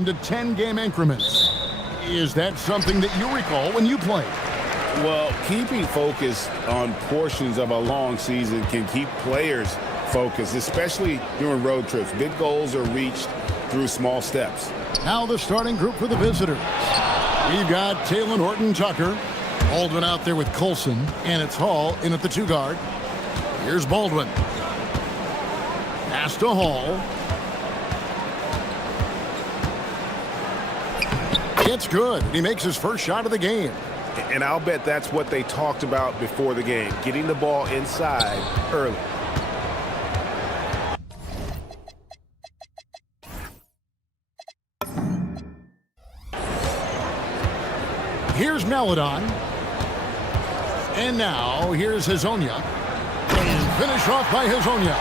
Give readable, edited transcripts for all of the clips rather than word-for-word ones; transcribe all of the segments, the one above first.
into 10-game increments. Is that something that you recall when you played? Well, keeping focused on portions of a long season can keep players focused, especially during road trips. Big goals are reached through small steps. Now the starting group for the visitors. We've got Taylor Horton-Tucker. Baldwin out there with Colson, and it's Hall in at the 2-guard. Here's Baldwin. Pass to Hall. It's good. He makes his first shot of the game. And I'll bet that's what they talked about before the game, getting the ball inside early. Here's Meladon. And now here's Hazonia. And finish off by Hazonia.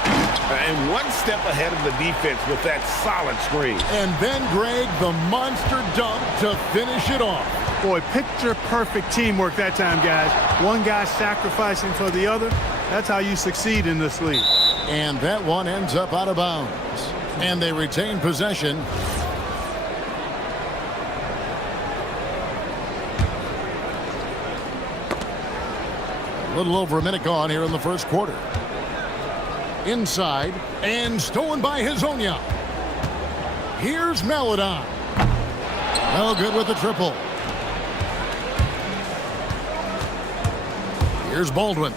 And one step ahead of the defense with that solid screen. And then Greg, the monster dunk to finish it off. Boy, picture-perfect teamwork that time, guys. One guy sacrificing for the other. That's how you succeed in this league. And that one ends up out of bounds. And they retain possession. A little over a minute gone here in the first quarter. Inside, and stolen by Hazonia. Here's Meladon. No good with the triple. Here's Baldwin.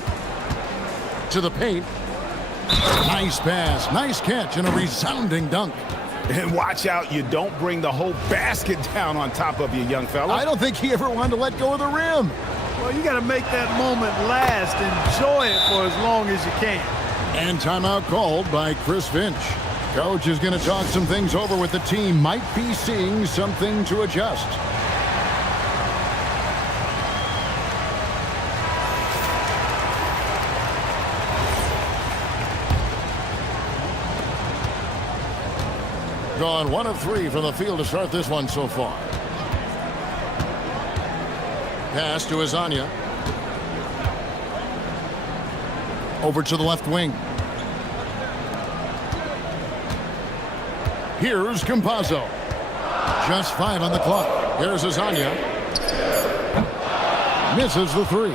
To the paint. Nice pass, nice catch, and a resounding dunk. And watch out, you don't bring the whole basket down on top of you, young fella. I don't think he ever wanted to let go of the rim. Well, you got to make that moment last. Enjoy it for as long as you can. And timeout called by Chris Finch. Coach is going to talk some things over with the team. Might be seeing something to adjust. Gone 1 of 3 from the field to start this one so far. Pass to Hazonia. Over to the left wing. Here's Campazzo. Just 5 on the clock. Here's Hazonia. Misses the 3.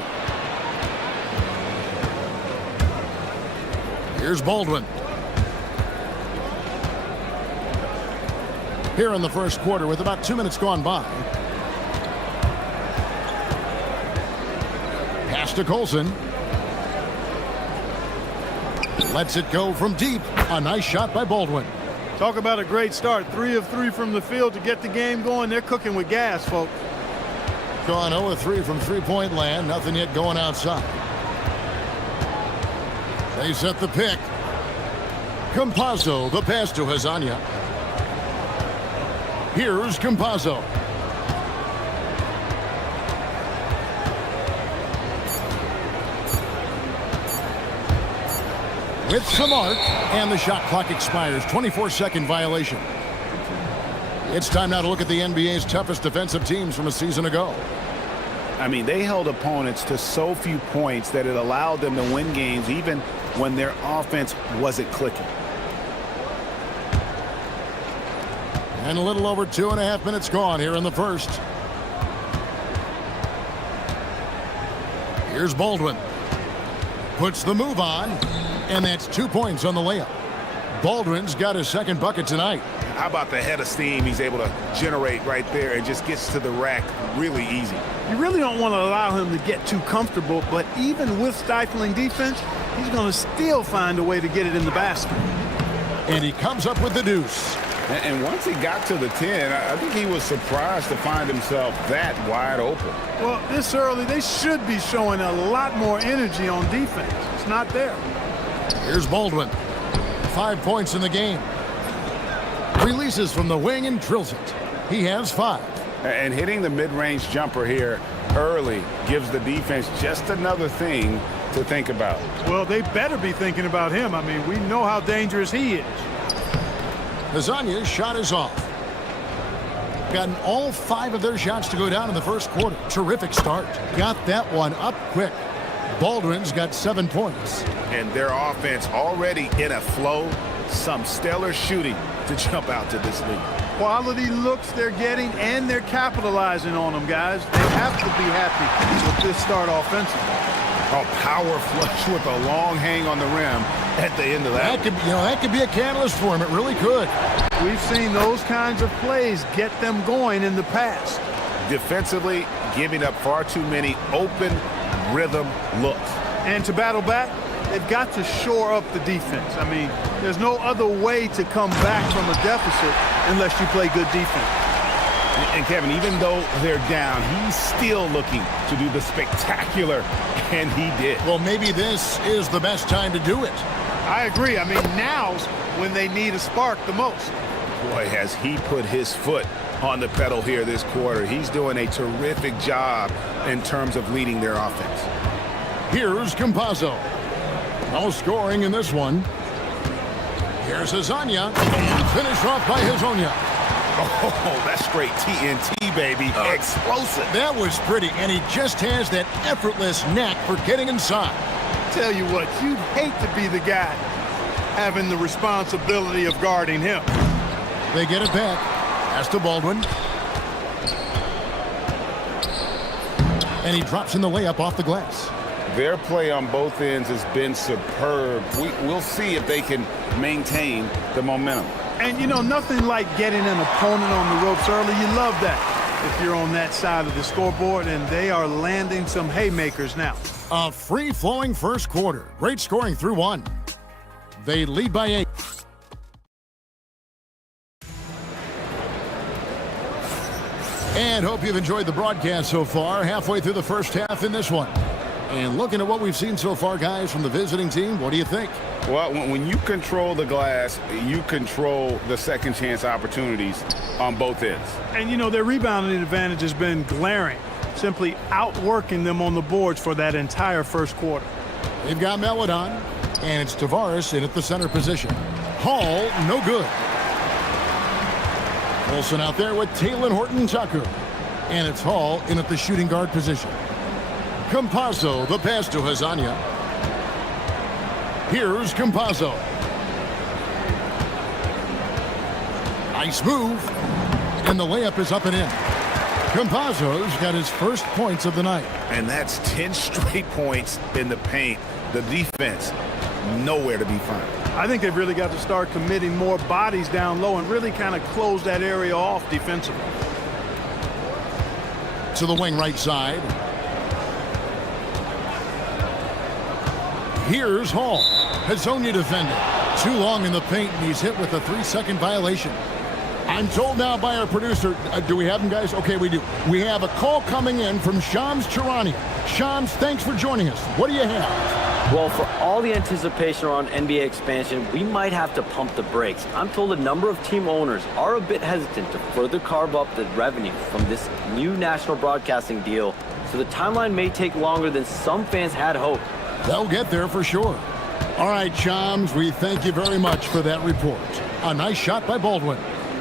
Here's Baldwin. Here in the first quarter with about 2 minutes gone by. Pass to Colson. Lets it go from deep. A nice shot by Baldwin. Talk about a great start. 3 of 3 from the field to get the game going. They're cooking with gas, folks. Gone 0 of 3 from three-point land. Nothing yet going outside. They set the pick. Campazzo, the pass to Hazonia. Here's Campazzo. With some arc, and the shot clock expires. 24-second violation. It's time now to look at the NBA's toughest defensive teams from a season ago. I mean, they held opponents to so few points that it allowed them to win games even when their offense wasn't clicking. And a little over 2.5 minutes gone here in the first. Here's Baldwin. Puts the move on, and that's 2 points on the layup. Baldwin's got his second bucket tonight. How about the head of steam he's able to generate right there and just gets to the rack really easy. You really don't want to allow him to get too comfortable, but even with stifling defense, he's going to still find a way to get it in the basket. And he comes up with the deuce. And once he got to the 10, I think he was surprised to find himself that wide open. Well, this early, they should be showing a lot more energy on defense. It's not there. Here's Baldwin. 5 points in the game. Releases from the wing and drills it. He has 5. And hitting the mid-range jumper here early gives the defense just another thing to think about. Well, they better be thinking about him. I mean, we know how dangerous he is. Hazonia's shot is off. Gotten all 5 of their shots to go down in the first quarter. Terrific start. Got that one up quick. Baldwin's got 7 points. And their offense already in a flow. Some stellar shooting to jump out to this lead. quality looks they're getting, and they're capitalizing on them, guys. They have to be happy with this start offensively. A power flush with a long hang on the rim at the end of that. That could be a catalyst for him. It really could. We've seen those kinds of plays get them going in the past. Defensively, giving up far too many open rhythm looks. And to battle back, they've got to shore up the defense. I mean, there's no other way to come back from a deficit unless you play good defense. And Kevin, even though they're down, he's still looking to do the spectacular, and he did. Well, maybe this is the best time to do it. I agree. I mean, now's when they need a spark the most. Boy, has he put his foot on the pedal here this quarter. He's doing a terrific job in terms of leading their offense. Here's Campazzo. No scoring in this one. Here's Hezonja, and finished off by Hezonja. Oh, that's straight TNT, baby. Explosive. That was pretty, and he just has that effortless knack for getting inside. Tell you what, you'd hate to be the guy having the responsibility of guarding him. They get it back. Pass to Baldwin. And he drops in the layup off the glass. Their play on both ends has been superb. We'll see if they can maintain the momentum. And, you know, nothing like getting an opponent on the ropes early. You love that if you're on that side of the scoreboard, and they are landing some haymakers now. A free-flowing first quarter. Great scoring through one. They lead by 8. And hope you've enjoyed the broadcast so far. Halfway through the first half in this one. And looking at what we've seen so far, guys, from the visiting team, what do you think? Well, when you control the glass, you control the second chance opportunities on both ends. And, you know, their rebounding advantage has been glaring, simply outworking them on the boards for that entire first quarter. They've got Meladon, and it's Tavares in at the center position. Hall, no good. Olsen out there with Talon Horton-Tucker. And it's Hall in at the shooting guard position. Campazzo, the pass to Hezonja. Here's Campazzo. Nice move. And the layup is up and in. Campazzo's got his first points of the night. And that's 10 straight points in the paint. The defense, nowhere to be found. I think they've really got to start committing more bodies down low and really kind of close that area off defensively. To the wing right side. Here's Hall. Hezonja defending. Too long in the paint, and he's hit with a 3-second violation. I'm told now by our producer, do we have him, guys? Okay, we do. We have a call coming in from Shams Charania. Shams, thanks for joining us. What do you have? Well, for all the anticipation around NBA expansion, we might have to pump the brakes. I'm told a number of team owners are a bit hesitant to further carve up the revenue from this new national broadcasting deal, so the timeline may take longer than some fans had hoped. They'll get there for sure. All right, Shams, we thank you very much for that report. A nice shot by Baldwin.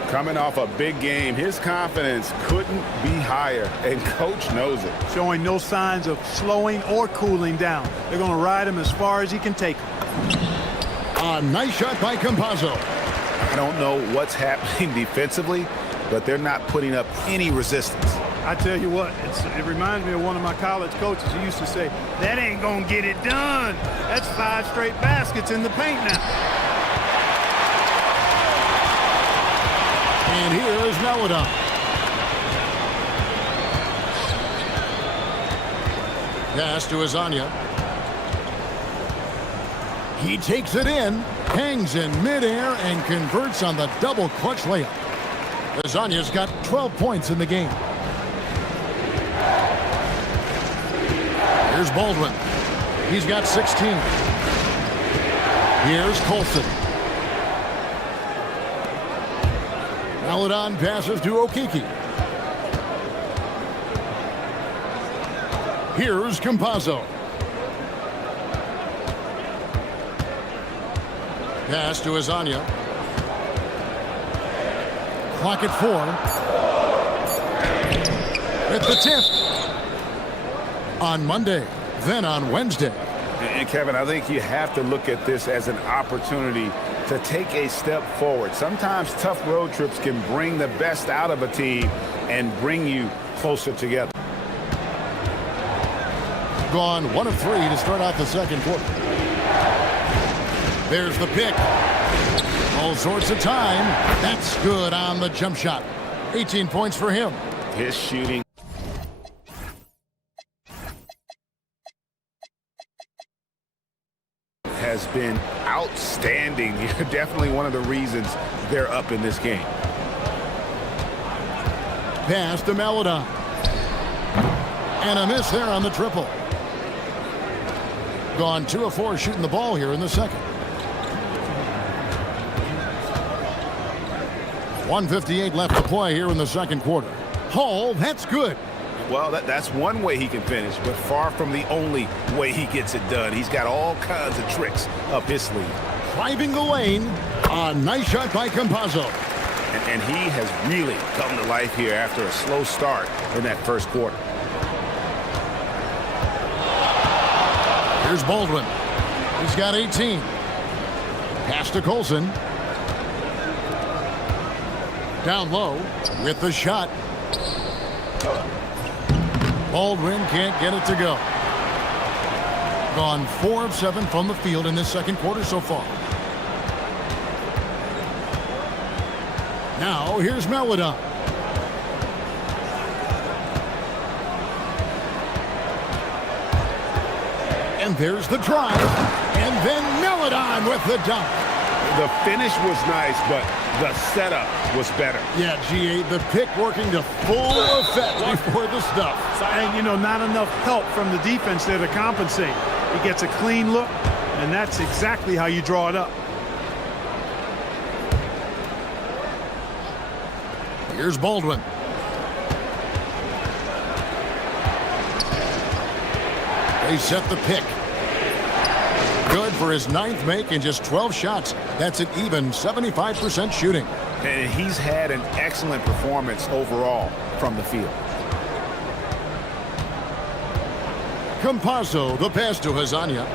Coming off a big game, his confidence couldn't be higher, and Coach knows it. Showing no signs of slowing or cooling down. They're going to ride him as far as he can take him. A nice shot by Campazzo. I don't know what's happening defensively, but they're not putting up any resistance. I tell you what, it reminds me of one of my college coaches who used to say, that ain't going to get it done. That's 5 straight baskets in the paint now. And here is Meladon. Pass to Hezonja. He takes it in, hangs in midair, and converts on the double clutch layup. Hezonja's got 12 points in the game. Here's Baldwin. He's got 16. Here's Colson. Meladon passes to Okiki. Here's Campazzo. Pass to Hezonja. Clock at 4. At the tip. On Monday, then on Wednesday, And Kevin, I think you have to look at this as an opportunity to take a step forward. Sometimes tough road trips can bring the best out of a team and bring you closer together. Gone 1 of 3 to start out the second quarter. There's the pick. All sorts of time. That's good on the jump shot. 18 points for him. His shooting has been outstanding. Definitely one of the reasons they're up in this game. Pass to Melodon. And a miss there on the triple. Gone 2 of 4 shooting the ball here in the second. 1:58 left to play here in the second quarter. Hall, that's good. Well, that's one way he can finish, but far from the only way he gets it done. He's got all kinds of tricks up his sleeve. Driving the lane. A nice shot by Campazzo. And he has really come to life here after a slow start in that first quarter. Here's Baldwin. He's got 18. Pass to Colson. Down low with the shot. Baldwin can't get it to go. Gone 4 of 7 from the field in this second quarter so far. Now here's Melodon. And there's the drive. And then Melodon with the dunk. The finish was nice, but the setup was better. Yeah, GA, the pick working to full effect before the stuff. And, you know, not enough help from the defense there to compensate. He gets a clean look, and that's exactly how you draw it up. Here's Baldwin. They set the pick. Good for his 9th make in just 12 shots. That's an even 75% shooting. And he's had an excellent performance overall from the field. Campazzo, the pass to Hazania.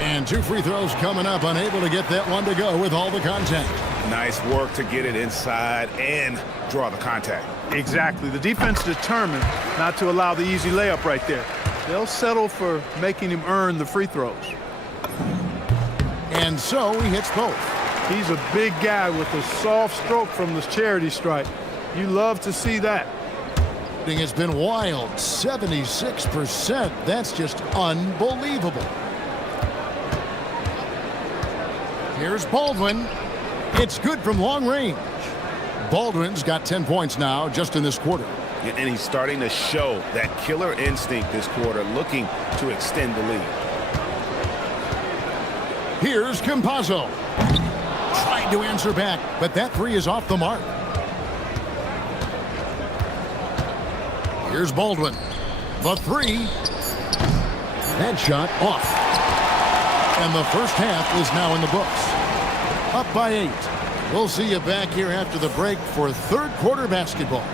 And 2 free throws coming up, unable to get that one to go with all the contact. Nice work to get it inside and draw the contact. Exactly. The defense determined not to allow the easy layup right there. They'll settle for making him earn the free throws. And so he hits both. He's a big guy with a soft stroke from the charity stripe. You love to see that. It's been wild. 76%. That's just unbelievable. Here's Baldwin. It's good from long range. Baldwin's got 10 points now just in this quarter. And he's starting to show that killer instinct this quarter, looking to extend the lead. Here's Campazzo. Tried to answer back, but that 3 is off the mark. Here's Baldwin. The 3. That shot off. And the first half is now in the books. Up by 8. We'll see you back here after the break for third quarter basketball.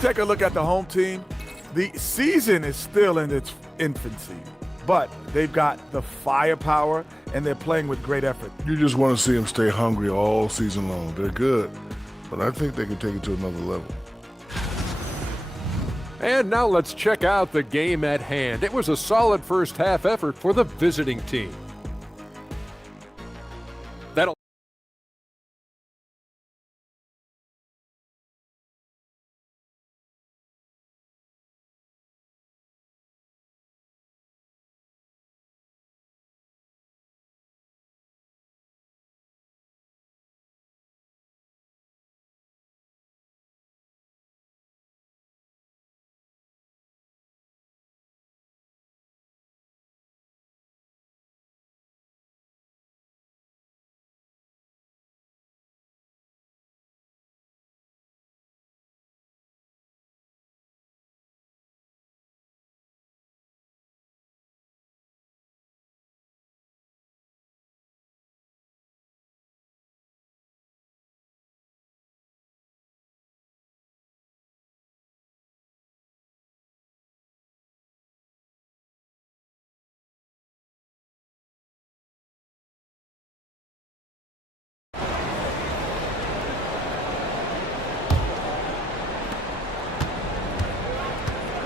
Take a look at the home team. The season is still in its infancy, but they've got the firepower and they're playing with great effort. You just want to see them stay hungry all season long. They're good, but I think they can take it to another level. And now let's check out the game at hand. It was a solid first half effort for the visiting team. That'll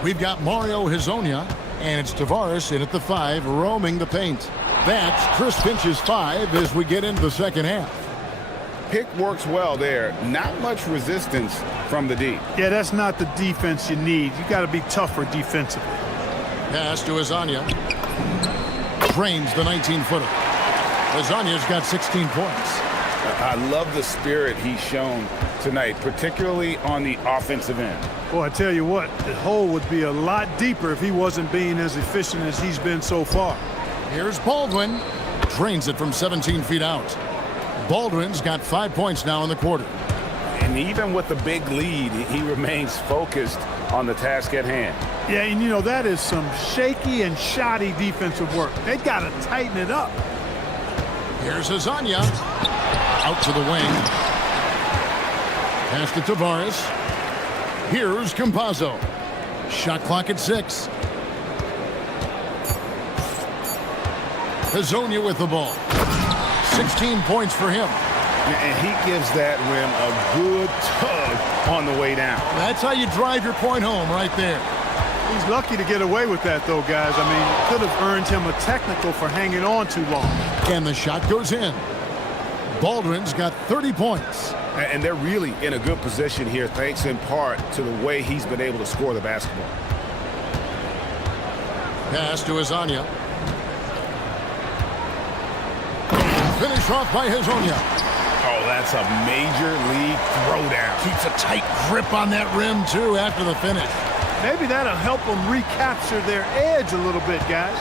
We've got Mario Hezonja, and it's Tavares in at the 5, roaming the paint. That's Chris Finch's 5 as we get into the second half. Pick works well there. Not much resistance from the D. Yeah, that's not the defense you need. You got to be tougher defensively. Pass to Hezonja. Drains the 19-footer. Hezonja's got 16 points. I love the spirit he's shown tonight, particularly on the offensive end. Boy, I tell you what, the hole would be a lot deeper if he wasn't being as efficient as he's been so far. Here's Baldwin. Drains it from 17 feet out. Baldwin's got 5 points now in the quarter. And even with the big lead, he remains focused on the task at hand. Yeah, and you know, that is some shaky and shoddy defensive work. They got to tighten it up. Here's Hezonja. Out to the wing. Pass to Tavares. Here's Campazzo. Shot clock at 6. Hezonja with the ball. 16 points for him. And he gives that rim a good tug on the way down. That's how you drive your point home right there. He's lucky to get away with that, though, guys. I mean, it could have earned him a technical for hanging on too long. And the shot goes in. Baldwin's got 30 points. And they're really in a good position here, thanks in part to the way he's been able to score the basketball. Pass to Hezonja. Finish off by Hezonja. Oh, that's a major league throwdown. Keeps a tight grip on that rim, too, after the finish. Maybe that'll help them recapture their edge a little bit, guys.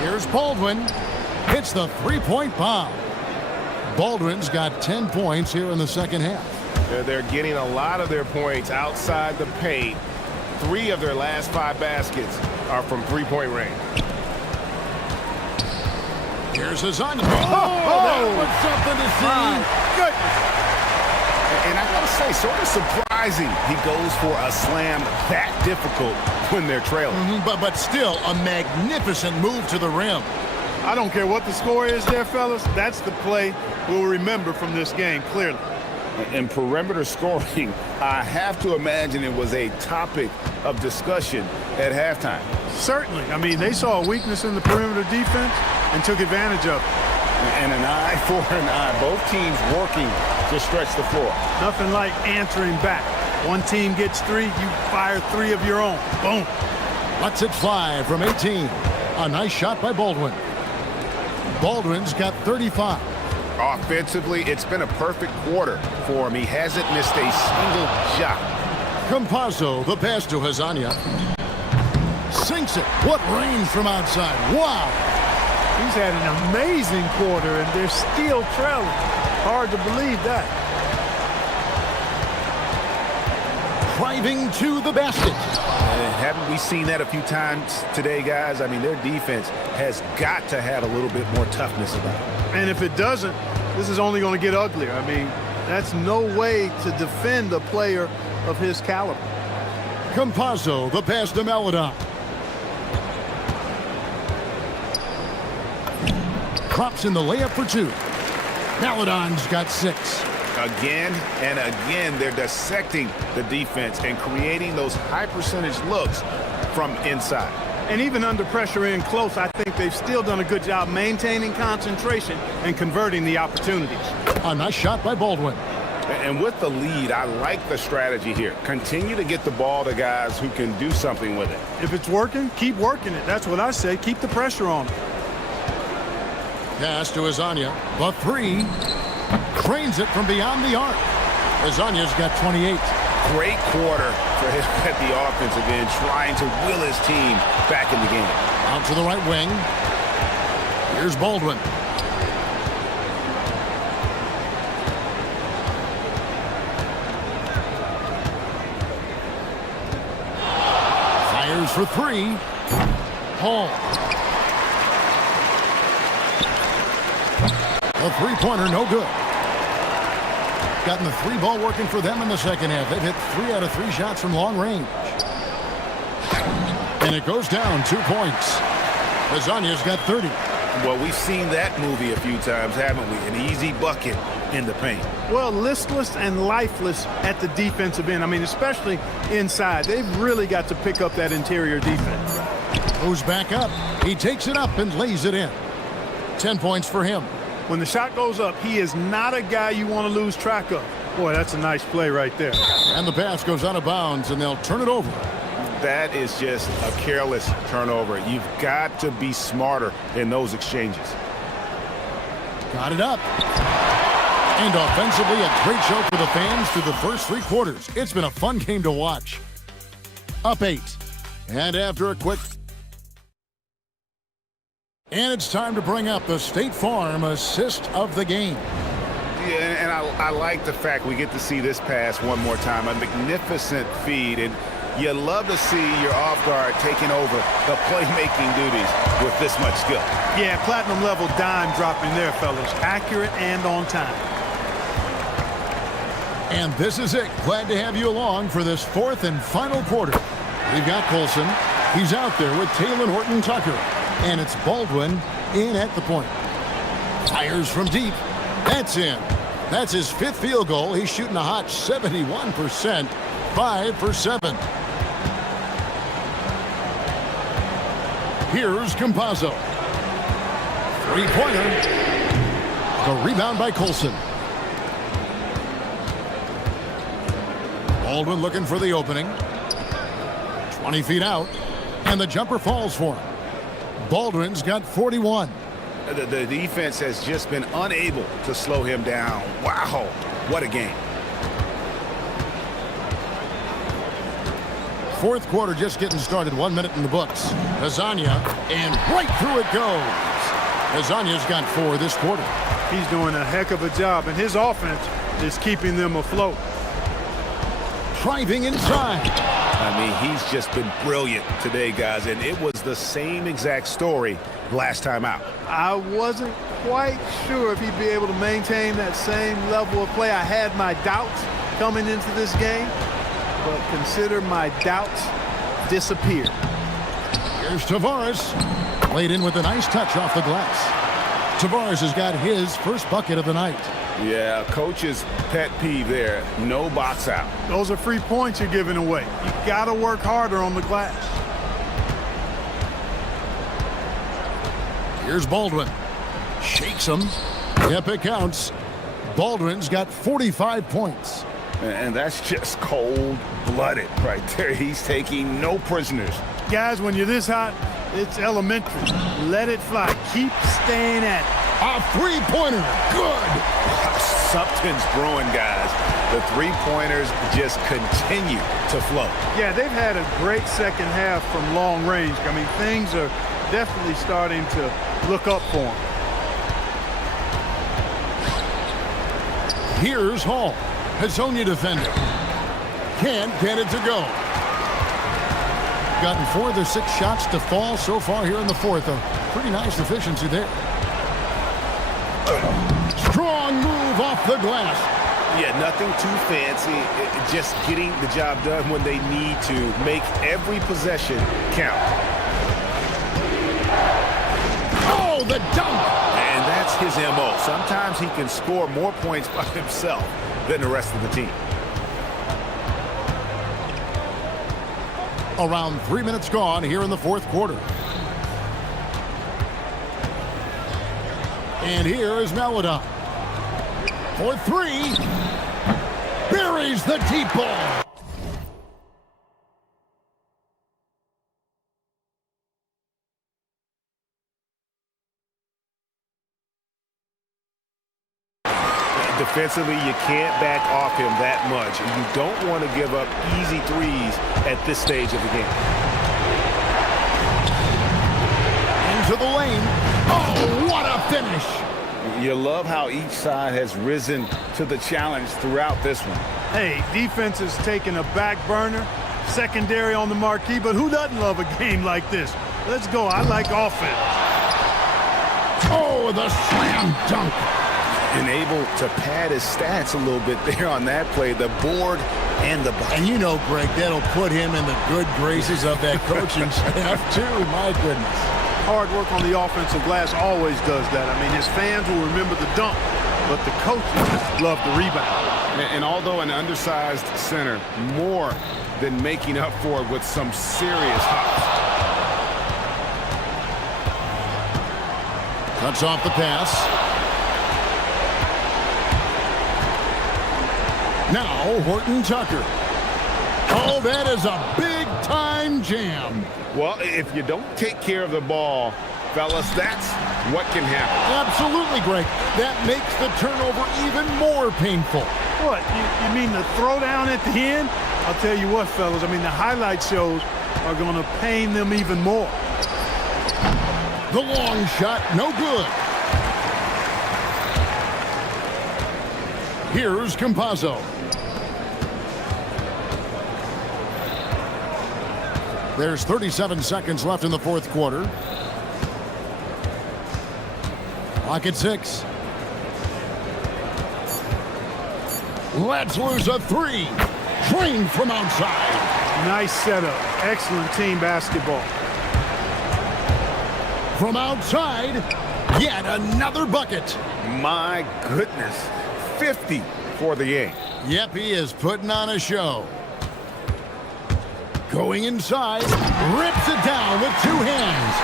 Here's Baldwin. Hits the three-point bomb. Baldwin's got 10 points here in the second half. They're getting a lot of their points outside the paint. 3 of their last 5 baskets are from three-point range. Here's Hezonja. That was something to see. Good. And I gotta say, sort of surprising he goes for a slam that difficult when they're trailing. But still, a magnificent move to the rim. I don't care what the score is there, fellas. That's the play we'll remember from this game, clearly. In perimeter scoring, I have to imagine it was a topic of discussion at halftime. Certainly. I mean, they saw a weakness in the perimeter defense and took advantage of it. And an eye for an eye. Both teams working to stretch the floor. Nothing like answering back. One team gets 3, you fire 3 of your own. Boom. Lets it fly from 18. A nice shot by Baldwin. Baldwin's got 35. Offensively, it's been a perfect quarter for him. He hasn't missed a single shot. Campazzo, the pass to Hezonja. Sinks it. What range from outside. Wow. He's had an amazing quarter, and they're still trailing. Hard to believe that. Driving to the basket. Haven't we seen that a few times today, guys? I mean, their defense has got to have a little bit more toughness about it. And if it doesn't, this is only going to get uglier. I mean, that's no way to defend a player of his caliber. Campazzo, the pass to Maledon. Drops in the layup for 2. Maledon's got 6. Again and again, they're dissecting the defense and creating those high percentage looks from inside. And even under pressure in close, I think they've still done a good job maintaining concentration and converting the opportunities. A nice shot by Baldwin. And with the lead, I like the strategy here. Continue to get the ball to guys who can do something with it. If it's working, keep working it. That's what I say. Keep the pressure on them. Pass to Hezonja. The 3. Trains it from beyond the arc. Hezonja's got 28. Great quarter for him at the offensive end, trying to will his team back in the game. Out to the right wing. Here's Baldwin. Fires for 3. Hall. A three-pointer, no good. Gotten the 3 ball working for them in the second half. They've hit 3 out of 3 shots from long range. And it goes down 2 points. Hezonja's got 30. Well, we've seen that movie a few times, haven't we? An easy bucket in the paint. Well, listless and lifeless at the defensive end. I mean, especially inside. They've really got to pick up that interior defense. Goes back up. He takes it up and lays it in. 10 points for him. When the shot goes up, he is not a guy you want to lose track of. Boy, that's a nice play right there. And the pass goes out of bounds, and they'll turn it over. That is just a careless turnover. You've got to be smarter in those exchanges. Got it up. And offensively, a great show for the fans through the first 3 quarters. It's been a fun game to watch. Up 8. And after a quick... And it's time to bring up the State Farm assist of the game. Yeah, and I like the fact we get to see this pass one more time. A magnificent feed, and you love to see your off guard taking over the playmaking duties with this much skill. Yeah, platinum level dime dropping there, fellas. Accurate and on time. And this is it. Glad to have you along for this 4th and final quarter. We've got Colson. He's out there with Taylor Horton-Tucker. And it's Baldwin in at the point. Fires from deep. That's in. That's his 5th field goal. He's shooting a hot 71%. 5 for 7. Here's Campazzo. 3-pointer. The rebound by Colson. Baldwin looking for the opening. 20 feet out. And the jumper falls for him. Baldwin's got 41. The defense has just been unable to slow him down. Wow, what a game. 4th quarter just getting started. 1 minute in the books. Lasagna, and right through it goes. Lasagna's got 4 this quarter. He's doing a heck of a job, and his offense is keeping them afloat. Driving inside. I mean, he's just been brilliant today, guys, and it was the same exact story last time out. I wasn't quite sure if he'd be able to maintain that same level of play. I had my doubts coming into this game, but consider my doubts disappeared. Here's Tavares. Laid in with a nice touch off the glass. Tavares has got his first bucket of the night. Yeah, coach's pet peeve there. No box out. Those are free points you're giving away. You got to work harder on the glass. Here's Baldwin. Shakes him. Yep, it counts. Baldwin's got 45 points. And that's just cold-blooded right there. He's taking no prisoners. Guys, when you're this hot, it's elementary. Let it fly. Keep staying at it. A 3-pointer. Good. Something's brewing, guys. The 3-pointers just continue to flow. Yeah, they've had a great second half from long range. I mean, things are definitely starting to look up for them. Here's Hall. Hazonia defender. Can't get it to go. Gotten 4 of their 6 shots to fall so far here in the 4th. A pretty nice efficiency there. Strong move off the glass. Yeah, nothing too fancy. Just getting the job done when they need to. Make every possession count. Oh, the dunk! And that's his MO. Sometimes he can score more points by himself than the rest of the team. Around 3 minutes gone here in the 4th quarter. And here is Maladon. For 3. Buries the deep ball. Defensively, you can't back off him that much. You don't want to give up easy threes at this stage of the game. Into the lane. Oh, what a finish. You love how each side has risen to the challenge throughout this one. Hey, defense is taking a back burner, secondary on the marquee, but who doesn't love a game like this? Let's go. I like offense. Oh, the slam dunk. And able to pad his stats a little bit there on that play, the board and the bucket. And you know, Greg, that'll put him in the good graces of that coaching staff, too. My goodness. hard work on the offensive glass always does that. I mean, his fans will remember the dunk, but the coaches love the rebound. And although an undersized center, more than making up for it with some serious hops. Cuts off the pass. Now Horton Tucker. Oh, that is a big-time jam. Well, if you don't take care of the ball, fellas, that's what can happen. Absolutely, Greg. That makes the turnover even more painful. What, you mean the throwdown at the end? I'll tell you what, fellas, I mean, the highlight shows are going to pain them even more. The long shot, no good. Here's Campazzo. There's 37 seconds left in the fourth quarter. Clock at 6. Let's lose a 3. Drained from outside. Nice setup. Excellent team basketball. From outside, yet another bucket. My goodness. 50 for the game. Yep, he is putting on a show. Going inside, rips it down with 2 hands.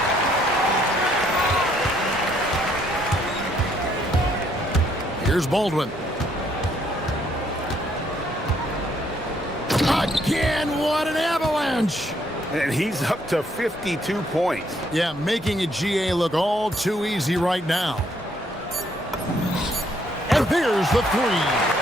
Here's Baldwin. Again, what an avalanche! And he's up to 52 points. Yeah, making a GA look all too easy right now. And there's the 3.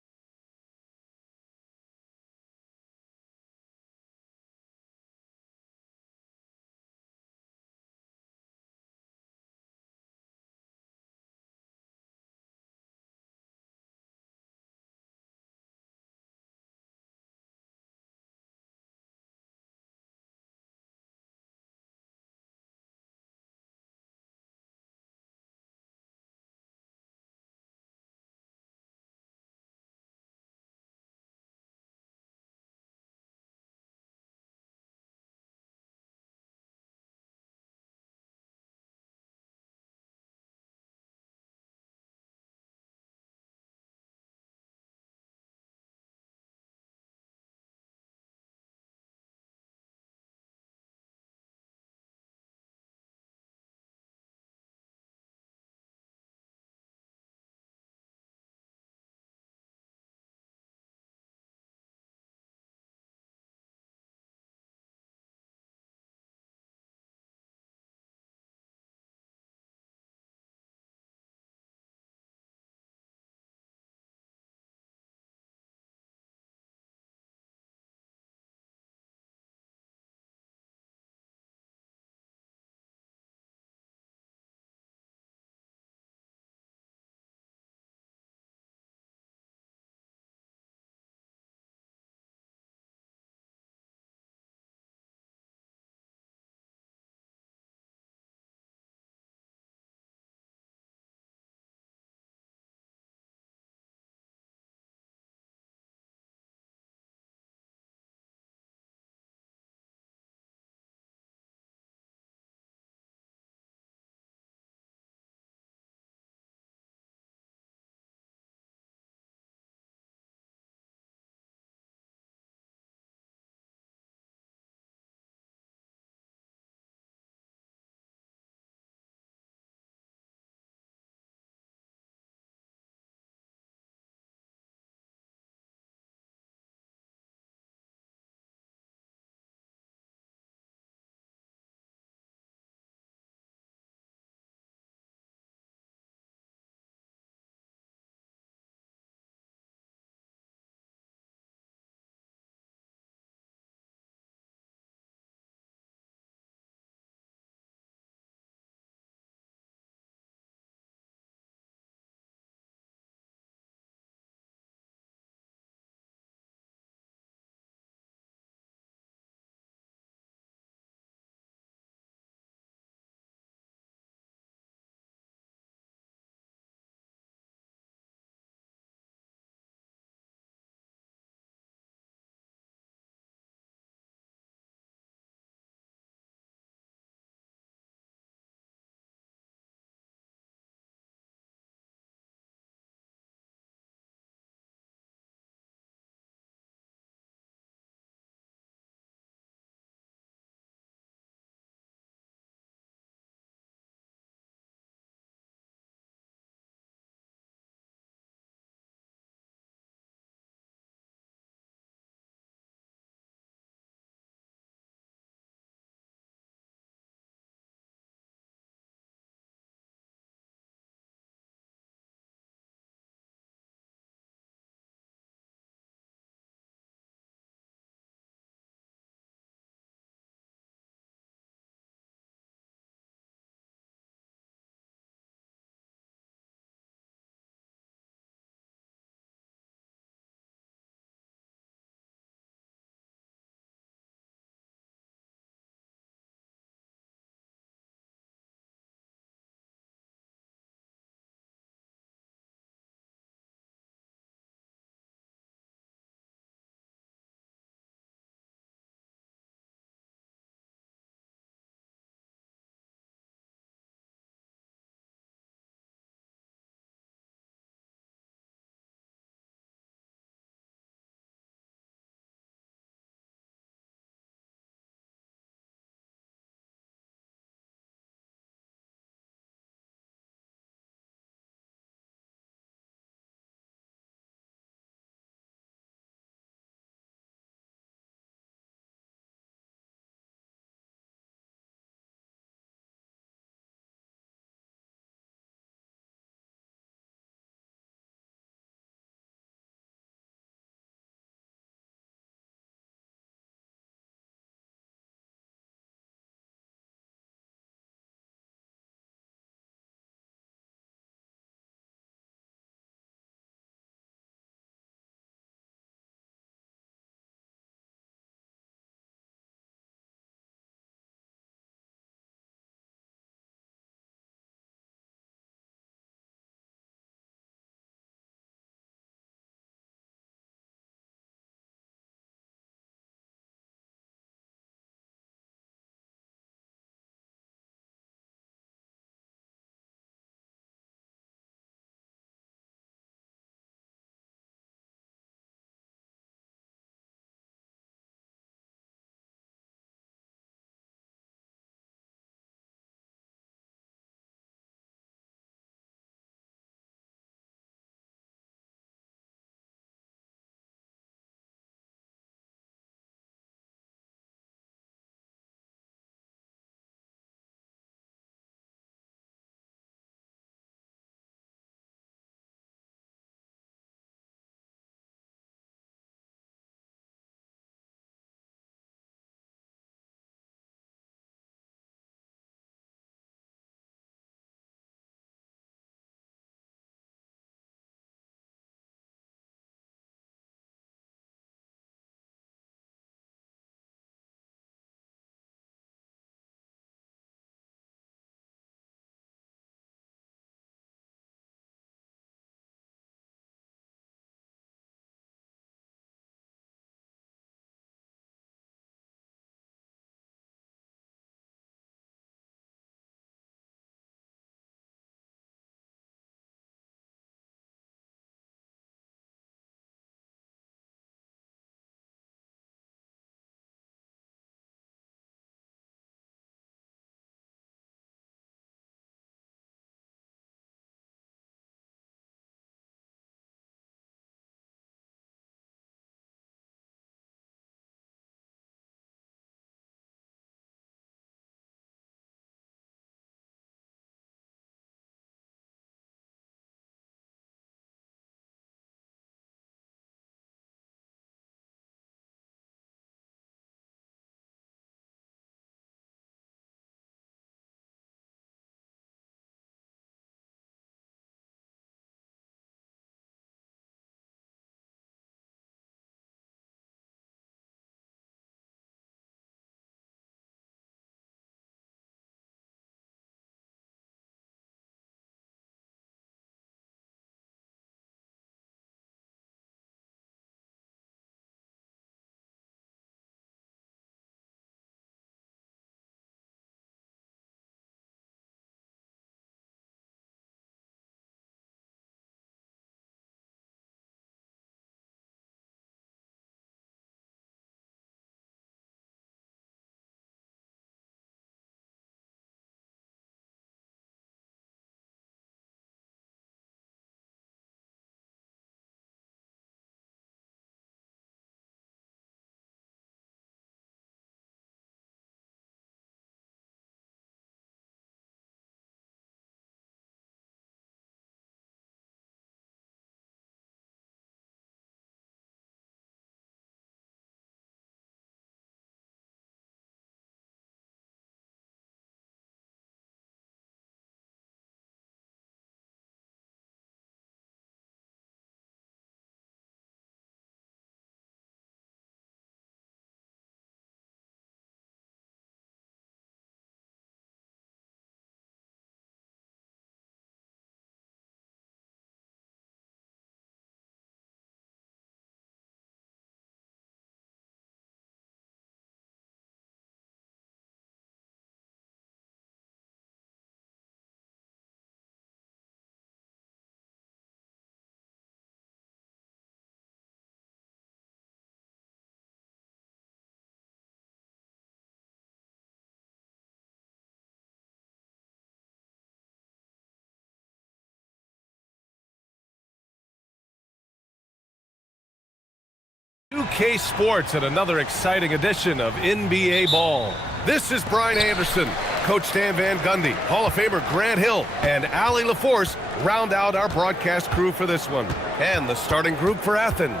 UK Sports and another exciting edition of NBA Ball. This is Brian Anderson. Coach Stan Van Gundy, Hall of Famer Grant Hill, and Ali LaForce round out our broadcast crew for this one. And the starting group for Athens.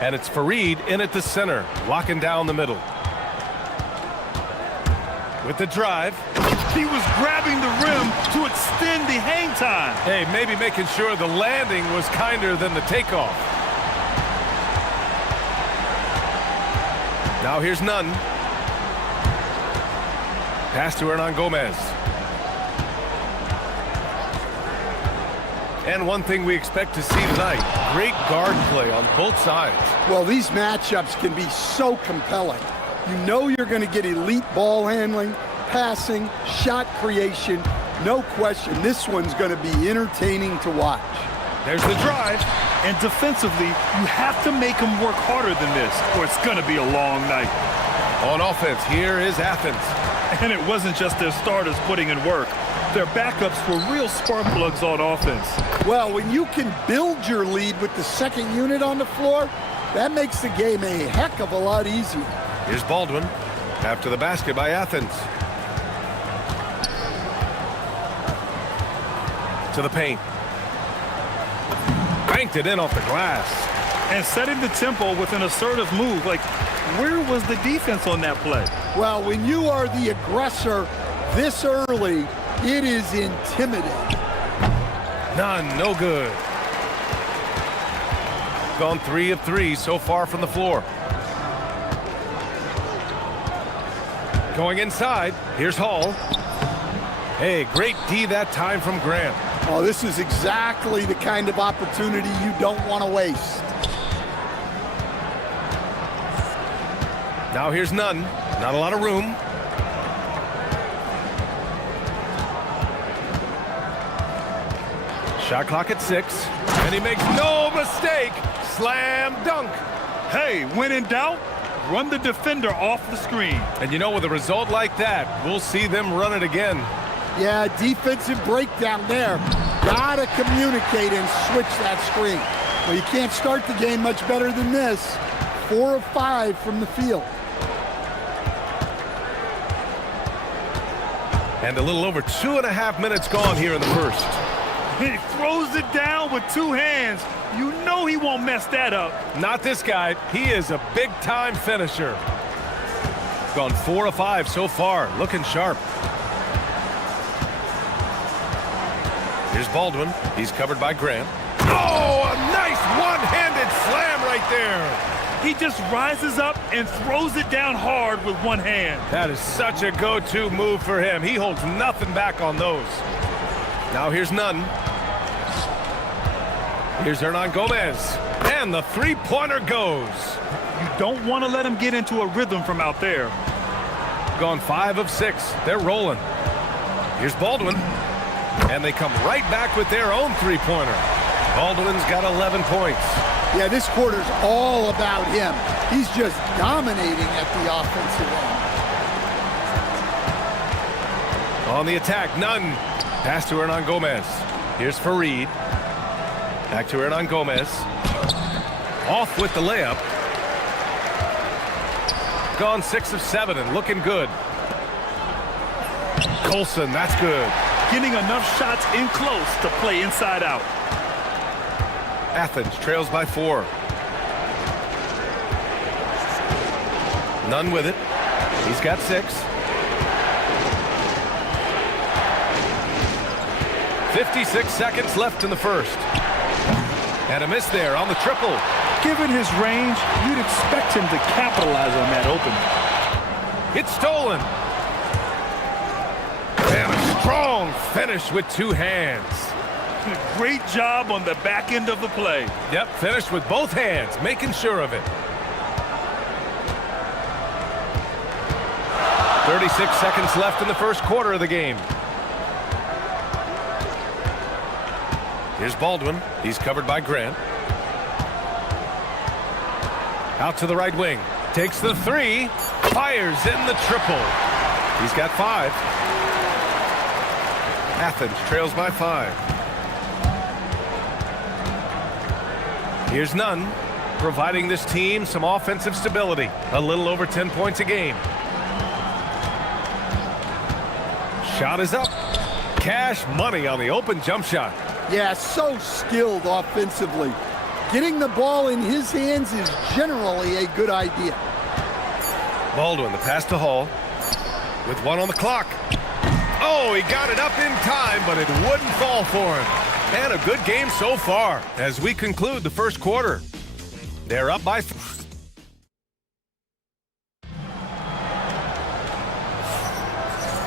And it's Fareed in at the center, locking down the middle. With the drive. He was grabbing the rim to extend the hang time. Hey, maybe making sure the landing was kinder than the takeoff. Now here's Nunn. Pass to Hernan Gomez. And one thing we expect to see tonight, great guard play on both sides. Well, these matchups can be so compelling. You know you're going to get elite ball handling, passing, shot creation. No question, this one's going to be entertaining to watch. There's the drive. And defensively, you have to make them work harder than this, or it's going to be a long night. On offense, here is Athens. And it wasn't just their starters putting in work. Their backups were real spark plugs on offense. Well, when you can build your lead with the second unit on the floor, that makes the game a heck of a lot easier. Here's Baldwin after the basket by Athens. To the paint. Banked it in off the glass. And setting the tempo with an assertive move. Like, where was the defense on that play? Well, when you are the aggressor this early, it is intimidating. None, no good. Gone 3 of 3 so far from the floor. Going inside, here's Hall. Hey, great D that time from Grant. Oh, this is exactly the kind of opportunity you don't want to waste. Now here's Nunn. Not a lot of room. Shot clock at 6. And he makes no mistake. Slam dunk. Hey, when in doubt, run the defender off the screen. And you know, with a result like that, we'll see them run it again. Yeah, defensive breakdown there. Gotta communicate and switch that screen. Well, you can't start the game much better than this. 4 of 5 from the field. And a little over 2.5 minutes gone here in the first. He throws it down with 2 hands. You know he won't mess that up. Not this guy. He is a big-time finisher. Gone 4 of 5 so far. Looking sharp. Here's Baldwin. He's covered by Grant. Oh, a nice one-handed slam right there. He just rises up and throws it down hard with 1 hand. That is such a go-to move for him. He holds nothing back on those. Now here's Nunn. Here's Hernan Gomez. And the three-pointer goes. You don't want to let him get into a rhythm from out there. Gone 5 of 6. They're rolling. Here's Baldwin. And they come right back with their own three-pointer. Baldwin's got 11 points. Yeah, this quarter's all about him. He's just dominating at the offensive end. On the attack, Nunn. Pass to Hernan Gomez. Here's Fareed. Back to Hernan Gomez. Off with the layup. Gone 6 of 7 and looking good. Colson, that's good. Getting enough shots in close to play inside out. Athens trails by 4. Nunn with it. He's got 6. 56 seconds left in the first. And a miss there on the triple. Given his range, you'd expect him to capitalize on that opening. It's stolen. And a strong finish with 2 hands. Great job on the back end of the play. Yep, finished with both hands, making sure of it. 36 seconds left in the first quarter of the game. Here's Baldwin. He's covered by Grant. Out to the right wing. Takes the 3. Fires in the triple. He's got 5. Athens trails by 5. Here's Nunn. providing this team some offensive stability. A little over 10 points a game. Shot is up. Cash money on the open jump shot. Yeah, so skilled offensively. Getting the ball in his hands is generally a good idea. Baldwin, the pass to Hall. With 1 on the clock. Oh, he got it up in time, but it wouldn't fall for him. And a good game so far as we conclude the first quarter. They're up by...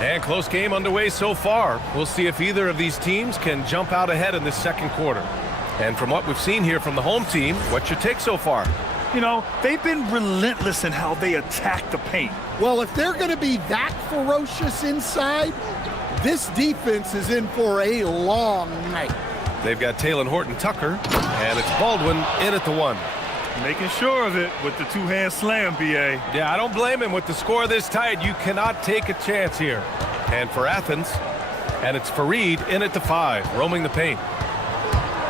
And close game underway so far. We'll see if either of these teams can jump out ahead in this second quarter. And from what we've seen here from the home team, what's your take so far? You know, they've been relentless in how they attack the paint. Well, if they're going to be that ferocious inside, this defense is in for a long night. They've got Taylor Horton-Tucker, and it's Baldwin in at the 1. Making sure of it with the two-hand slam, B.A. Yeah, I don't blame him. With the score this tight, you cannot take a chance here. And for Athens, and it's Fareed in at the 5, roaming the paint.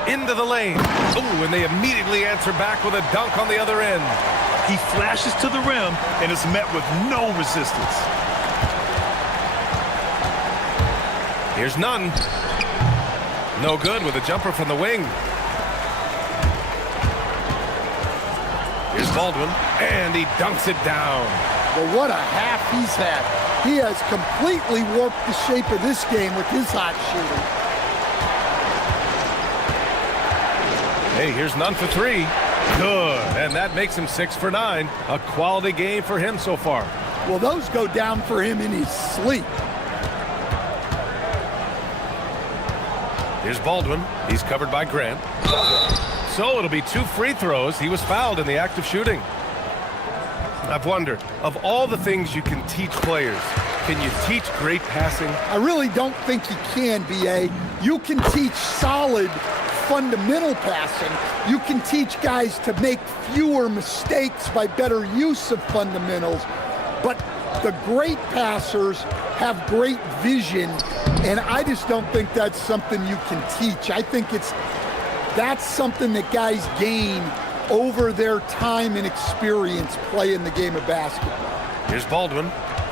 Into the lane. Ooh, and they immediately answer back with a dunk on the other end. He flashes to the rim and is met with no resistance. Here's Nunn. No good with a jumper from the wing. Here's Baldwin, and he dunks it down. Well, what a half he's had. He has completely warped the shape of this game with his hot shooting. Hey, here's Nunn for 3. Good, and that makes him 6 for 9. A quality game for him so far. Well, those go down for him in his sleep. Here's Baldwin. He's covered by Grant. So it'll be 2 free throws. He was fouled in the act of shooting. I've wondered, of all the things you can teach players, can you teach great passing? I really don't think you can, B.A. You can teach solid fundamental passing. You can teach guys to make fewer mistakes by better use of fundamentals. But the great passers have great vision, and I just don't think that's something you can teach. I think that's something that guys gain over their time and experience playing the game of basketball. Here's Baldwin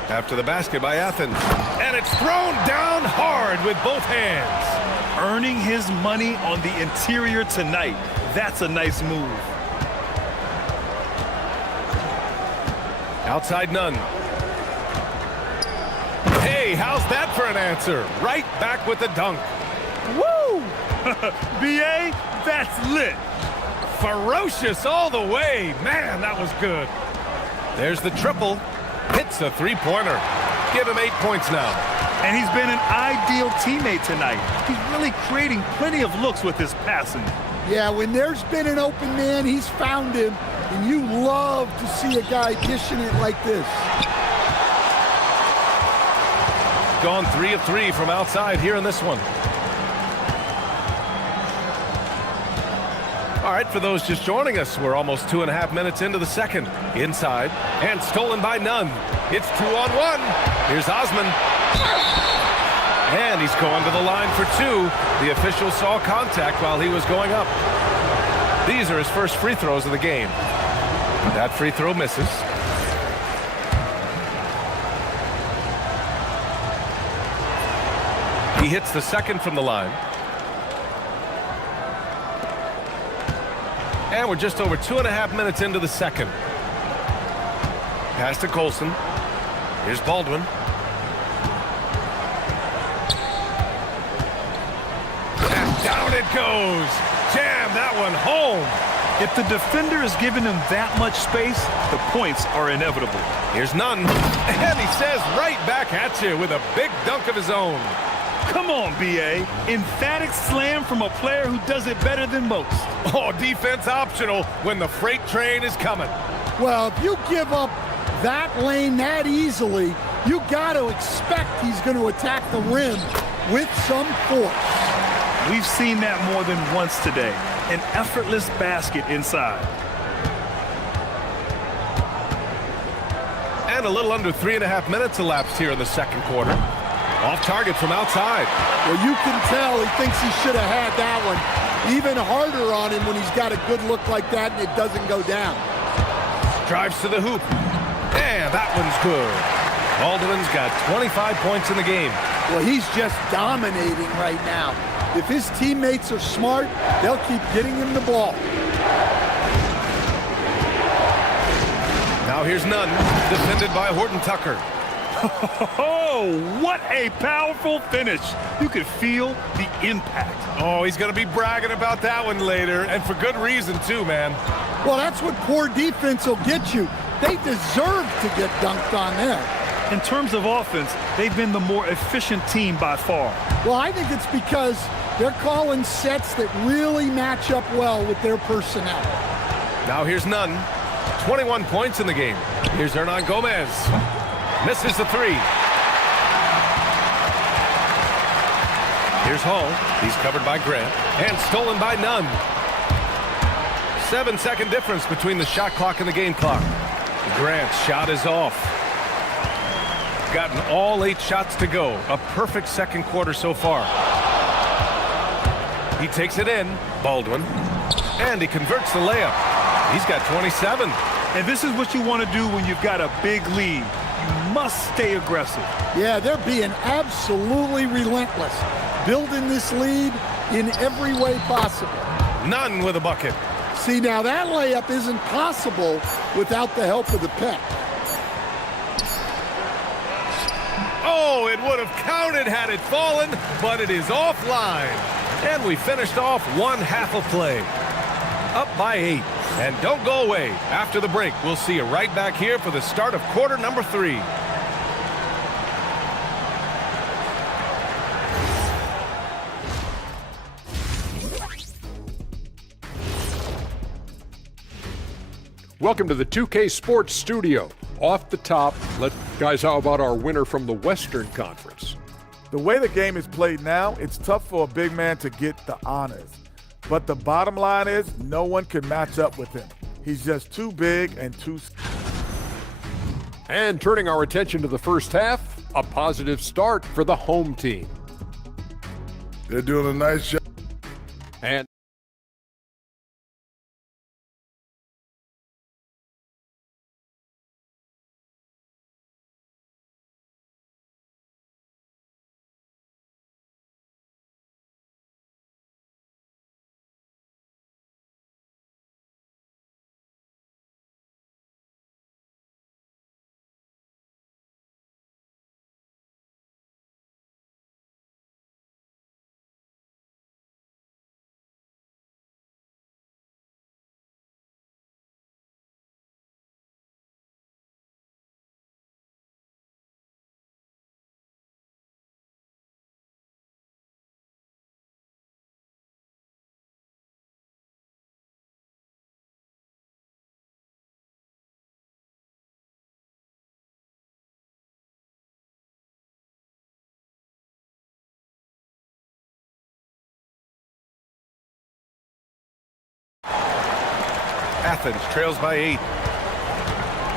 after the basket by Athens. And it's thrown down hard with both hands. Earning his money on the interior tonight. That's a nice move. Outside Nunn. Hey, how's that for an answer? Right back with the dunk. Woo! B.A., that's lit. Ferocious all the way. Man, that was good. There's the triple. Hits a three-pointer. Give him 8 points now. And he's been an ideal teammate tonight. He's really creating plenty of looks with his passing. Yeah, when there's been an open man, he's found him, and you love to see a guy dishing it like this. Gone 3 of 3 from outside here in this one. All right, for those just joining us, we're almost 2.5 minutes into the second. Inside, and stolen by Nunn. It's 2-on-1. Here's Osman. And he's going to the line for 2. The official saw contact while he was going up. These are his first free throws of the game. That free throw misses. He hits the second from the line. And we're just over 2.5 minutes into the second. Pass to Colson. Here's Baldwin. And down it goes. Jam that one home. If the defender is giving him that much space, the points are inevitable. Here's Nunn. And he says right back at you with a big dunk of his own. Come on, B.A. Emphatic slam from a player who does it better than most. Oh, defense optional when the freight train is coming. Well, if you give up that lane that easily, you got to expect he's going to attack the rim with some force. We've seen that more than once today. An effortless basket inside. And a little under 3.5 minutes elapsed here in the second quarter. Off target from outside. Well, you can tell he thinks he should have had that one. even harder on him when he's got a good look like that and it doesn't go down. Drives to the hoop. And that one's good. Baldwin's got 25 points in the game. Well, he's just dominating right now. If his teammates are smart, they'll keep getting him the ball. Now here's Nunn, defended by Horton Tucker. Oh, what a powerful finish. You could feel the impact. Oh, he's going to be bragging about that one later, and for good reason too, man. Well, that's what poor defense will get you. They deserve to get dunked on there. In terms of offense, they've been the more efficient team by far. Well, I think it's because they're calling sets that really match up well with their personnel. Now here's Nunn, 21 points in the game. Here's Hernan Gomez. Misses the three. Here's Hall. He's covered by Grant. And stolen by Nunn. 7-second difference between the shot clock and the game clock. Grant's shot is off. Gotten all 8 shots to go. A perfect second quarter so far. He takes it in. Baldwin. And he converts the layup. He's got 27. And this is what you want to do when you've got a big lead. You must stay aggressive. Yeah, they're being absolutely relentless, building this lead in every way possible. Nunn with a bucket. See, now that layup isn't possible without the help of the pick. Oh, it would have counted had it fallen, but it is offline. And we finished off one half of play. Up by 8. And don't go away. After the break, we'll see you right back here for the start of quarter number 3. Welcome to the 2K Sports Studio. Off the top, guys, how about our winner from the Western Conference? The way the game is played now, it's tough for a big man to get the honors. But the bottom line is no one can match up with him. He's just too big and too... And turning our attention to the first half, a positive start for the home team. They're doing a nice job. And Athens trails by 8.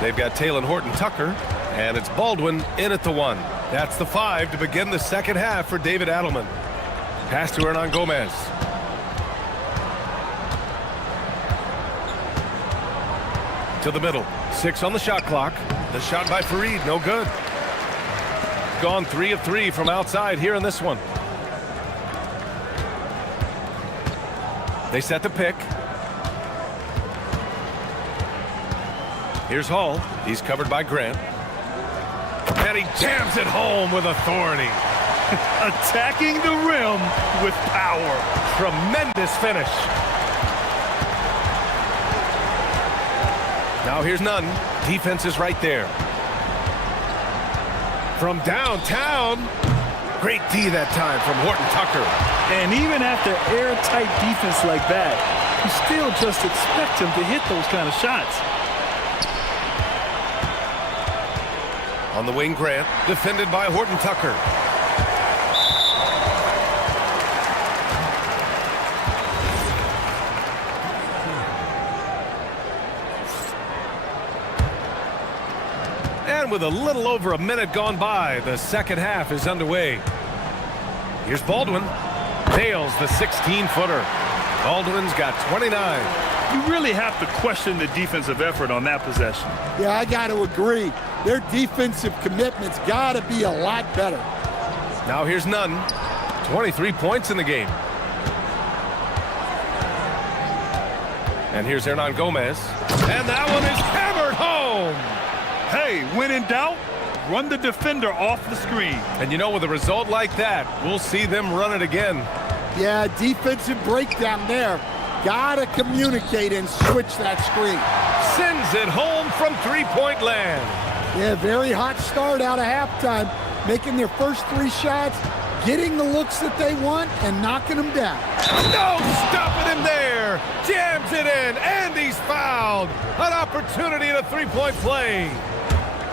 They've got Talon Horton Tucker, and it's Baldwin in at the 1. That's the 5 to begin the second half for David Adelman. Pass to Hernan Gomez. To the middle. 6 on the shot clock. The shot by Fareed, no good. Gone 3 of 3 from outside here in this one. They set the pick. Here's Hall. He's covered by Grant. And he jams it home with authority. Attacking the rim with power. Tremendous finish. Now here's Nunn. Defense is right there. From downtown. Great D that time from Horton Tucker. And even after airtight defense like that, you still just expect him to hit those kind of shots. On the wing, Grant, defended by Horton Tucker. And with a little over a minute gone by, the second half is underway. Here's Baldwin. Nails the 16-footer. Baldwin's got 29. You really have to question the defensive effort on that possession. Yeah, I got to agree. Their defensive commitment's got to be a lot better. Now here's Nunn. 23 points in the game. And here's Hernan Gomez. And that one is hammered home. Hey, when in doubt, run the defender off the screen. And you know, with a result like that, we'll see them run it again. Yeah, defensive breakdown there. Gotta communicate and switch that screen. Sends it home from three-point land. Yeah, very hot start out of halftime. Making their first 3 shots, getting the looks that they want, and knocking them down. No stopping him there. Jams it in, and he's fouled. An opportunity in a three-point play.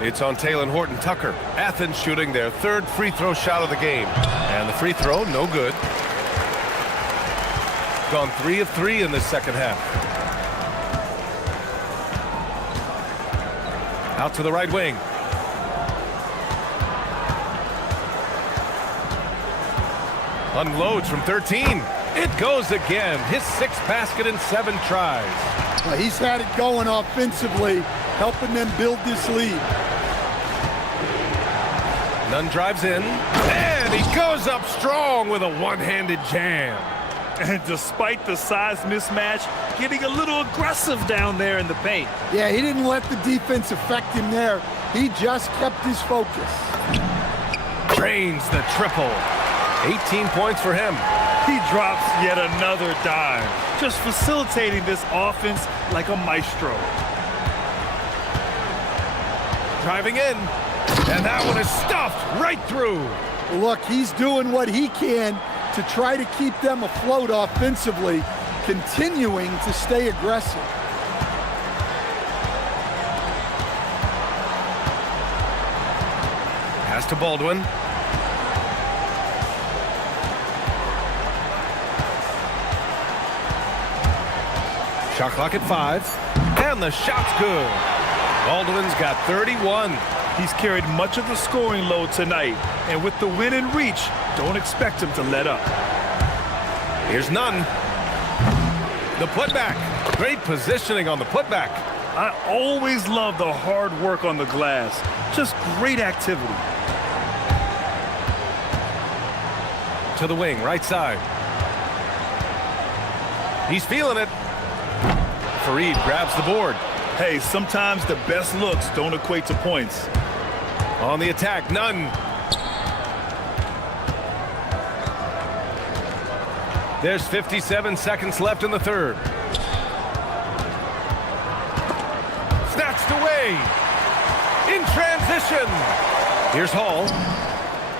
It's on Taylor Horton-Tucker. Athens shooting their 3rd free throw shot of the game. And the free throw, no good. Gone 3 of 3 in this second half. Out to the right wing. Unloads from 13. It goes again. His 6th basket in 7 tries. Well, he's had it going offensively, helping them build this lead. Nunn drives in, and he goes up strong with a one-handed jam. And despite the size mismatch, getting a little aggressive down there in the paint. Yeah, he didn't let the defense affect him there. He just kept his focus. Drains the triple. 18 points for him. He drops yet another dime, just facilitating this offense like a maestro. Driving in, and that one is stuffed right through. Look, he's doing what he can to try to keep them afloat offensively, continuing to stay aggressive. Pass to Baldwin. Shot clock at 5, and the shot's good. Baldwin's got 31. He's carried much of the scoring load tonight, and with the win in reach, don't expect him to let up. Here's Nunn. The putback. Great positioning on the putback. I always love the hard work on the glass. Just great activity. To the wing, right side. He's feeling it. Fareed grabs the board. Hey, sometimes the best looks don't equate to points. On the attack, Nunn. There's 57 seconds left in the 3rd. Snatched away. In transition. Here's Hall.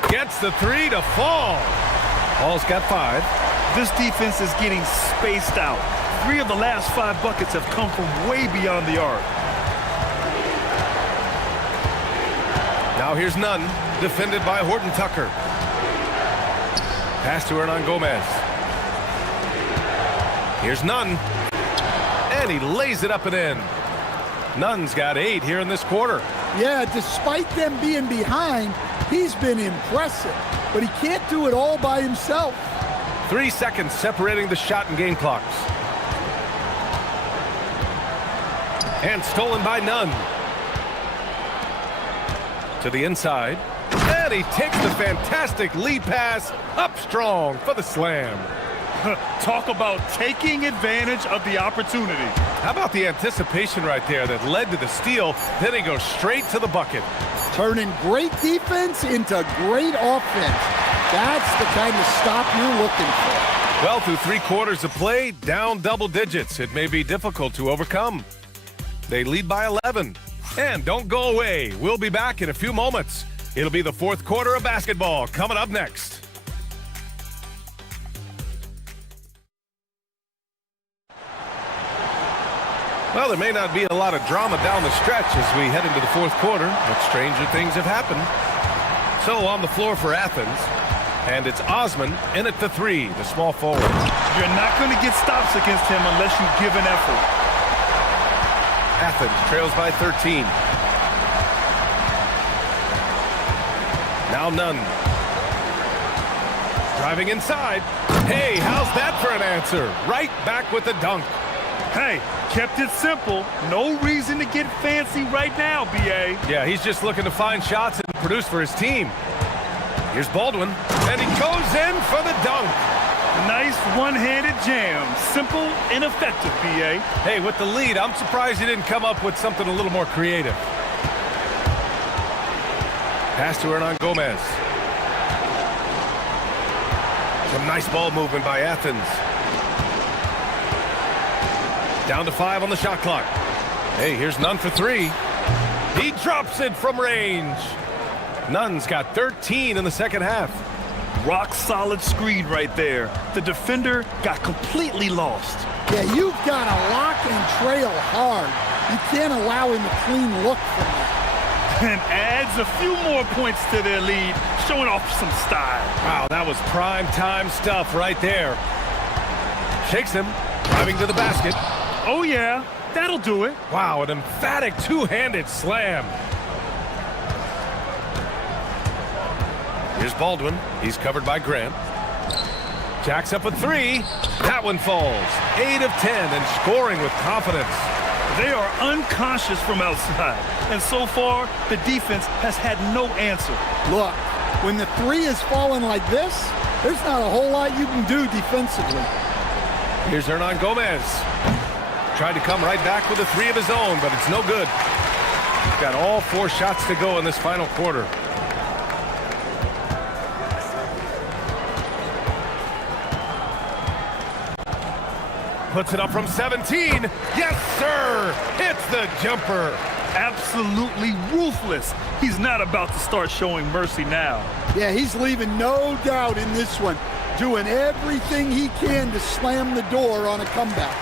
Gets the 3 to fall. Hall's got 5. This defense is getting spaced out. 3 of the last 5 buckets have come from way beyond the arc. Now here's Nunn, defended by Horton-Tucker. Pass to Hernan Gomez. Here's Nunn, and he lays it up and in. Nunn's got 8 here in this quarter. Yeah, despite them being behind, he's been impressive, but he can't do it all by himself. 3 seconds separating the shot and game clocks. And stolen by Nunn. To the inside. And he takes the fantastic lead pass up strong for the slam. Talk about taking advantage of the opportunity. How about the anticipation right there that led to the steal? Then he goes straight to the bucket. Turning great defense into great offense. That's the kind of stop you're looking for. Well, through 3 quarters of play, down double digits. It may be difficult to overcome. They lead by 11. And don't go away. We'll be back in a few moments. It'll be the 4th quarter of basketball coming up next. Well, there may not be a lot of drama down the stretch as we head into the 4th quarter, but stranger things have happened. So on the floor for Athens, and it's Osman in at the 3, the small forward. You're not going to get stops against him unless you give an effort. Athens trails by 13. Now Nunn. Driving inside. Hey, how's that for an answer? Right back with the dunk. Hey, kept it simple. No reason to get fancy right now, B.A. Yeah, he's just looking to find shots and produce for his team. Here's Baldwin, and he goes in for the dunk. Nice one-handed jam. Simple and effective, B.A. Hey, with the lead, I'm surprised he didn't come up with something a little more creative. Pass to Hernan Gomez. Some nice ball movement by Athens. Down to 5 on the shot clock. Hey, here's Nunn for 3. He drops it from range. Nunn's got 13 in the second half. Rock solid screen right there. The defender got completely lost. Yeah, you've got to lock and trail hard. You can't allow him a clean look from that. And adds a few more points to their lead, showing off some style. Wow, that was prime time stuff right there. Shakes him, driving to the basket. Oh yeah, that'll do it. Wow, an emphatic two-handed slam. Here's Baldwin. He's covered by Grant. Jacks up a 3. That one falls. 8 of 10 and scoring with confidence. They are unconscious from outside. And so far, the defense has had no answer. Look, when the 3 is falling like this, there's not a whole lot you can do defensively. Here's Hernan Gomez. Tried to come right back with a 3 of his own, but it's no good. He's got all 4 shots to go in this final quarter. Puts it up from 17. Yes, sir! Hits the jumper. Absolutely ruthless. He's not about to start showing mercy now. Yeah, he's leaving no doubt in this one. Doing everything he can to slam the door on a comeback.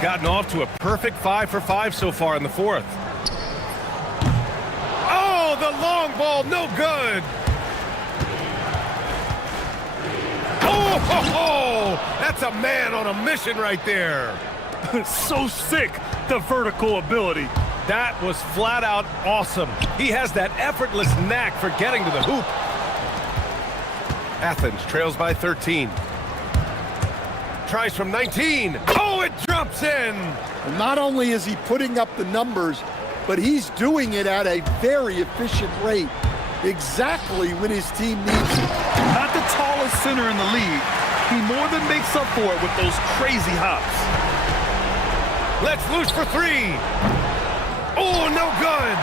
Gotten off to a perfect 5 for 5 so far in the fourth. Oh, the long ball, no good. Oh, ho, ho. That's a man on a mission right there. So sick, the vertical ability. That was flat out awesome. He has that effortless knack for getting to the hoop. Athens trails by 13. Tries from 19. Oh, it drops in. And not only is he putting up the numbers, but he's doing it at a very efficient rate. Exactly when his team needs it. Not the tallest center in the league. He more than makes up for it with those crazy hops. Let's loose for 3. Oh, no good.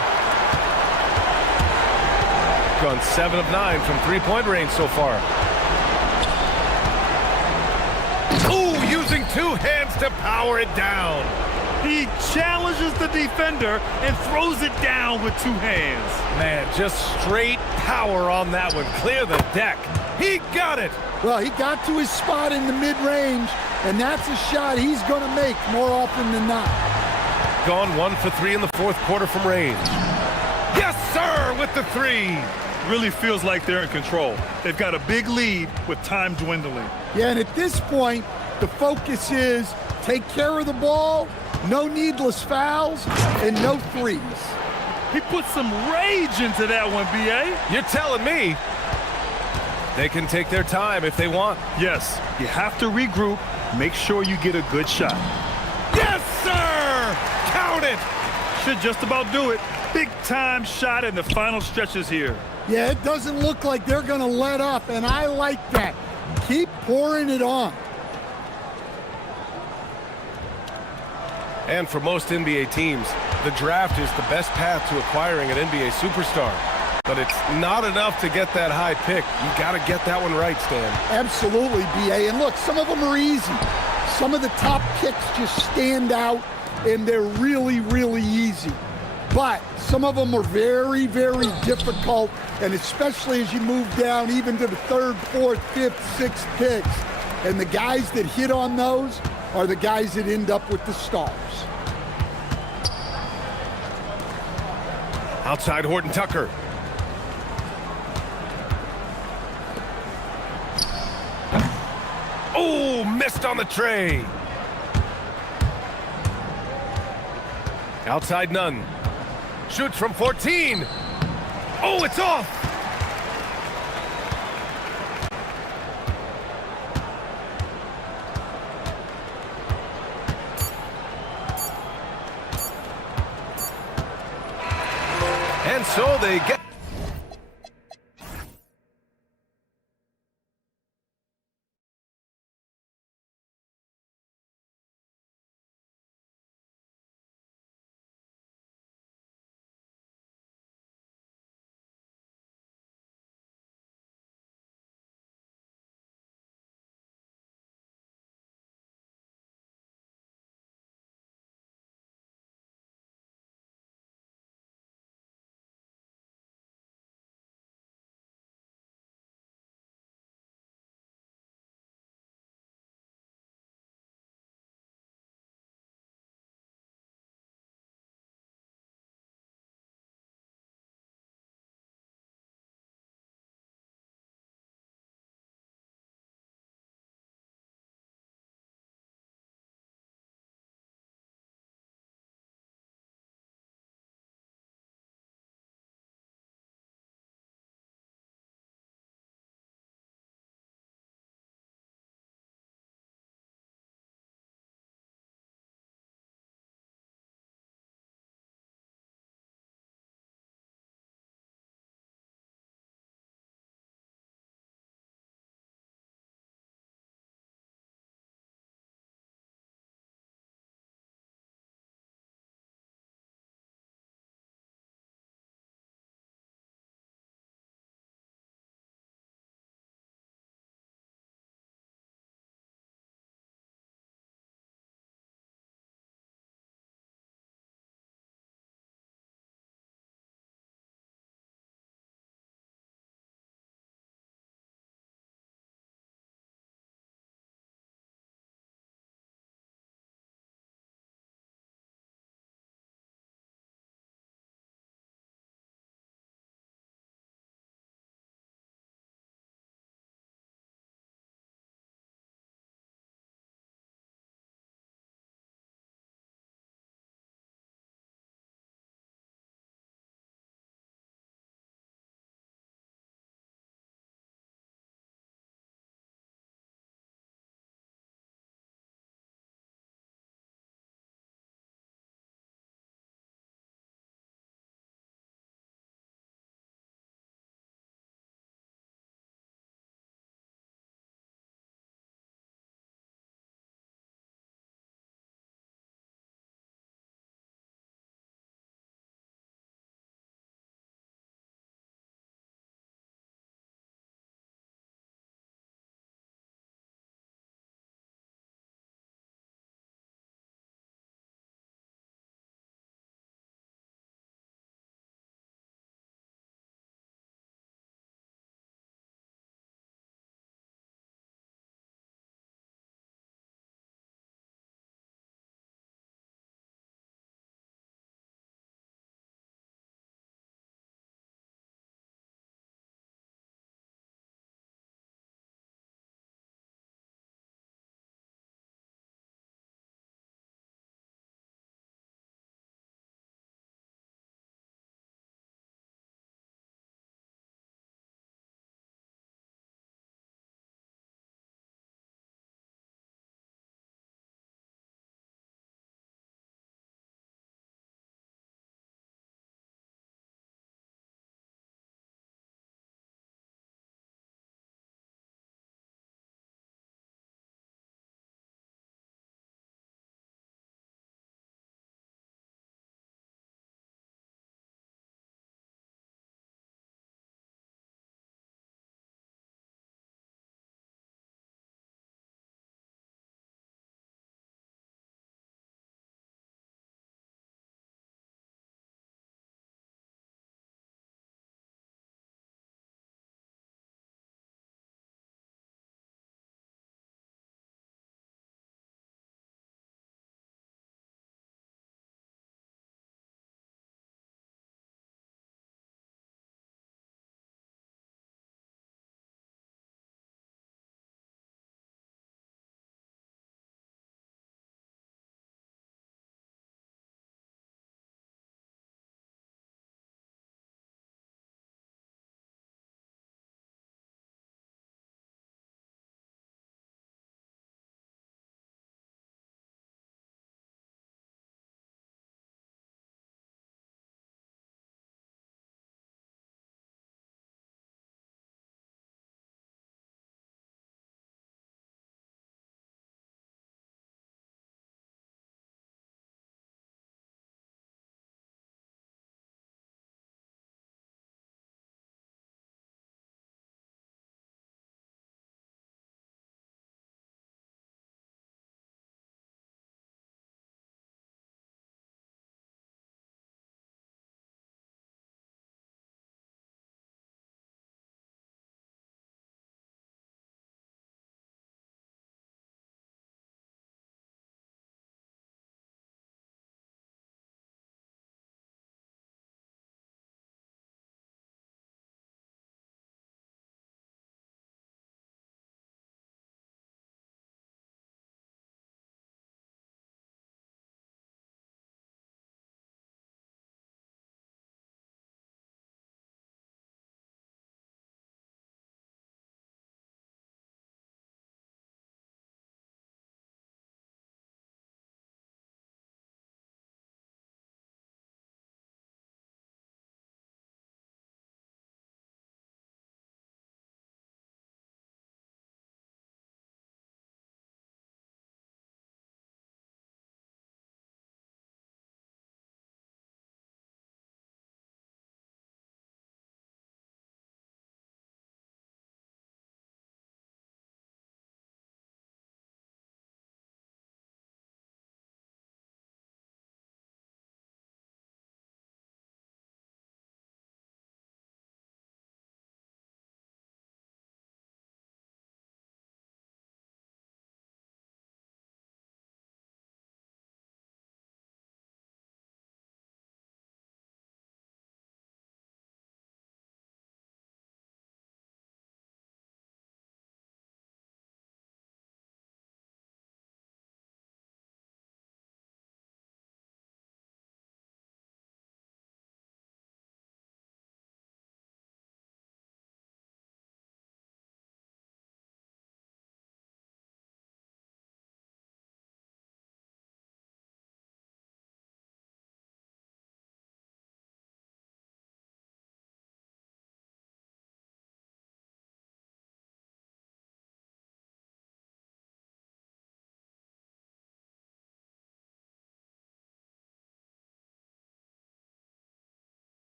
Gone 7 of 9 from three-point range so far. Oh, using 2 hands to power it down. He challenges the defender and throws it down with 2 hands. Man, just straight power on that one. Clear the deck. He got it. Well, he got to his spot in the mid-range, and that's a shot he's going to make more often than not. Gone 1 for 3 in the fourth quarter from range. Yes, sir, with the 3. Really feels like they're in control. They've got a big lead with time dwindling. Yeah, and at this point, the focus is take care of the ball, no needless fouls, and no threes. He put some rage into that one, B.A. You're telling me. They can take their time if they want. Yes, you have to regroup, make sure you get a good shot. Yes, sir! Count it! Should just about do it. Big time shot in the final stretches here. Yeah, it doesn't look like they're going to let up, and I like that. Keep pouring it on. And for most NBA teams, the draft is the best path to acquiring an NBA superstar. But it's not enough to get that high pick. You got to get that one right, Stan. Absolutely, B.A. And look, some of them are easy. Some of the top picks just stand out, and they're really, really easy. But some of them are very, very difficult, and especially as you move down even to the 3rd, 4th, 5th, 6th picks. And the guys that hit on those are the guys that end up with the stars. Outside Horton Tucker. Oh, missed on the tray. Outside Nunn. Shoots from 14. Oh, it's off. And so they get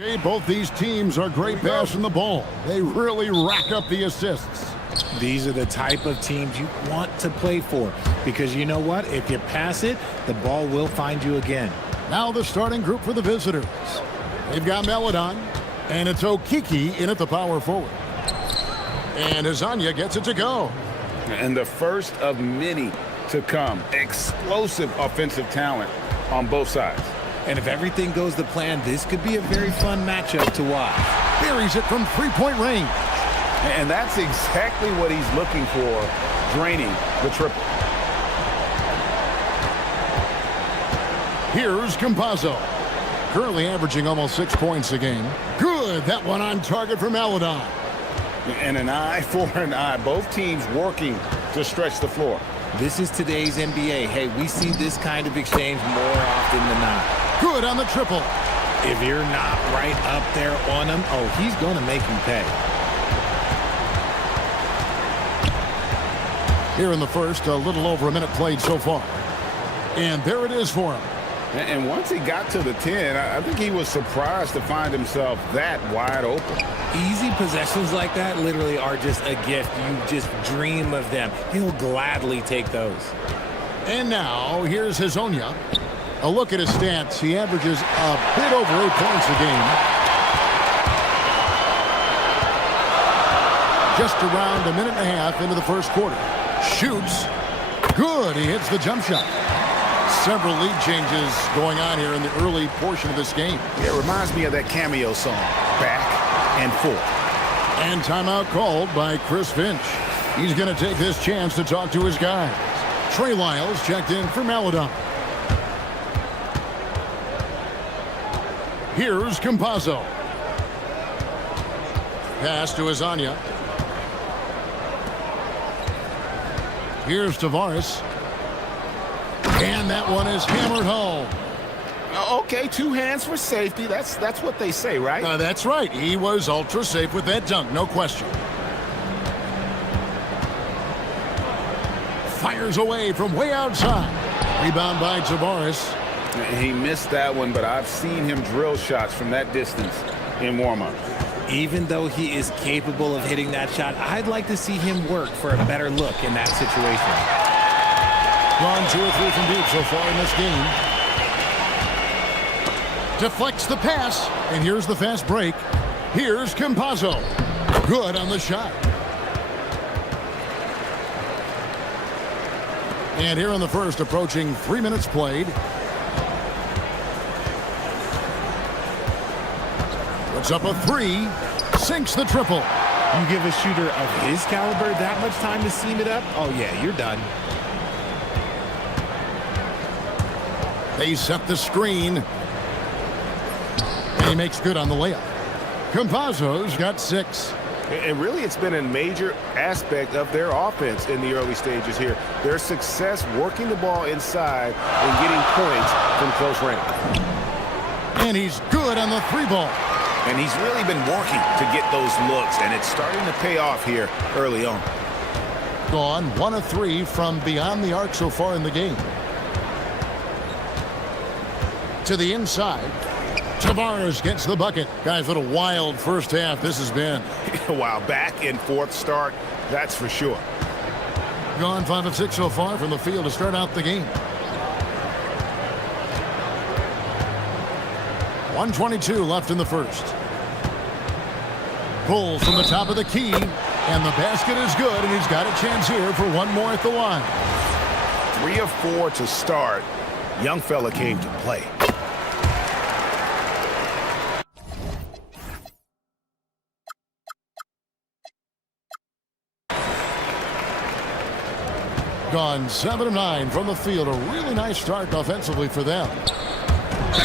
Okay, both these teams are great passing the ball. They really rack up the assists. These are the type of teams you want to play for because you know what? If you pass it, the ball will find you again. Now the starting group for the visitors. They've got Melodon, and it's Okiki in at the power forward. And Azania gets it to go. And the first of many to come. Explosive offensive talent on both sides. And if everything goes to plan, this could be a very fun matchup to watch. Buries it from three-point range. And that's exactly what he's looking for, draining the triple. Here's Campazzo. Currently averaging almost 6 points a game. Good, that one on target for Melodon. And an eye for an eye. Both teams working to stretch the floor. This is today's NBA. Hey, we see this kind of exchange more often than not. Good on the triple. If you're not right up there on him, oh, he's going to make you pay. Here in the first, a little over a minute played so far. And there it is for him. And once he got to the 10, I think he was surprised to find himself that wide open. Easy possessions like that literally are just a gift. You just dream of them. He'll gladly take those. And now, here's Hazonia. A look at his stats. He averages a bit over 8 points a game. Just around a minute and a half into the first quarter. Shoots. Good. He hits the jump shot. Several lead changes going on here in the early portion of this game. It reminds me of that cameo song, Back and Forth. And timeout called by Chris Finch. He's going to take this chance to talk to his guys. Trey Lyles checked in for Melodon. Here's Campazzo. Pass to Azania. Here's Tavares. And that one is hammered home. Okay, 2 hands for safety. That's what they say, right? That's right. He was ultra safe with that dunk, no question. Fires away from way outside. Rebound by Tavares. He missed that one, but I've seen him drill shots from that distance in warm-up. Even though he is capable of hitting that shot, I'd like to see him work for a better look in that situation. Gone 2 or 3 from deep so far in this game. Deflects the pass, and here's the fast break. Here's Campazzo. Good on the shot. And here in the first, approaching 3 minutes played. Puts up a 3. Sinks the triple. You give a shooter of his caliber that much time to seam it up? Oh, yeah, you're done. They set the screen. And he makes good on the layup. Campazzo's got 6. And really, it's been a major aspect of their offense in the early stages here. Their success working the ball inside and getting points from close range. And he's good on the 3-ball. And he's really been working to get those looks, and it's starting to pay off here early on. Gone 1 of 3 from beyond the arc so far in the game. To the inside. Tavares gets the bucket. Guys, what a wild first half this has been. Wow, back and forth start, that's for sure. Gone 5 of 6 so far from the field to start out the game. 1:22 left in the first. Pull from the top of the key, and the basket is good, and he's got a chance here for one more at the line. 3 of 4 to start. Young fella came to play. Gone 7 of 9 from the field. A really nice start offensively for them.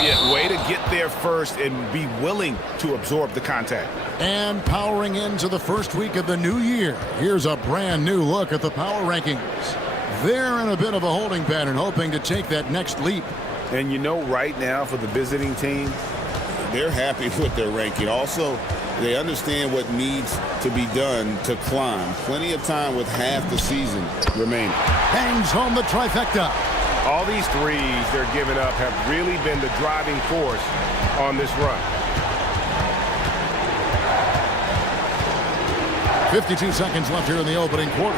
Yeah, way to get there first and be willing to absorb the contact. And powering into the first week of the new year. Here's a brand new look at the power rankings. They're in a bit of a holding pattern, hoping to take that next leap. And you know, right now for the visiting team, they're happy with their ranking. Also, they understand what needs to be done to climb. Plenty of time with half the season remaining. Bangs home the trifecta. All these threes they're giving up have really been the driving force on this run. 52 seconds left here in the opening quarter.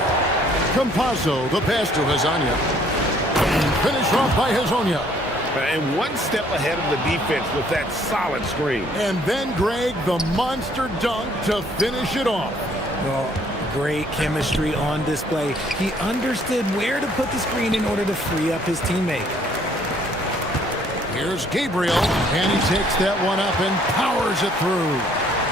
Campazzo, the pass to Hezonja. Finish off by Hezonja. And one step ahead of the defense with that solid screen. And then Greg, the monster dunk to finish it off. Well, great chemistry on display. He understood where to put the screen in order to free up his teammate. Here's Gabriel, and he takes that one up and powers it through.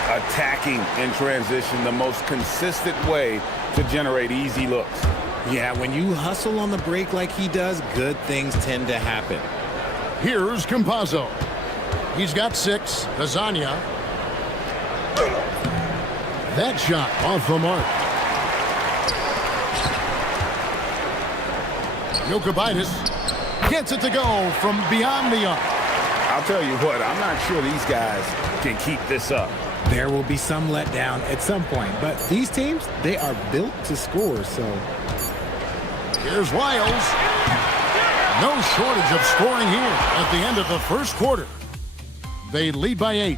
Attacking in transition, the most consistent way to generate easy looks. Yeah, when you hustle on the break like he does, good things tend to happen. Here's Campazzo. He's got 6. Hezonja. That shot off the mark. Jokubaitis gets it to go from beyond the arc. I'll tell you what, I'm not sure these guys can keep this up. There will be some letdown at some point, but these teams, they are built to score, so. Here's Wiles. No shortage of scoring here at the end of the first quarter. They lead by 8.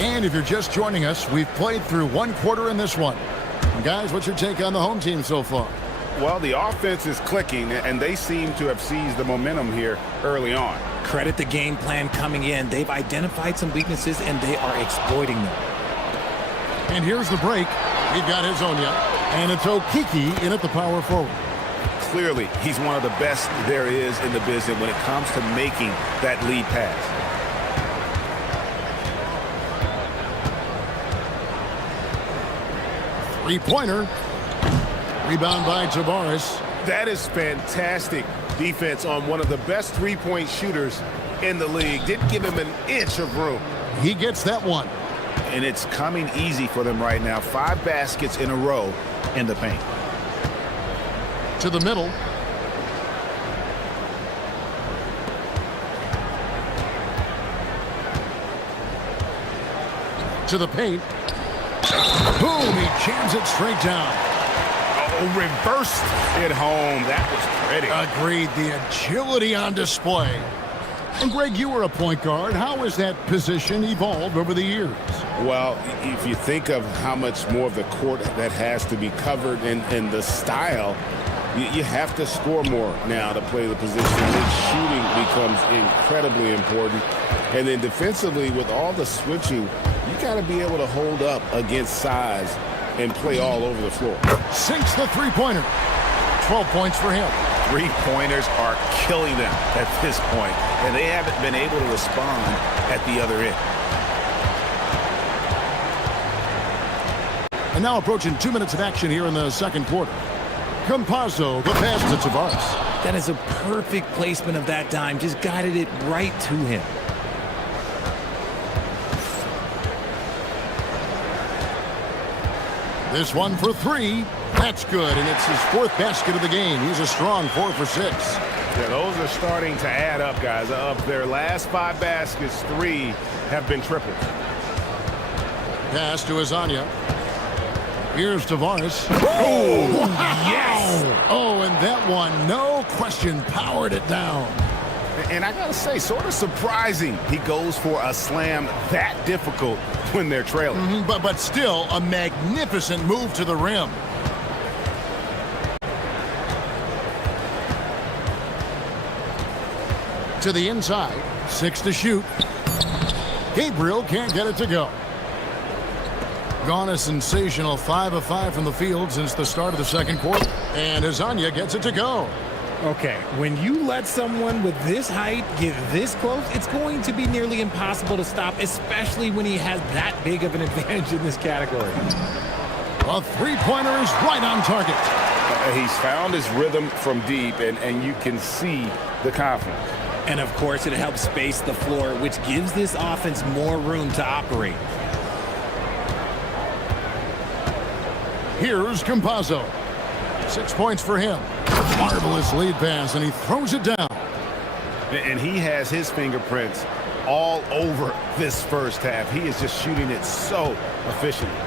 And if you're just joining us, we've played through one quarter in this one. Guys, what's your take on the home team so far? Well, the offense is clicking, and they seem to have seized the momentum here early on. Credit the game plan coming in. They've identified some weaknesses, and they are exploiting them. And here's the break. We've got Hezonja, and it's Okiki in at the power forward. Clearly, he's one of the best there is in the business when it comes to making that lead pass. Three-pointer. Rebound by Tavares. That is fantastic defense on one of the best three-point shooters in the league. Didn't give him an inch of room. He gets that one. And it's coming easy for them right now. 5 baskets in a row in the paint. To the middle. To the paint. Boom, he jams it straight down. Oh, reversed it home. That was pretty. Agreed, the agility on display. And Greg, you were a point guard. How has that position evolved over the years? Well, if you think of how much more of the court that has to be covered and the style, you have to score more now to play the position. And shooting becomes incredibly important. And then defensively, with all the switching, you got to be able to hold up against size and play all over the floor. Sinks the three-pointer. 12 points for him. Three-pointers are killing them at this point, and they haven't been able to respond at the other end. And now approaching 2 minutes of action here in the second quarter. Campazzo, the pass to Tavares. That is a perfect placement of that dime. Just guided it right to him. This one for 3. That's good, and it's his 4th basket of the game. He's a strong 4 for 6. Yeah, those are starting to add up, guys. Of their last 5 baskets, 3 have been triples. Pass to Hezonja. Here's Tavares. Oh, yes! Oh, and that one, no question, powered it down. And I got to say, sort of surprising he goes for a slam that difficult when they're trailing. But still, a magnificent move to the rim. To the inside, 6 to shoot. Gabriel can't get it to go. Gone a sensational 5 of 5 from the field since the start of the second quarter. And Hezonja gets it to go. Okay, when you let someone with this height get this close, it's going to be nearly impossible to stop, especially when he has that big of an advantage in this category. A three-pointer is right on target. He's found his rhythm from deep, and you can see the confidence. And, of course, it helps space the floor, which gives this offense more room to operate. Here's Campazzo. 6 points for him. Marvelous lead pass, and he throws it down. And he has his fingerprints all over this first half. He is just shooting it so efficiently.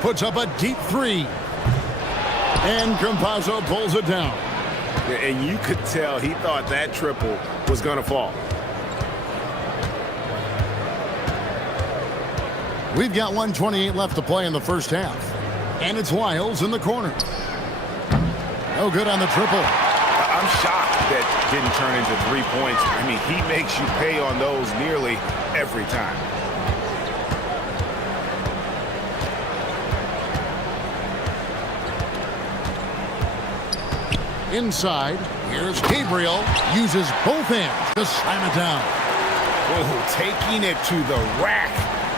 Puts up a deep 3. And Campazzo pulls it down. And you could tell he thought that triple was going to fall. We've got 1:28 left to play in the first half. And it's Wiles in the corner. No good on the triple. I'm shocked that didn't turn into 3 points. I mean, he makes you pay on those nearly every time. Inside, here's Gabriel. Uses both hands to slam it down. Oh, taking it to the rack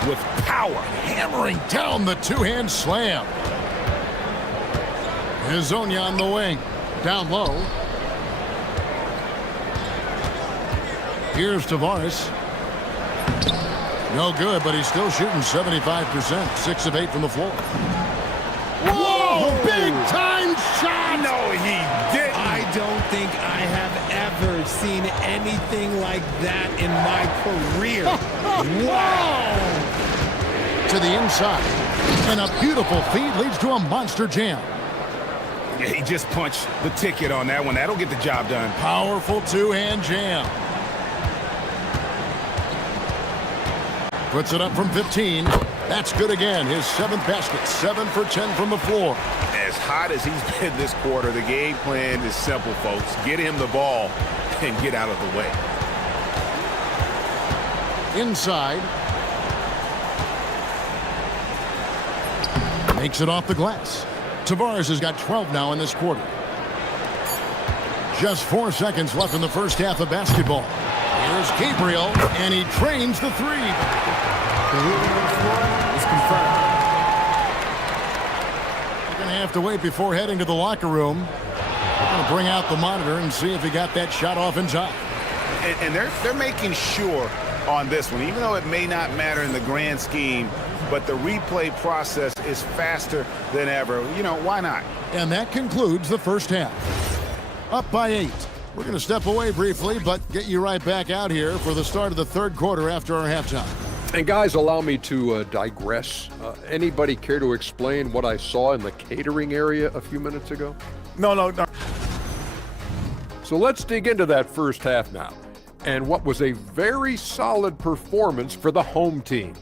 with power. Hammering down the two-hand slam. Hezonja on the wing. Down low. Here's Tavares. No good, but he's still shooting 75%. 6 of 8 from the floor. Whoa! Big time shot! No, he didn't. I don't think I have ever seen anything like that in my career. Wow! To the inside. And a beautiful feed leads to a monster jam. Yeah, he just punched the ticket on that one. That'll get the job done. Powerful two-hand jam. Puts it up from 15. That's good again. His 7th basket. 7 for 10 from the floor. As hot as he's been this quarter, the game plan is simple, folks. Get him the ball and get out of the way. Inside. Makes it off the glass. Tavares has got 12 now in this quarter. Just 4 seconds left in the first half of basketball. Here's Gabriel, and he trains the three. The ruling on the floor is confirmed. You're going to have to wait before heading to the locker room. We're going to bring out the monitor and see if he got that shot off in time. And they're making sure on this one, even though it may not matter in the grand scheme, but the replay process is faster than ever. You know, why not? And that concludes the first half. Up by 8. We're going to step away briefly, but get you right back out here for the start of the third quarter after our halftime. And guys, allow me to digress. Anybody care to explain what I saw in the catering area a few minutes ago? No. So let's dig into that first half now, and what was a very solid performance for the home team.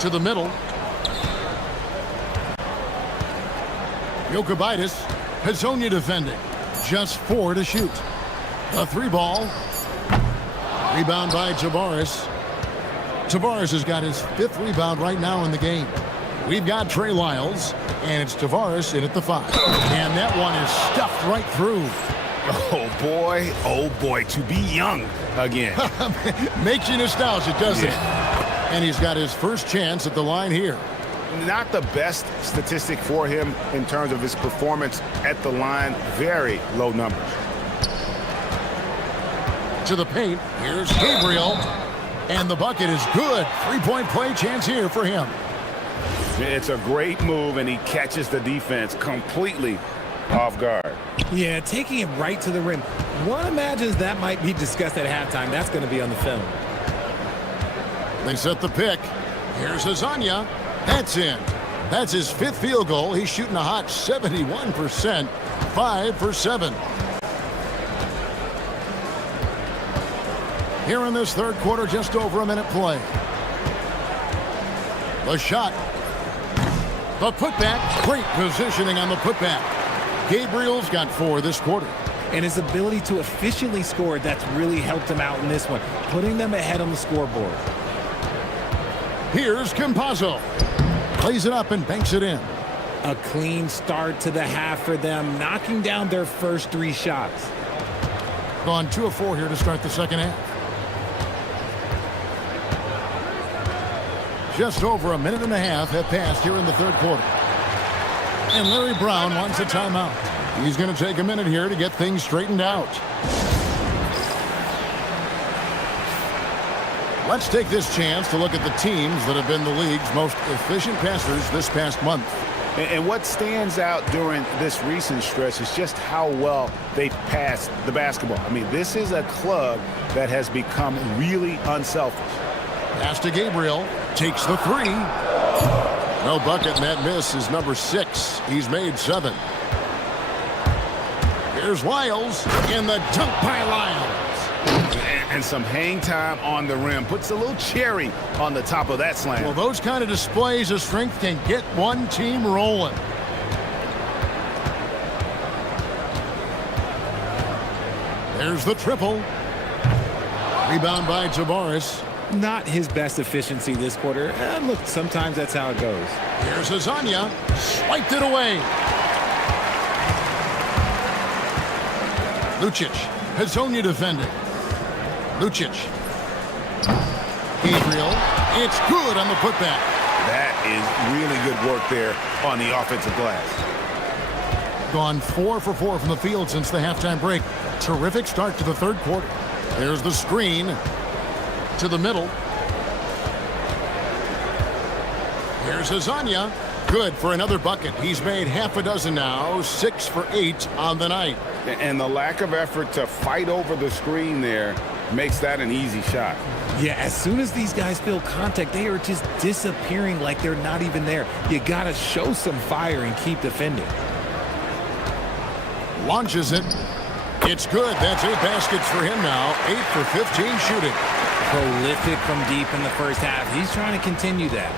To the middle. Jokubaitis. Hezonja defending. Just 4 to shoot. A 3-ball. Rebound by Tavares. Tavares has got his 5th rebound right now in the game. We've got Trey Lyles, and it's Tavares in at the 5. And that one is stuffed right through. Oh boy, to be young again. Makes you nostalgic, doesn't it? And he's got his first chance at the line here. not the best statistic for him in terms of his performance at the line. Very low numbers. To the paint, here's Gabriel. And the bucket is good. Three-point play chance here for him. It's a great move, and he catches the defense completely off guard. Yeah, taking it right to the rim. One imagines that might be discussed at halftime. That's going to be on the film. They set the pick. Here's Hazanya. That's in. That's his 5th field goal. He's shooting a hot 71%. 5 for 7. Here in this third quarter, just over a minute play. The shot. The putback. Great positioning on the putback. Gabriel's got 4 this quarter. And his ability to efficiently score, that's really helped him out in this one, putting them ahead on the scoreboard. Here's Campazzo. Plays it up and banks it in. A clean start to the half for them, knocking down their first 3 shots. Gone 2 of 4 here to start the second half. Just over a minute and a half have passed here in the third quarter. And Larry Brown wants a timeout. He's going to take a minute here to get things straightened out. Let's take this chance to look at the teams that have been the league's most efficient passers this past month. And what stands out during this recent stretch is just how well they passed the basketball. I mean, this is a club that has become really unselfish. Pass to Gabriel. Takes the 3. No bucket, and that miss is number 6. He's made 7. Here's Lyles in the dunk by Lyles. And some hang time on the rim. Puts a little cherry on the top of that slam. Well, those kind of displays of strength can get one team rolling. There's the triple. Rebound by Tavares. Not his best efficiency this quarter. Look, sometimes that's how it goes. Here's Hazanya. Swiped it away. Lucic. Hazanya defending. Lucic. Gabriel. It's good on the putback. That is really good work there on the offensive glass. Gone 4 for 4 from the field since the halftime break. Terrific start to the third quarter. There's the screen to the middle. Here's Hazanya. Good for another bucket. He's made half a dozen now. 6 for 8 on the night. And the lack of effort to fight over the screen there makes that an easy shot. Yeah, as soon as these guys feel contact, they are just disappearing like they're not even there. You got to show some fire and keep defending. Launches it. It's good. That's 8 baskets for him now. 8 for 15 shooting. Prolific from deep in the first half. He's trying to continue that.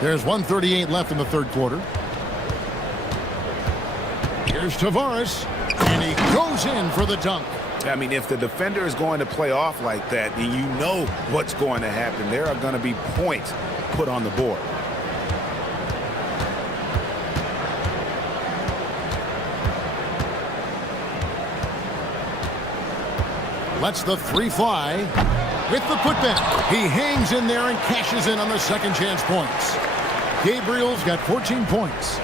There's 1:38 left in the third quarter. Here's Tavares, and he goes in for the dunk. I mean, if the defender is going to play off like that, then you know what's going to happen. There are going to be points put on the board. Lets the 3 fly with the putback. He hangs in there and cashes in on the second chance points. Gabriel's got 14 points.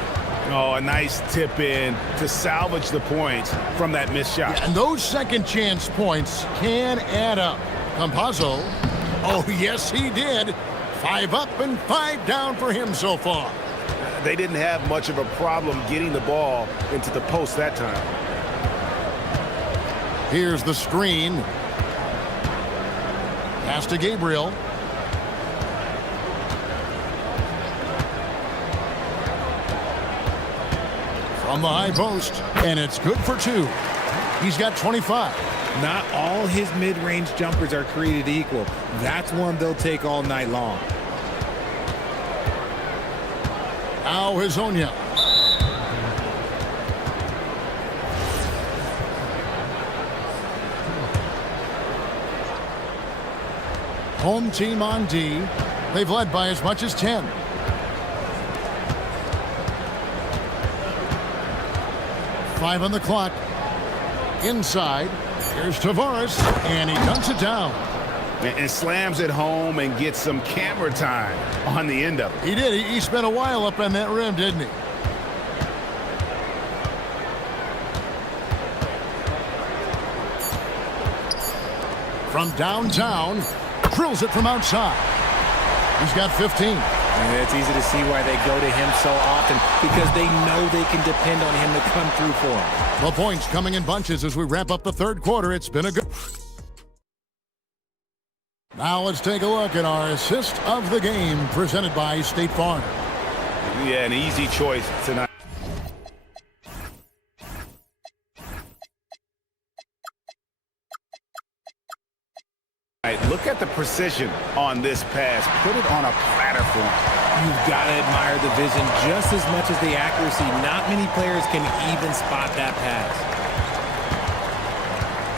Oh, a nice tip in to salvage the points from that missed shot. Yeah, and those second chance points can add up. Campazzo. Oh, yes, he did. 5 up and 5 down for him so far. They didn't have much of a problem getting the ball into the post that time. Here's the screen. Pass to Gabriel. From the high post, and it's good for 2. He's got 25. Not all his mid-range jumpers are created equal. That's one they'll take all night long. Now Hazanya. Home team on D. They've led by as much as 10. Five on the clock. Inside. Here's Tavares, and he dunks it down. And slams it home and gets some camera time on the end of it. He did. He spent a while up on that rim, didn't he? From downtown, drills it from outside. He's got 15. And it's easy to see why they go to him so often, because they know they can depend on him to come through for them. The points coming in bunches as we wrap up the third quarter. It's been a good... Now let's take a look at our assist of the game presented by State Farm. Yeah, an easy choice tonight. Look at the precision on this pass. Put it on a platter for him. You've got to admire the vision just as much as the accuracy. Not many players can even spot that pass.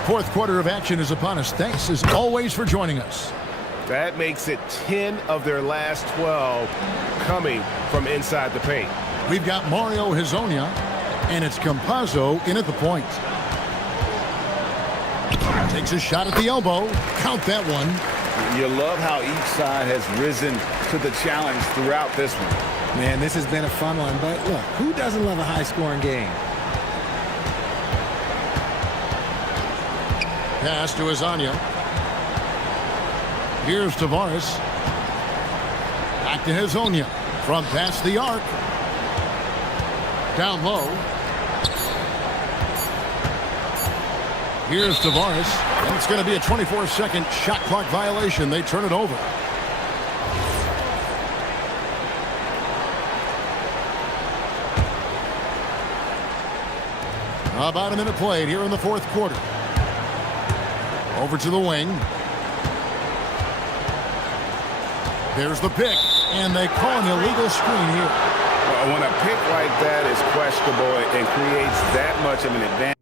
Fourth quarter of action is upon us. Thanks as always for joining us. That makes it 10 of their last 12 coming from inside the paint. We've got Mario Hezonja, and it's Campazzo in at the point. Takes a shot at the elbow. Count that one. You love how each side has risen to the challenge throughout this one. Man, this has been a fun one, but look, who doesn't love a high-scoring game? Pass to Hezonja. Here's Tavares. Back to Hezonja. From past the arc. Down low. Here's Tavares. And it's going to be a 24-second shot clock violation. They turn it over. About a minute played here in the fourth quarter. Over to the wing. There's the pick, and they call an illegal screen here. Well, when a pick like that is questionable and creates that much of an advantage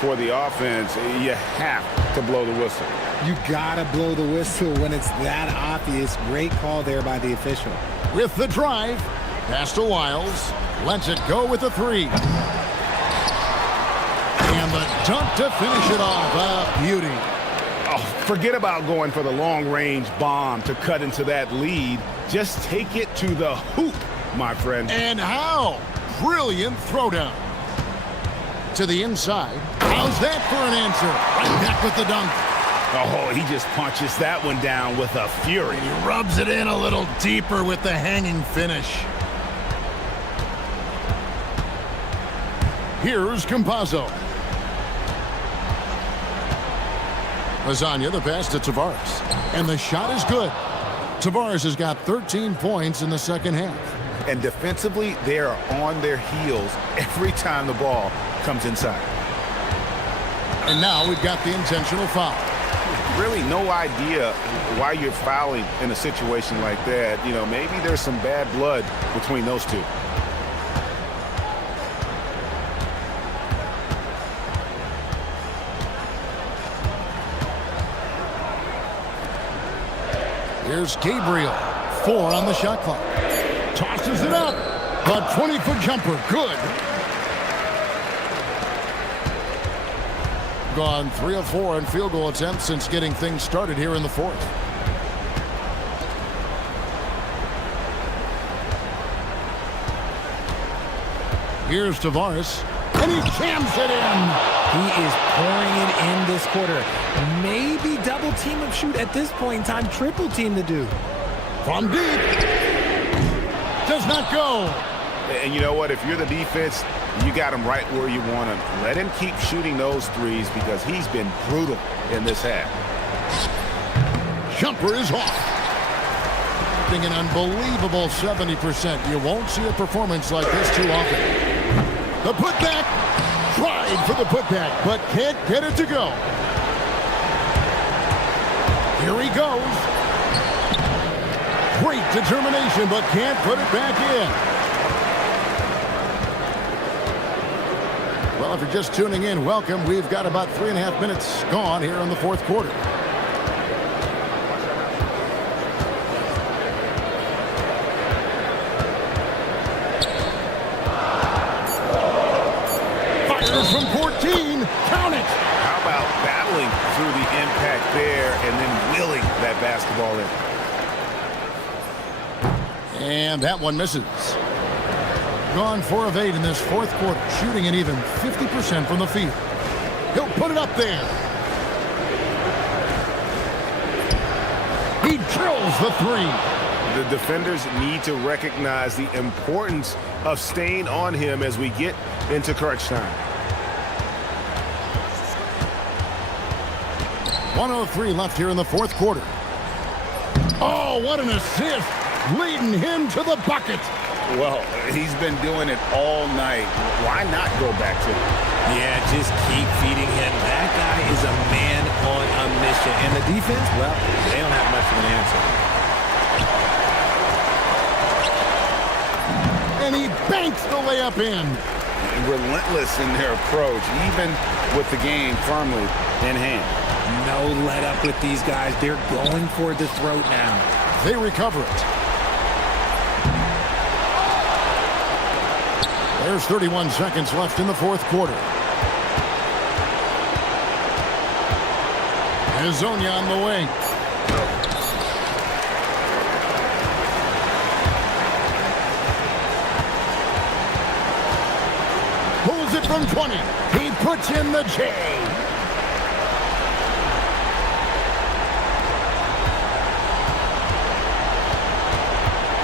for the offense, you have to blow the whistle. You gotta blow the whistle when it's that obvious. Great call there by the official. With the drive, pass to Wiles, lets it go with the three. And the dunk to finish it off. A beauty. Oh, forget about going for the long-range bomb to cut into that lead. Just take it to the hoop, my friend. And how? Brilliant throwdown. To the inside. How's that for an answer? Right back with the dunk. Oh, he just punches that one down with a fury. He rubs it in a little deeper with the hanging finish. Here's Campazzo. Hezonja, the pass to Tavares. And the shot is good. Tavares has got 13 points in the second half. And defensively, they are on their heels every time the ball comes inside. And now we've got the intentional foul. Really no idea why you're fouling in a situation like that. You know, maybe there's some bad blood between those two. Here's Gabriel. 4 on the shot clock. Tosses it up. A 20-foot jumper. Good. Gone 3 of 4 in field goal attempts since getting things started here in the fourth. Here's Tavares. And he jams it in. He is pouring it in this quarter. Maybe double team up shoot at this point in time. Triple team to do. From deep. Does not go. And you know what? If you're the defense, you got him right where you want him. Let him keep shooting those threes because he's been brutal in this half. Jumper is off. An unbelievable 70%. You won't see a performance like this too often. The putback. Tried for the putback, but can't get it to go. Here he goes. Great determination, but can't put it back in. Well, if you're just tuning in, welcome. We've got about 3.5 minutes gone here in the fourth quarter. Fires Fires from 14. Count it. How about battling through the impact there and then willing that basketball in? And that one misses. Gone 4 of 8 in this fourth quarter, shooting an even 50% from the field. He'll put it up there. He drills the 3. The defenders need to recognize the importance of staying on him as we get into crunch time. 1:03 left here in the fourth quarter. Oh, what an assist! Leading him to the bucket. Well, he's been doing it all night. Why not go back to it? Yeah, just keep feeding him. That guy is a man on a mission. And the defense, well, they don't have much of an answer. And he banks the layup in. Relentless in their approach, even with the game firmly in hand. No let up with these guys. They're going for the throat now. They recover it. There's 31 seconds left in the fourth quarter. Hazonia on the wing. Pulls it from 20. He puts in the J.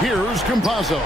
Here's Campazzo.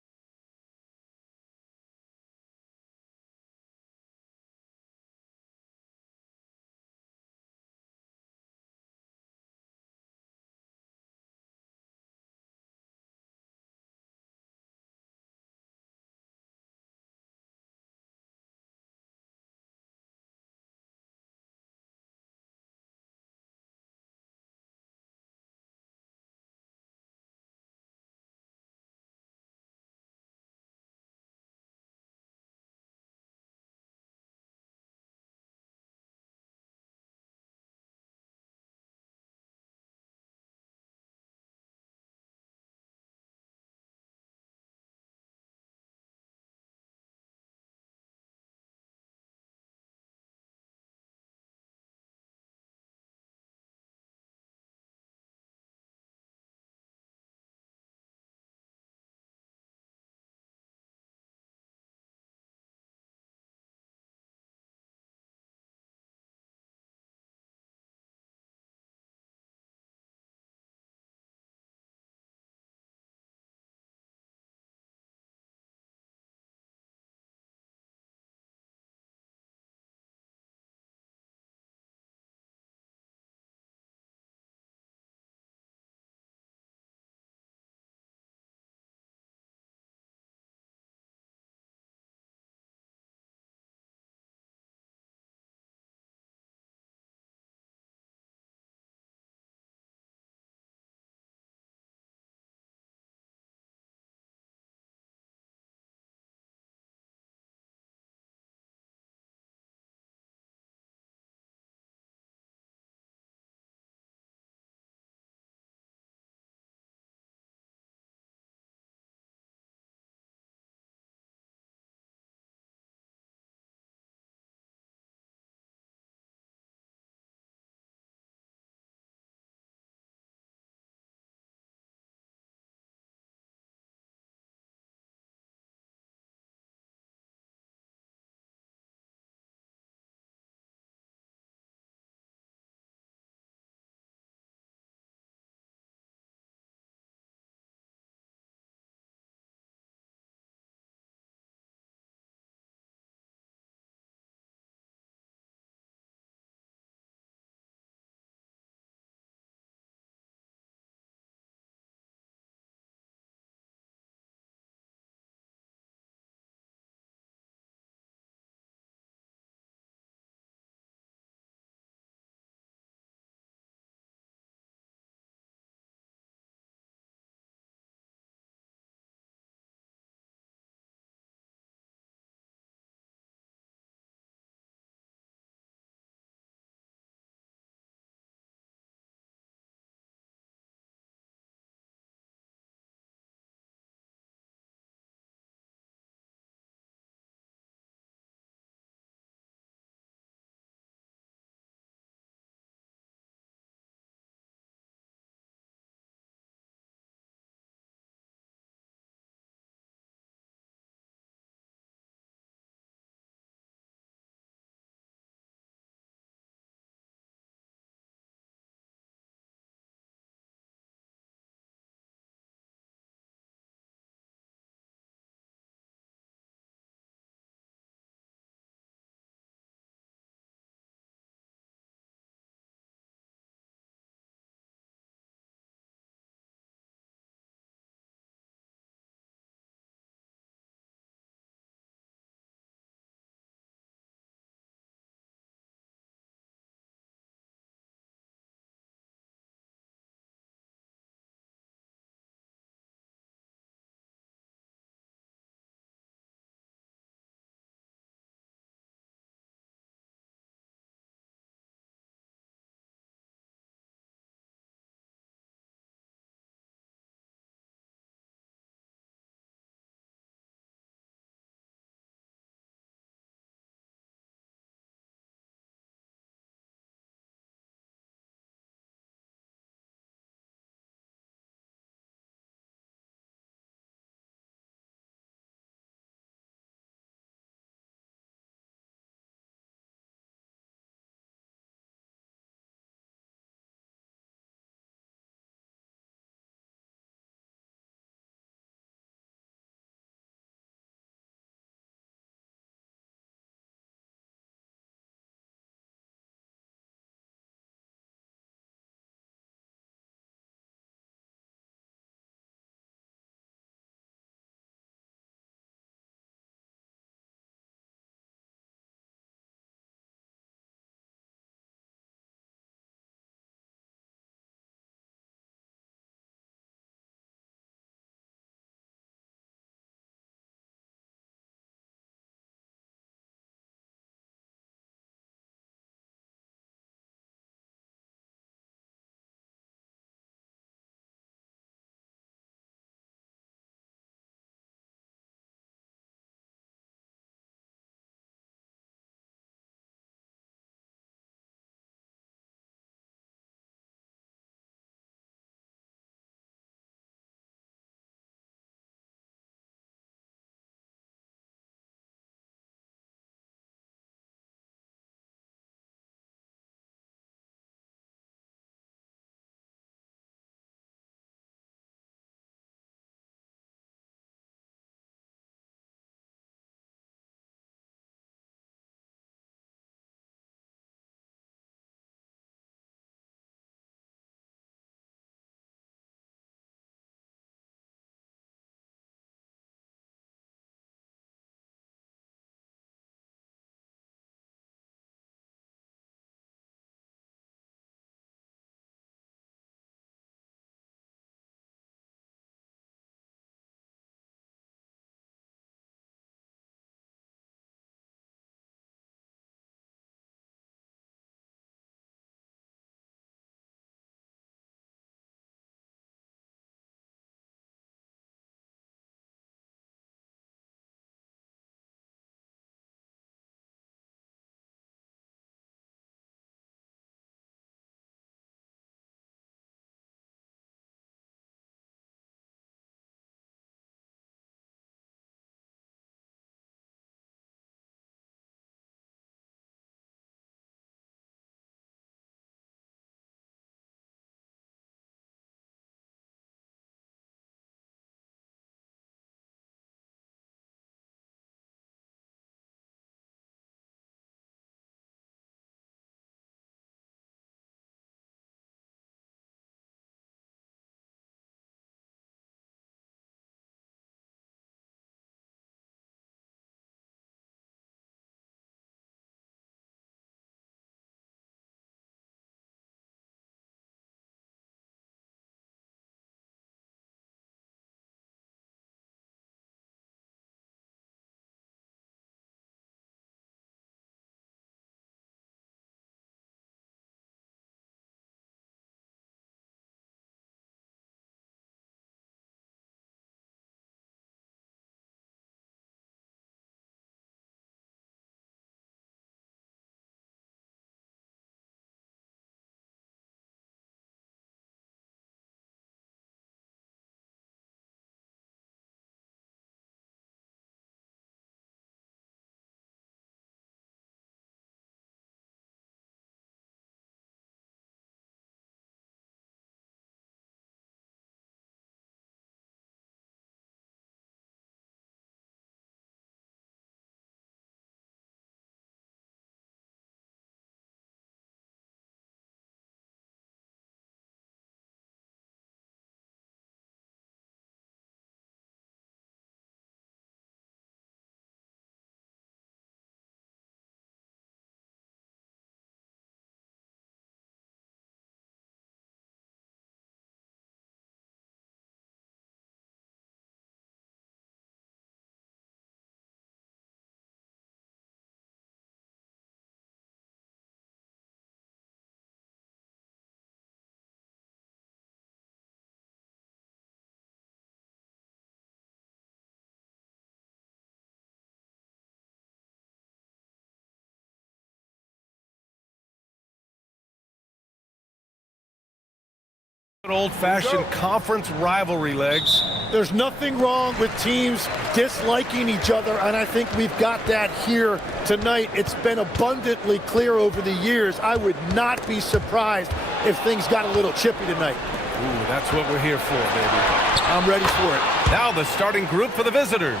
Old-fashioned conference rivalry legs. There's nothing wrong with teams disliking each other, and I think we've got that here tonight. It's been abundantly clear over the years. I would not be surprised if things got a little chippy tonight. Ooh, that's what we're here for, baby. I'm ready for it. Now the starting group for the visitors.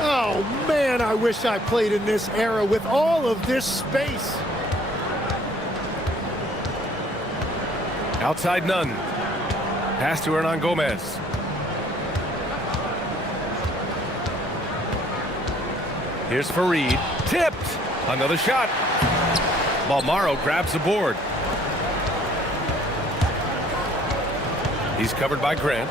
Oh, man, I wish I played in this era with all of this space. Outside none. Pass to Hernan Gomez. Here's Fareed. Tipped. Another shot. Balmaro grabs the board. He's covered by Grant.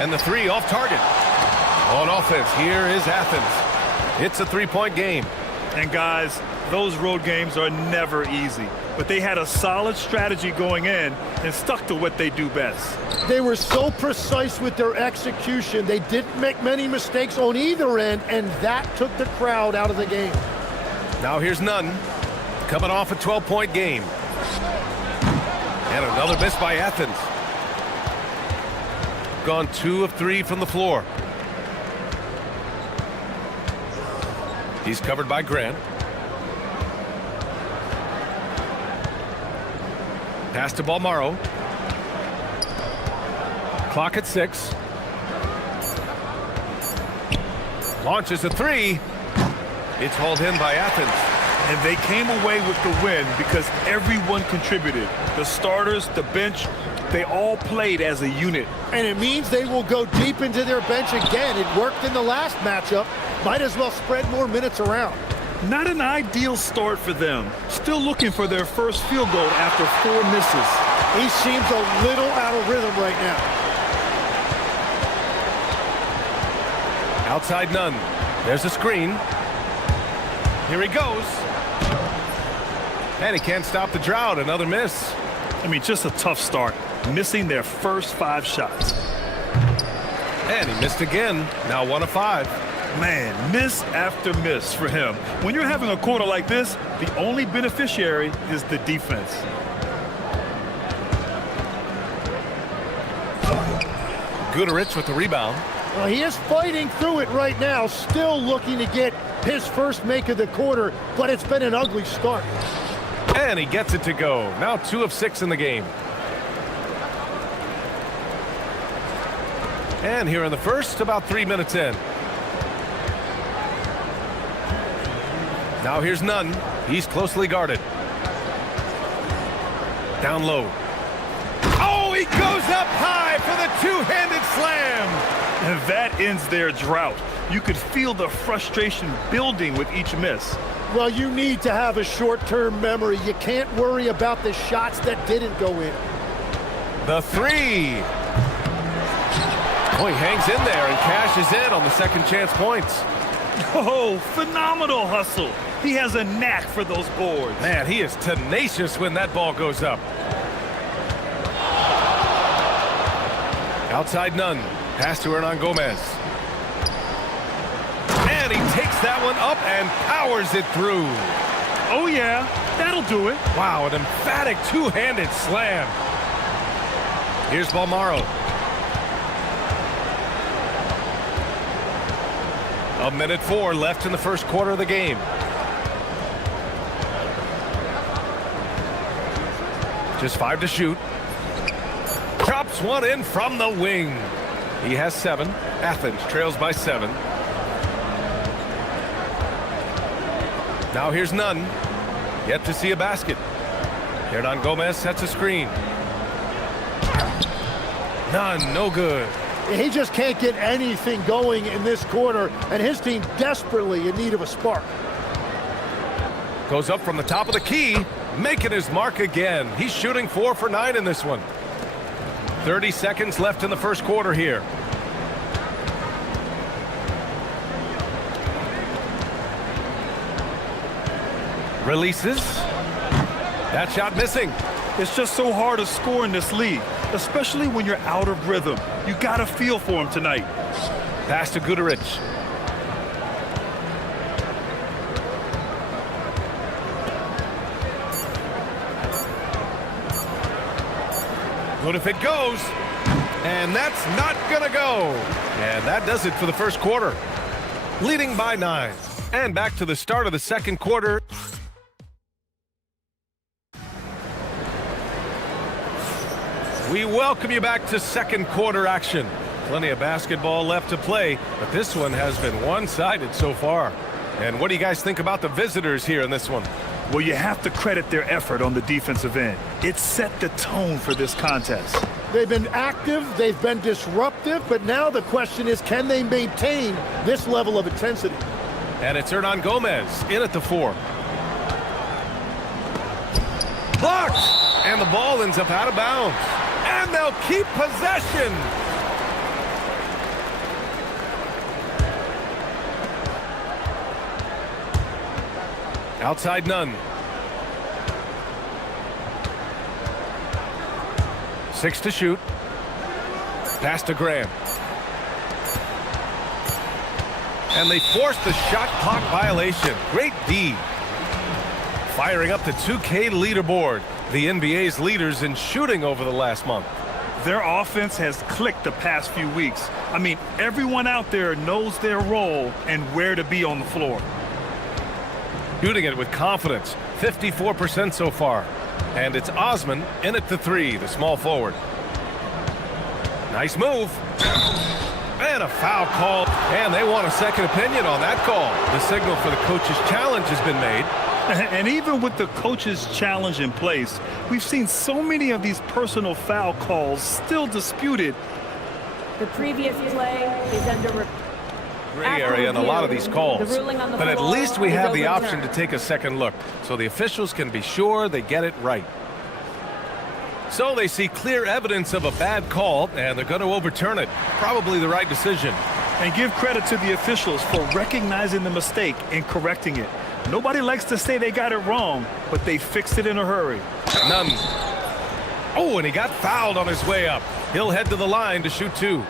And the three off target. On offense, here is Athens. It's a three-point game. And guys, those road games are never easy. But they had a solid strategy going in and stuck to what they do best. They were so precise with their execution. They didn't make many mistakes on either end, and that took the crowd out of the game. Now here's Nunn, coming off a 12-point game. And another miss by Athens. Gone 2 of 3 from the floor. He's covered by Grant. Pass to Balmaro. Clock at 6. Launches a three. It's hauled in by Athens. And they came away with the win because everyone contributed. The starters, the bench, they all played as a unit. And it means they will go deep into their bench again. It worked in the last matchup. Might as well spread more minutes around. Not an ideal start for them. Still looking for their first field goal after 4 misses. He seems a little out of rhythm right now. Outside none. There's a screen. Here he goes. And he can't stop the drought. Another miss. I mean, just a tough start. Missing their first 5 shots. And he missed again. Now 1 of 5. Man, miss after miss for him. When you're having a quarter like this, the only beneficiary is the defense. Guterich with the rebound. Well, he is fighting through it right now, still looking to get his first make of the quarter, but it's been an ugly start. And he gets it to go. Now 2 of 6 in the game. And here in the first, about 3 minutes in. Now here's Nunn. He's closely guarded. Down low. Oh, he goes up high for the two-handed slam. And that ends their drought. You could feel the frustration building with each miss. Well, you need to have a short-term memory. You can't worry about the shots that didn't go in. The three. Oh, he hangs in there and cashes in on the second chance points. Oh, phenomenal hustle. He has a knack for those boards. Man, he is tenacious when that ball goes up. Outside Nunn. Pass to Hernan Gomez. And he takes that one up and powers it through. Oh, yeah. That'll do it. Wow, an emphatic two-handed slam. Here's Balmaro. A minute 4 left in the first quarter of the game. Just 5 to shoot. Chops one in from the wing. He has 7. Athens trails by 7. Now here's Nunn. Yet to see a basket. Hernan Gomez sets a screen. Nunn, no good. He just can't get anything going in this quarter, and his team desperately in need of a spark. Goes up from the top of the key, making his mark again. He's shooting 4 for 9 in this one. 30 seconds left in the first quarter here. Releases. That shot missing. It's just so hard to score in this league, especially when you're out of rhythm. You got to feel for him tonight. Pass to Guduric. Good if it goes. And that's not going to go. And that does it for the first quarter. Leading by 9. And back to the start of the second quarter. We welcome you back to second quarter action. Plenty of basketball left to play, but this one has been one-sided so far. And what do you guys think about the visitors here in this one? Well, you have to credit their effort on the defensive end. It set the tone for this contest. They've been active, they've been disruptive, but now the question is, can they maintain this level of intensity? And it's Hernan Gomez in at the 4. Blocked! And the ball ends up out of bounds. And they'll keep possession. Outside none. 6 to shoot. Pass to Graham. And they force the shot clock violation. Great D. Firing up the 2K leaderboard. The NBA's leaders in shooting over the last month. Their offense has clicked the past few weeks. I mean, everyone out there knows their role and where to be on the floor. Shooting it with confidence. 54% so far. And it's Osman in at the 3, the small forward. Nice move. And a foul call. And they want a second opinion on that call. The signal for the coach's challenge has been made. And even with the coach's challenge in place, we've seen so many of these personal foul calls still disputed. The previous play is under gray area in a lot of these calls. But at least we have the option to take a second look, so the officials can be sure they get it right. So they see clear evidence of a bad call, and they're going to overturn it. Probably the right decision. And give credit to the officials for recognizing the mistake and correcting it. Nobody likes to say they got it wrong, but they fixed it in a hurry. None. Oh, and he got fouled on his way up. He'll head to the line to shoot 2.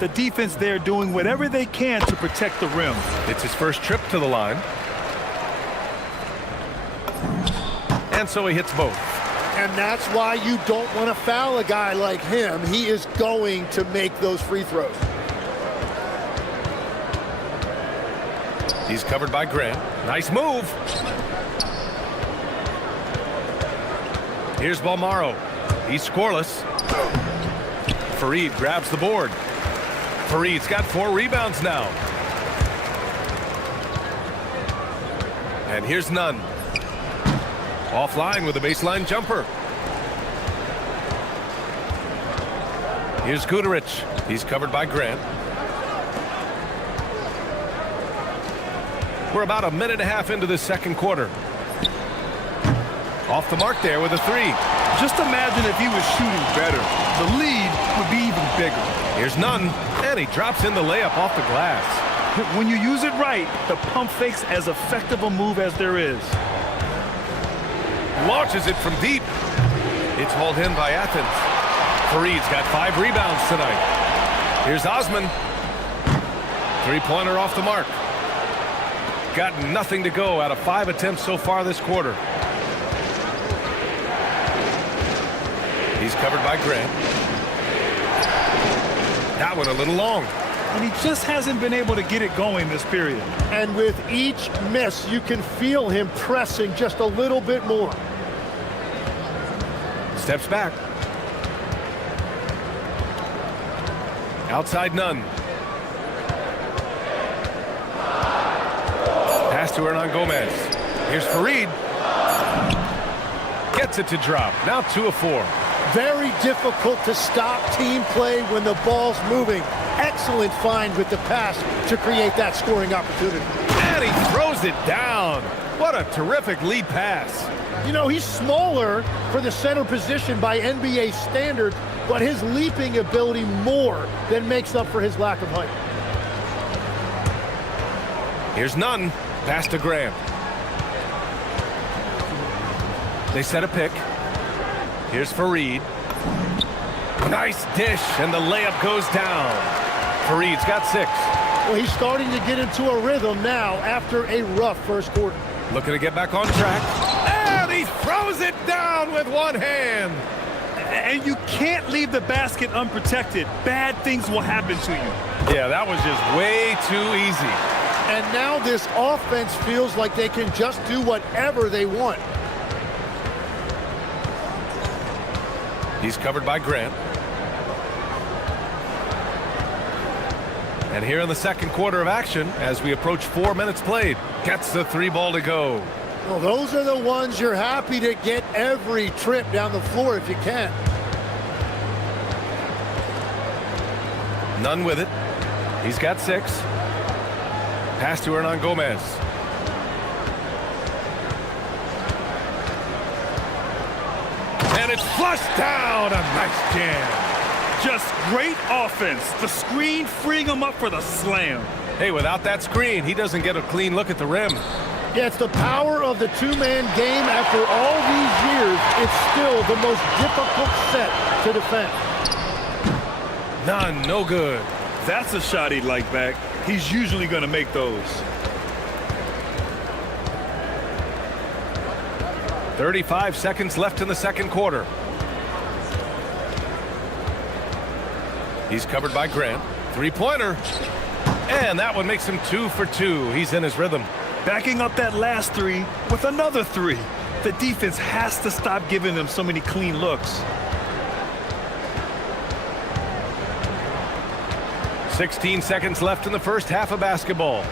The defense there doing whatever they can to protect the rim. It's his first trip to the line. And so he hits both. And that's why you don't want to foul a guy like him. He is going to make those free throws. He's covered by Grant. Nice move. Here's Balmaro. He's scoreless. Fareed grabs the board. Fareed's got 4 rebounds now. And here's Nunn. Offline with a baseline jumper. Here's Guduric. He's covered by Grant. We're about a minute and a half into the second quarter. Off the mark there with a 3. Just imagine if he was shooting better. The lead would be even bigger. Here's Nunn, and he drops in the layup off the glass. When you use it right, the pump fake's as effective a move as there is. Launches it from deep. It's hauled in by Athens. Fareed's got 5 rebounds tonight. Here's Osman. 3-pointer off the mark. Got nothing to go out of 5 attempts so far this quarter. He's covered by Grant. That one a little long. And he just hasn't been able to get it going this period. And with each miss, you can feel him pressing just a little bit more. Steps back. Outside Nunn. Pass to Hernan Gomez. Here's Fareed. Gets it to drop. Now 2 of 4. Very difficult to stop team play when the ball's moving. Excellent find with the pass to create that scoring opportunity. And he throws it down. What a terrific lead pass. You know, he's smaller for the center position by NBA standards, but his leaping ability more than makes up for his lack of height. Here's Nunn. Pass to Graham. They set a pick. Here's Fareed. Nice dish, and the layup goes down. Fareed's got 6. Well, he's starting to get into a rhythm now after a rough first quarter. Looking to get back on track. And he throws it down with one hand. And you can't leave the basket unprotected. Bad things will happen to you. Yeah, that was just way too easy. And now this offense feels like they can just do whatever they want. He's covered by Grant. And here in the second quarter of action, as we approach 4 minutes played, gets the 3 ball to go. Well, those are the ones you're happy to get every trip down the floor if you can. None with it. He's got 6. Pass to Hernan Gomez. And it's flushed down. A nice jam. Just great offense. The screen freeing him up for the slam. Hey, without that screen, he doesn't get a clean look at the rim. Yeah, it's the power of the two-man game. After all these years, it's still the most difficult set to defend. None, no good. That's a shot he'd like back. He's usually going to make those. 35 seconds left in the second quarter. He's covered by Grant. 3-pointer. And that one makes him 2 for 2. He's in his rhythm. Backing up that last 3 with another 3. The defense has to stop giving them so many clean looks. 16 seconds left in the first half of basketball.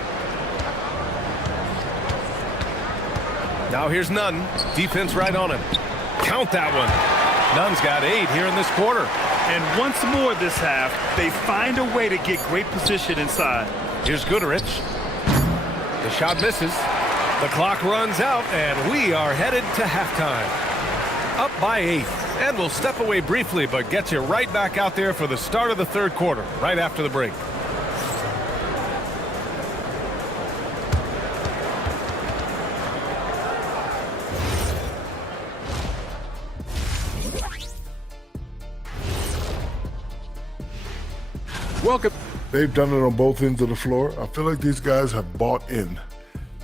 Now here's Nunn. Defense right on him. Count that one. Nunn's got 8 here in this quarter. And once more this half, they find a way to get great position inside. Here's Goodrich. The shot misses. The clock runs out, and we are headed to halftime. Up by 8. And we'll step away briefly, but get you right back out there for the start of the third quarter, right after the break. Welcome. They've done it on both ends of the floor. I feel like these guys have bought in.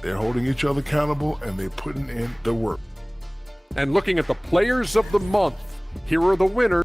They're holding each other accountable, and they're putting in the work. And looking at the players of the month, here are the winners.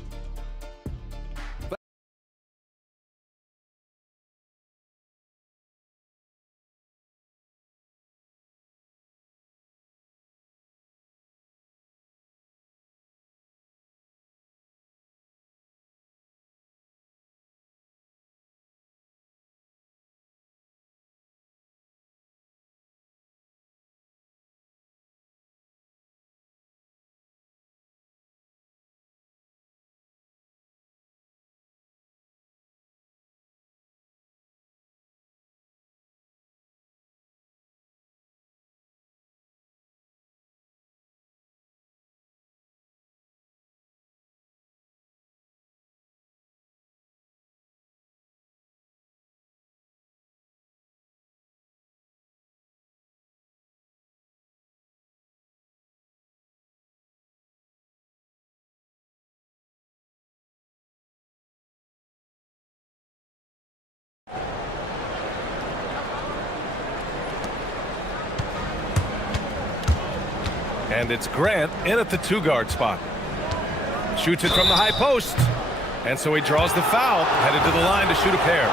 And it's Grant in at the 2-guard spot. Shoots it from the high post. And so he draws the foul, headed to the line to shoot a pair.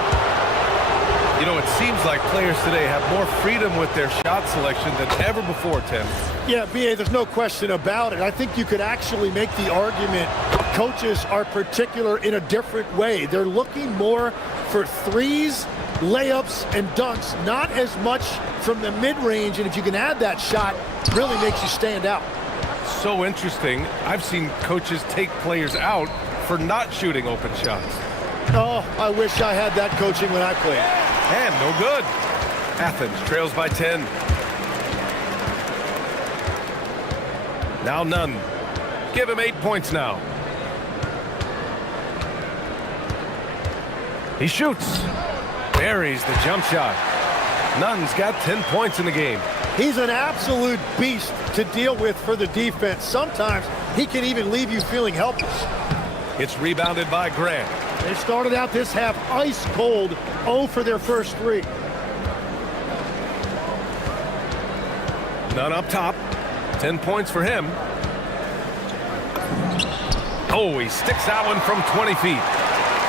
You know, it seems like players today have more freedom with their shot selection than ever before, Tim. Yeah, B.A., there's no question about it. I think you could actually make the argument coaches are particular in a different way. They're looking more for threes, layups, and dunks, not as much from the mid-range. And if you can add that shot, really makes you stand out. So interesting. I've seen coaches take players out for not shooting open shots. Oh, I wish I had that coaching when I played. And no good. Athens trails by 10. Now Nunn. Give him 8 points now. He shoots. Buries the jump shot. Nunn's got 10 points in the game. He's an absolute beast to deal with for the defense. Sometimes he can even leave you feeling helpless. It's rebounded by Grant. They started out this half ice cold, 0 for their first 3. None up top. 10 points for him. Oh, he sticks that one from 20 feet.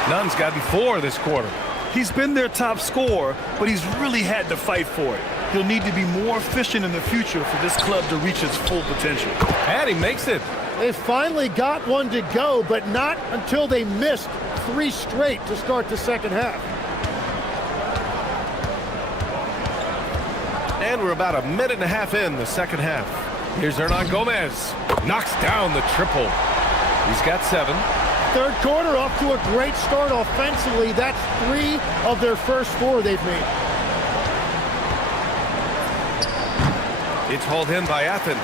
Nunn's gotten 4 this quarter. He's been their top scorer, but he's really had to fight for it. He'll need to be more efficient in the future for this club to reach its full potential. And he makes it. They finally got one to go, but not until they missed 3 straight to start the second half. And we're about a minute and a half in the second half. Here's Hernan Gomez. Knocks down the triple. He's got 7. Third quarter off to a great start offensively. That's 3 of their first 4 they've made. It's hauled in by Athens.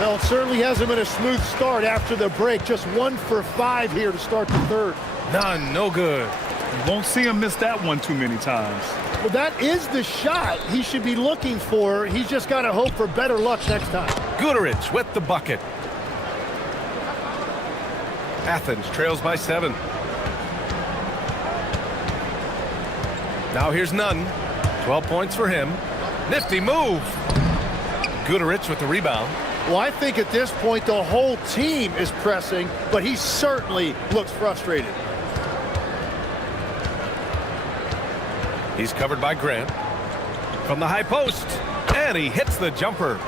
Well, it certainly hasn't been a smooth start after the break. Just 1 for 5 here to start the third. None, no good. You won't see him miss that one too many times. Well, that is the shot he should be looking for. He's just got to hope for better luck next time. Guterich with the bucket. Athens trails by 7. Now here's Nunn. 12 points for him. Nifty move. Guterich with the rebound. Well, I think at this point the whole team is pressing, but he certainly looks frustrated. He's covered by Grant. From the high post. And he hits the jumper.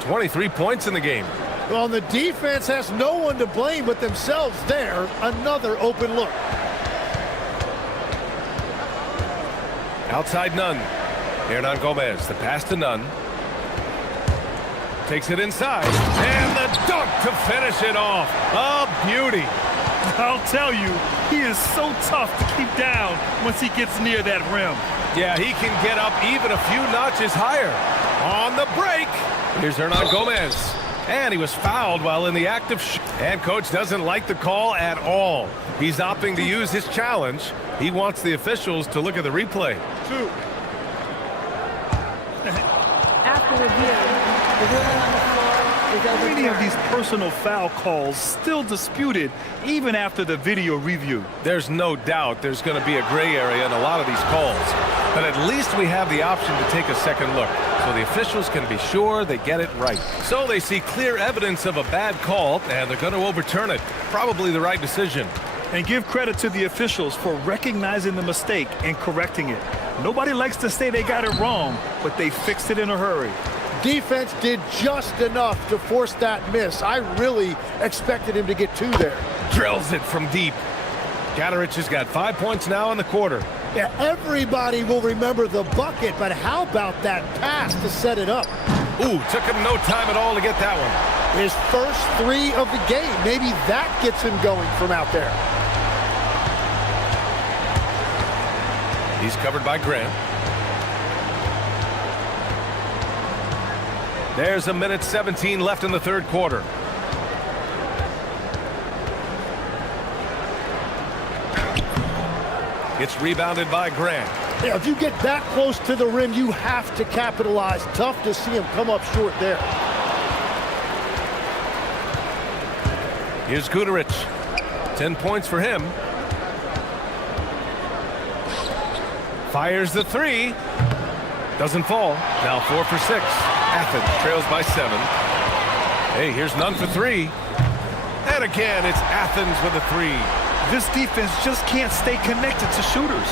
23 points in the game. Well, the defense has no one to blame but themselves there. Another open look. Outside Nunn. Hernan Gomez. The pass to Nunn. Takes it inside. And the dunk to finish it off. A beauty. I'll tell you, he is so tough to keep down once he gets near that rim. Yeah, he can get up even a few notches higher. On the break. Here's Hernan Gomez. And he was fouled while in the act of and coach doesn't like the call at all. He's opting to use his challenge. He wants the officials to look at the replay. 2. After review, the ruling on the floor is overturned. Many of these personal foul calls still disputed even after the video review. There's no doubt there's going to be a gray area in a lot of these calls. But at least we have the option to take a second look, so the officials can be sure they get it right. So they see clear evidence of a bad call, and they're going to overturn it. Probably the right decision. And give credit to the officials for recognizing the mistake and correcting it. Nobody likes to say they got it wrong, but they fixed it in a hurry. Defense did just enough to force that miss. I really expected him to get 2 there. Drills it from deep. Guterich has got 5 points now in the quarter. Yeah, everybody will remember the bucket, but how about that pass to set it up? Ooh, took him no time at all to get that one. His first 3 of the game. Maybe that gets him going from out there. He's covered by Grant. There's a minute 17 left in the third quarter. It's rebounded by Grant. Yeah, if you get that close to the rim, you have to capitalize. Tough to see him come up short there. Here's Guterich. 10 points for him. Fires the 3. Doesn't fall. Now 4 for 6. Athens trails by 7. Hey, here's Nunn for 3. And again, it's Athens with a 3. This defense just can't stay connected to shooters.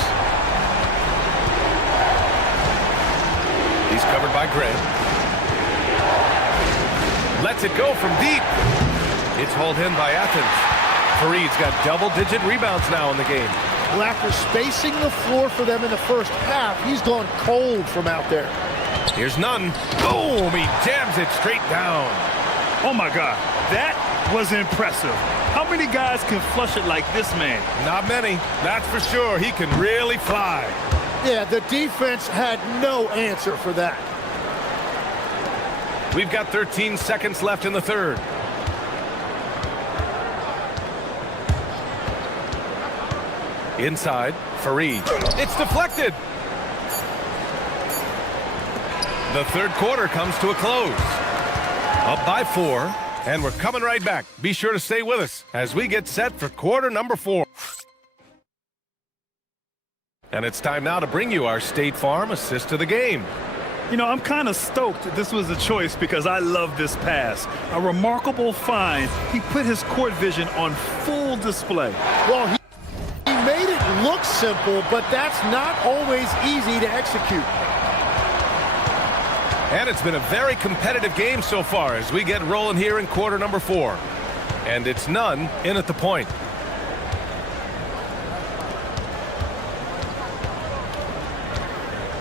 He's covered by Grant. Lets it go from deep. It's hauled in by Athens. Fareed's got double-digit rebounds now in the game. Well, after spacing the floor for them in the first half, he's gone cold from out there. Here's Nunn. Boom! He jams it straight down. Oh, my God. That was impressive. How many guys can flush it like this man? Not many. That's for sure. He can really fly. Yeah, the defense had no answer for that. We've got 13 seconds left in the third. Inside, Fareed. It's deflected. The third quarter comes to a close. Up by 4, and we're coming right back. Be sure to stay with us as we get set for quarter number 4. And it's time now to bring you our State Farm assist to the game. You know, I'm kind of stoked this was a choice because I love this pass. A remarkable find. He put his court vision on full display. Well, he made it look simple, but that's not always easy to execute. And it's been a very competitive game so far as we get rolling here in quarter number 4. And it's none in at the point.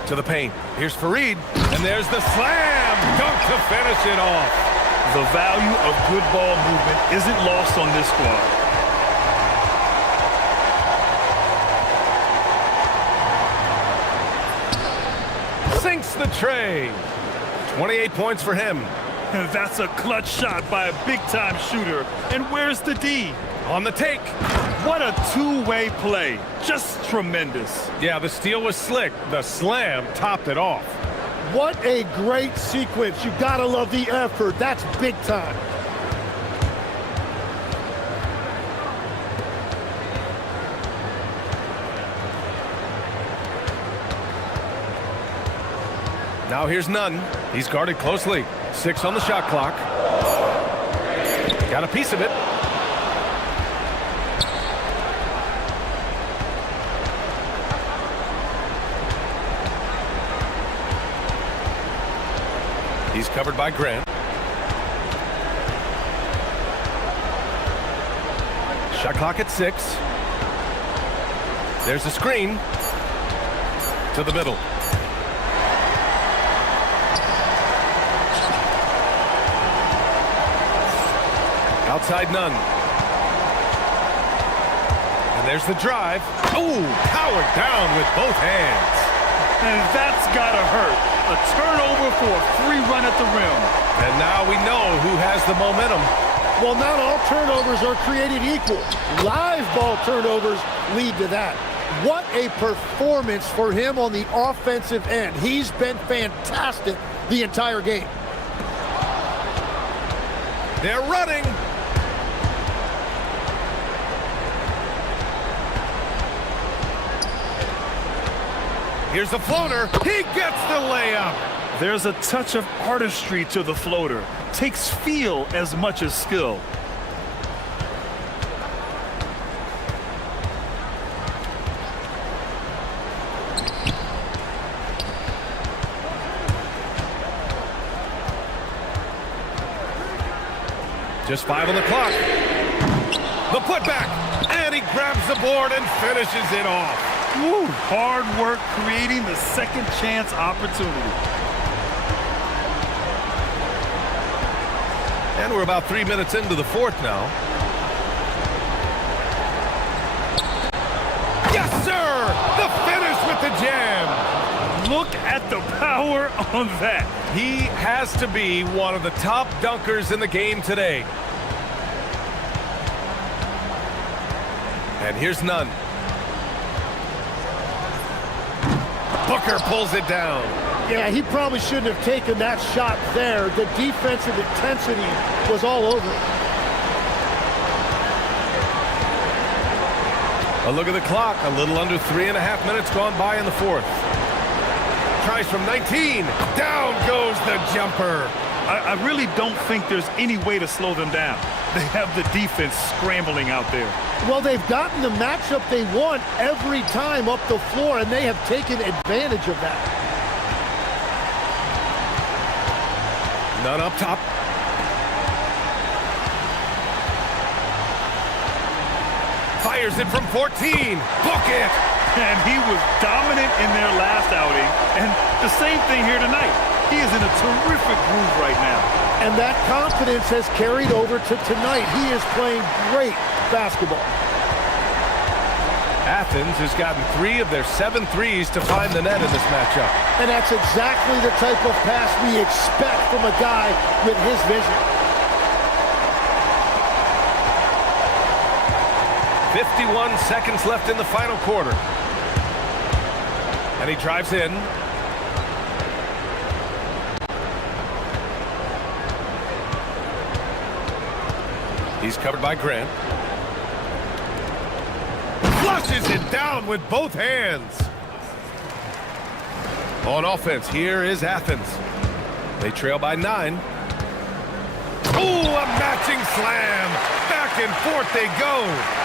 To the paint. Here's Fareed. And there's the slam dunk to finish it off. The value of good ball movement isn't lost on this squad. Sinks the tray. 28 points for him. That's a clutch shot by a big-time shooter. And where's the D? On the take. What a two-way play. Just tremendous. Yeah, the steal was slick. The slam topped it off. What a great sequence. You gotta love the effort. That's big time. Now here's Nunn. He's guarded closely. 6 on the shot clock. Got a piece of it. He's covered by Grant. Shot clock at 6. There's a screen. To the middle. Outside Nunn. And there's the drive. Oh, powered down with both hands. And that's gotta hurt. A turnover for a free run at the rim. And now we know who has the momentum. Well, not all turnovers are created equal. Live ball turnovers lead to that. What a performance for him on the offensive end. He's been fantastic the entire game. They're running. Here's the floater. He gets the layup. There's a touch of artistry to the floater. Takes feel as much as skill. Just 5 on the clock. The putback. And he grabs the board and finishes it off. Woo, hard work creating the second chance opportunity. And we're about 3 minutes into the 4th now. Yes, sir! The finish with the jam! Look at the power on that. He has to be one of the top dunkers in the game today. And here's Nunn. Booker pulls it down. Yeah, he probably shouldn't have taken that shot there. The defensive intensity was all over it. A look at the clock. A little under 3.5 minutes gone by in the 4th. Tries from 19. Down goes the jumper. I really don't think there's any way to slow them down. They have the defense scrambling out there. Well, they've gotten the matchup they want every time up the floor, and they have taken advantage of that. None up top. Fires it from 14. Book it. And he was dominant in their last outing. And the same thing here tonight. He is in a terrific groove right now. And that confidence has carried over to tonight. He is playing great basketball. Athens has gotten 3 of their 7 threes to find the net in this matchup. And that's exactly the type of pass we expect from a guy with his vision. 51 seconds left in the final quarter. And he drives in. He's covered by Grant. Flushes it down with both hands. On offense, here is Athens. They trail by 9. Oh, a matching slam. Back and forth they go.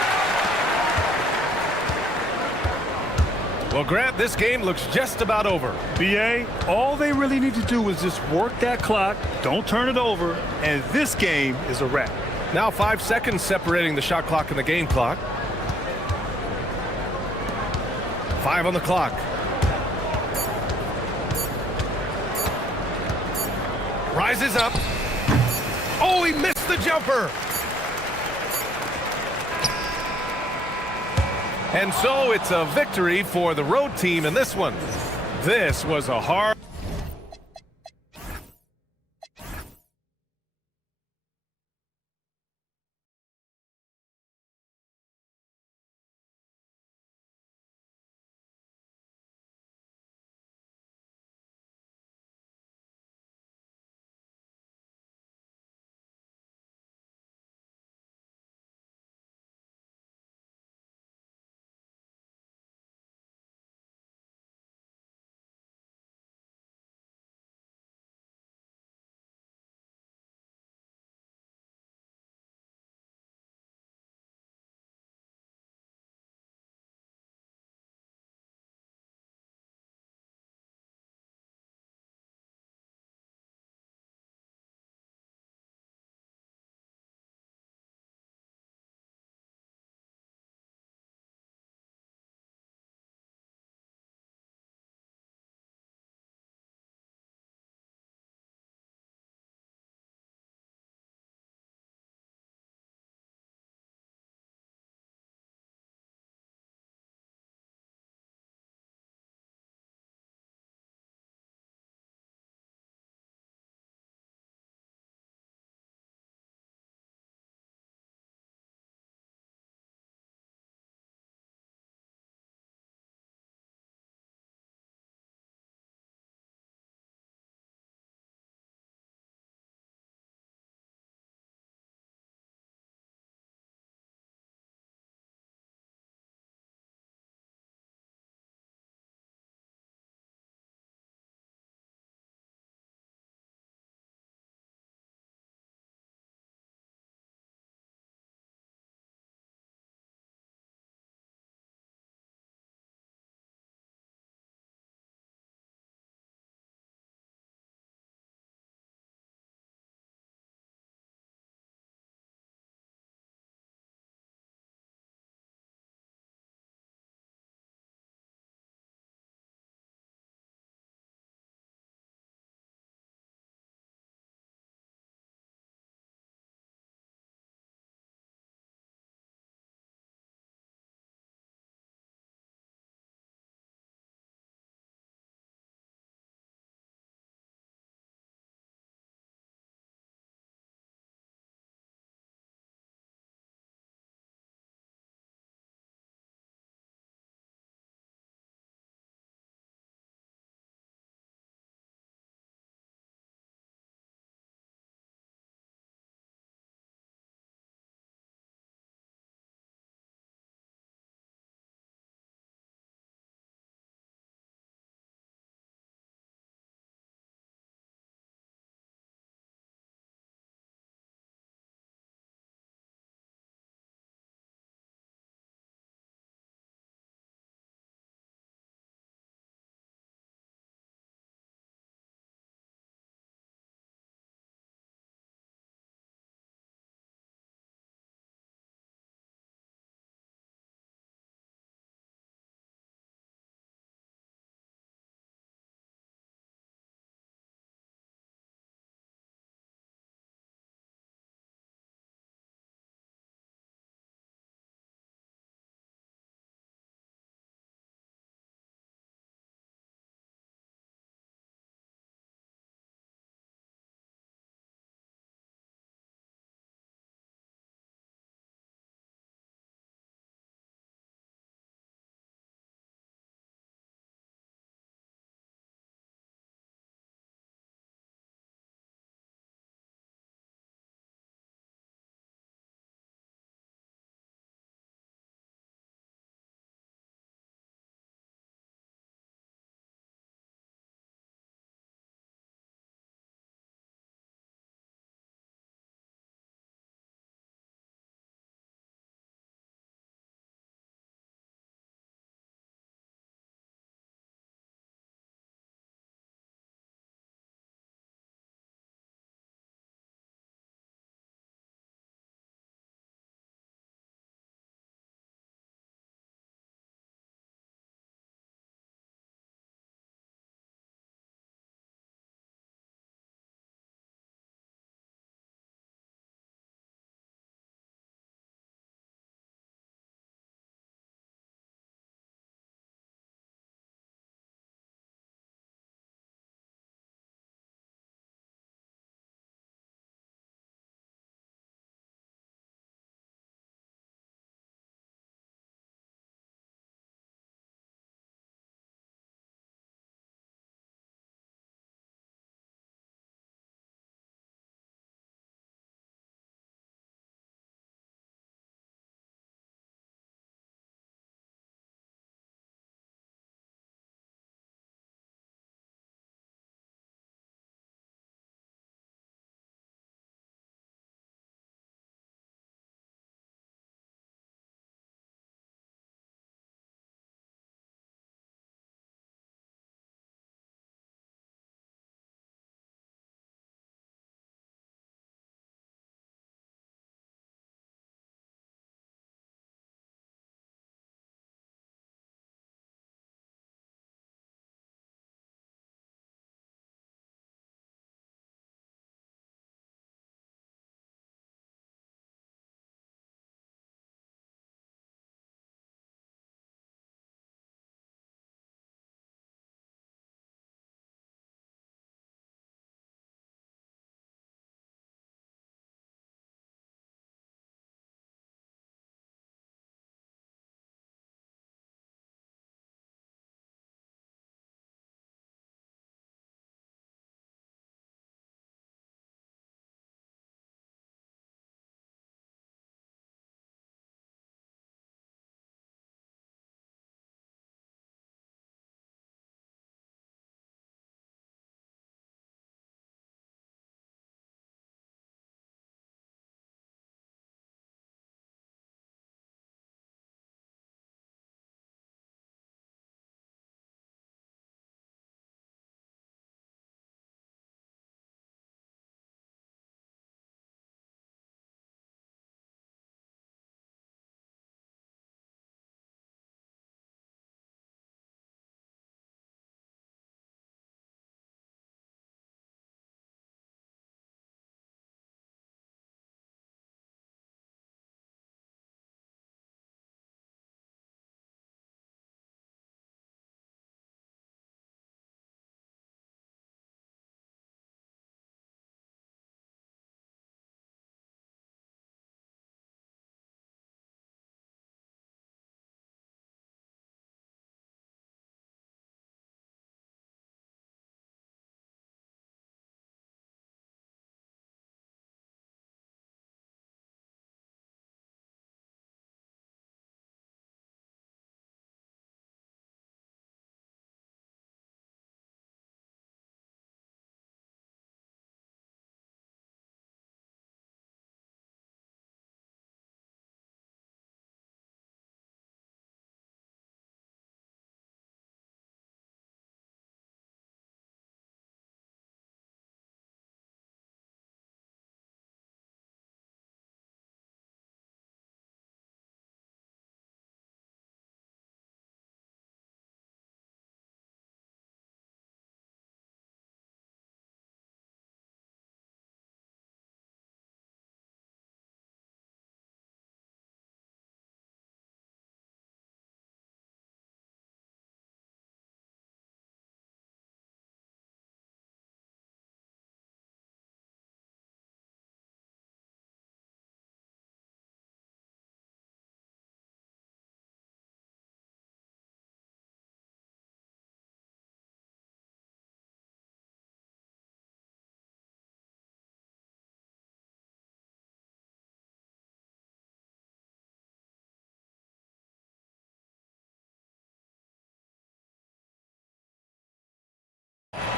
Well, Grant, this game looks just about over. BA, all they really need to do is just work that clock, don't turn it over, and this game is a wrap. Now 5 seconds separating the shot clock and the game clock. 5 on the clock. Rises up. Oh, he missed the jumper. And so it's a victory for the road team in this one. This was a hard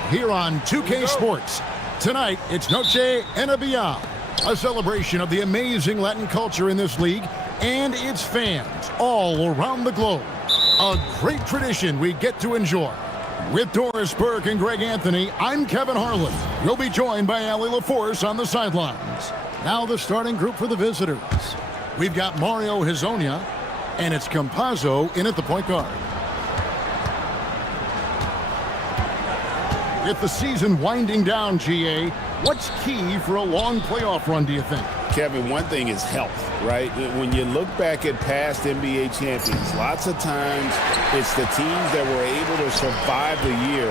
here on 2K Sports. Tonight, it's Noche Enabia, a celebration of the amazing Latin culture in this league and its fans all around the globe. A great tradition we get to enjoy. With Doris Burke and Greg Anthony, I'm Kevin Harlan. We'll be joined by Allie LaForce on the sidelines. Now the starting group for the visitors. We've got Mario Hezonja, and it's Campazzo in at the point guard. With the season winding down, GA, what's key for a long playoff run, do you think? Kevin, one thing is health, right? When you look back at past NBA champions, lots of times it's the teams that were able to survive the year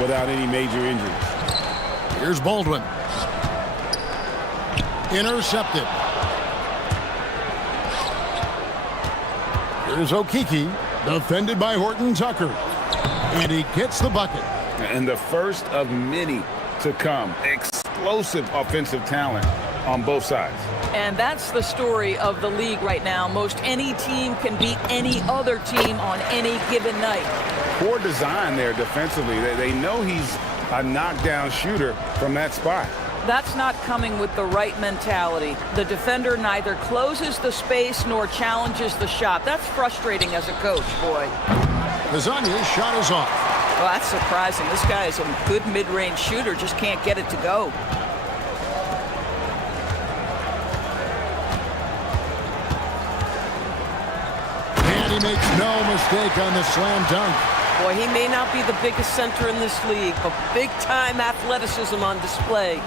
without any major injuries. Here's Baldwin. Intercepted. Here's Okiki, defended by Horton Tucker. And he gets the bucket. And the first of many to come. Explosive offensive talent on both sides. And that's the story of the league right now. Most any team can beat any other team on any given night. Poor design there defensively. They know he's a knockdown shooter from that spot. That's not coming with the right mentality. The defender neither closes the space nor challenges the shot. That's frustrating as a coach, boy. Hezonja's shot is off. Well, that's surprising. This guy is a good mid-range shooter, just can't get it to go. And he makes no mistake on the slam dunk. Boy, he may not be the biggest center in this league, but big-time athleticism on display.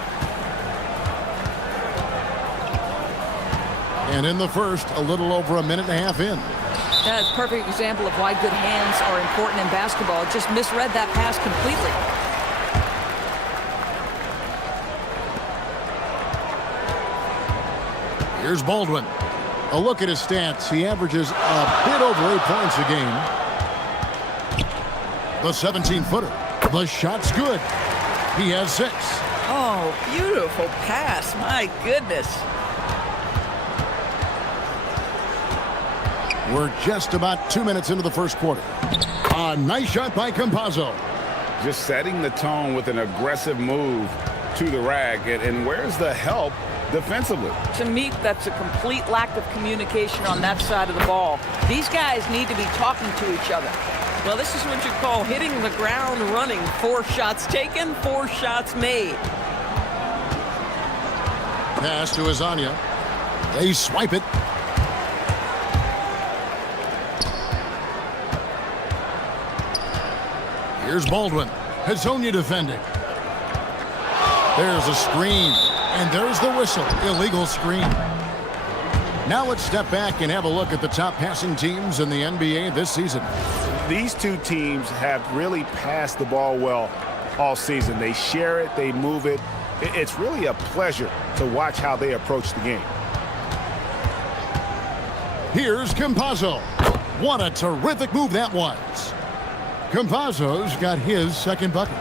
And in the first, a little over a minute and a half in. That's a perfect example of why good hands are important in basketball. Just misread that pass completely. Here's Baldwin. A look at his stats. He averages a bit over 8 points a game. The 17-footer. The shot's good. He has 6. Oh, beautiful pass. My goodness. We're just about 2 minutes into the first quarter. A nice shot by Campazzo. Just setting the tone with an aggressive move to the rack. And where's the help defensively? To me, that's a complete lack of communication on that side of the ball. These guys need to be talking to each other. Well, this is what you call hitting the ground running. 4 shots taken, 4 shots made. Pass to Hezonja. They swipe it. Here's Baldwin. Hezonja defending. There's a screen. And there's the whistle. Illegal screen. Now let's step back and have a look at the top passing teams in the NBA this season. These two teams have really passed the ball well all season. They share it, they move it. It's really a pleasure to watch how they approach the game. Here's Campazzo. What a terrific move that was. Campazzo's got his second bucket.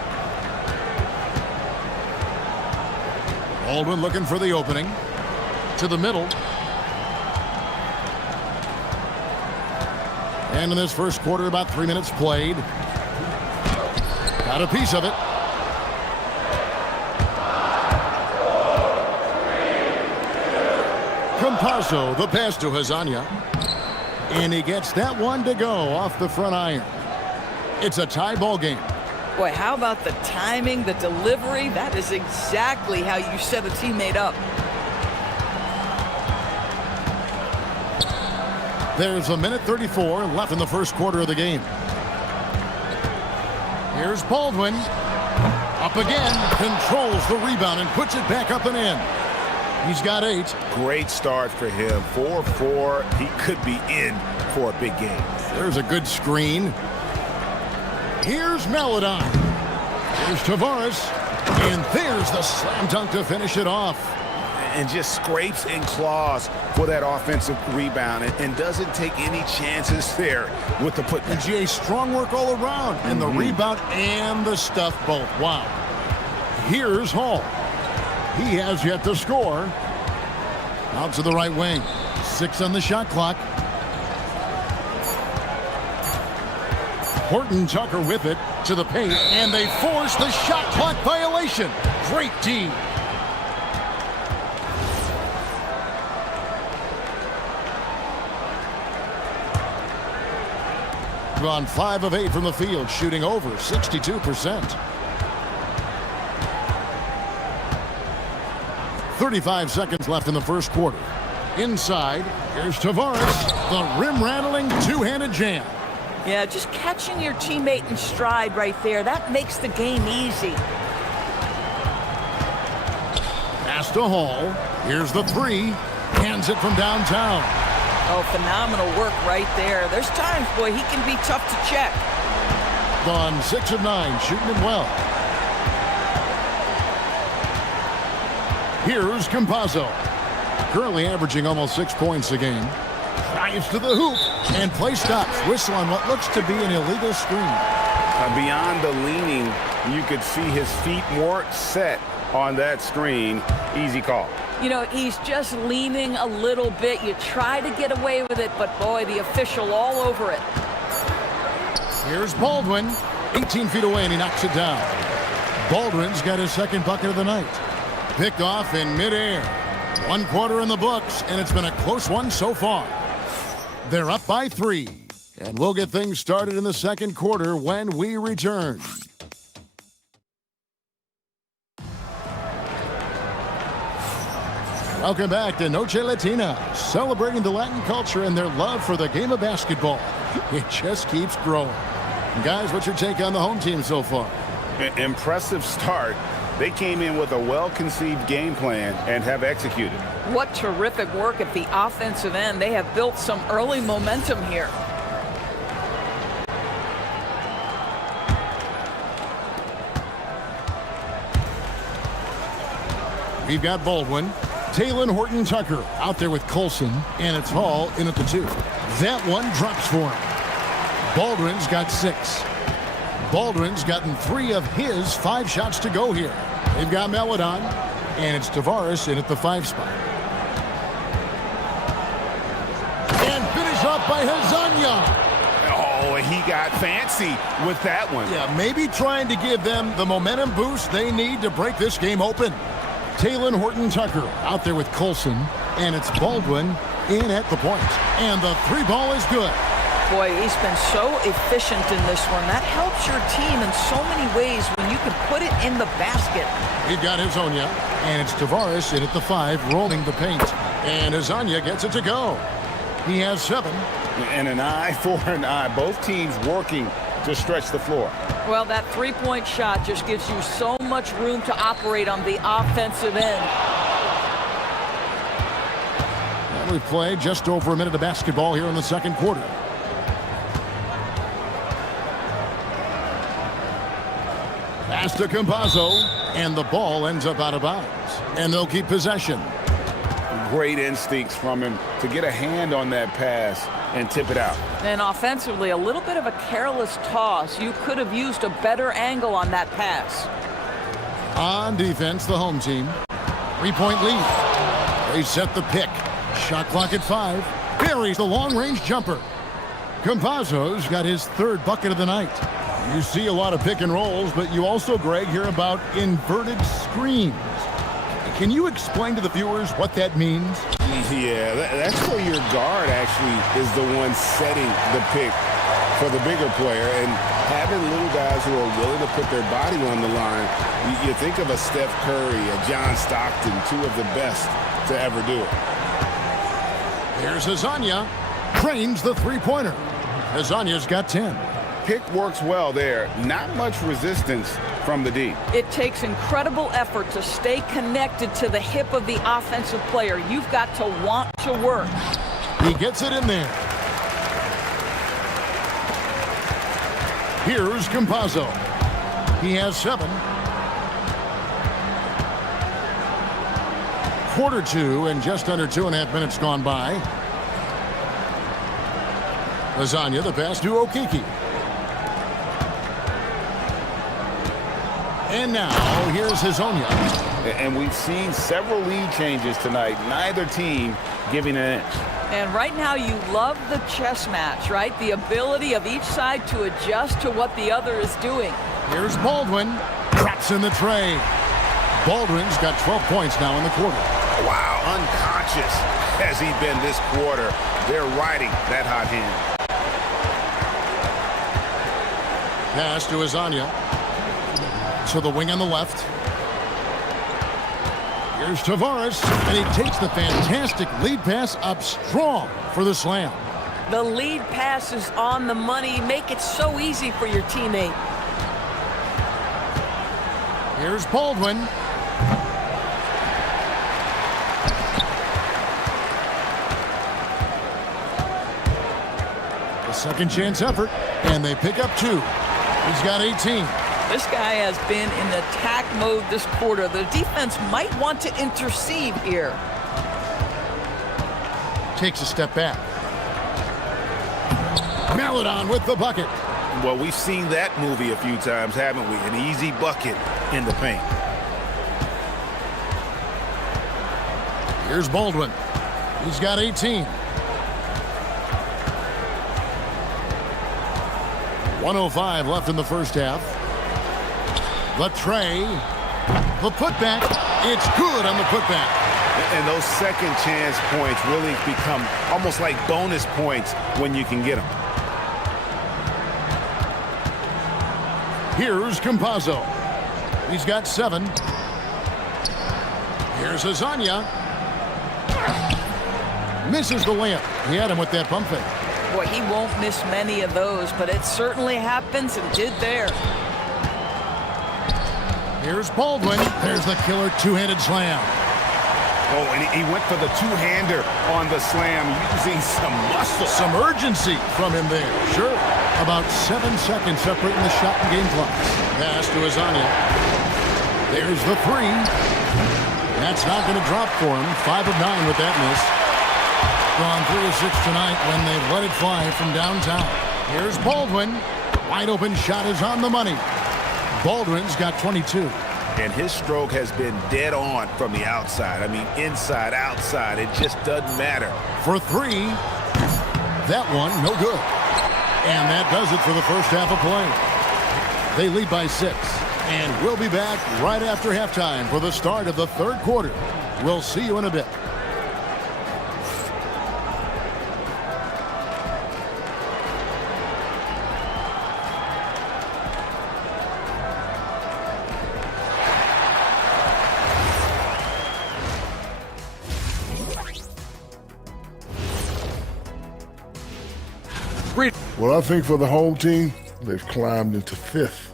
Baldwin looking for the opening. To the middle. And in this first quarter, about 3 minutes played. Got a piece of it. Campazzo, the pass to Hezonja. And he gets that one to go off the front iron. It's a tie ball game. Boy, how about the timing, the delivery? That is exactly how you set a teammate up. There's a minute 34 left in the first quarter of the game. Here's Baldwin. Up again. Controls the rebound and puts it back up and in. He's got 8. Great start for him. 4-4. He could be in for a big game. There's a good screen. Here's Maladon. Here's Tavares. And there's the slam dunk to finish it off. And just scrapes and claws for that offensive rebound and doesn't take any chances there with the putback. And GA, strong work all around. And the rebound and the stuff both. Wow. Here's Hall. He has yet to score. Out to the right wing. 6 on the shot clock. Horton Tucker with it. To the paint, and they force the shot clock violation. Great D. Gone 5 of 8 from the field, shooting over 62%. 35 seconds left in the first quarter. Inside, here's Tavares, the rim-rattling two-handed jam. Yeah, just catching your teammate in stride right there, that makes the game easy. Pass to Hall. Here's the three. Hands it from downtown. Oh, phenomenal work right there. There's times, boy, he can be tough to check. Gone 6 of 9, shooting it well. Here's Campazzo. Currently averaging almost 6 points a game. Drives to the hoop, and play stops. Whistle on what looks to be an illegal screen. Beyond the leaning, you could see his feet more set on that screen. Easy call. You know, he's just leaning a little bit. You try to get away with it, but boy, the official all over it. Here's Baldwin, 18 feet away, and he knocks it down. Baldwin's got his second bucket of the night. Picked off in midair. 1 quarter in the books, and it's been a close one so far. They're up by 3, and we'll get things started in the second quarter when we return. Welcome back to Noche Latina, celebrating the Latin culture and their love for the game of basketball. It just keeps growing. Guys, what's your take on the home team so far? Impressive start. They came in with a well-conceived game plan and have executed. What terrific work at the offensive end. They have built some early momentum here. We've got Baldwin. Taylor Horton-Tucker out there with Colson, and it's Hall in at the 2. That one drops for him. Baldwin's got 6. Baldwin's gotten 3 of his 5 shots to go here. They've got Melodon, and it's Tavares in at the 5 spot. And finish off by Hazanya. Oh, he got fancy with that one. Yeah, maybe trying to give them the momentum boost they need to break this game open. Taylor Horton-Tucker out there with Colson, and it's Baldwin in at the point. And the 3 ball is good. Boy, he's been so efficient in this one. That helps your team in so many ways when you can put it in the basket. We've got Hazanya, and it's Tavares in at the 5, rolling the paint. And Hazanya gets it to go. He has 7. And an eye for an eye. Both teams working to stretch the floor. Well, that three-point shot just gives you so much room to operate on the offensive end. And we've played just over a minute of basketball here in the second quarter. Pass to Campazzo, and the ball ends up out of bounds. And they'll keep possession. Great instincts from him to get a hand on that pass and tip it out. And offensively, a little bit of a careless toss. You could have used a better angle on that pass. On defense, the home team. 3-point lead. They set the pick. Shot clock at 5. Buries the long-range jumper. Campazzo's got his 3rd bucket of the night. You see a lot of pick and rolls, but you also, Greg, hear about inverted screens. Can you explain to the viewers what that means? Yeah, that's where your guard actually is the one setting the pick for the bigger player, and having little guys who are willing to put their body on the line. You think of a Steph Curry, a John Stockton, 2 of the best to ever do it. Here's Hazanya. Trains the 3-pointer. Hazanya's got 10. Pick works well there. Not much resistance from the D. It takes incredible effort to stay connected to the hip of the offensive player. You've got to want to work. He gets it in there. Here's Campazzo. He has 7. Quarter 2 and just under 2.5 minutes gone by. Hazanya, the pass to Okiki. And now, here's Hazanya. And we've seen several lead changes tonight. Neither team giving an inch. And right now you love the chess match, right? The ability of each side to adjust to what the other is doing. Here's Baldwin. Traps in the tray. Baldwin's got 12 points now in the quarter. Wow, unconscious has he been this quarter. They're riding that hot hand. Pass to Azania. To the wing on the left. Here's Tavares, and he takes the fantastic lead pass up strong for the slam. The lead pass is on the money. Make it so easy for your teammate. Here's Baldwin. A second chance effort, and they pick up 2. He's got 18. This guy has been in attack mode this quarter. The defense might want to intercede here. Takes a step back. Maladon with the bucket. Well, we've seen that movie a few times, haven't we? An easy bucket in the paint. Here's Baldwin. He's got 18. 1:05 left in the first half. The tray. The putback. It's good on the putback. And those second chance points really become almost like bonus points when you can get them. Here's Campazzo. He's got 7. Here's Azania. Misses the layup. He had him with that pump fake. Boy, he won't miss many of those, but it certainly happens and did there. Here's Baldwin. There's the killer two-handed slam. Oh, and he went for the two-hander on the slam, using some muscle. Some urgency from him there. Sure. About 7 seconds separating the shot and game clock. Pass to Azania. There's the 3. That's not going to drop for him. 5 of 9 with that miss. Gone 3 of 6 tonight when they let it fly from downtown. Here's Baldwin. Wide open shot is on the money. Baldwin's got 22. And his stroke has been dead on from the outside. I mean, inside, outside, it just doesn't matter. For 3. That one, no good. And that does it for the first half of play. They lead by 6. And we'll be back right after halftime for the start of the third quarter. We'll see you in a bit. Well, I think for the home team, they've climbed into 5th,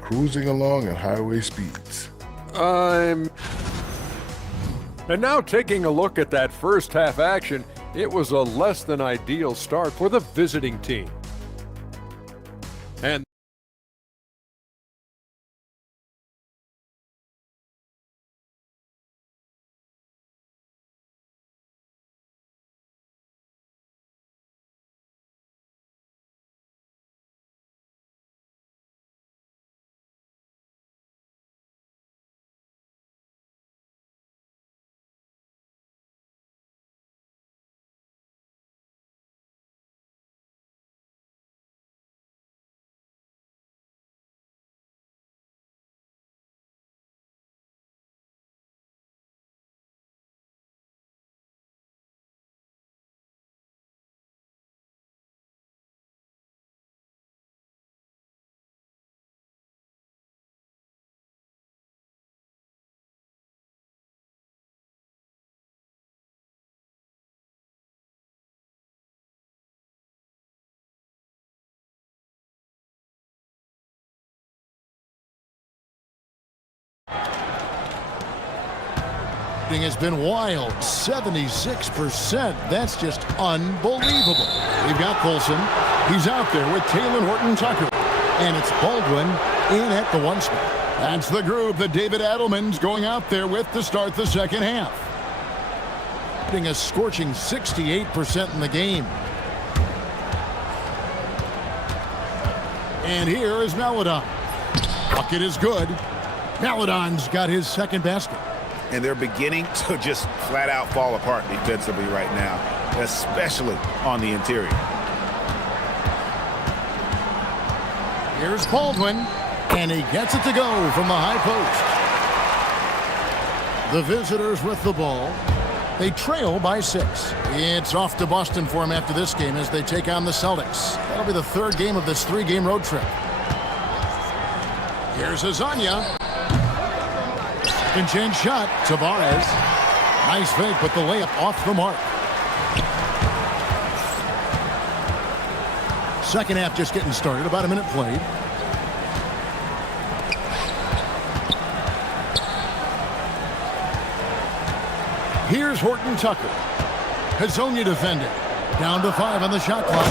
cruising along at highway speeds. And now taking a look at that first half action, it was a less than ideal start for the visiting team. And has been wild. 76%. That's just unbelievable. We've got Colson. He's out there with Taylor Horton-Tucker. And it's Baldwin in at the 1 spot. That's the group that David Adelman's going out there with to start the second half. Getting a scorching 68% in the game. And here is Maladon. Bucket is good. Maladon's got his second basket. And they're beginning to just flat out fall apart defensively right now. especially on the interior. Here's Baldwin, and he gets it to go from the high post. The visitors with the ball. They trail by 6. It's off to Boston for them after this game as they take on the Celtics. That'll be the third game of this 3-game road trip. Here's Azania. Second chance shot. Tavares. Nice fake, but the layup off the mark. Second half just getting started. About a minute played. Here's Horton Tucker. Hazonia defending. Down to 5 on the shot clock.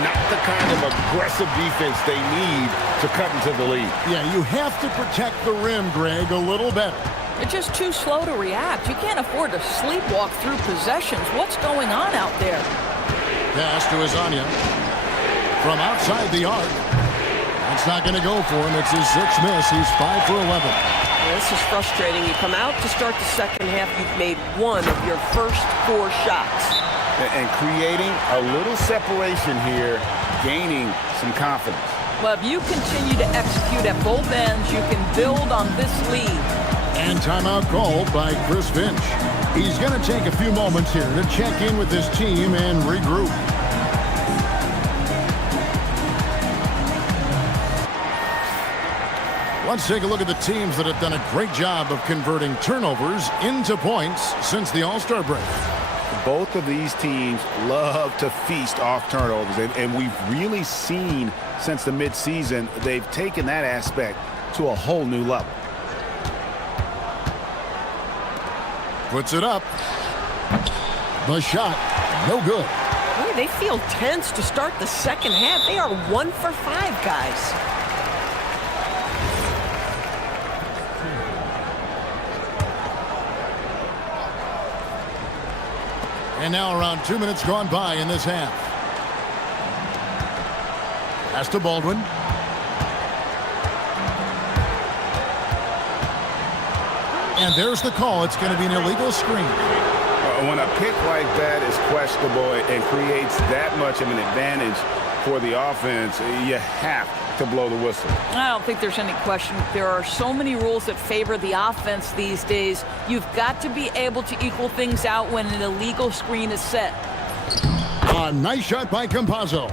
Not the kind of aggressive defense they need to cut into the lead. Yeah, you have to protect the rim, Greg, a little better. They're just too slow to react. You can't afford to sleepwalk through possessions. What's going on out there? Pass to Azania. From outside the arc. That's not going to go for him. It's his 6th miss. He's 5 for 11. This is frustrating. You come out to start the second half, you've made 1 of your first 4 shots. And creating a little separation here, gaining some confidence. Well, if you continue to execute at both ends, you can build on this lead. And timeout called by Chris Finch. He's going to take a few moments here to check in with his team and regroup. Let's take a look at the teams that have done a great job of converting turnovers into points since the All-Star break. Both of these teams love to feast off turnovers, and we've really seen since the midseason they've taken that aspect to a whole new level. Puts it up. The shot, no good. Boy, they feel tense to start the second half. They are 1 for 5, guys. And now around 2 minutes gone by in this half. Pass to Baldwin. And there's the call. It's going to be an illegal screen. When a pick like that is questionable and creates that much of an advantage for the offense, you have to blow the whistle. I don't think there's any question. There are so many rules that favor the offense these days. You've got to be able to equal things out when an illegal screen is set. A nice shot by Campazzo.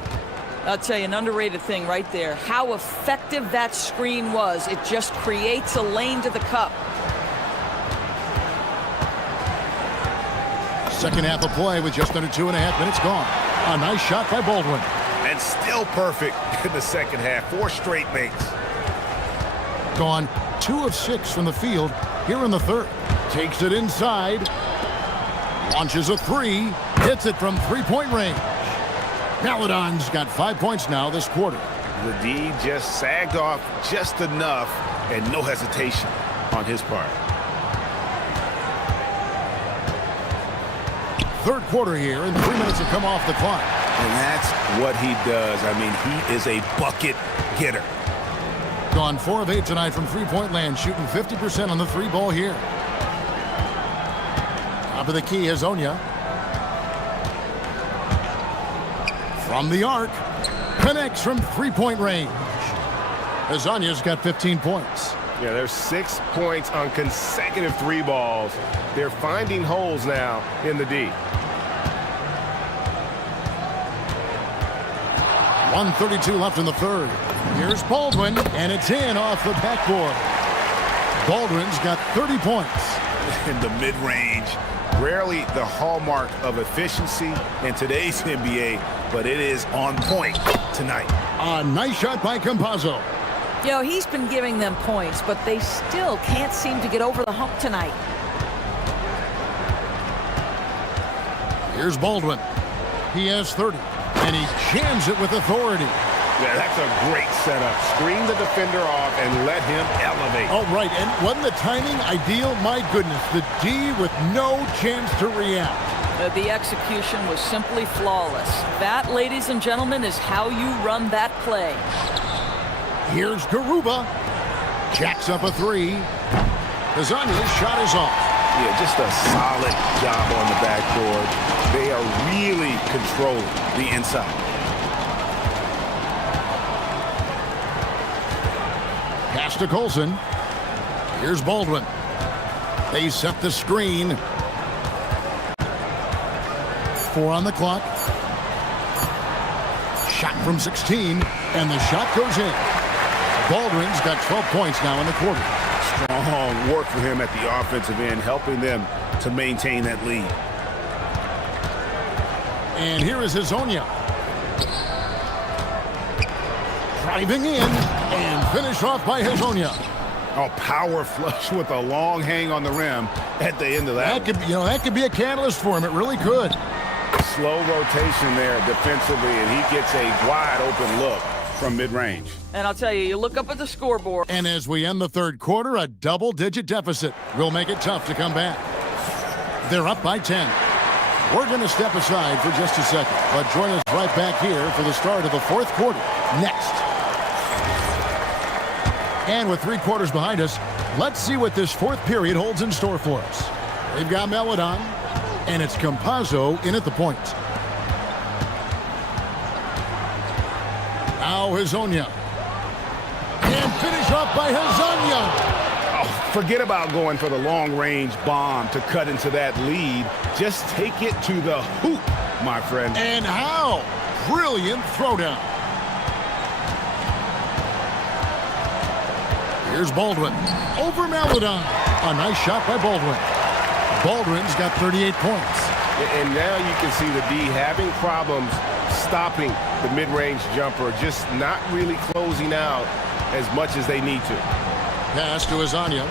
I'll tell you, an underrated thing right there. How effective that screen was. It just creates a lane to the cup. Second half of play with just under 2.5 minutes gone. A nice shot by Baldwin. And still perfect in the second half. 4 straight makes. Gone 2 of 6 from the field here in the third. Takes it inside. Launches a 3. Hits it from 3-point range. Paladon's got 5 points now this quarter. The D just sagged off just enough and no hesitation on his part. Third quarter here, and 3 minutes have come off the clock. And that's what he does. I mean, he is a bucket getter. Gone 4 of 8 tonight from 3-point land, shooting 50% on the 3 ball here. Top of the key, Hazonia. From the arc, connects from 3-point range. Hazonia's got 15 points. Yeah, there's 6 points on consecutive 3 balls. They're finding holes now in the D. 1:32 left in the third. Here's Baldwin, and it's in off the backboard. Baldwin's got 30 points. In the mid-range, rarely the hallmark of efficiency in today's NBA, but it is on point tonight. A nice shot by Campazzo. You know, he's been giving them points, but they still can't seem to get over the hump tonight. Here's Baldwin. He has 30, and he jams it with authority. Yeah, that's a great setup. Screen the defender off and let him elevate. Oh, right, and wasn't the timing ideal? My goodness, the D with no chance to react. The execution was simply flawless. That, ladies and gentlemen, is how you run that play. Here's Garuba. Jacks up a 3. Hazonia's shot is off. Yeah, just a solid job on the backboard. They are really controlling the inside. Pass to Colson. Here's Baldwin. They set the screen. 4 on the clock. Shot from 16, and the shot goes in. Baldwin's got 12 points now in the quarter. Strong work for him at the offensive end, helping them to maintain that lead. And here is Hazonia. Driving in, and finish off by Hazonia. Oh, power flush with a long hang on the rim at the end of that. That could be a catalyst for him. It really could. Slow rotation there defensively, and he gets a wide open look from mid-range. And I'll tell you, you look up at the scoreboard. And as we end the third quarter, a double-digit deficit will make it tough to come back. They're up by 10. We're going to step aside for just a second, but join us right back here for the start of the fourth quarter next. And with 3 quarters behind us, let's see what this fourth period holds in store for us. We've got Melodon, and it's Campazzo in at the point. Now Hazonia. And finish off by Hazonia. Oh, forget about going for the long-range bomb to cut into that lead. Just take it to the hoop, my friend. And how? Brilliant throwdown. Here's Baldwin. Over Melodon. A nice shot by Baldwin. Baldwin's got 38 points. And now you can see the D having problems stopping the mid-range jumper, just not really closing out as much as they need to. Pass to Hazonia.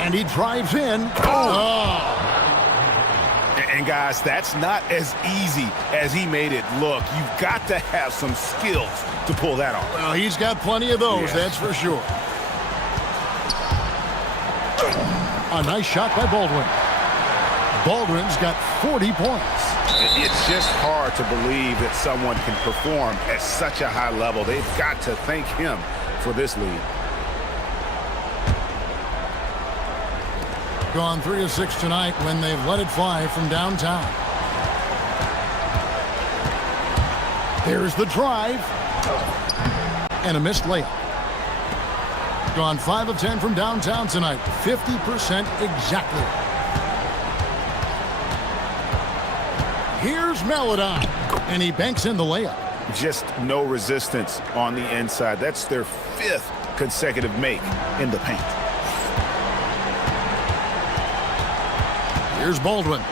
And he drives in. Oh! And guys, that's not as easy as he made it look. You've got to have some skills to pull that off. Well, he's got plenty of those, that's for sure. A nice shot by Baldwin. Baldwin's got 40 points. It's just hard to believe that someone can perform at such a high level. They've got to thank him for this lead. Gone 3 of 6 tonight when they've let it fly from downtown. There's the drive. And a missed layup. Gone 5 of 10 from downtown tonight. 50% exactly. Here's Melodon. And he banks in the layup. Just no resistance on the inside. That's their 5th consecutive make in the paint. Here's Baldwin.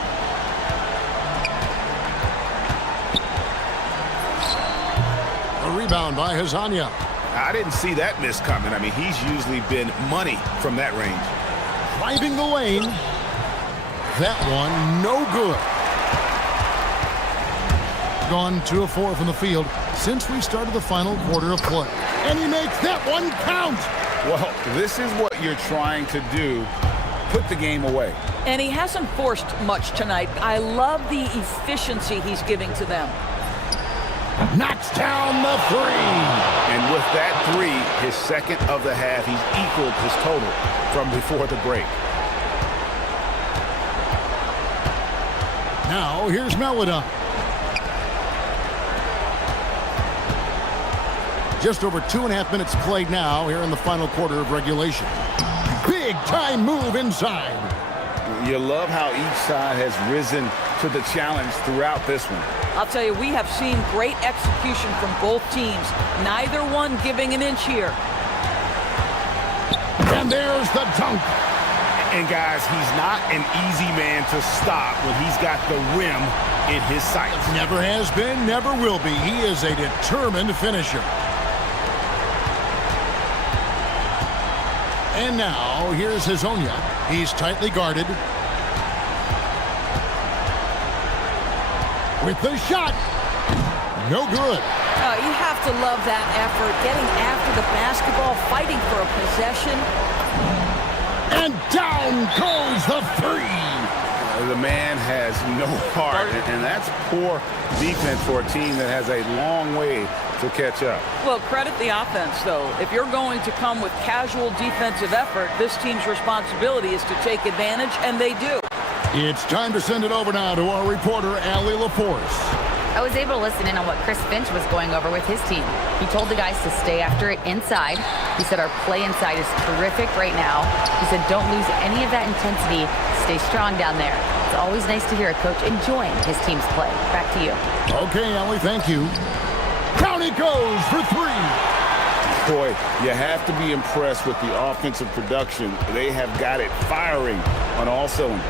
A rebound by Hazonia. I didn't see that miss coming. I mean, he's usually been money from that range. Driving the lane. That one, no good. Gone 2 of 4 from the field since we started the final quarter of play. And he makes that one count. Well, this is what you're trying to do. Put the game away. And he hasn't forced much tonight. I love the efficiency he's giving to them. Knocks down the 3. And with that 3, his second of the half, he's equaled his total from before the break. Now, here's Melodon. Just over 2.5 minutes played now here in the final quarter of regulation. Big time move inside. You love how each side has risen to the challenge throughout this one. I'll tell you, we have seen great execution from both teams. Neither one giving an inch here. And there's the dunk. And guys, he's not an easy man to stop when he's got the rim in his sights. Never has been, never will be. He is a determined finisher. And now, here's Hazonia. He's tightly guarded. With the shot. No good. You have to love that effort, getting after the basketball, fighting for a possession. And down goes the 3. The man has no heart, and that's poor defense for a team that has a long way to catch up. Well, credit the offense, though. If you're going to come with casual defensive effort, this team's responsibility is to take advantage, and they do. It's time to send it over now to our reporter, Allie LaForce. I was able to listen in on what Chris Finch was going over with his team. He told the guys to stay after it inside. He said our play inside is terrific right now. He said don't lose any of that intensity. Stay strong down there. It's always nice to hear a coach enjoying his team's play. Back to you. Okay, Allie, thank you. Down he goes for three. Boy, you have to be impressed with the offensive production. They have got it firing on all cylinders.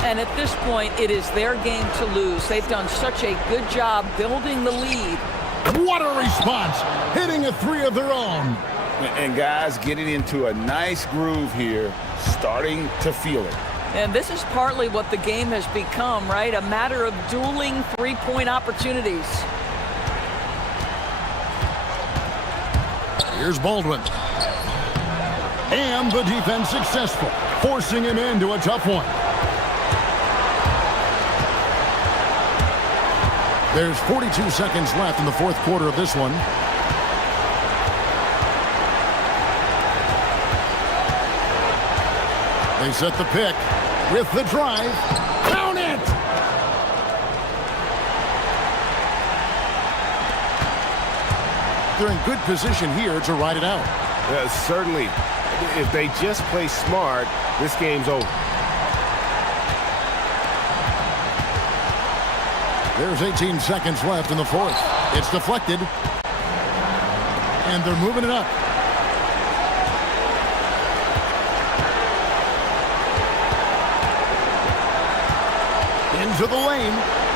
And at this point, it is their game to lose. They've done such a good job building the lead. What a response! Hitting a three of their own. And guys getting into a nice groove here, starting to feel it. And this is partly what the game has become, right? A matter of dueling three-point opportunities. Here's Baldwin. And the defense successful, forcing him into a tough one. There's 42 seconds left in the fourth quarter of this one. They set the pick with the drive. Count it! They're in good position here to ride it out. Certainly. If they just play smart, this game's over. There's 18 seconds left in the fourth. It's deflected. And they're moving it up. Into the lane.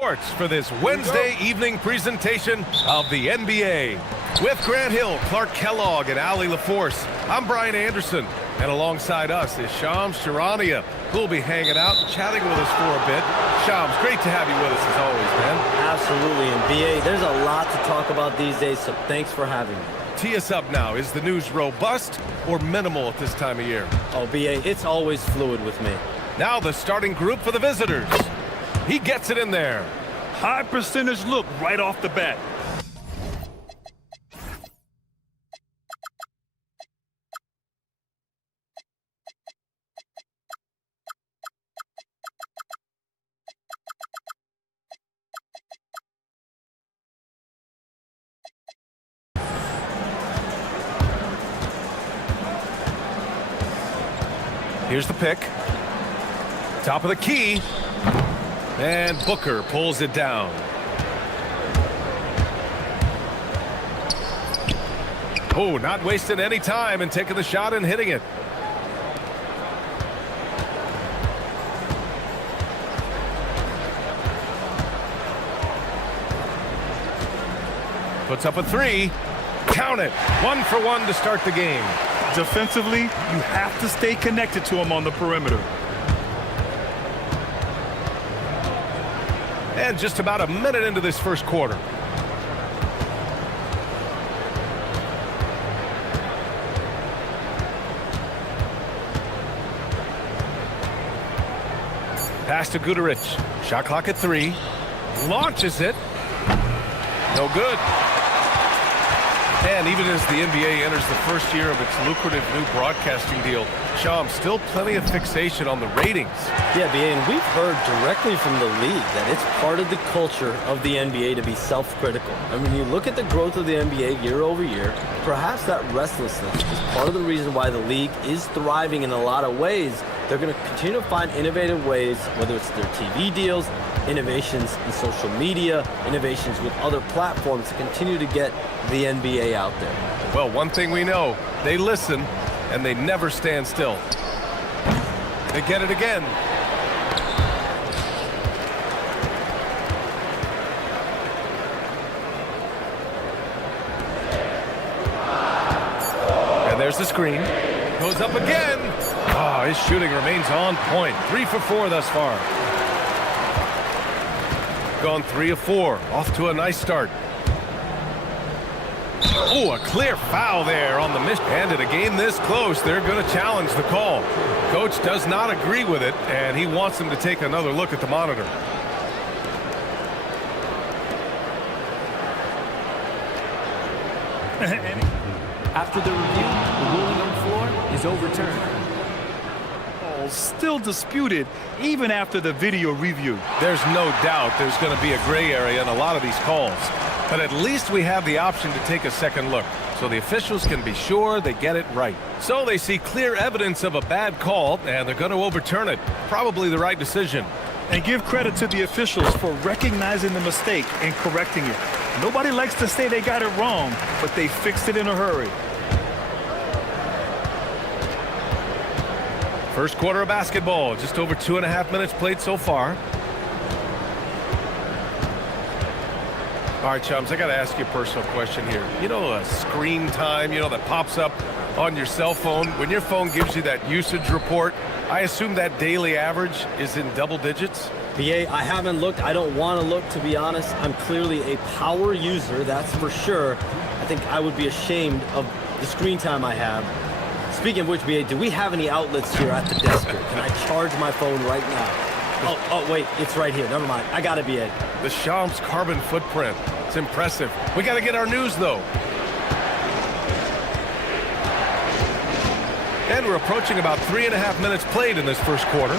Sports for this Wednesday evening presentation of the NBA. With Grant Hill, Clark Kellogg, and Ali LaForce, I'm Brian Anderson. And alongside us is Shams Charania, who will be hanging out and chatting with us for a bit. Shams, great to have you with us as always, man. Absolutely. And BA, there's a lot to talk about these days, so thanks for having me. Tee us up now. Is the news robust or minimal at this time of year? Oh, BA, it's always fluid with me. Now the starting group for the visitors. He gets it in there. High percentage look right off the bat. Here's the pick. Top of the key. And Booker pulls it down. Oh, not wasting any time and taking the shot and hitting it. Puts up a three. Count it. 1 for 1 to start the game. Defensively, you have to stay connected to him on the perimeter. And just about a minute into this first quarter. Pass to Guterich. Shot clock at 3. Launches it. No good. And even as the NBA enters the first year of its lucrative new broadcasting deal, Sham, still plenty of fixation on the ratings. Yeah, BA, and we've heard directly from the league that it's part of the culture of the NBA to be self-critical. I mean, you look at the growth of the NBA year over year, perhaps that restlessness is part of the reason why the league is thriving in a lot of ways. They're going to continue to find innovative ways, whether it's their TV deals, innovations in social media, innovations with other platforms to continue to get the NBA out there. Well, one thing we know, they listen and they never stand still. They get it again. And there's the screen. Goes up again. Oh, his shooting remains on point. 3 for 4 thus far. Gone 3 of 4. Off to a nice start. Oh, a clear foul there on the miss. And in a game this close, they're going to challenge the call. Coach does not agree with it, and he wants them to take another look at the monitor. After the review, the ruling on the floor is overturned. Still disputed even after the video review. There's no doubt there's going to be a gray area in a lot of these calls. But at least we have the option to take a second look, so the officials can be sure they get it right. So they see clear evidence of a bad call, and they're going to overturn it. Probably the right decision. And give credit to the officials for recognizing the mistake and correcting it. Nobody likes to say they got it wrong, but they fixed it in a hurry. First quarter of basketball, just over 2.5 minutes played so far. All right, chums, I got to ask you a personal question here. You know, screen time, you know, that pops up on your cell phone. When your phone gives you that usage report, I assume that daily average is in double digits? BA, I haven't looked. I don't want to look, to be honest. I'm clearly a power user, that's for sure. I think I would be ashamed of the screen time I have. Speaking of which, BA, do we have any outlets here at the desk here? Can I charge my phone right now? Oh, wait, it's right here. Never mind. I got it, BA. The Shams carbon footprint. It's impressive. We got to get our news, though. And we're approaching about 3.5 minutes played in this first quarter.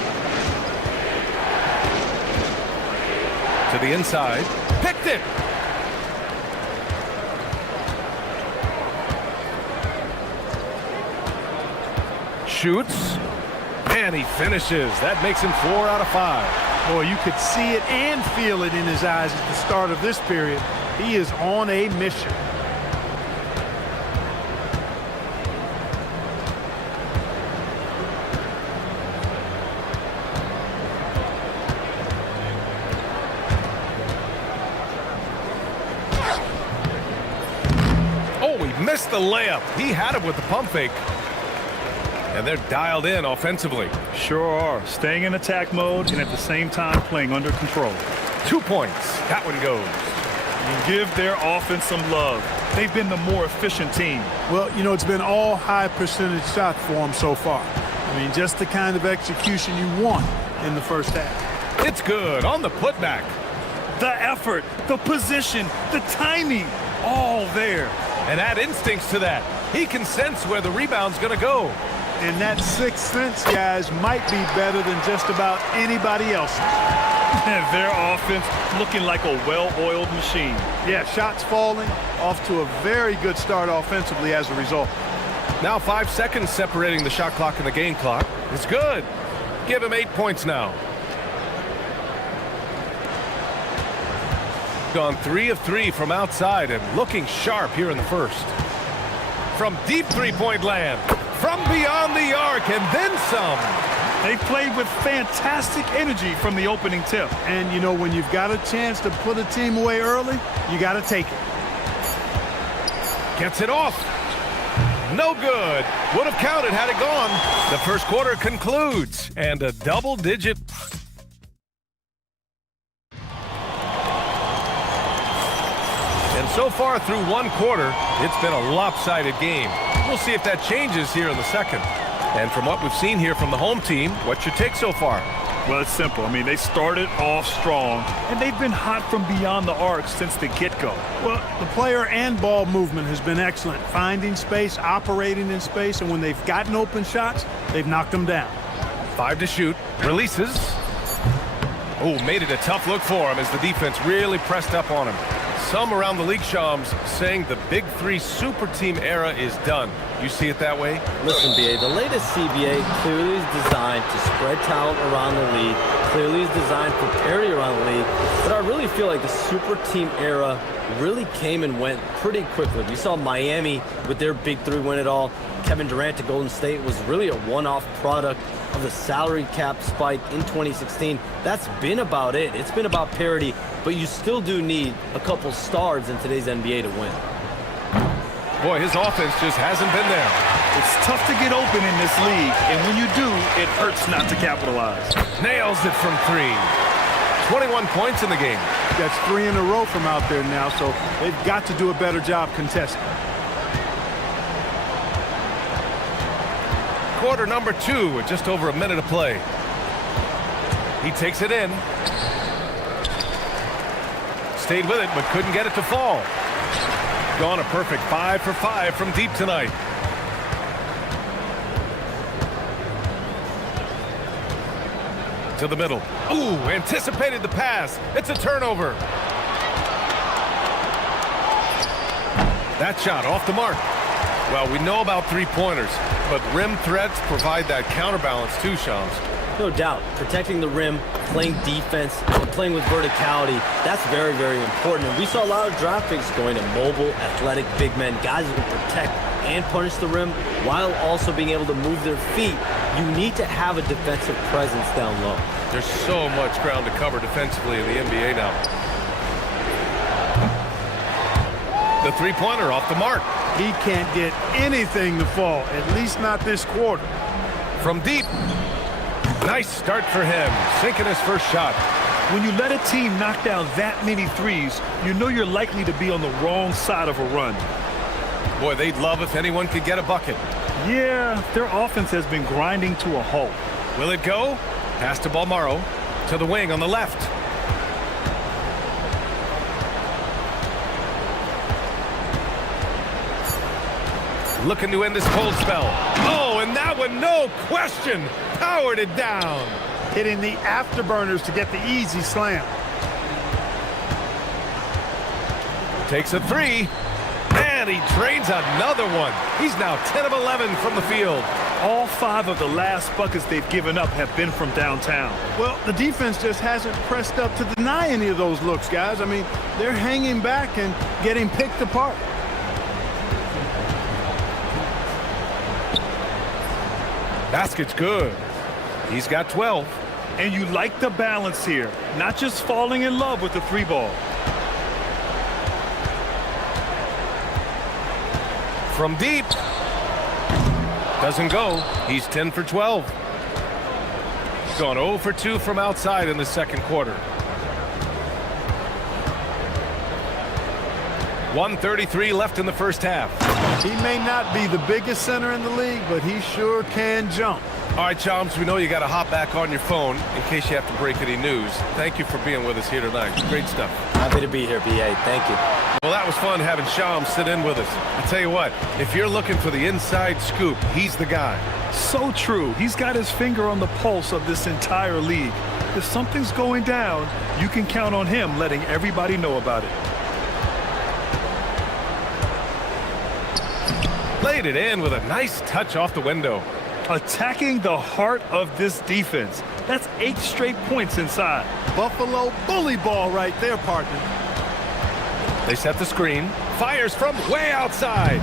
To the inside. Picked it! Shoots. And he finishes. That makes him 4 out of 5. Boy, you could see it and feel it in his eyes at the start of this period. He is on a mission. missed the layup. He had him with the pump fake. And they're dialed in offensively. Sure are. Staying in attack mode and at the same time playing under control. 2 points. That one goes. You give their offense some love. They've been the more efficient team. Well, you know, it's been all high percentage shots for them so far. I mean, just the kind of execution you want in the first half. It's good on the putback. The effort, the position, the timing, all there. And add instincts to that. He can sense where the rebound's going to go. And that sixth sense, guys, might be better than just about anybody else. Their offense looking like a well-oiled machine. Yeah, shots falling, off to a very good start offensively as a result. Now 5 seconds separating the shot clock and the game clock. It's good. Give him 8 points now. Gone 3 of 3 from outside and looking sharp here in the first. From deep three-point land, from beyond the arc, and then some. They played with fantastic energy from the opening tip. And, you know, when you've got a chance to put a team away early, you got to take it. Gets it off. No good. Would have counted had it gone. The first quarter concludes, and a double-digit. And so far through one quarter, it's been a lopsided game. We'll see if that changes here in the second. And from what we've seen here from the home team, what's your take so far? Well, it's simple. I mean, they started off strong, and they've been hot from beyond the arc since the get-go. Well, the player and ball movement has been excellent. Finding space, operating in space, and when they've gotten open shots, they've knocked them down. 5 to shoot. Releases. Oh, made it a tough look for him as the defense really pressed up on him. Some around the league, Shams, saying the Big Three super team era is done. You see it that way? Listen, BA, the latest CBA clearly is designed to spread talent around the league, clearly is designed for parity around the league, but I really feel like the super team era really came and went pretty quickly. We saw Miami with their Big Three win it all. Kevin Durant to Golden State was really a one-off product of the salary cap spike in 2016. That's been about it. It's been about parity, but you still do need a couple stars in today's NBA to win. Boy, his offense just hasn't been there. It's tough to get open in this league, and when you do, it hurts not to capitalize. Nails it from 3. 21 points in the game. That's 3 in a row from out there now, so they've got to do a better job contesting. Quarter number 2 with just over a minute to play. He takes it in. Stayed with it, but couldn't get it to fall. Gone a perfect 5 for 5 from deep tonight. To the middle. Ooh, anticipated the pass. It's a turnover. That shot off the mark. Well, we know about three-pointers, but rim threats provide that counterbalance too, Shams. No doubt. Protecting the rim, playing defense, and playing with verticality, that's very, very important. And we saw a lot of draft picks going to mobile, athletic big men, guys who can protect and punish the rim while also being able to move their feet. You need to have a defensive presence down low. There's so much ground to cover defensively in the NBA now. The three-pointer off the mark. He can't get anything to fall, at least not this quarter. From deep. Nice start for him, sinking his first shot. When you let a team knock down that many threes, you know you're likely to be on the wrong side of a run. Boy, they'd love if anyone could get a bucket. Yeah, their offense has been grinding to a halt. Will it go? Pass to Balmaro. To the wing on the left. Looking to end this cold spell. Oh, and that one, no question, powered it down. Hitting the afterburners to get the easy slam. Takes a 3, and he drains another one. He's now 10 of 11 from the field. All 5 of the last buckets they've given up have been from downtown. Well, the defense just hasn't pressed up to deny any of those looks, guys. I mean, they're hanging back and getting picked apart. Basket's good. He's got 12. And you like the balance here, not just falling in love with the 3-ball. From deep. Doesn't go. He's 10 for 12. Gone 0 for 2 from outside in the second quarter. 1:33 left in the first half. He may not be the biggest center in the league, but he sure can jump. All right, Chums, we know you got to hop back on your phone in case you have to break any news. Thank you for being with us here tonight. Great stuff. Happy to be here, BA. Thank you. Well, that was fun having Shams sit in with us. I tell you what, if you're looking for the inside scoop, he's the guy. So true. He's got his finger on the pulse of this entire league. If something's going down, you can count on him letting everybody know about it. Laid it in with a nice touch off the window. Attacking the heart of this defense. That's 8 straight points inside. Buffalo bully ball right there, partner. They set the screen. Fires from way outside.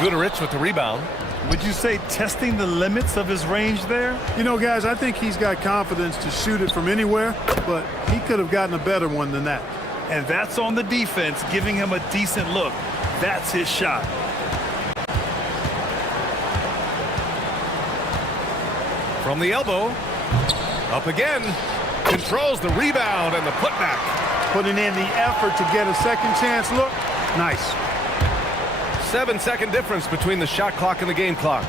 Guterich with the rebound. Would you say testing the limits of his range there? You know, guys, I think he's got confidence to shoot it from anywhere, but he could have gotten a better one than that. And that's on the defense, giving him a decent look. That's his shot. From the elbow. Up again. Controls the rebound and the putback. Putting in the effort to get a second chance look. Nice. 7-second difference between the shot clock and the game clock.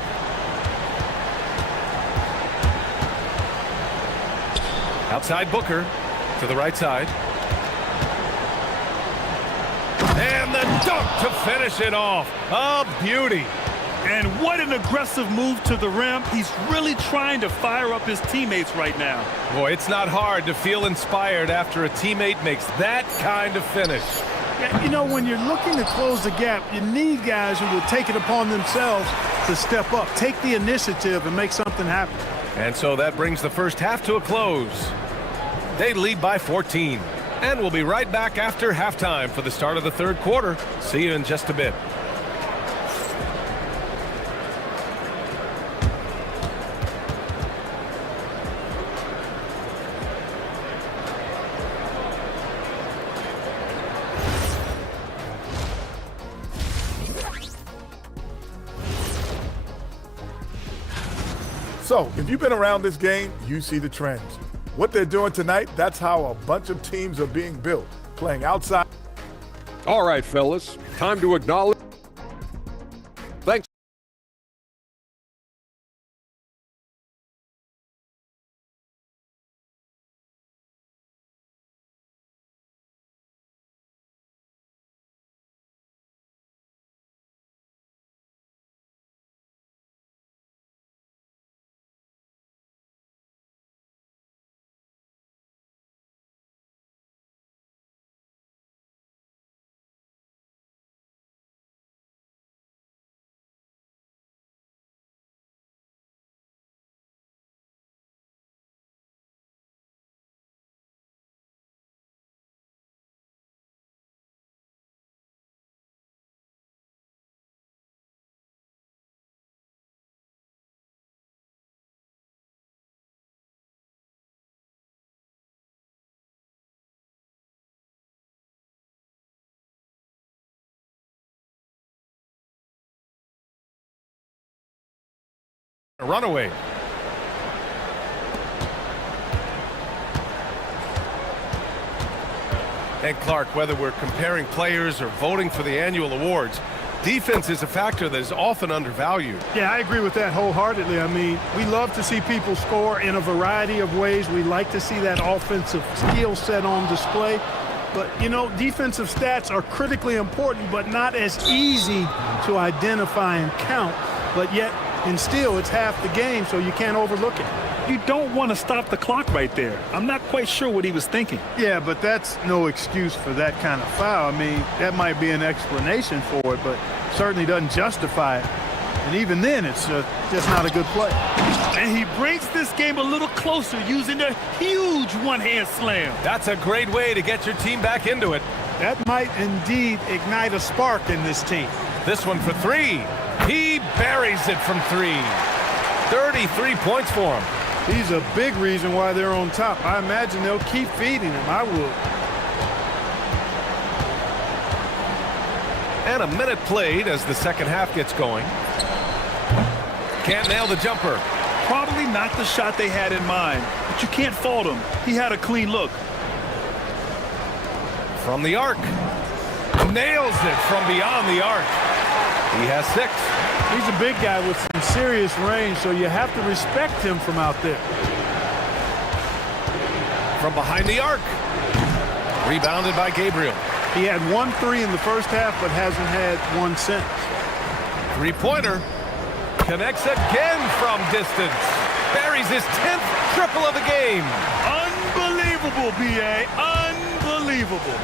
Outside Booker to the right side. And the dunk to finish it off. A beauty. And what an aggressive move to the rim. He's really trying to fire up his teammates right now. Boy, it's not hard to feel inspired after a teammate makes that kind of finish. Yeah, you know, when you're looking to close the gap, you need guys who will take it upon themselves to step up, take the initiative, and make something happen. And so that brings the first half to a close. They lead by 14. And we'll be right back after halftime for the start of the third quarter. See you in just a bit. So, if you've been around this game, you see the trends. What they're doing tonight, that's how a bunch of teams are being built, playing outside. All right, fellas, time to acknowledge. Thanks. A runaway. And Clark, whether we're comparing players or voting for the annual awards, defense is a factor that is often undervalued. Yeah, I agree with that wholeheartedly. I mean, we love to see people score in a variety of ways. We like to see that offensive skill set on display. But, you know, defensive stats are critically important, but not as easy to identify and count. But yet, and still, it's half the game, so you can't overlook it. You don't want to stop the clock right there. I'm not quite sure what he was thinking. Yeah, but that's no excuse for that kind of foul. I mean, that might be an explanation for it, but certainly doesn't justify it. And even then, it's just not a good play. And he brings this game a little closer using a huge one-hand slam. That's a great way to get your team back into it. That might indeed ignite a spark in this team. This one for three. He buries it from three. 33 points for him. He's a big reason why they're on top. I imagine they'll keep feeding him. I would. And a minute played as the second half gets going. Can't nail the jumper. Probably not the shot they had in mind, but you can't fault him. He had a clean look. From the arc. Nails it from beyond the arc. He has 6. He's a big guy with some serious range, so you have to respect him from out there. From behind the arc. Rebounded by Gabriel. He had 1 3 in the first half, but hasn't had one since. Three-pointer. Connects again from distance. Buries his 10th triple of the game. Unbelievable, B.A. Unbelievable.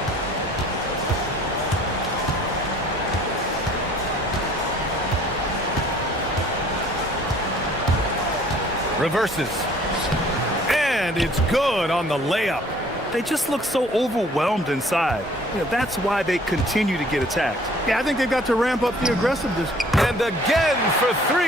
Reverses. And it's good on the layup. They just look so overwhelmed inside. You know, that's why they continue to get attacked. Yeah, I think they've got to ramp up the aggressiveness. And again for 3.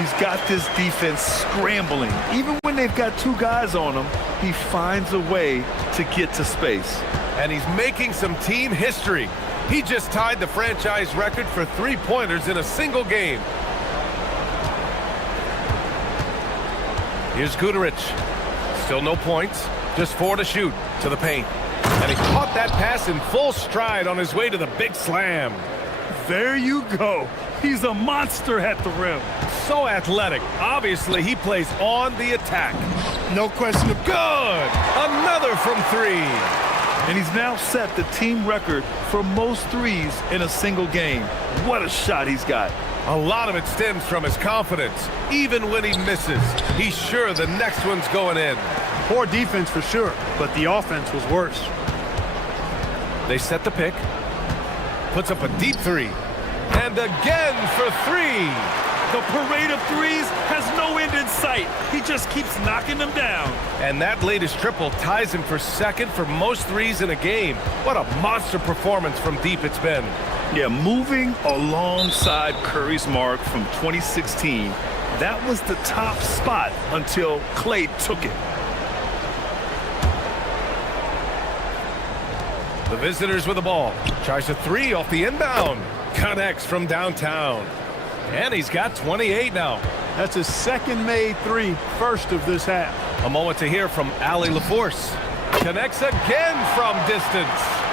He's got this defense scrambling. Even when they've got 2 guys on him, he finds a way to get to space. And he's making some team history. He just tied the franchise record for 3-pointers in a single game. Here's Guterich. Still no points. Just 4 to shoot to the paint. And he caught that pass in full stride on his way to the big slam. There you go. He's a monster at the rim. So athletic. Obviously, he plays on the attack. No question of good. Another from 3. And he's now set the team record for most threes in a single game. What a shot he's got. A lot of it stems from his confidence. Even when he misses, he's sure the next one's going in. Poor defense for sure, but the offense was worse. They set the pick. Puts up a deep 3. And again for 3. The parade of threes has no end in sight. He just keeps knocking them down. And that latest triple ties him for second for most threes in a game. What a monster performance from deep it's been. Yeah, moving alongside Curry's mark from 2016, that was the top spot until Clay took it. The visitors with the ball. Tries a 3 off the inbound. Connects from downtown. And he's got 28 now. That's his second made 3, first of this half. A moment to hear from Ali LaForce. Connects again from distance.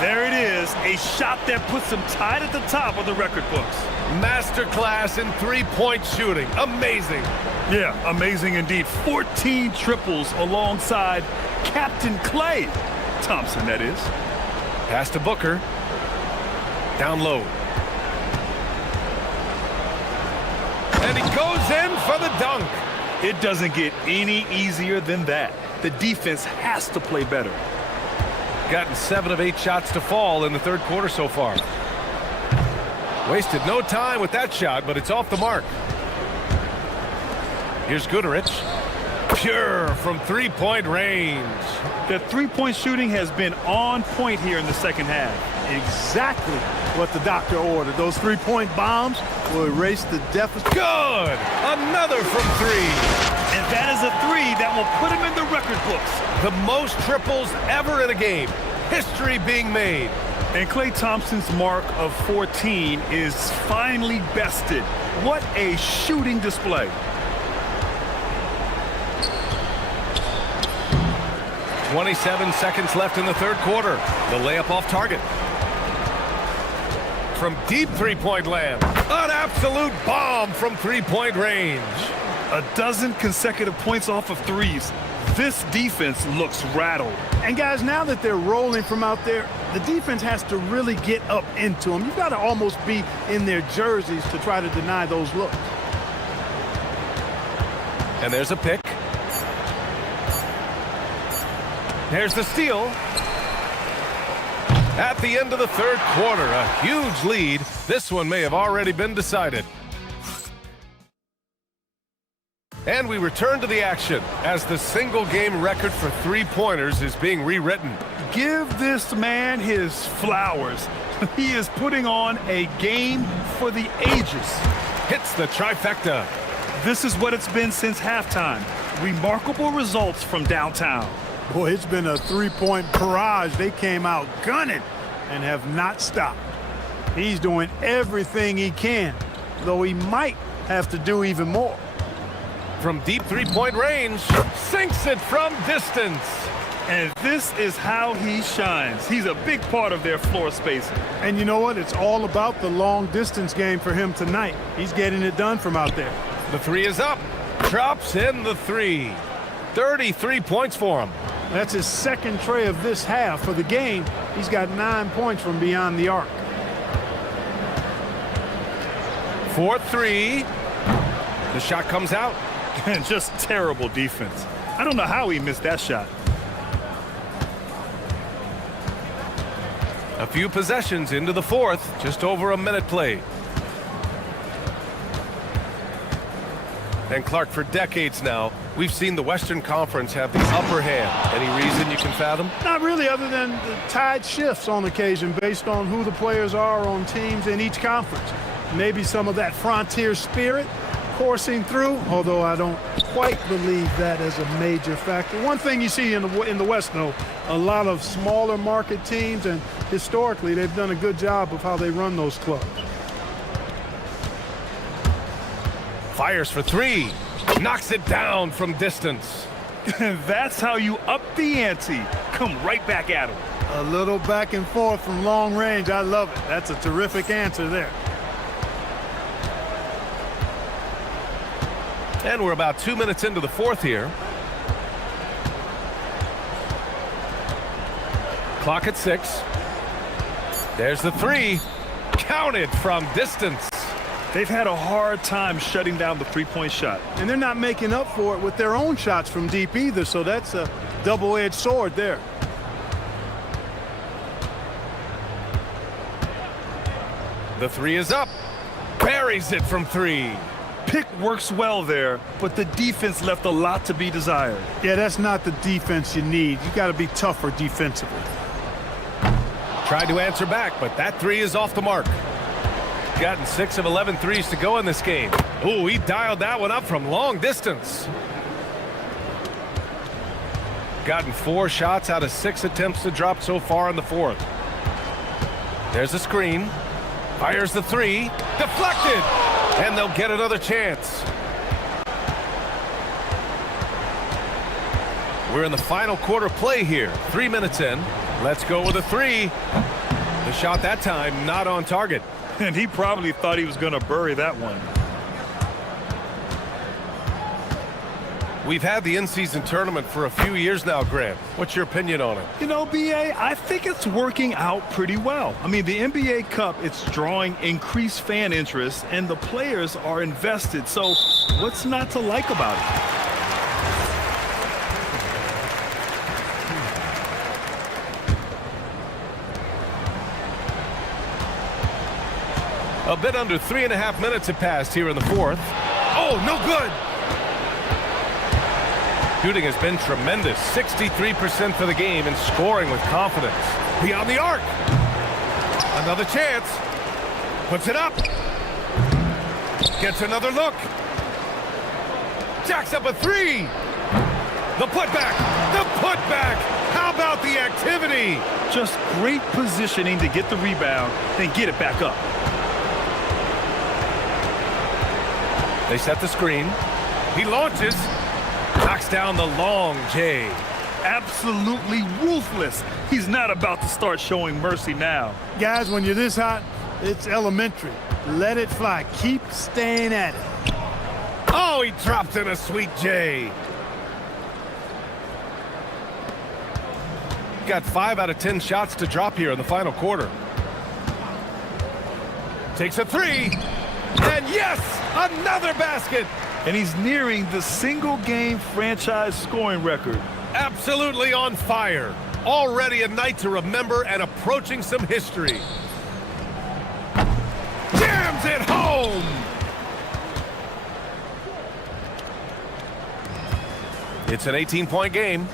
There it is, a shot that puts him tied at the top of the record books. Masterclass in 3-point shooting. Amazing. Yeah, amazing indeed. 14 triples alongside Captain Clay Thompson, that is. Pass to Booker. Down low. And he goes in for the dunk. It doesn't get any easier than that. The defense has to play better. Gotten 7 of 8 shots to fall in the third quarter so far. Wasted no time with that shot, but it's off the mark. Here's Guterich. Pure from 3-point range. The 3-point shooting has been on point here in the second half. Exactly what the doctor ordered. Those 3-point bombs will erase the deficit. Good! Another from 3. And that is a 3 that will put him in the record books. The most triples ever in a game. History being made. And Klay Thompson's mark of 14 is finally bested. What a shooting display. .27 seconds left in the third quarter. The layup off target. From deep 3-point land. An absolute bomb from 3-point range. A dozen consecutive points off of threes. This defense looks rattled. And guys, now that they're rolling from out there, the defense has to really get up into them. You've got to almost be in their jerseys to try to deny those looks. And there's a pick. There's the steal. At the end of the third quarter, a huge lead. This one may have already been decided. And we return to the action as the single-game record for 3-pointers is being rewritten. Give this man his flowers. He is putting on a game for the ages. Hits the trifecta. This is what it's been since halftime. Remarkable results from downtown. Boy, it's been a 3-point barrage. They came out gunning and have not stopped. He's doing everything he can, though he might have to do even more. From deep three-point range, sinks it from distance. And this is how he shines. He's a big part of their floor spacing. And you know what? It's all about the long-distance game for him tonight. He's getting it done from out there. The three is up. Drops in the three. 33 points for him. That's his second tray of this half. For the game, he's got 9 points from beyond the arc. 4-3. The shot comes out. And just terrible defense. I don't know how he missed that shot. A few possessions into the fourth, just over a minute played. And Clark, for decades now, we've seen the Western Conference have the upper hand. Any reason you can fathom? Not really, other than the tide shifts on occasion based on who the players are on teams in each conference. Maybe some of that frontier spirit coursing through, although I don't quite believe that as a major factor. One thing you see in the West, though, a lot of smaller market teams, and historically they've done a good job of how they run those clubs. Fires for three. Knocks it down from distance. That's how you up the ante. Come right back at him. A little back and forth from long range. I love it. That's a terrific answer there. And we're about 2 minutes into the fourth here. Clock at 6. There's the three. Counted from distance. They've had a hard time shutting down the three-point shot. And they're not making up for it with their own shots from deep either, so that's a double-edged sword there. The three is up. Buries it from three. Pick works well there, but the defense left a lot to be desired. Yeah, that's not the defense you need. You got to be tougher defensively. Tried to answer back, but that three is off the mark. Gotten 6 of 11 threes to go in this game. Ooh, he dialed that one up from long distance. Gotten 4 shots out of 6 attempts to drop so far in the fourth. There's a screen. Fires the three. Deflected! And they'll get another chance. We're in the final quarter play here. 3 minutes in. Let's go with a three. The shot that time not on target. And he probably thought he was going to bury that one. We've had the in-season tournament for a few years now, Grant. What's your opinion on it? You know, BA, I think it's working out pretty well. I mean, the NBA Cup, it's drawing increased fan interest, and the players are invested. So what's not to like about it? A bit under 3.5 minutes have passed here in the fourth. Oh, no good! Shooting has been tremendous. 63% for the game and scoring with confidence. Beyond the arc. Another chance. Puts it up. Gets another look. Jacks up a three. The putback. The putback. How about the activity? Just great positioning to get the rebound, then get it back up. They set the screen. He launches. Knocks down the long J. Absolutely ruthless. He's not about to start showing mercy now. Guys, when you're this hot, it's elementary. Let it fly. Keep staying at it. Oh, he dropped in a sweet J. Got 5 out of 10 shots to drop here in the final quarter. Takes a three. And yes, another basket. And he's nearing the single-game franchise scoring record. Absolutely on fire. Already a night to remember and approaching some history. Jams it home! It's an 18-point game.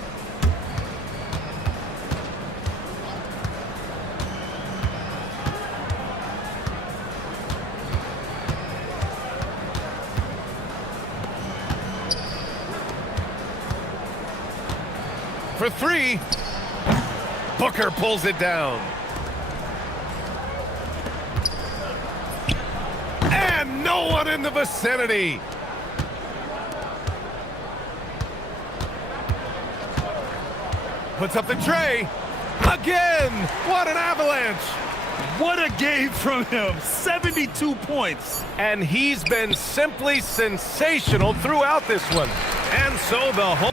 For three. Booker pulls it down. No one in the vicinity. Puts up the tray. Again! What an avalanche! What a game from him. 72 points. And he's been simply sensational throughout this one. And so the whole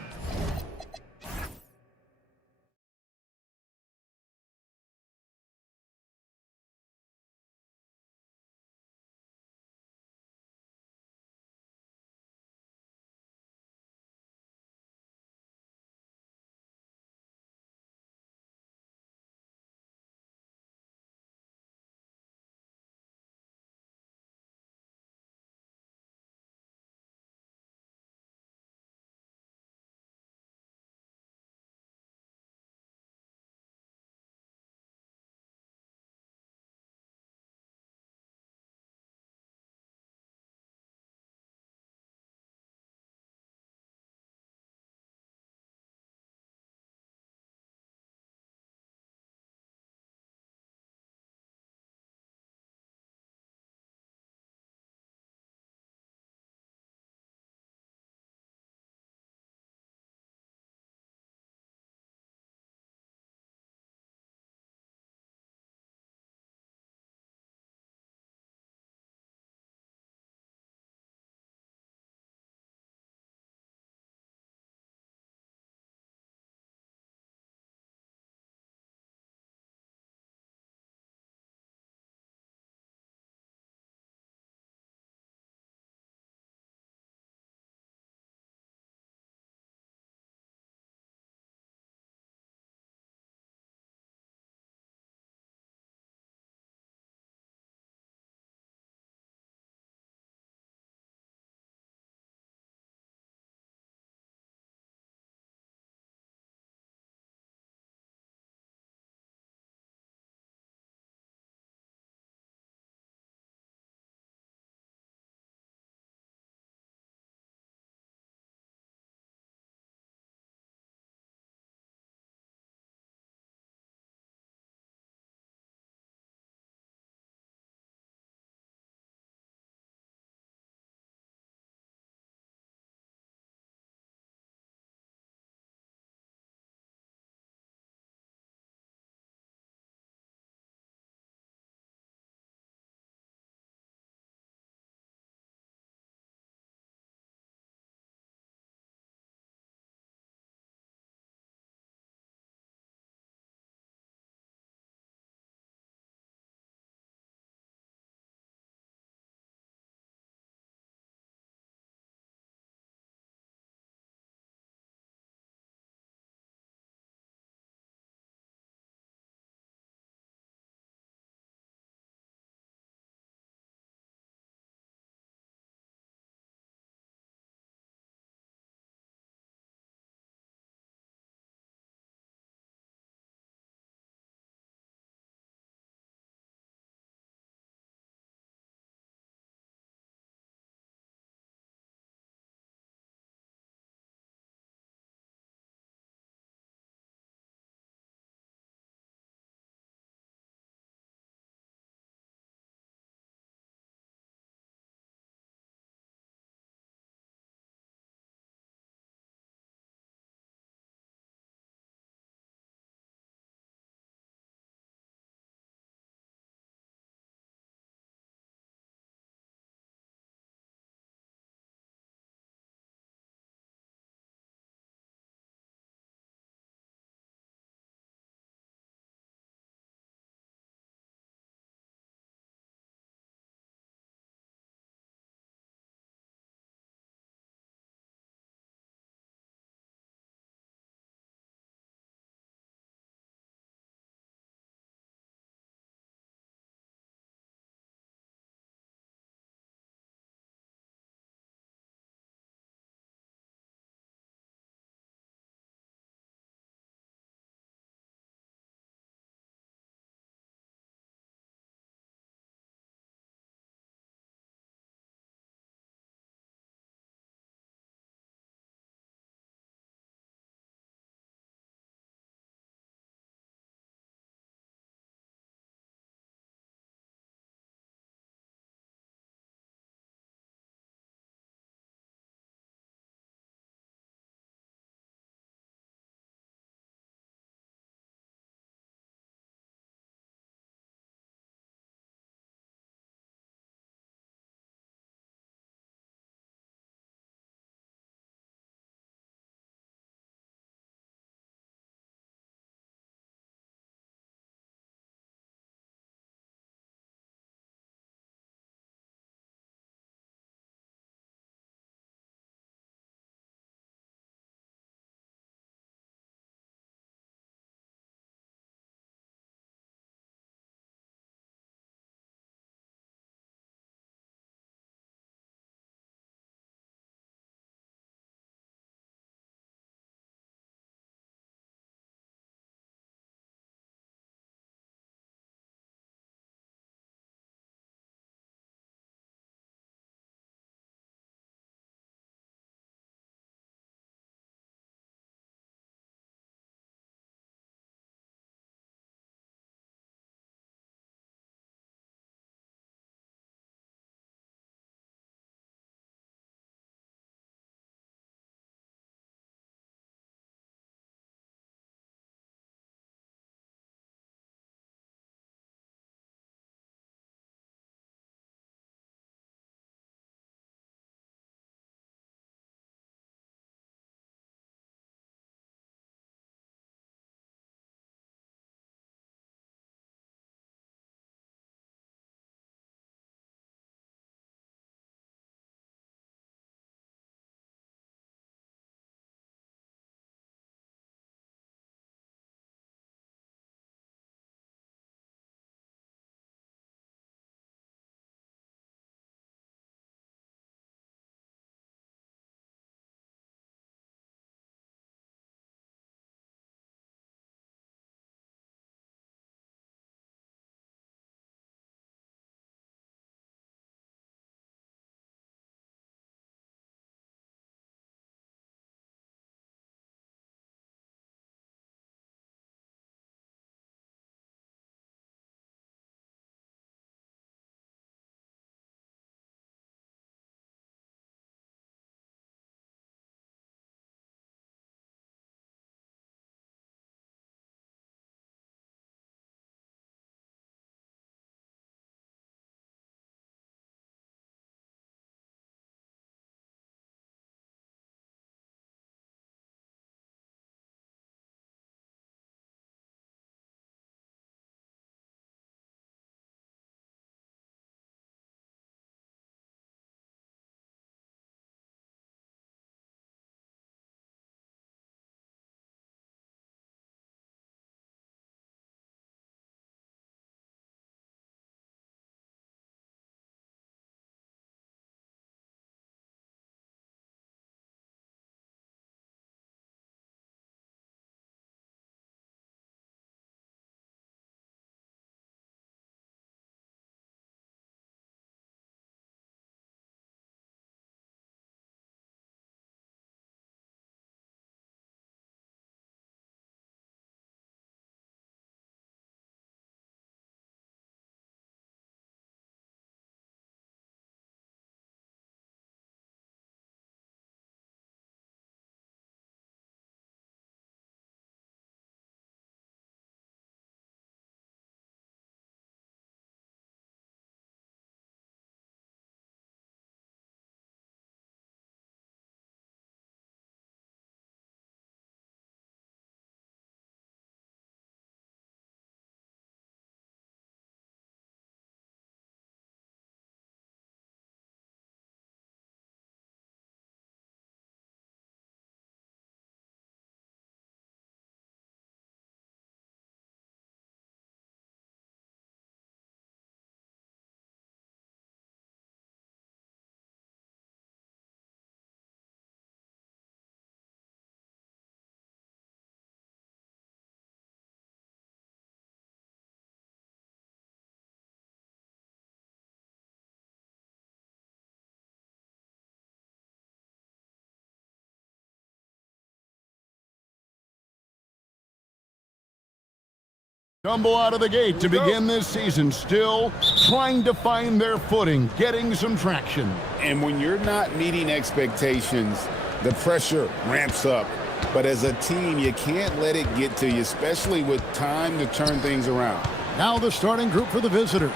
Tumble out of the gate to begin this season, still trying to find their footing, getting some traction. And when you're not meeting expectations, the pressure ramps up. But as a team, you can't let it get to you, especially with time to turn things around. Now the starting group for the visitors.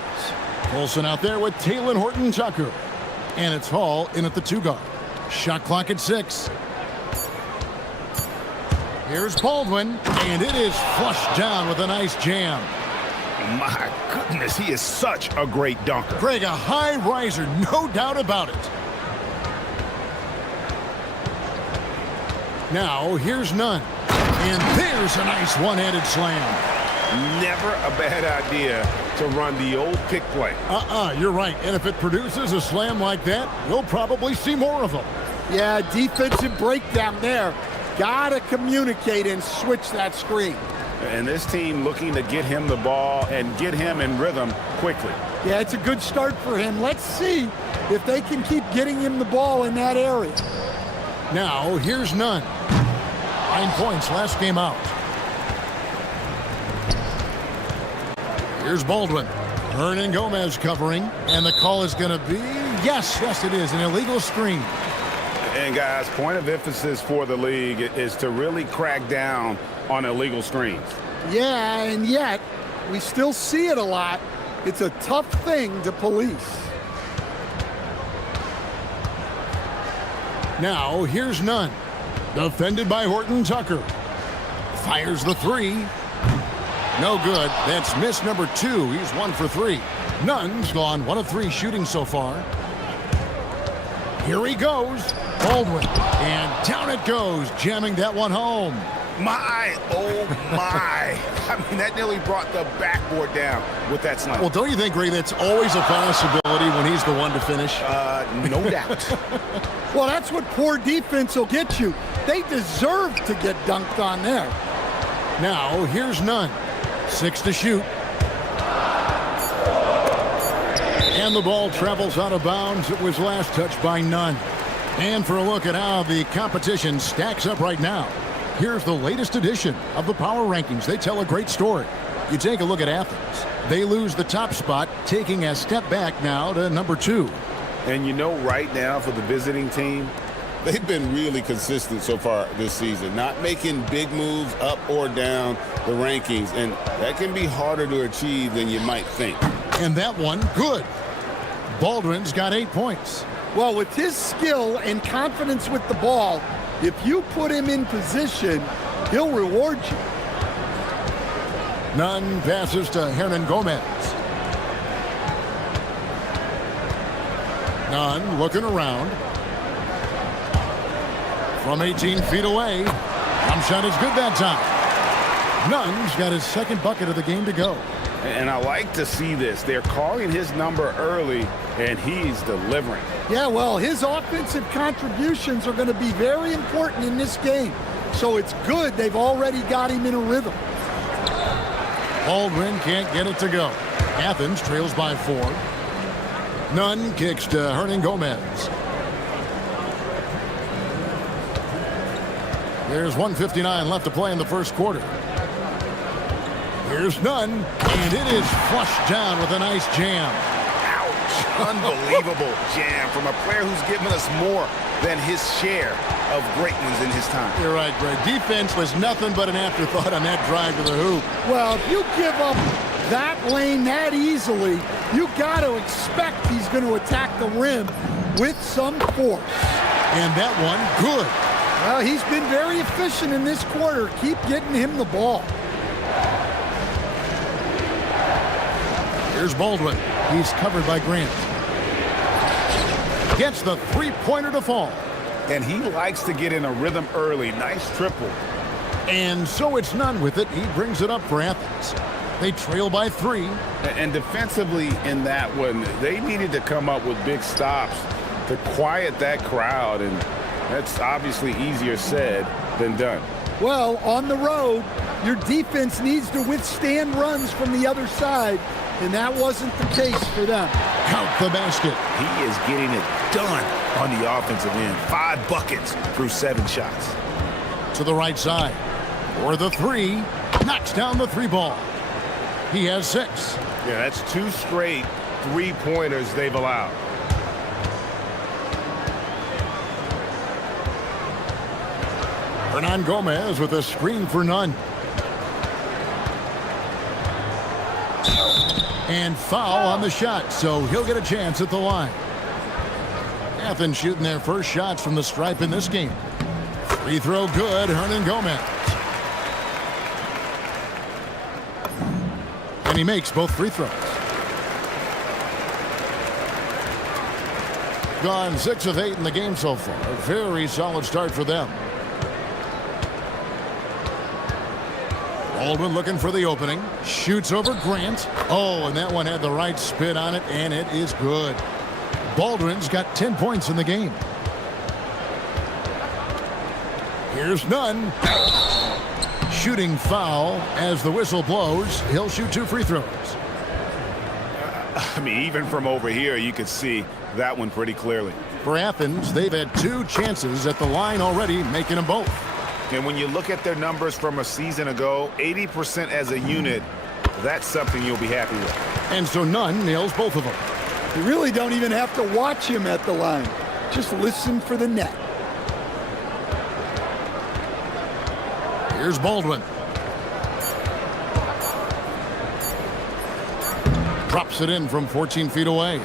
Olsen out there with Taylor Horton-Tucker. And it's Hall in at the 2 guard. Shot clock at 6. Here's Baldwin, and it is flushed down with a nice jam. My goodness, he is such a great dunker. Greg, a high riser, no doubt about it. Now, here's Nunn. And there's a nice one-handed slam. Never a bad idea to run the old pick play. You're right. And if it produces a slam like that, you'll probably see more of them. Yeah, defensive breakdown there. Gotta communicate and switch that screen. And this team looking to get him the ball and get him in rhythm quickly. Yeah, it's a good start for him. Let's see if they can keep getting him the ball in that area. Now, here's Nunn. 9 points last game out. Here's Baldwin. Hernan Gomez covering. And the call is going to be, yes, it is, an illegal screen. And guys, point of emphasis for the league is to really crack down on illegal screens. Yeah, and yet we still see it a lot. It's a tough thing to police. Now, here's Nunn. Defended by Horton-Tucker. Fires the 3. No good. That's miss number 2. He's 1 for 3. Nunn's gone 1 of 3 shooting so far. Here he goes. Baldwin. And down it goes, jamming that one home. My, oh my. I mean, that nearly brought the backboard down with that slam. Well, don't you think, Ray, that's always a possibility when he's the one to finish? No doubt. Well, that's what poor defense will get you. They deserve to get dunked on there. Now, here's Nunn. 6 to shoot. And the ball travels out of bounds. It was last touched by Nunn. And for a look at how the competition stacks up right now, here's the latest edition of the Power Rankings. They tell a great story. You take a look at Athens. They lose the top spot, taking a step back now to number 2. And you know, right now for the visiting team, they've been really consistent so far this season, not making big moves up or down the rankings, and that can be harder to achieve than you might think. And that one, good. Baldwin's got 8 points. Well, with his skill and confidence with the ball, if you put him in position, he'll reward you. Nunn passes to Hernan Gomez. Nunn looking around. From 18 feet away. Jump shot is good that time. Nunn's got his 2nd bucket of the game to go. And I like to see this. They're calling his number early, and he's delivering. Yeah, well, his offensive contributions are going to be very important in this game. So it's good they've already got him in a rhythm. Baldwin can't get it to go. Athens trails by 4. Nunn kicks to Hernan Gomez. There's 1:59 left to play in the first quarter. Here's Nunn, and it is flushed down with a nice jam. Ouch! Unbelievable jam from a player who's given us more than his share of great ones in his time. You're right, Greg. Defense was nothing but an afterthought on that drive to the hoop. Well, if you give up that lane that easily, you got to expect he's going to attack the rim with some force. And that one, good. Well, he's been very efficient in this quarter. Keep getting him the ball. Here's Baldwin. He's covered by Grant. Gets the 3-pointer to fall. And he likes to get in a rhythm early. Nice triple. And so it's Nunn with it. He brings it up for Athens. They trail by 3. And defensively in that one, they needed to come up with big stops to quiet that crowd. And that's obviously easier said than done. Well, on the road, your defense needs to withstand runs from the other side, and that wasn't the case for them. Count the basket. He is getting it done on the offensive end. 5 buckets through 7 shots. To the right side. For the 3. Knocks down the 3 ball. He has 6. Yeah, that's 2 straight three-pointers they've allowed. Hernan Gomez with a screen for none. And foul on the shot, so he'll get a chance at the line. Athens shooting their first shots from the stripe in this game. Free throw good, Hernan Gomez. And he makes both free throws. Gone 6 of 8 in the game so far. A very solid start for them. Baldwin looking for the opening. Shoots over Grant. Oh, and that one had the right spin on it, and it is good. Baldwin's got 10 points in the game. Here's Nunn. Shooting foul as the whistle blows. He'll shoot 2 free throws. I mean, even from over here, you could see that one pretty clearly. For Athens, they've had 2 chances at the line already, making them both. And when you look at their numbers from a season ago, 80% as a unit, that's something you'll be happy with. And so Nunn nails both of them. You really don't even have to watch him at the line. Just listen for the net. Here's Baldwin. Drops it in from 14 feet away.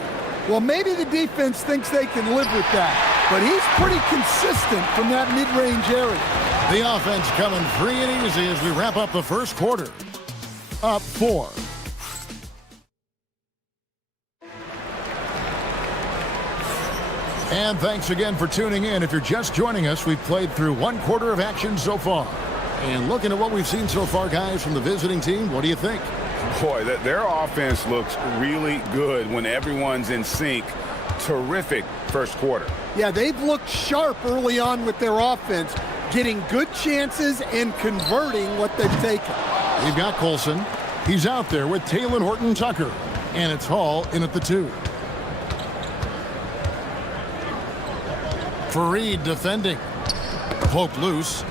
Well, maybe the defense thinks they can live with that, but he's pretty consistent from that mid-range area. The offense coming free and easy as we wrap up the first quarter. Up 4. And thanks again for tuning in. If you're just joining us, we've played through 1 quarter of action so far. And looking at what we've seen so far, guys, from the visiting team, what do you think? Boy, their offense looks really good when everyone's in sync. Terrific first quarter. Yeah, they've looked sharp early on with their offense, getting good chances and converting what they've taken. We've got Colson. He's out there with Taylor Horton-Tucker. And it's Hall in at the 2. Fareed defending. Poke loose.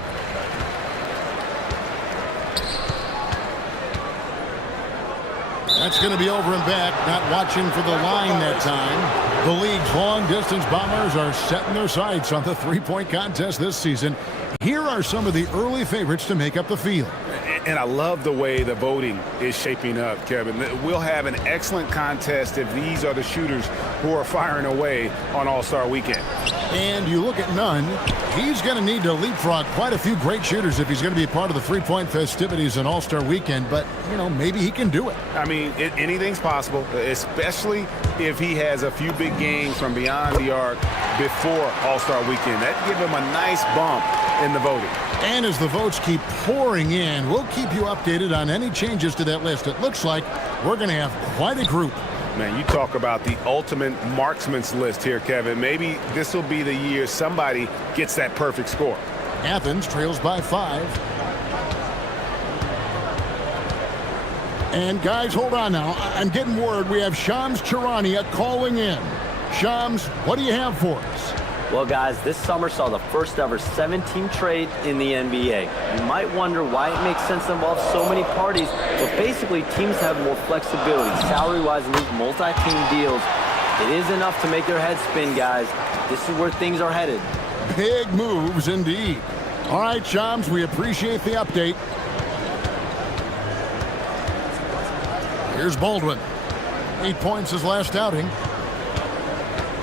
That's going to be over and back. Not watching for the line that time. The league's long-distance bombers are setting their sights on the three-point contest this season. Here are some of the early favorites to make up the field. And I love the way the voting is shaping up, Kevin. We'll have an excellent contest if these are the shooters who are firing away on All-Star Weekend. And you look at Nunn, he's going to need to leapfrog quite a few great shooters if he's going to be a part of the three-point festivities on All-Star Weekend. But, you know, maybe he can do it. I mean, anything's possible, especially if he has a few big games from beyond the arc before All-Star Weekend. That'd give him a nice bump in the voting. And as the votes keep pouring in, we'll keep you updated on any changes to that list. It looks like we're going to have quite a group. Man, you talk about the ultimate marksman's list here, Kevin. Maybe this will be the year somebody gets that perfect score. Athens trails by 5. And guys, hold on now. I'm getting word we have Shams Charania calling in. Shams, what do you have for us? Well, guys, this summer saw the first ever 7-team trade in the NBA. You might wonder why it makes sense to involve so many parties, but basically teams have more flexibility salary-wise in these multi-team deals. It is enough to make your head spin, guys. This is where things are headed. Big moves indeed. All right, Shams, we appreciate the update. Here's Baldwin. 8 points his last outing.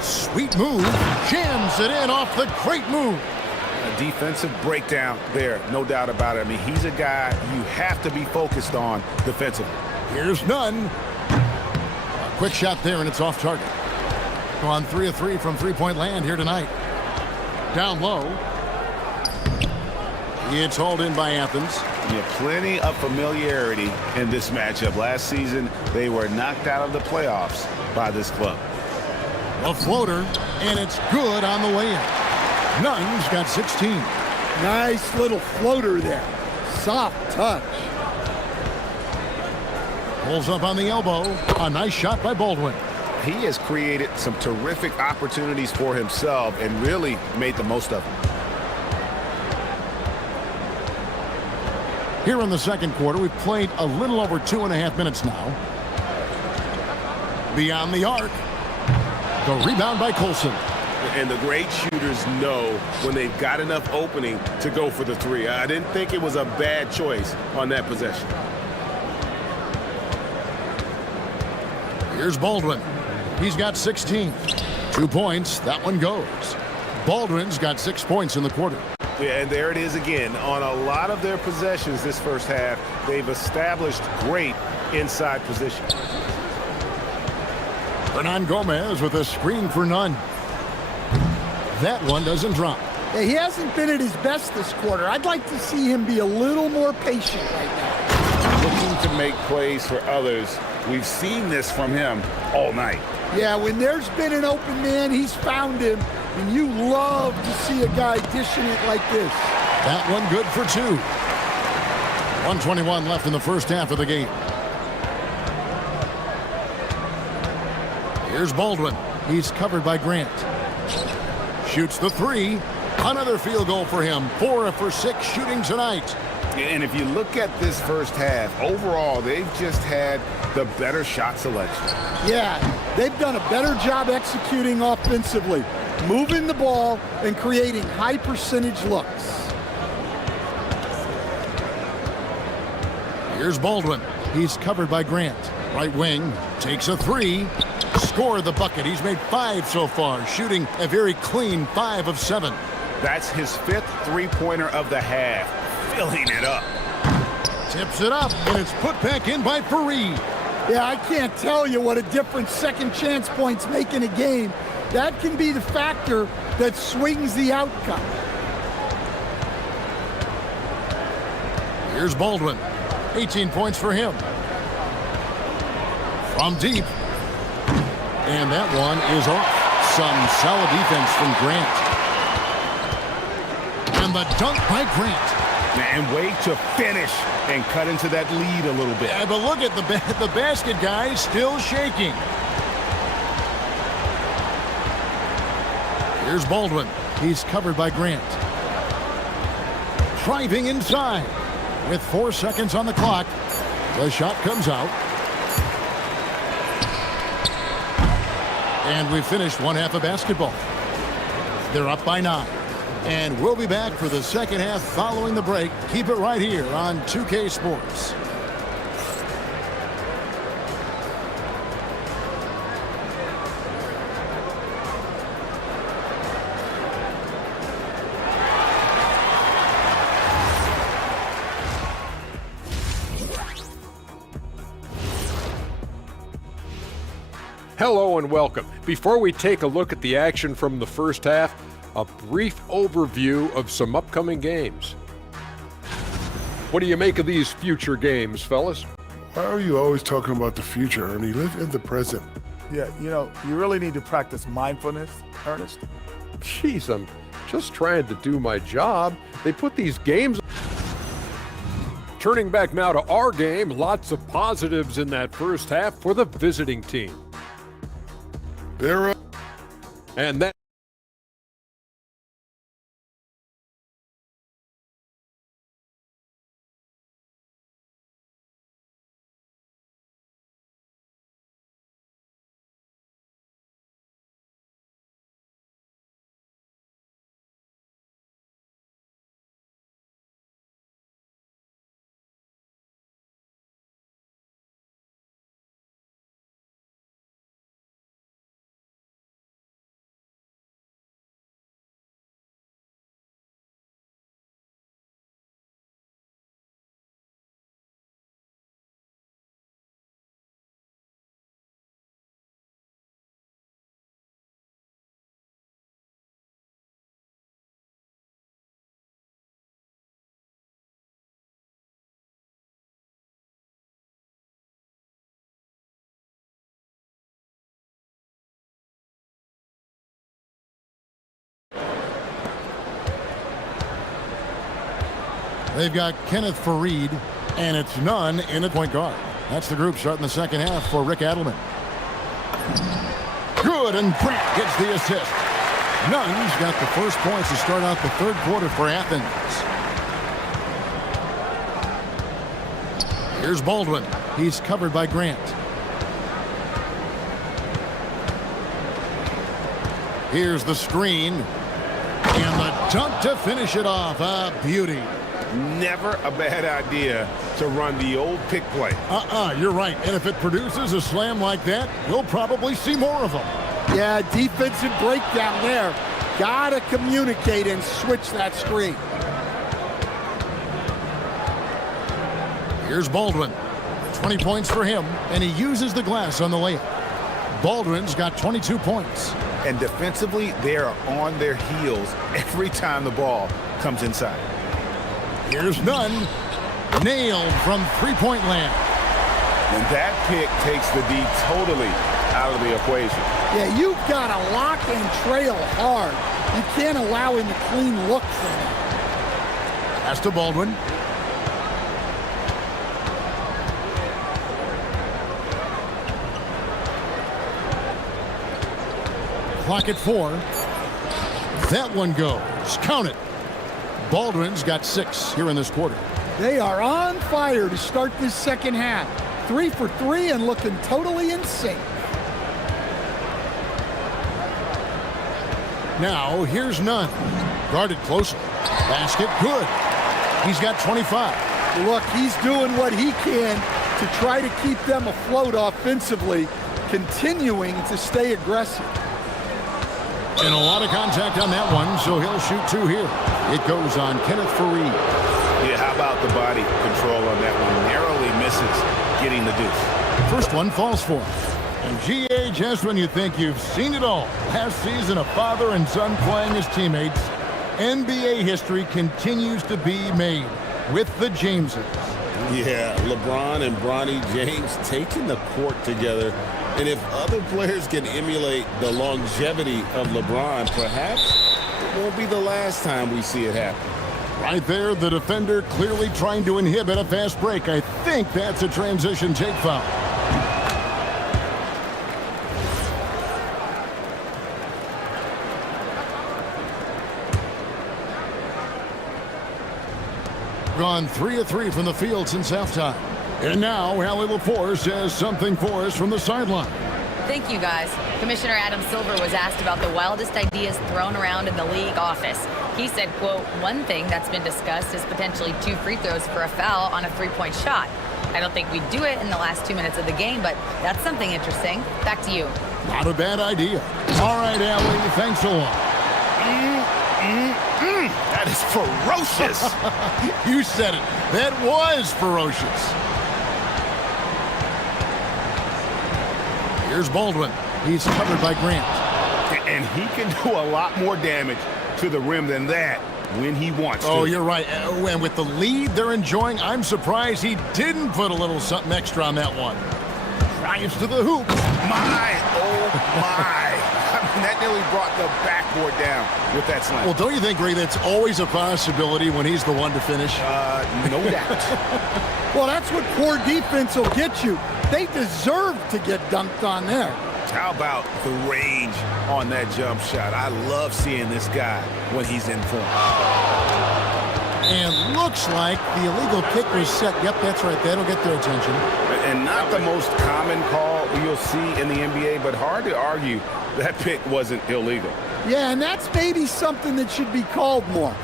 Sweet move. Jams it in off the great move. A defensive breakdown there, no doubt about it. I mean, he's a guy you have to be focused on defensively. Here's Nunn. A quick shot there, and it's off target. On 3 of 3 from three-point land here tonight. Down low. It's hauled in by Athens. Yeah, plenty of familiarity in this matchup. Last season, they were knocked out of the playoffs by this club. A floater, and it's good on the way in. Nunn's got 16. Nice little floater there. Soft touch. Pulls up on the elbow. A nice shot by Baldwin. He has created some terrific opportunities for himself and really made the most of them. Here in the second quarter, we've played a little over 2.5 minutes now. Beyond the arc. The rebound by Colson. And the great shooters know when they've got enough opening to go for the three. I didn't think it was a bad choice on that possession. Here's Baldwin. He's got 16. 2 points. That one goes. Baldwin's got 6 points in the quarter. Yeah, and there it is again. On a lot of their possessions this first half, they've established great inside position. Hernan Gomez with a screen for none. That one doesn't drop. Yeah, he hasn't been at his best this quarter. I'd like to see him be a little more patient right now. Looking to make plays for others. We've seen this from him all night. Yeah, when there's been an open man, he's found him. And you love to see a guy dishing it like this. That one good for 2. 1:21 left in the first half of the game. Here's Baldwin. He's covered by Grant. Shoots the 3. Another field goal for him. 4 for 6 shooting tonight. And if you look at this first half, overall, they've just had the better shot selection. Yeah, they've done a better job executing offensively, moving the ball and creating high percentage looks. Here's Baldwin. He's covered by Grant. Right wing. Takes a 3. Score the bucket. He's made 5 so far, shooting a very clean 5 of 7. That's his 5th three-pointer of the half, filling it up. Tips it up, and it's put back in by Fareed. Yeah, I can't tell you what a difference second chance points make in a game. That can be the factor that swings the outcome. Here's Baldwin. 18 points for him. From deep. And that one is off. Some solid defense from Grant. And the dunk by Grant. And way to finish and cut into that lead a little bit. Yeah, but look at the basket guy still shaking. Here's Baldwin. He's covered by Grant. Driving inside. With 4 seconds on the clock. The shot comes out. And we've finished one half of basketball. They're up by 9. And we'll be back for the second half following the break. Keep it right here on 2K Sports. Hello and welcome. Before we take a look at the action from the first half, a brief overview of some upcoming games. What do you make of these future games, fellas? Why are you always talking about the future, Ernie? Live in the present. Yeah, you really need to practice mindfulness, Ernest. Jeez, I'm just trying to do my job. They put these games... Turning back now to our game, lots of positives in that first half for the visiting team. And that... They've got Kenneth Fareed, and it's none in at point guard. That's the group starting the second half for Rick Adelman. Good, and Pratt gets the assist. Nunn's got the first points to start out the third quarter for Athens. Here's Baldwin. He's covered by Grant. Here's the screen. And the dunk to finish it off. A beauty. Never a bad idea to run the old pick play. You're right. And if it produces a slam like that, we'll probably see more of them. Yeah, defensive breakdown there. Gotta communicate and switch that screen. Here's Baldwin. 20 points for him, and he uses the glass on the layup. Baldwin's got 22 points. And defensively, they are on their heels every time the ball comes inside. Here's Nunn. Nailed from three-point land. And that pick takes the D totally out of the equation. Yeah, you've got to lock and trail hard. You can't allow him to clean look from that. Pass to Baldwin. Clock at 4. That one goes. Count it. Baldwin's got 6 here in this quarter. They are on fire to start this second half. 3 for 3 and looking totally in sync. Now, here's Nunn. Guarded closely. Basket good. He's got 25. Look, he's doing what he can to try to keep them afloat offensively, continuing to stay aggressive. And a lot of contact on that one, so he'll shoot 2 here. It goes on Kenneth Fareed. Yeah, how about the body control on that one? Narrowly misses getting the deuce. First one falls for him. And GA, just when you think you've seen it all, last season a father and son playing as teammates, NBA history continues to be made with the Jameses. Yeah, LeBron and Bronny James taking the court together. And if other players can emulate the longevity of LeBron, perhaps it won't be the last time we see it happen. Right there, the defender clearly trying to inhibit a fast break. I think that's a transition take foul. Gone 3 of 3 from the field since halftime. And now, Allie LaForce has something for us from the sideline. Thank you, guys. Commissioner Adam Silver was asked about the wildest ideas thrown around in the league office. He said, quote, one thing that's been discussed is potentially 2 free throws for a foul on a 3-point shot. I don't think we'd do it in the last 2 minutes of the game, but that's something interesting. Back to you. Not a bad idea. All right, Allie, thanks a lot. That is ferocious. You said it. That was ferocious. Here's Baldwin. He's covered by Grant. And he can do a lot more damage to the rim than that when he wants to. Oh, you're right. And with the lead they're enjoying, I'm surprised he didn't put a little something extra on that one. Drives to the hoop. My, oh my. I mean, that nearly brought the backboard down with that slam. Well, don't you think, Ray, that's always a possibility when he's the one to finish? No doubt. Well, that's what poor defense will get you. They deserve to get dunked on there. How about the range on that jump shot? I love seeing this guy when he's in form. And looks like the illegal kick was set. Yep, that's right. That'll get their attention. And not the most common call you'll see in the NBA, but hard to argue that pick wasn't illegal. Yeah, and that's maybe something that should be called more.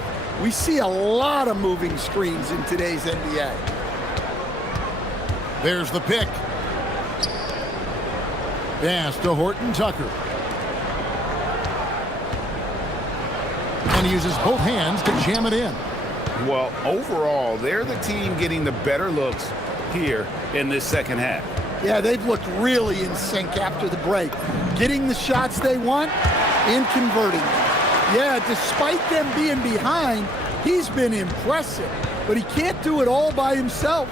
We see a lot of moving screens in today's NBA. There's the pick. Pass to Horton Tucker. And he uses both hands to jam it in. Well, overall, they're the team getting the better looks here in this second half. Yeah, they've looked really in sync after the break. Getting the shots they want and converting them. Yeah, despite them being behind, he's been impressive. But he can't do it all by himself.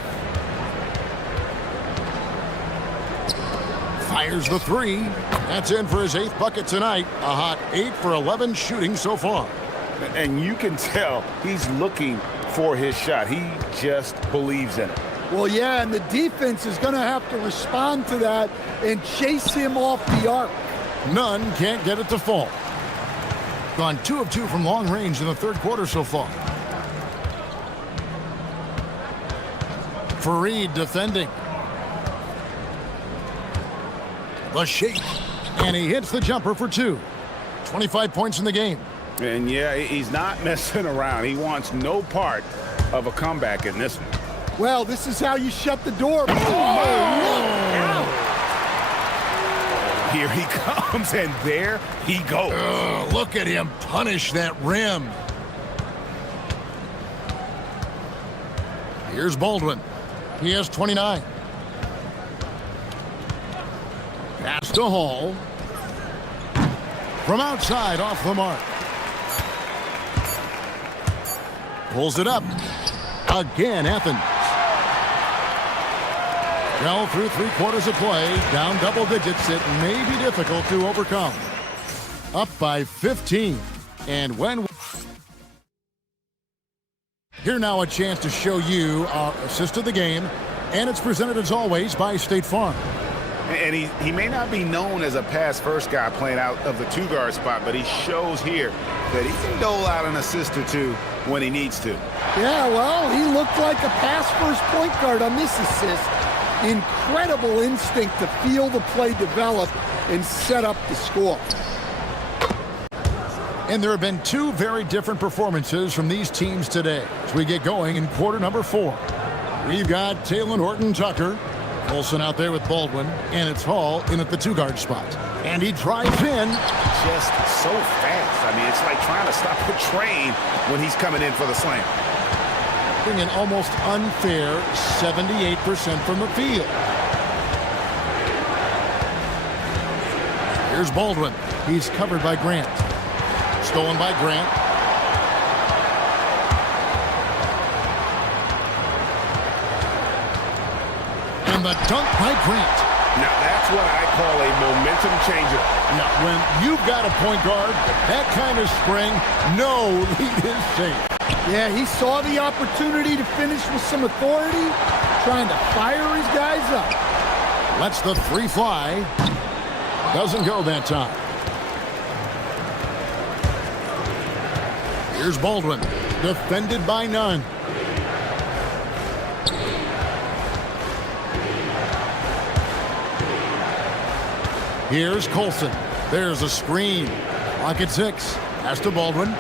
Fires the 3. That's in for his 8th bucket tonight. A hot 8 for 11 shooting so far. And you can tell he's looking for his shot. He just believes in it. Well, yeah, and the defense is going to have to respond to that and chase him off the arc. Nunn can't get it to fall. Gone 2 of 2 from long range in the third quarter so far. Fareed defending. The shake. And he hits the jumper for 2. 25 points in the game. And yeah, he's not messing around. He wants no part of a comeback in this one. Well, this is how you shut the door. Here he comes, and there he goes. Look at him punish that rim. Here's Baldwin. He has 29. Pass to Hall. From outside, off the mark. Pulls it up. Again, Athens. Well, through 3 quarters of play, down double digits, it may be difficult to overcome. Up by 15. And when... Here now a chance to show you our assist of the game. And it's presented as always by State Farm. And he may not be known as a pass-first guy playing out of the 2-guard spot, but he shows here that he can dole out an assist or 2 when he needs to. Yeah, well, he looked like a pass-first point guard on this assist. Incredible instinct to feel the play develop and set up the score. And there have been 2 very different performances from these teams today as we get going in quarter number 4. We've got Taylor Horton-Tucker. Olsen out there with Baldwin, and it's Hall in at the 2-guard spot. And he drives in. Just so fast. I mean, it's like trying to stop a train when he's coming in for the slam. An almost unfair 78% from the field. Here's Baldwin. He's covered by Grant. Stolen by Grant. And the dunk by Grant. Now that's what I call a momentum changer. Now, when you've got a point guard, that kind of spring, no lead is safe. Yeah, he saw the opportunity to finish with some authority, trying to fire his guys up. Lets the 3 fly. Doesn't go that time. Here's Baldwin, defended by none. Here's Colson. There's a screen. Clock at 6. Pass to Baldwin.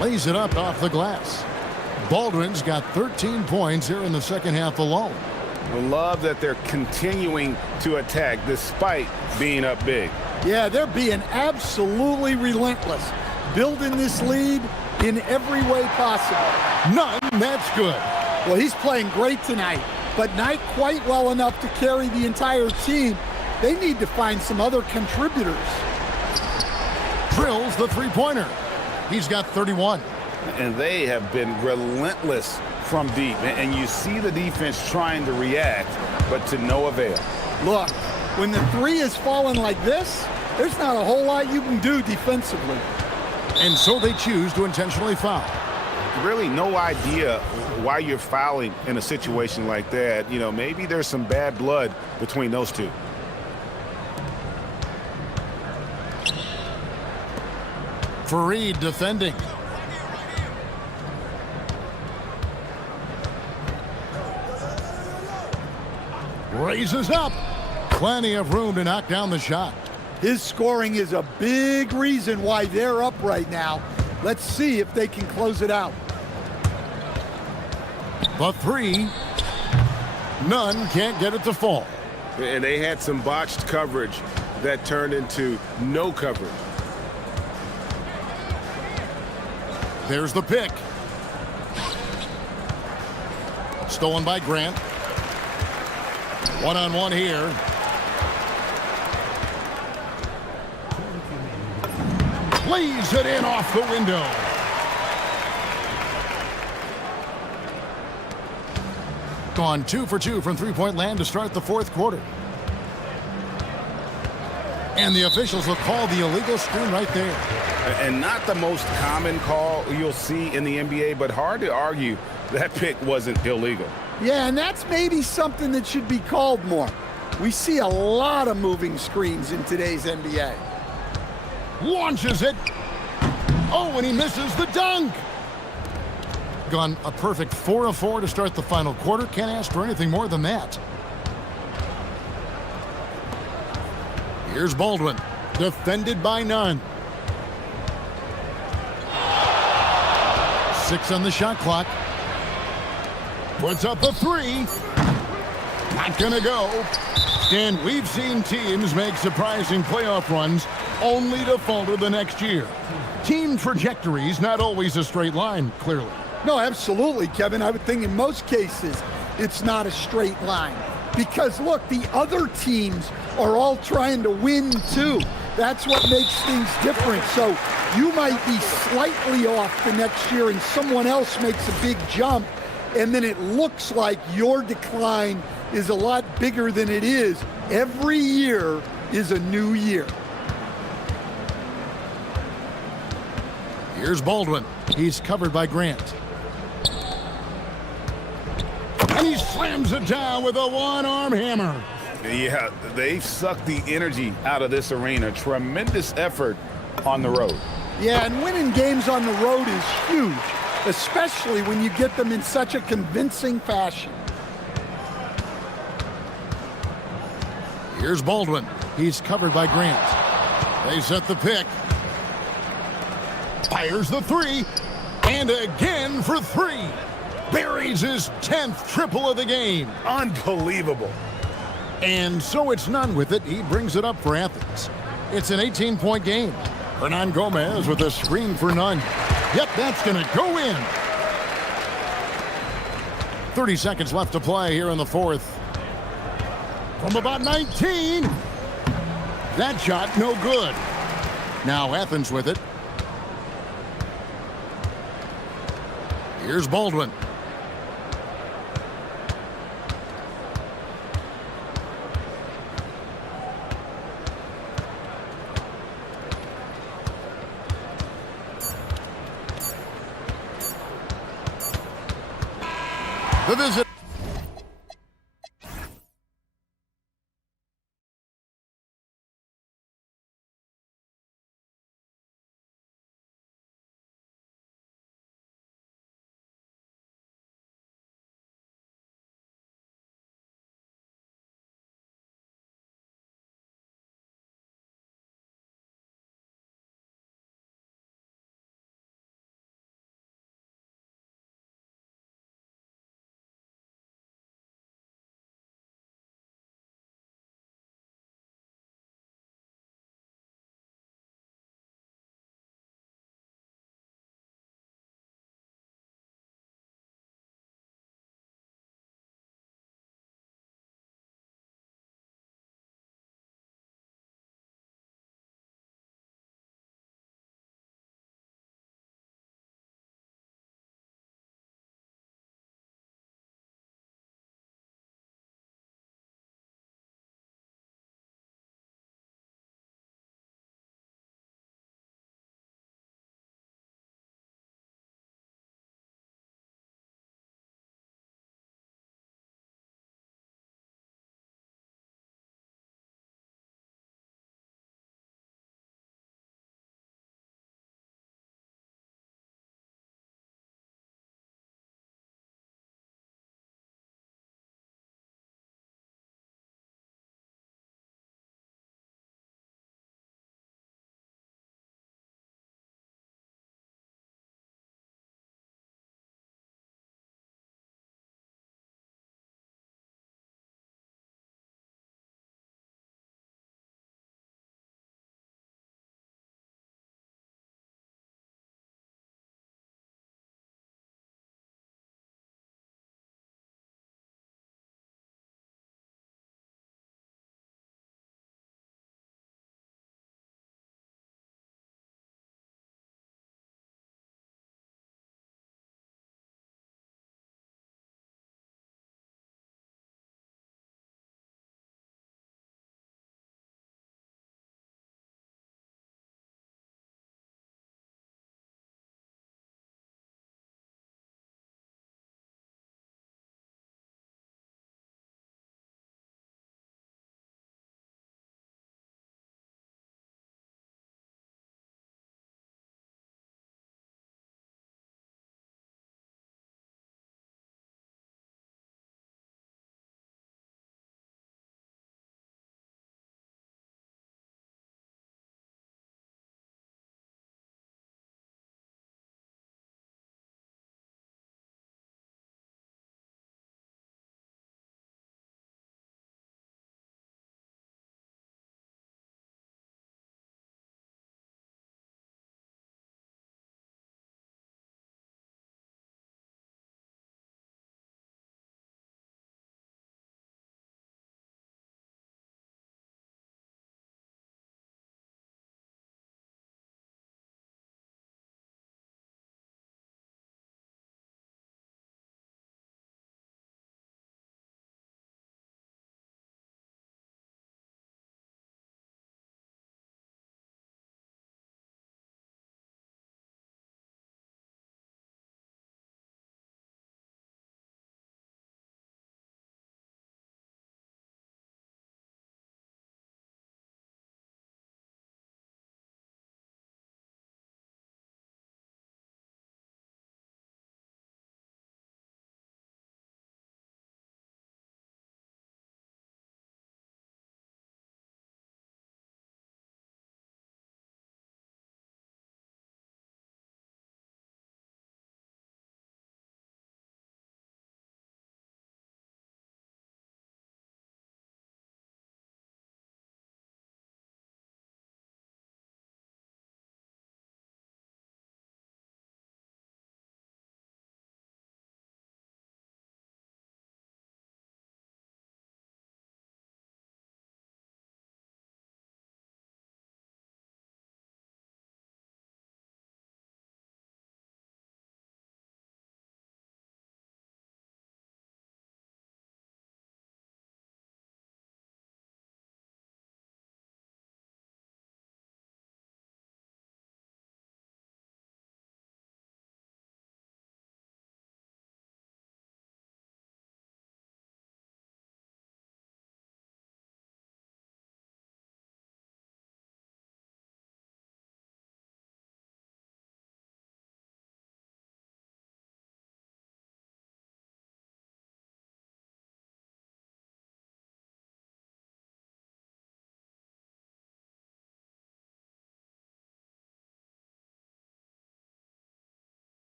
Lays it up off the glass. Baldwin's got 13 points here in the second half alone. We love that they're continuing to attack despite being up big. Yeah, they're being absolutely relentless, building this lead in every way possible. None, that's good. Well, he's playing great tonight, but not quite well enough to carry the entire team. They need to find some other contributors. Drills the 3-pointer. He's got 31. And they have been relentless from deep. And you see the defense trying to react, but to no avail. Look, when the 3 is falling like this, there's not a whole lot you can do defensively. And so they choose to intentionally foul. Really no idea why you're fouling in a situation like that. You know, maybe there's some bad blood between those 2. Fareed defending. Raises up. Plenty of room to knock down the shot. His scoring is a big reason why they're up right now. Let's see if they can close it out. The 3. None, can't get it to fall. And they had some botched coverage that turned into no coverage. There's the pick. Stolen by Grant. One-on-one here. Lays it in off the window. Gone 2 for 2 from 3-point land to start the 4th quarter. And the officials will call the illegal screen right there. And not the most common call you'll see in the NBA, but hard to argue that pick wasn't illegal. Yeah, and that's maybe something that should be called more. We see a lot of moving screens in today's NBA. Launches it. Oh, and he misses the dunk. Gone a perfect 4 of 4 to start the final quarter. Can't ask for anything more than that. Here's Baldwin, defended by none. 6 on the shot clock. Puts up a 3. Not gonna go. And we've seen teams make surprising playoff runs only to falter the next year. Team trajectory's not always a straight line, clearly. No, absolutely, Kevin. I would think in most cases it's not a straight line. Because, look, the other teams are all trying to win, too. That's what makes things different. So you might be slightly off the next year and someone else makes a big jump, and then it looks like your decline is a lot bigger than it is. Every year is a new year. Here's Baldwin. He's covered by Grant. And he slams it down with a one-arm hammer. Yeah, they've sucked the energy out of this arena. Tremendous effort on the road. Yeah, and winning games on the road is huge, especially when you get them in such a convincing fashion. Here's Baldwin. He's covered by Grant. They set the pick. Fires the 3. And again for 3. Buries his 10th triple of the game. Unbelievable. And so it's none with it. He brings it up for Athens. It's an 18-point game. Hernan Gomez with a screen for none. Yep, that's going to go in. 30 seconds left to play here in the fourth. From about 19. That shot no good. Now Athens with it. Here's Baldwin. The visit.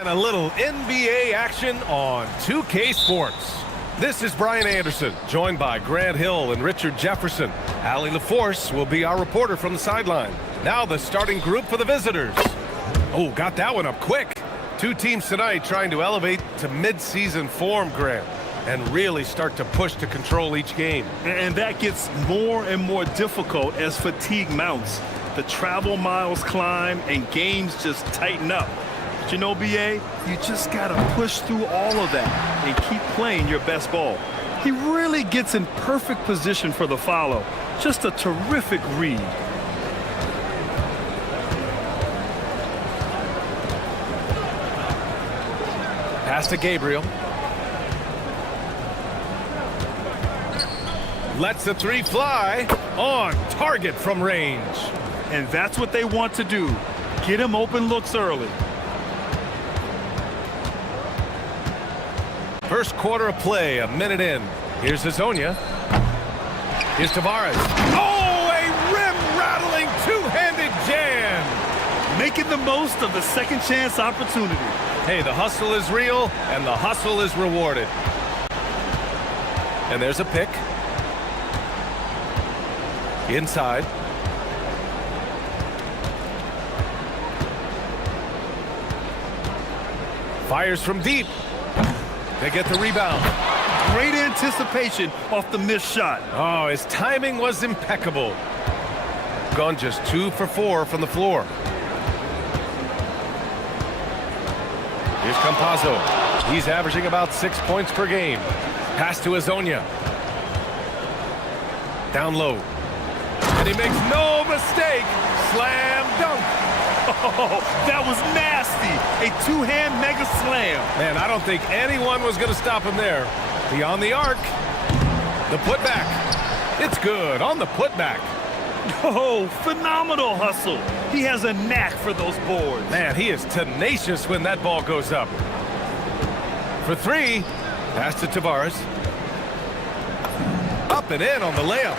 And a little NBA action on 2K Sports. This is Brian Anderson, joined by Grant Hill and Richard Jefferson. Allie LaForce will be our reporter from the sideline. Now the starting group for the visitors. Oh, got that one up quick. Two teams tonight trying to elevate to mid-season form, Grant, and really start to push to control each game. And that gets more and more difficult as fatigue mounts. The travel miles climb and games just tighten up. But you know, BA, you just got to push through all of that and keep playing your best ball. He really gets in perfect position for the follow. Just a terrific read. Pass to Gabriel. Lets the three fly. On target from range. And that's what they want to do. Get him open looks early. First quarter of play, a minute in. Here's Hazonia. Here's Tavares. Oh, a rim-rattling two-handed jam. Making the most of the second chance opportunity. Hey, the hustle is real, and the hustle is rewarded. And there's a pick. Inside. Fires from deep. They get the rebound. Great anticipation off the missed shot. Oh, his timing was impeccable. Gone just 2 for 4 from the floor. Here's Campazzo. He's averaging about 6 points per game. Pass to Hazonia. Down low. And he makes no mistake. Slam dunk. Oh, that was nasty. A two-hand mega slam. Man, I don't think anyone was going to stop him there. Beyond the arc. The putback. It's good on the putback. Oh, phenomenal hustle. He has a knack for those boards. Man, he is tenacious when that ball goes up. For three. Pass to Tavares. Up and in on the layup.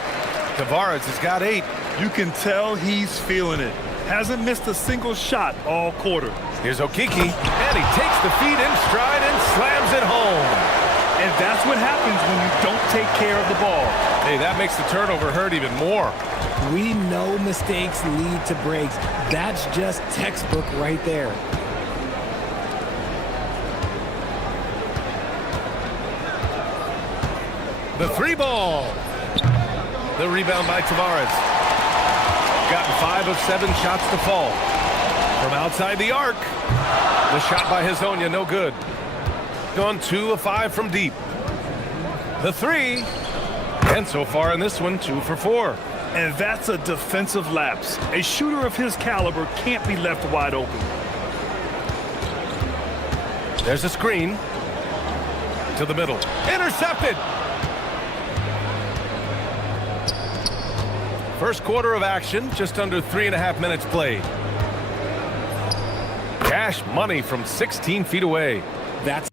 Tavares has got 8. You can tell he's feeling it. Hasn't missed a single shot all quarter. Here's Okiki, and he takes the feet in stride and slams it home. And that's what happens when you don't take care of the ball. Hey, that makes the turnover hurt even more. We know mistakes lead to breaks. That's just textbook right there. The 3 ball. The rebound by Tavares. Gotten 5 of 7 shots to fall. From outside the arc. The shot by Hazonia, no good. Gone 2 of 5 from deep. The 3. And so far in this one, 2 for 4. And that's a defensive lapse. A shooter of his caliber can't be left wide open. There's a screen. To the middle. Intercepted! First quarter of action, just under 3.5 minutes played. Cash money from 16 feet away. That's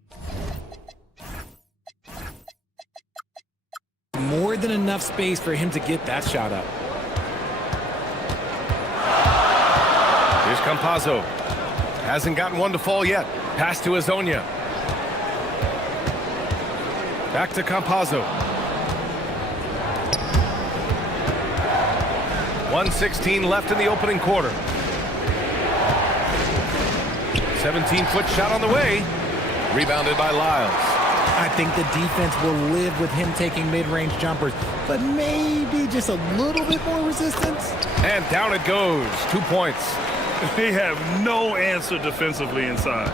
more than enough space for him to get that shot up. Here's Campazzo. Hasn't gotten one to fall yet. Pass to Hazonia. Back to Campazzo. 1:16 left in the opening quarter. 17-foot shot on the way. Rebounded by Lyles. I think the defense will live with him taking mid-range jumpers, but maybe just a little bit more resistance. And down it goes. 2 points. They have no answer defensively inside.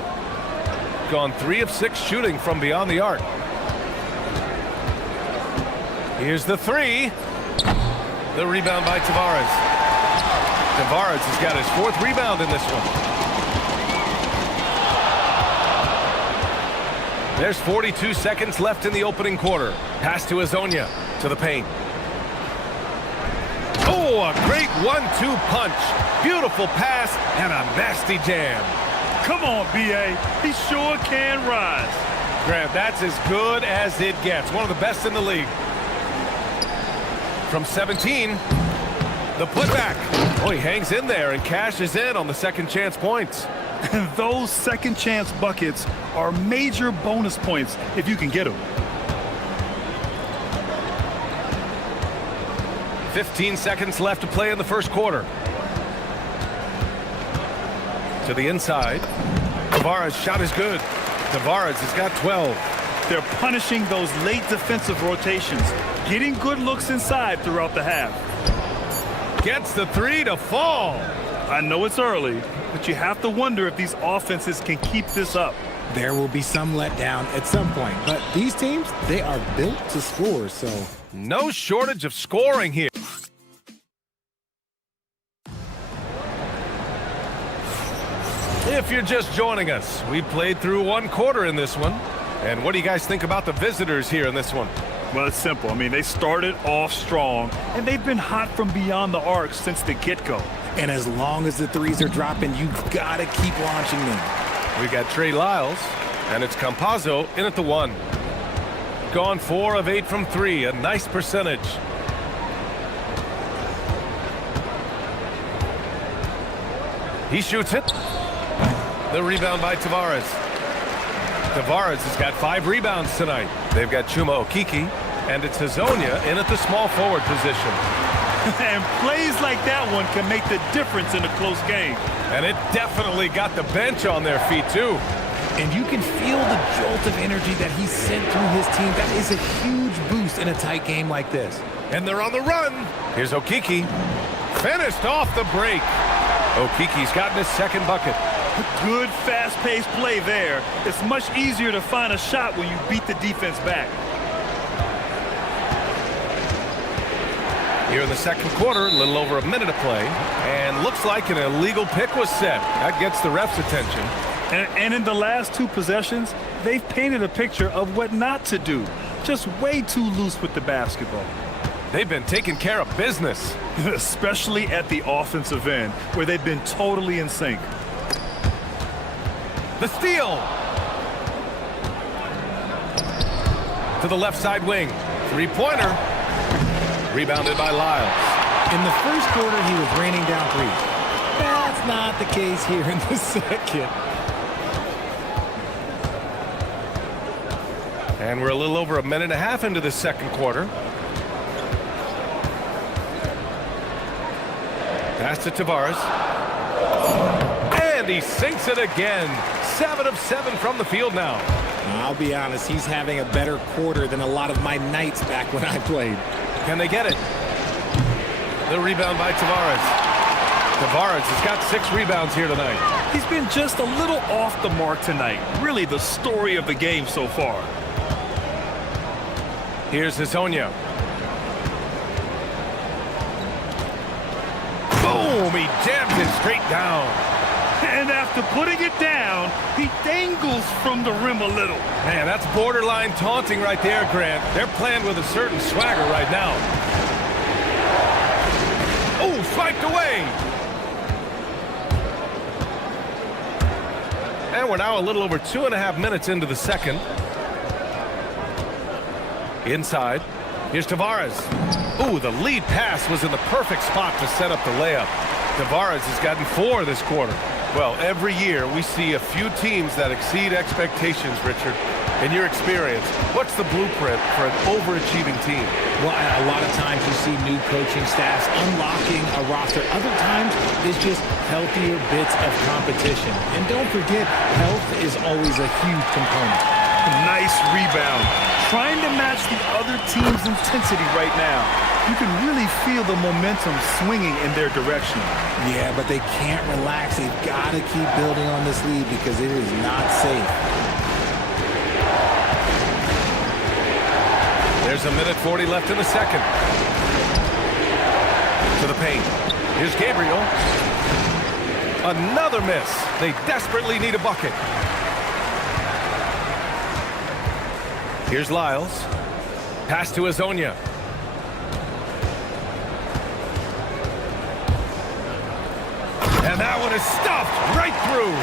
Gone 3 of 6 shooting from beyond the arc. Here's the 3. The rebound by Tavares. Tavares has got his 4th rebound in this one. There's 42 seconds left in the opening quarter. Pass to Hazonia to the paint. Oh, a great 1-2 punch. Beautiful pass and a nasty jam. Come on, B.A. He sure can rise. Grant, that's as good as it gets. One of the best in the league. From 17, the putback. Oh, he hangs in there and cashes in on the second chance points. And those second chance buckets are major bonus points if you can get them. 15 seconds left to play in the first quarter. To the inside. Tavares' shot is good. Tavares has got 12. They're punishing those late defensive rotations, getting good looks inside throughout the half. Gets the three to fall. I know it's early, but you have to wonder if these offenses can keep this up. There will be some letdown at some point, but these teams, they are built to score, so. No shortage of scoring here. If you're just joining us, we played through one quarter in this one. And what do you guys think about the visitors here in this one? Well, it's simple. I mean, they started off strong, and they've been hot from beyond the arc since the get-go. And as long as the threes are dropping, you've got to keep launching them. We got Trey Lyles, and it's Campazzo in at the one. Gone 4 of 8 from 3, a nice percentage. He shoots it. The rebound by Tavares. Tavares has got 5 rebounds tonight. They've got Chuma Okeke, and it's Hazonia in at the small forward position. And plays like that one can make the difference in a close game. And it definitely got the bench on their feet, too. And you can feel the jolt of energy that he sent through his team. That is a huge boost in a tight game like this. And they're on the run. Here's Okeke. Finished off the break. Okeke's gotten his second bucket. Good fast-paced play there. It's much easier to find a shot when you beat the defense back. Here in the second quarter, a little over a minute of play. And looks like an illegal pick was set. That gets the ref's attention. And in the last 2 possessions, they've painted a picture of what not to do. Just way too loose with the basketball. They've been taking care of business. Especially at the offensive end, where they've been totally in sync. The steal. To the left side wing. 3-pointer. Rebounded by Lyles. In the first quarter, he was raining down threes. That's not the case here in the second. And we're a little over a minute and a half into the second quarter. Pass to Tavares. And he sinks it again. 7 of 7 from the field now. I'll be honest, he's having a better quarter than a lot of my nights back when I played. Can they get it? The rebound by Tavares. Tavares has got 6 rebounds here tonight. He's been just a little off the mark tonight. Really the story of the game so far. Here's Hazonia. Boom! He jams it straight down. And after putting it down, he dangles from the rim a little. Man, that's borderline taunting right there, Grant. They're playing with a certain swagger right now. Oh, swiped away. And we're now a little over 2.5 minutes into the second. Inside. Here's Tavares. Ooh, the lead pass was in the perfect spot to set up the layup. Tavares has gotten 4 this quarter. Well, every year we see a few teams that exceed expectations, Richard. In your experience, what's the blueprint for an overachieving team? Well, a lot of times you see new coaching staffs unlocking a roster. Other times it's just healthier bits of competition. And don't forget, health is always a huge component. Nice rebound. Trying to match the other team's intensity right now. You can really feel the momentum swinging in their direction. Yeah, but they can't relax. They've got to keep building on this lead because it is not safe. There's a minute 40 left in the second. To the paint. Here's Gabriel. Another miss. They desperately need a bucket. Here's Lyles. Pass to Hazonia. And that one is stuffed right through.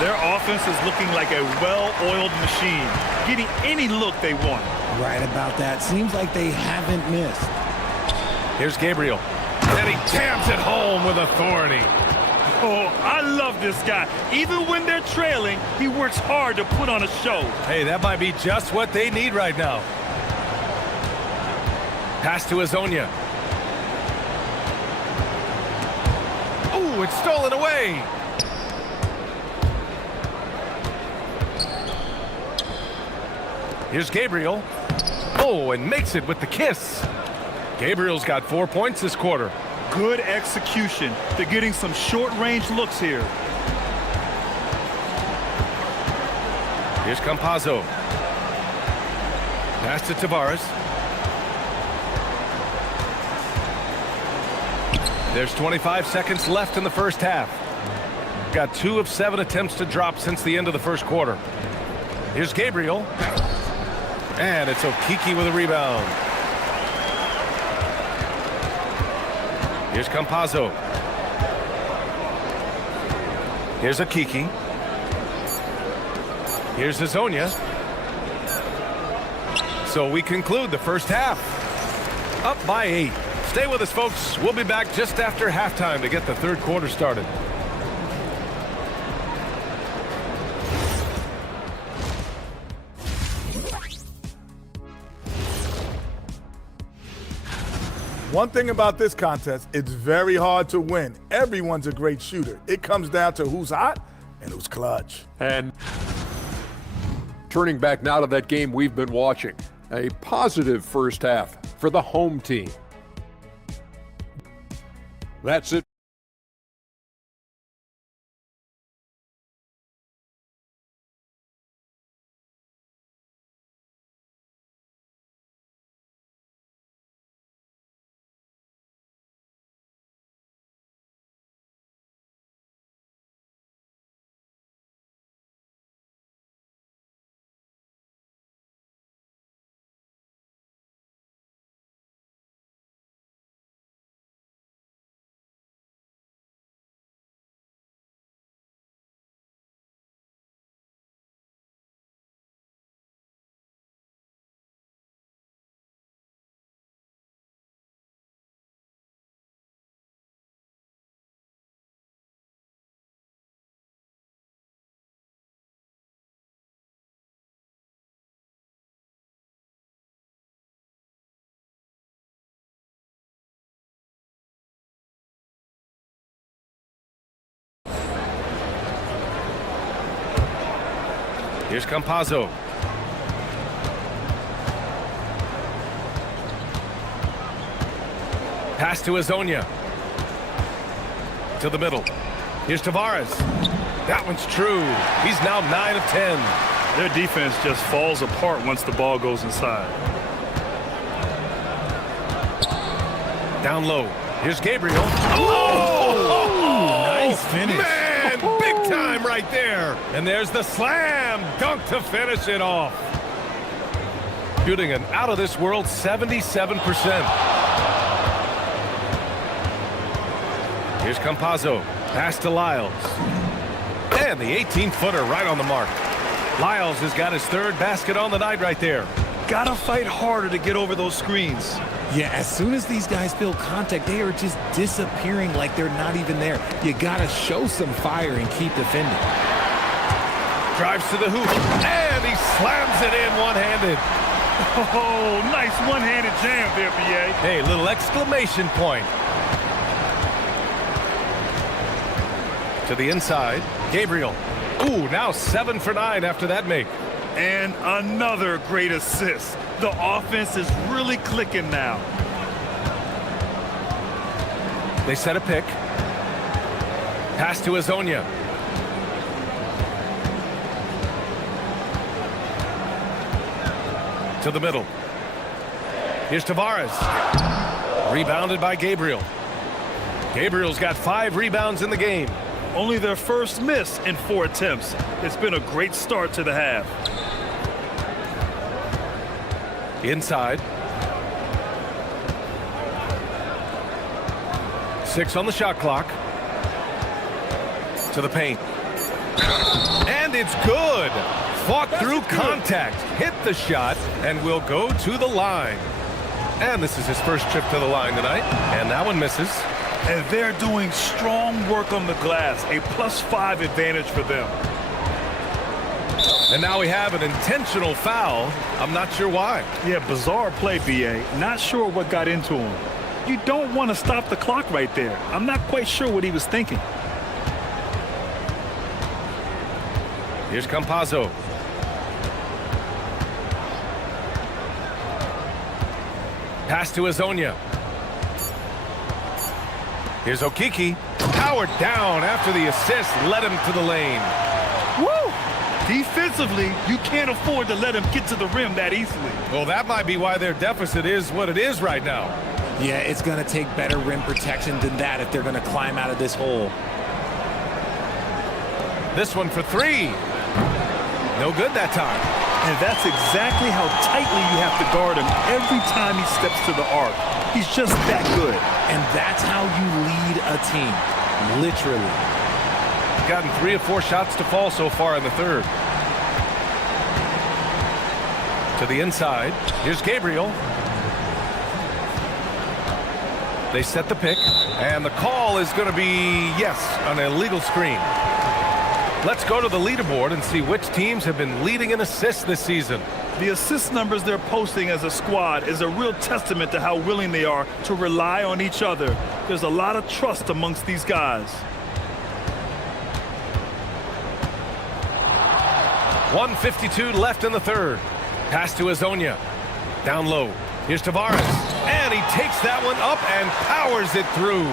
Their offense is looking like a well-oiled machine, getting any look they want. Right about that. Seems like they haven't missed. Here's Gabriel. And he jams it home with authority. Oh, I love this guy. Even when they're trailing, he works hard to put on a show. Hey, that might be just what they need right now. Pass to Azonia. Oh, it's stolen away. Here's Gabriel. Oh, and makes it with the kiss. Gabriel's got 4 points this quarter. Good execution. They're getting some short-range looks here. Here's Campazzo. Pass to Tavares. There's 25 seconds left in the first half. Got 2 of 7 attempts to drop since the end of the first quarter. Here's Gabriel. And it's Okiki with a rebound. Here's Campazzo. Here's Okiki. Here's Azonia. So we conclude the first half. Up by 8. Stay with us, folks. We'll be back just after halftime to get the third quarter started. One thing about this contest, it's very hard to win. Everyone's a great shooter. It comes down to who's hot and who's clutch. And turning back now to that game we've been watching, a positive first half for the home team. That's it. Here's Campazzo. Pass to Azonia. To the middle. Here's Tavares. That one's true. He's now 9 of 10. Their defense just falls apart once the ball goes inside. Down low. Here's Gabriel. Oh! Nice finish. Man, big time right there. And there's the slam dunk to finish it off. Shooting an out-of-this-world 77%. Here's Campazzo. Pass to Lyles. And the 18-footer right on the mark. Lyles has got his third basket on the night right there. Gotta fight harder to get over those screens. Yeah, as soon as these guys feel contact, they are just disappearing like they're not even there. You gotta show some fire and keep defending. Drives to the hoop, and he slams it in one-handed. Oh, nice one-handed jam there, B.A. Hey, little exclamation point. To the inside, Gabriel. Ooh, now 7 for 9 after that make. And another great assist. The offense is really clicking now. They set a pick. Pass to Azonia. To the middle. Here's Tavares. Rebounded by Gabriel. Gabriel's got 5 rebounds in the game. Only their first miss in 4 attempts. It's been a great start to the half. Inside. 6 on the shot clock. To the paint. And it's good. Fought through contact. Hit the shot and will go to the line. And this is his first trip to the line tonight. And that one misses. and they're doing strong work on the glass. A +5 advantage for them. And now we have an intentional foul. I'm not sure why. Yeah, bizarre play, BA. Not sure what got into him. You don't want to stop the clock right there. I'm not quite sure what he was thinking. Here's Campazzo. Pass to Azonia. Here's Okiki. Powered down after the assist led him to the lane. Woo! Defensively, you can't afford to let him get to the rim that easily. Well, that might be why their deficit is what it is right now. Yeah, it's going to take better rim protection than that if they're going to climb out of this hole. This one for three. No good that time. And that's exactly how tightly you have to guard him every time he steps to the arc. He's just that good. And that's how you lead a team. Literally. Gotten 3 of 4 shots to fall so far in the third. To the inside. Here's Gabriel. They set the pick. And the call is going to be, yes, an illegal screen. Let's go to the leaderboard and see which teams have been leading in assists this season. The assist numbers they're posting as a squad is a real testament to how willing they are to rely on each other. There's a lot of trust amongst these guys. 1:52 left in the third. Pass to Azonia. Down low. Here's Tavares. And he takes that one up and powers it through.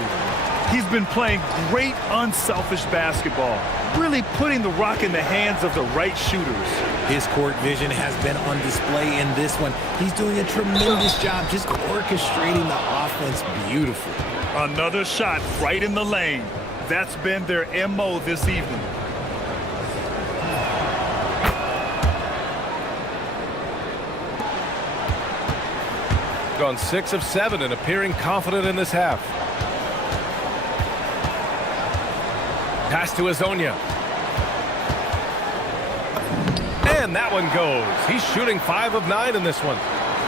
He's been playing great unselfish basketball, really putting the rock in the hands of the right shooters. His court vision has been on display in this one. He's doing a tremendous job just orchestrating the offense beautifully. Another shot right in the lane. That's been their MO this evening. Gone 6 of 7 and appearing confident in this half. Pass to Azonia. And that one goes. He's shooting 5 of 9 in this one.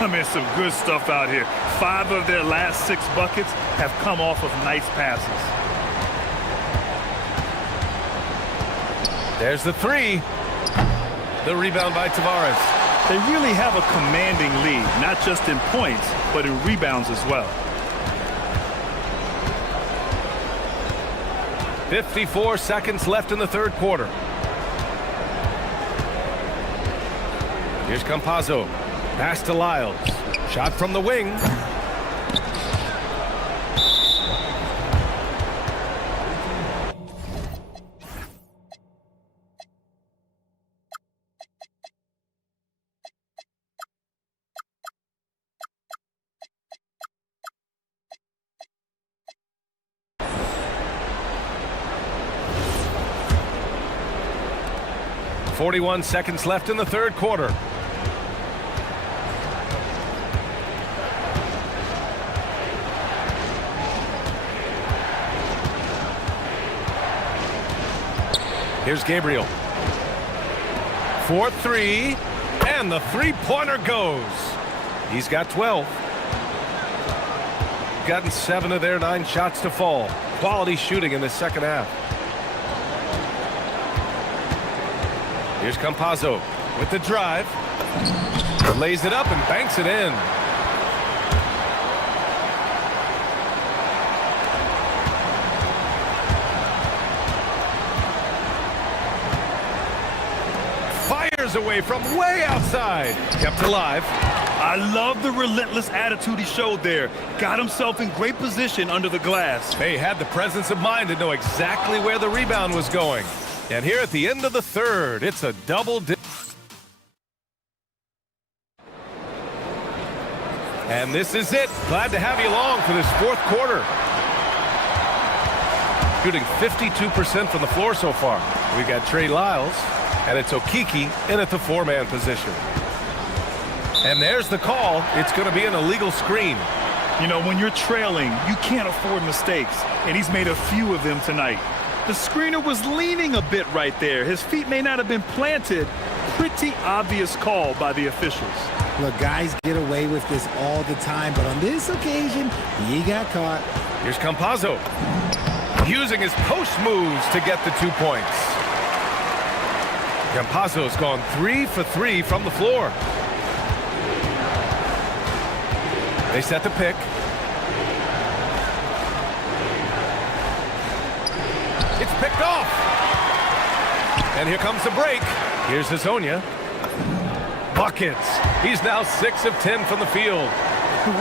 I mean, some good stuff out here. 5 of their last 6 buckets have come off of nice passes. There's the 3. The rebound by Tavares. They really have a commanding lead, not just in points, but in rebounds as well. 54 seconds left in the third quarter. Here's Campazzo. Pass to Lyles. Shot from the wing. .41 seconds left in the third quarter. Here's Gabriel. 4-3, and the three-pointer goes. He's got 12. Gotten 7 of their 9 shots to fall. Quality shooting in the second half. Here's Campazzo with the drive. Lays it up and banks it in. Fires away from way outside. Kept alive. I love the relentless attitude he showed there. Got himself in great position under the glass. They had the presence of mind to know exactly where the rebound was going. And here at the end of the third, it's a double dip. And this is it. Glad to have you along for this fourth quarter. Shooting 52% from the floor so far. We got Trey Lyles, and it's Okiki in at the 4-man position. And there's the call. It's going to be an illegal screen. You know, when you're trailing, you can't afford mistakes, and he's made a few of them tonight. The screener was leaning a bit right there. His feet may not have been planted. Pretty obvious call by the officials. Look, guys get away with this all the time, but on this occasion, he got caught. Here's Campazzo. Using his post moves to get the 2 points. Campazzo's gone 3 for 3 from the floor. They set the pick. It's picked off. And here comes the break. Here's Hazonia. Buckets. He's now 6 of 10 from the field.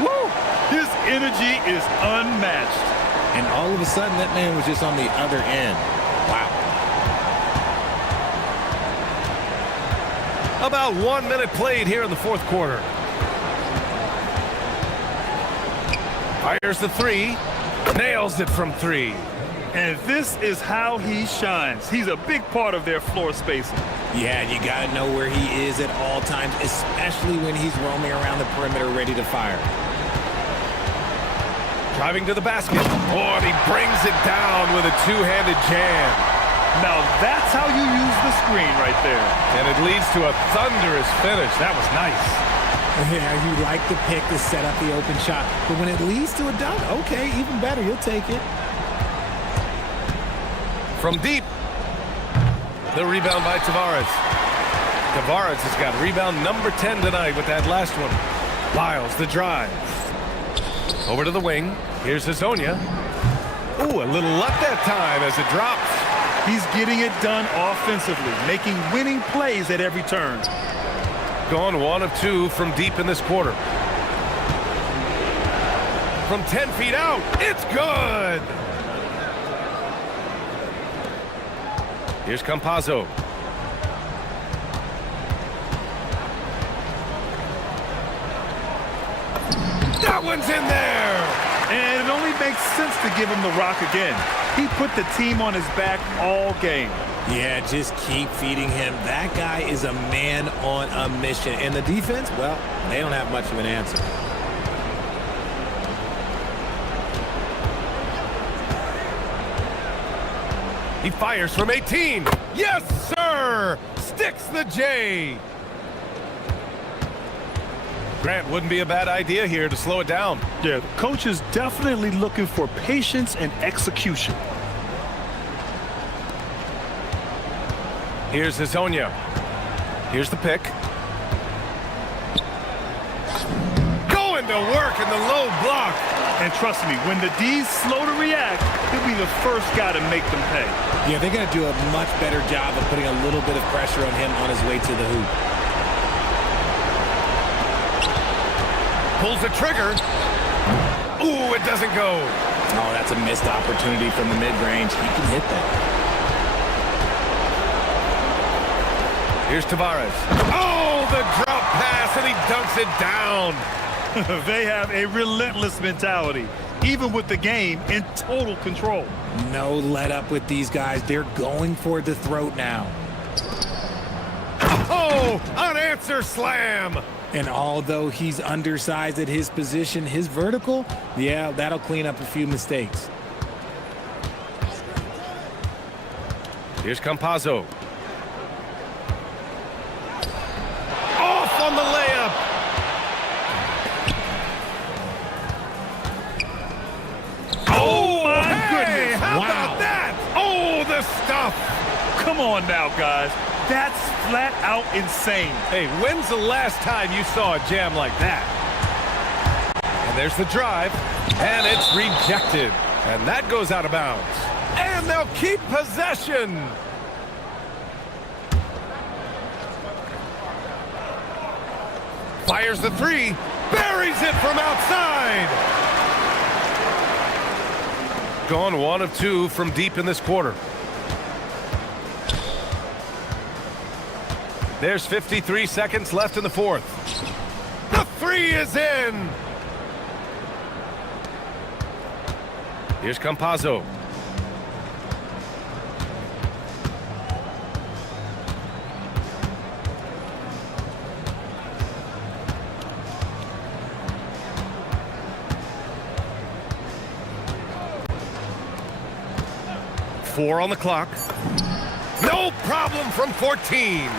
Woo! His energy is unmatched. And all of a sudden, that man was just on the other end. Wow. About 1 minute played here in the fourth quarter. Fires the 3. Nails it from 3. And this is how he shines. He's a big part of their floor spacing. Yeah, and you got to know where he is at all times, especially when he's roaming around the perimeter ready to fire. Driving to the basket. Oh, and he brings it down with a two-handed jam. Now that's how you use the screen right there. And it leads to a thunderous finish. That was nice. Yeah, you like the pick to set up the open shot. But when it leads to a dunk, okay, even better. You'll take it. From deep. The rebound by Tavares. Tavares has got rebound number 10 tonight with that last one. Lyles, the drive. Over to the wing. Here's Hazonia. Ooh, a little luck that time as it drops. He's getting it done offensively, making winning plays at every turn. Gone 1 of 2 from deep in this quarter. From 10 feet out, it's good! Here's Campazzo. That one's in there! And it only makes sense to give him the rock again. He put the team on his back all game. Yeah, just keep feeding him. That guy is a man on a mission. And the defense, well, they don't have much of an answer. He fires from 18. Yes, sir! Sticks the J. Grant, wouldn't be a bad idea here to slow it down. Yeah, the coach is definitely looking for patience and execution. Here's Hazonia. Here's the pick. Going to work in the low block. And trust me, when the D's slow to react, he'll be the first guy to make them pay. Yeah, they're going to do a much better job of putting a little bit of pressure on him on his way to the hoop. Pulls the trigger. Ooh, it doesn't go. Oh, that's a missed opportunity from the mid-range. He can hit that. Here's Tavares. Oh, the drop pass, and he dunks it down. They have a relentless mentality, even with the game in total control. No let up with these guys. They're going for the throat now. Oh, unanswered slam. And although he's undersized at his position, his vertical, yeah, that'll clean up a few mistakes. Here's Campazzo. Off on the layup. Oh, my goodness. How about that? Oh, the stuff. Come on now, guys. That's flat out insane. Hey, when's the last time you saw a jam like that? And there's the drive, and it's rejected. And that goes out of bounds. And they'll keep possession. Fires the 3, buries it from outside. Gone 1 of 2 from deep in this quarter. There's 53 seconds left in the fourth. The 3 is in. Here's Campazzo. Four on the clock. No problem from 14.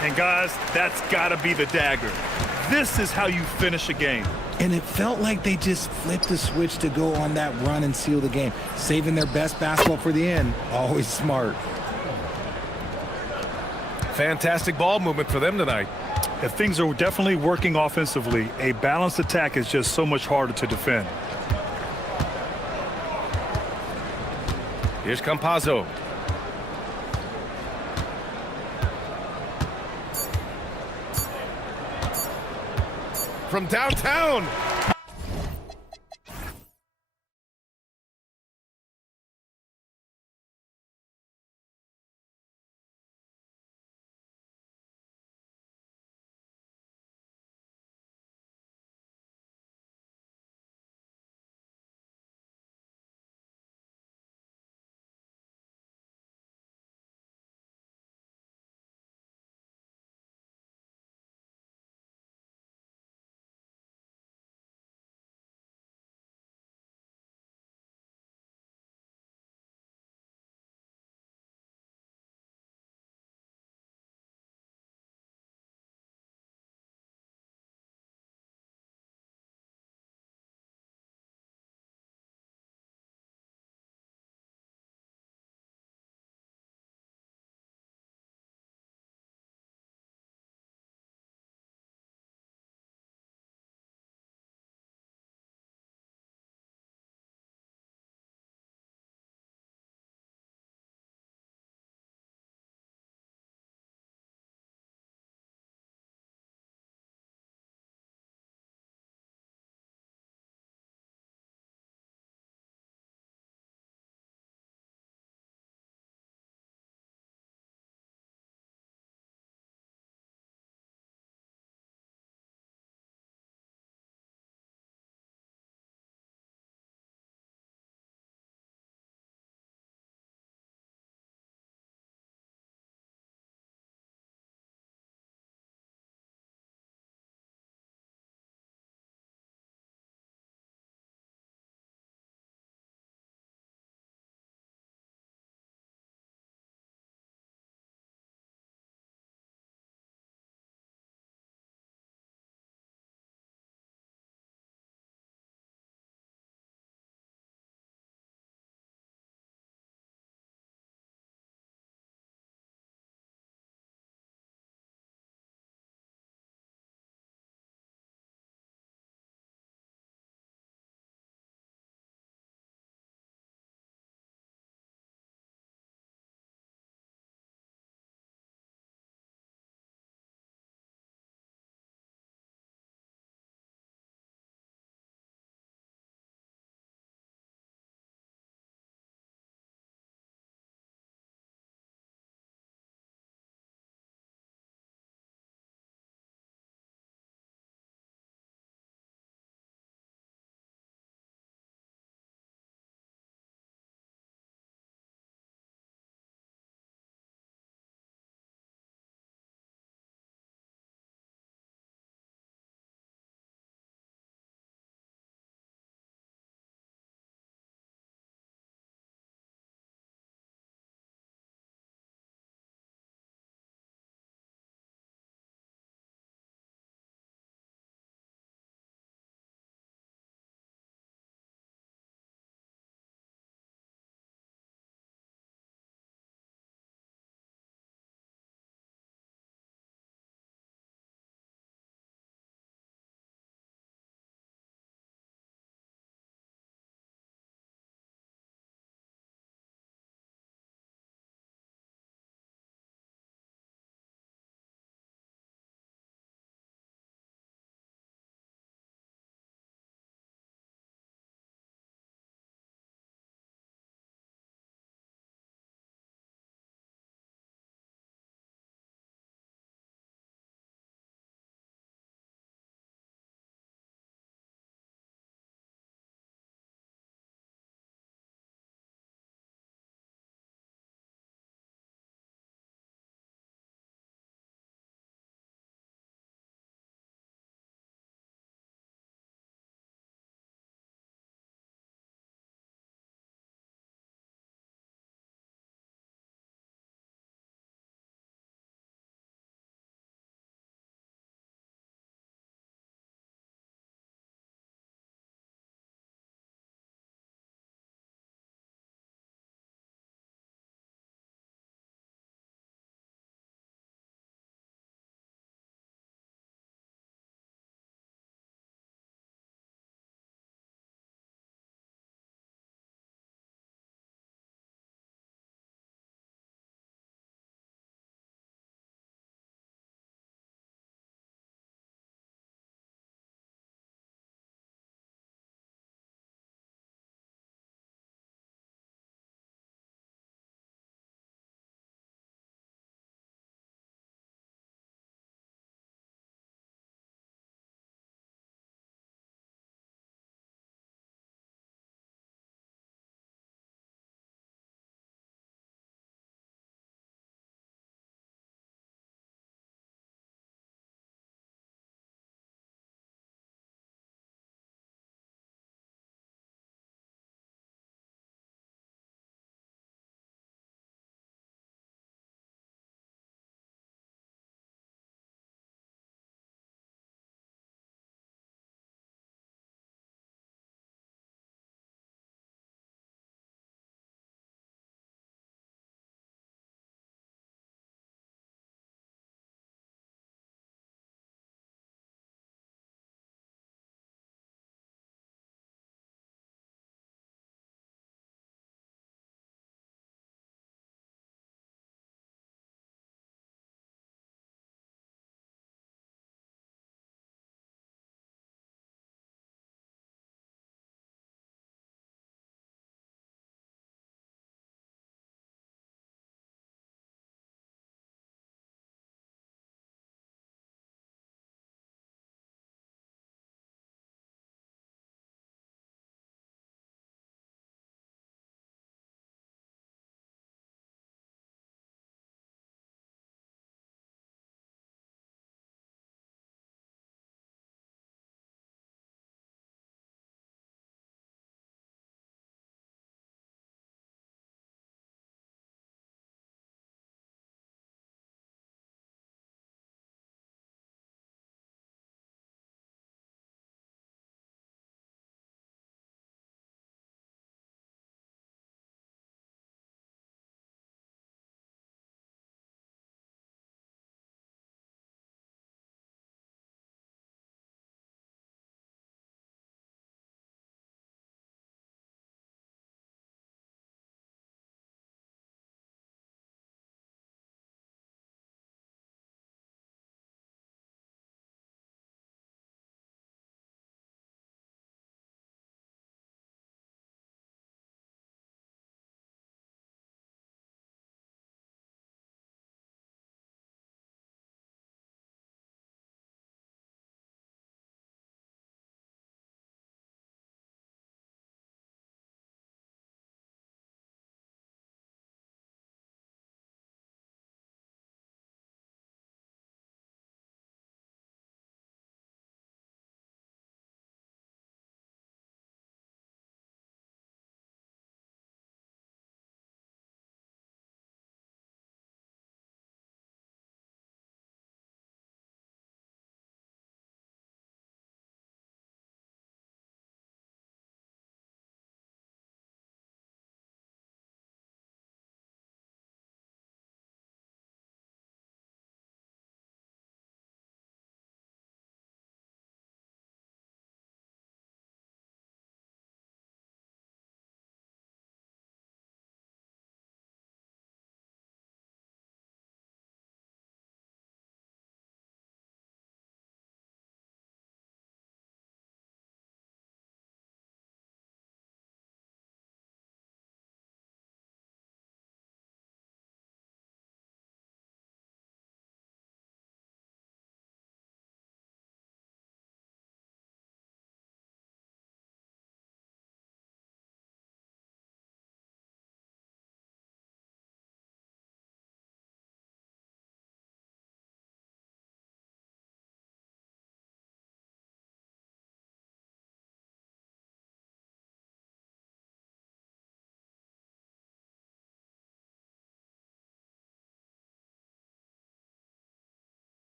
And guys, that's got to be the dagger. This is how you finish a game. And it felt like they just flipped the switch to go on that run and seal the game. Saving their best basketball for the end. Always smart. Fantastic ball movement for them tonight. If things are definitely working offensively, a balanced attack is just so much harder to defend. Here's Campazzo. From downtown.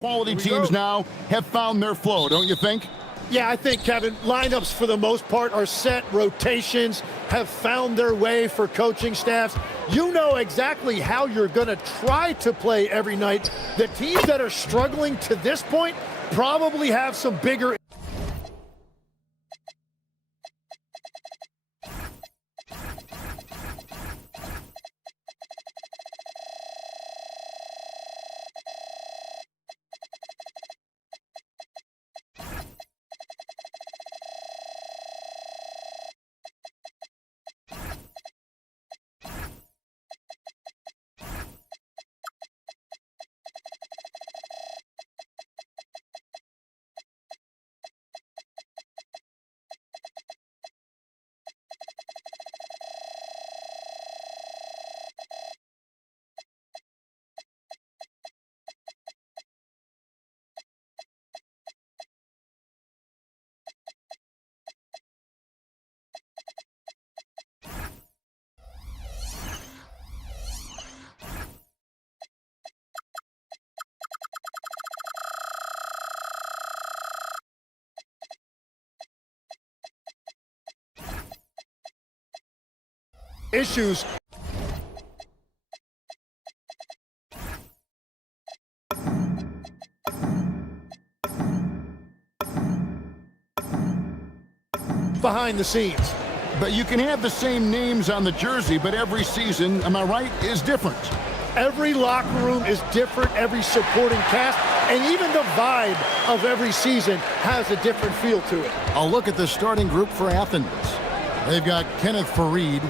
Quality teams now have found their flow, don't you think? Yeah, I think, Kevin, lineups for the most part are set. Rotations have found their way for coaching staffs. You know exactly how you're going to try to play every night. The teams that are struggling to this point probably have some bigger... issues. Behind the scenes. But you can have the same names on the jersey, but every season, am I right, is different. Every locker room is different, every supporting cast, and even the vibe of every season has a different feel to it. I'll look at the starting group for Athens. They've got Kenneth Farid,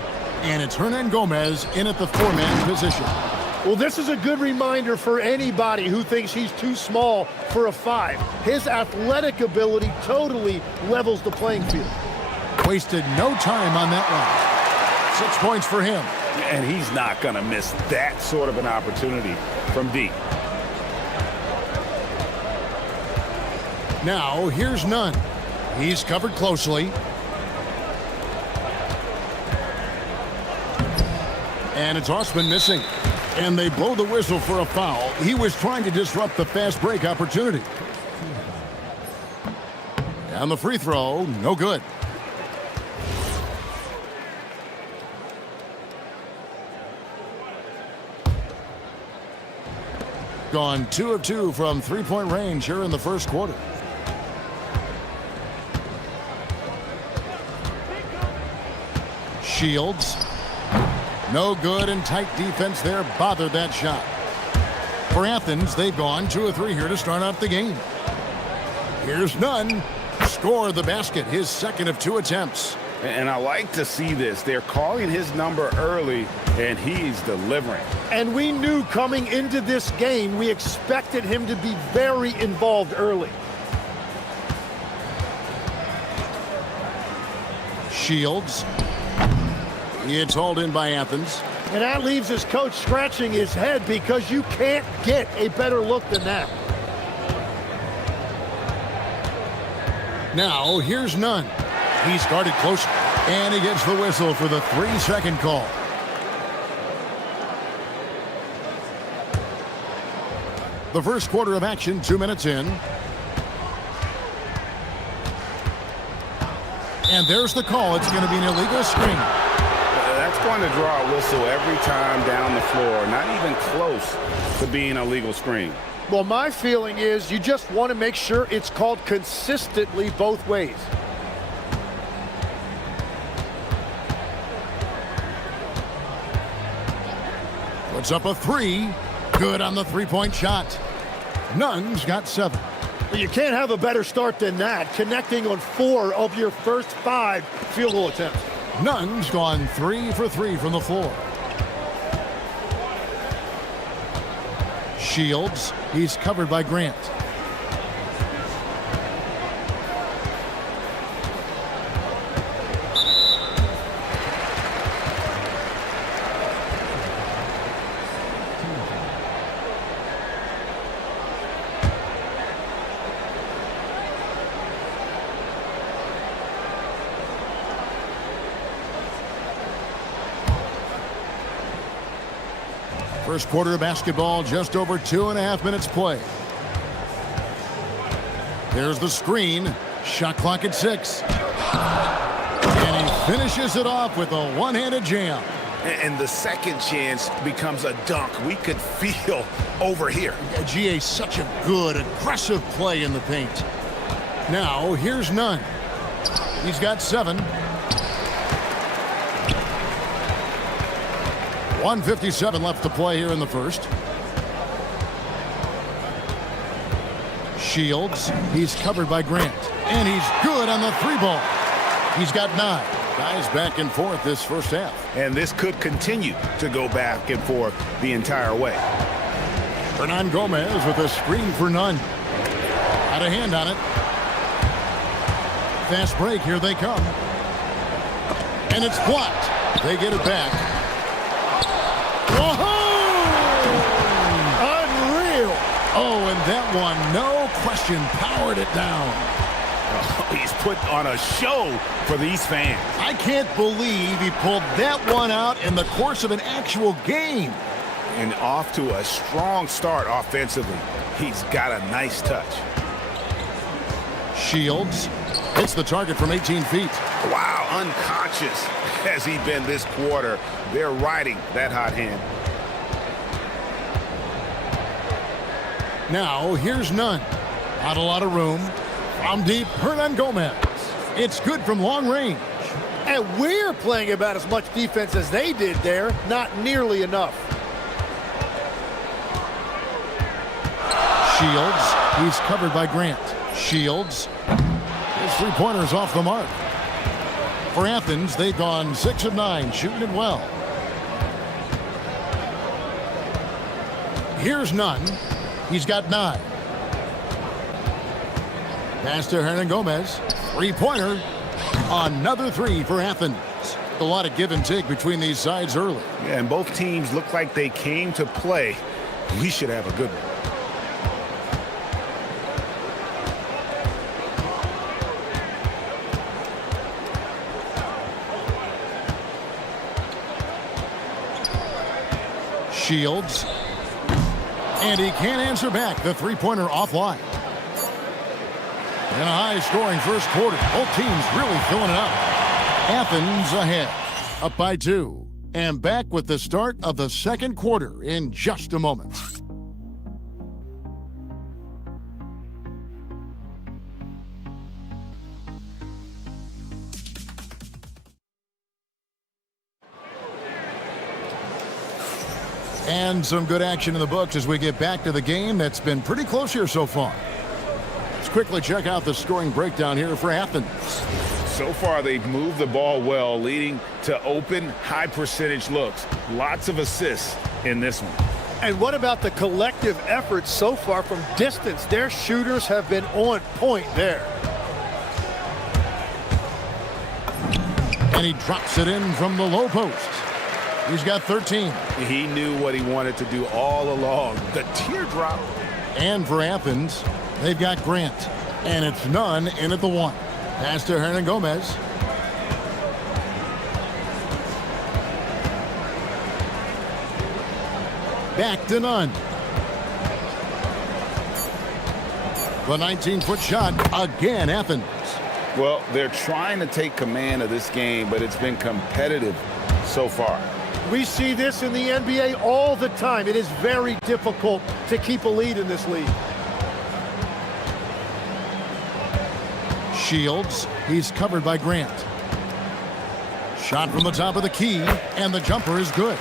and it's Hernan Gomez in at the four-man position. Well, this is a good reminder for anybody who thinks he's too small for a 5. His athletic ability totally levels the playing field. Wasted no time on that one. 6 points for him. And he's not going to miss that sort of an opportunity from deep. Now, here's Nunn. He's covered closely. And it's Osman missing. And they blow the whistle for a foul. He was trying to disrupt the fast break opportunity. And the free throw, no good. Gone 2 of 2 from three-point range here in the first quarter. Shields. No good, and tight defense there bothered that shot. For Athens, they've gone 2 of 3 here to start out the game. Here's Nunn. Score the basket, his second of 2 attempts. And I like to see this. They're calling his number early, and he's delivering. And we knew coming into this game, we expected him to be very involved early. Shields. It's hauled in by Athens. And that leaves his coach scratching his head because you can't get a better look than that. Now, here's Nunn. He started close, and he gets the whistle for the 3-second call. The first quarter of action, 2 minutes in. And there's the call. It's going to be an illegal screen. That's going to draw a whistle every time down the floor. Not even close to being a legal screen. Well, my feeling is you just want to make sure it's called consistently both ways. Puts up a 3. Good on the three-point shot. Nunn's got 7. Well, you can't have a better start than that, connecting on 4 of your first 5 field goal attempts. Nunn's gone 3 for 3 from the floor. Shields, he's covered by Grant. First quarter of basketball, just over 2.5 minutes play. There's the screen. Shot clock at 6. And he finishes it off with a one-handed jam. And the second chance becomes a dunk. We could feel over here. GA, such a good, aggressive play in the paint. Now, here's Nunn. He's got 7. 1:57 left to play here in the first. Shields, he's covered by Grant. And he's good on the 3-ball. He's got 9. Guys back and forth this first half. And this could continue to go back and forth the entire way. Hernan Gomez with a screen for Nunn. Out of hand on it. Fast break, here they come. And it's blocked. They get it back. Whoa! Unreal! Oh, and that one, no question, powered it down. Oh, he's put on a show for these fans. I can't believe he pulled that one out in the course of an actual game. And off to a strong start offensively. He's got a nice touch. Shields hits the target from 18 feet. Wow, unconscious has he been this quarter. They're riding that hot hand. Now, here's Nunn. Not a lot of room. From deep, Hernan Gomez. It's good from long range. And we're playing about as much defense as they did there. Not nearly enough. Shields, he's covered by Grant. Shields, his 3-pointer's off the mark. For Athens, they've gone 6 of 9, shooting it well. Here's Nunn. He's got 9. Pass to Hernan Gomez. 3-pointer. Another 3 for Athens. A lot of give and take between these sides early. Yeah, and both teams look like they came to play. We should have a good one. Shields. And he can't answer back. The 3-pointer offline. In a high-scoring first quarter. Both teams really filling it up. Athens ahead. Up by 2. And back with the start of the second quarter in just a moment. And some good action in the books as we get back to the game that's been pretty close here so far. Let's quickly check out the scoring breakdown here for Athens. So far, they've moved the ball well, leading to open, high-percentage looks. Lots of assists in this one. And what about the collective effort so far from distance? Their shooters have been on point there. And he drops it in from the low post. He's got 13. He knew what he wanted to do all along. The teardrop. And for Athens, they've got Grant. And it's Nunn in at the 1. Pass to Hernan Gomez. Back to Nunn. The 19-foot shot again, Athens. Well, they're trying to take command of this game, but it's been competitive so far. We see this in the NBA all the time. It is very difficult to keep a lead in this league. Shields, he's covered by Grant. Shot from the top of the key, and the jumper is good.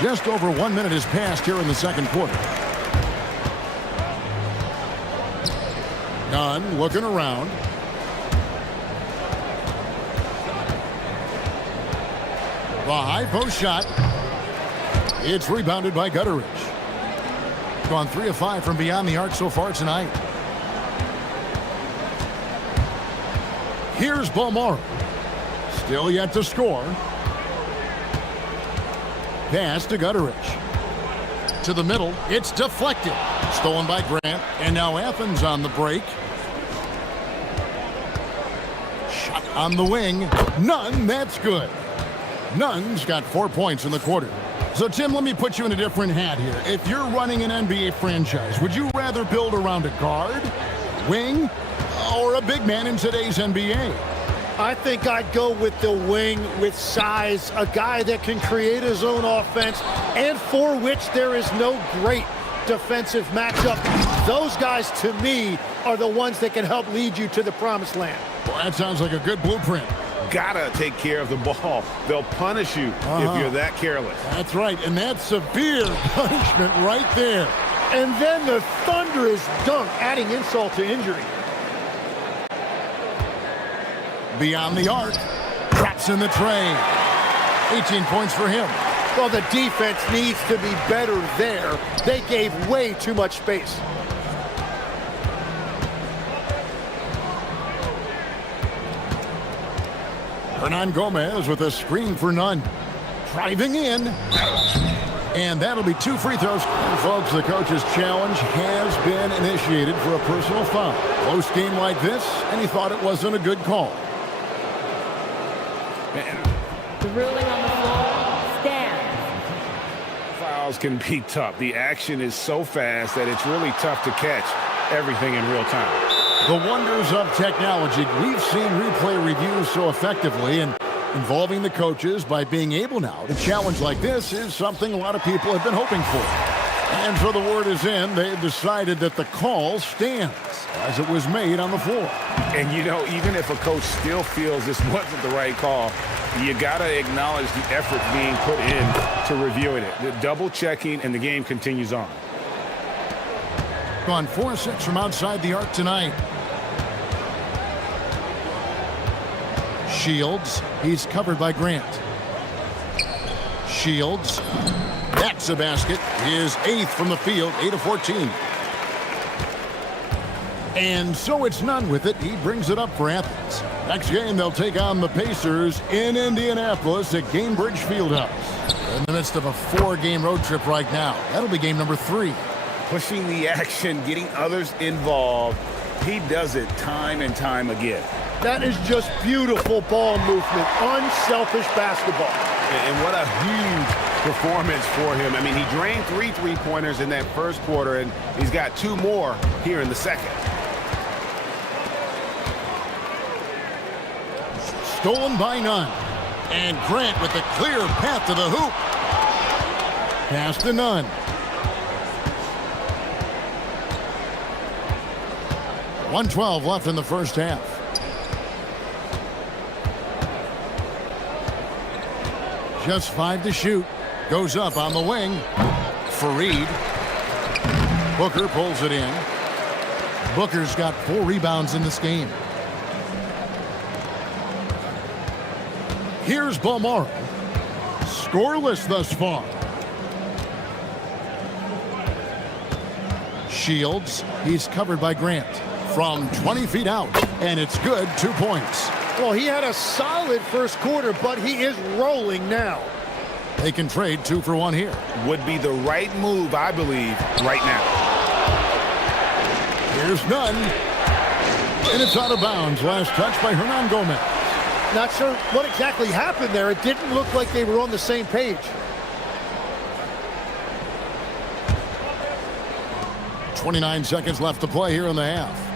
Just over 1 minute has passed here in the second quarter. Nunn looking around. The high post shot. It's rebounded by Gutteridge. Gone 3 of 5 from beyond the arc so far tonight. Here's Balmore. Still yet to score. Pass to Gutteridge. To the middle. It's deflected. Stolen by Grant. And now Athens on the break. Shot on the wing. Nunn, that's good. Nunn's got 4 points in the quarter. So, Tim, let me put you in a different hat here. If you're running an NBA franchise, would you rather build around a guard, wing, or a big man in today's NBA? I think I'd go with the wing with size, a guy that can create his own offense and for which there is no great defensive matchup. Those guys, to me, are the ones that can help lead you to the promised land. Well, that sounds like a good blueprint. Gotta take care of the ball. They'll punish you if you're that careless. That's right, and that's severe punishment right there. And then the thunderous dunk, adding insult to injury. Beyond the arc, drops in the tray. 18 points for him. Well, the defense needs to be better there. They gave way too much space. Hernan Gomez with a screen for none. Driving in. And that'll be 2 free throws. Folks, the coach's challenge has been initiated for a personal foul. Close game like this, and he thought it wasn't a good call. The ruling on the floor stands. Fouls can be tough. The action is so fast that it's really tough to catch everything in real time. The wonders of technology. We've seen replay reviews so effectively, and involving the coaches by being able now to challenge like this is something a lot of people have been hoping for. And so the word is in. They've decided that the call stands as it was made on the floor. And, you know, even if a coach still feels this wasn't the right call, you got to acknowledge the effort being put in to reviewing it. The double checking, and the game continues on. Gone 4-6 from outside the arc tonight. Shields, he's covered by Grant. Shields, that's a basket. His 8th from the field, 8 of 14. And so it's none with it. He brings it up for Athens. Next game, they'll take on the Pacers in Indianapolis at Gainbridge Fieldhouse. In the midst of a 4-game road trip right now. That'll be game number 3. Pushing the action, getting others involved. He does it time and time again. That is just beautiful ball movement, unselfish basketball. And what a huge performance for him. I mean, he drained 3 3-pointers in that first quarter, and he's got 2 more here in the second. Stolen by none. And Grant with a clear path to the hoop. Pass to none. .112 left in the first half. Just 5 to shoot. Goes up on the wing. Fareed. Booker pulls it in. Booker's got 4 rebounds in this game. Here's Balmaro. Scoreless thus far. Shields. He's covered by Grant. From 20 feet out. And it's good. 2 points. Well, he had a solid first quarter, but he is rolling now. They can trade 2 for 1 here. Would be the right move, I believe, right now. Here's none. And it's out of bounds. Last touch by Hernan Gomez. Not sure what exactly happened there. It didn't look like they were on the same page. .29 seconds left to play here in the half.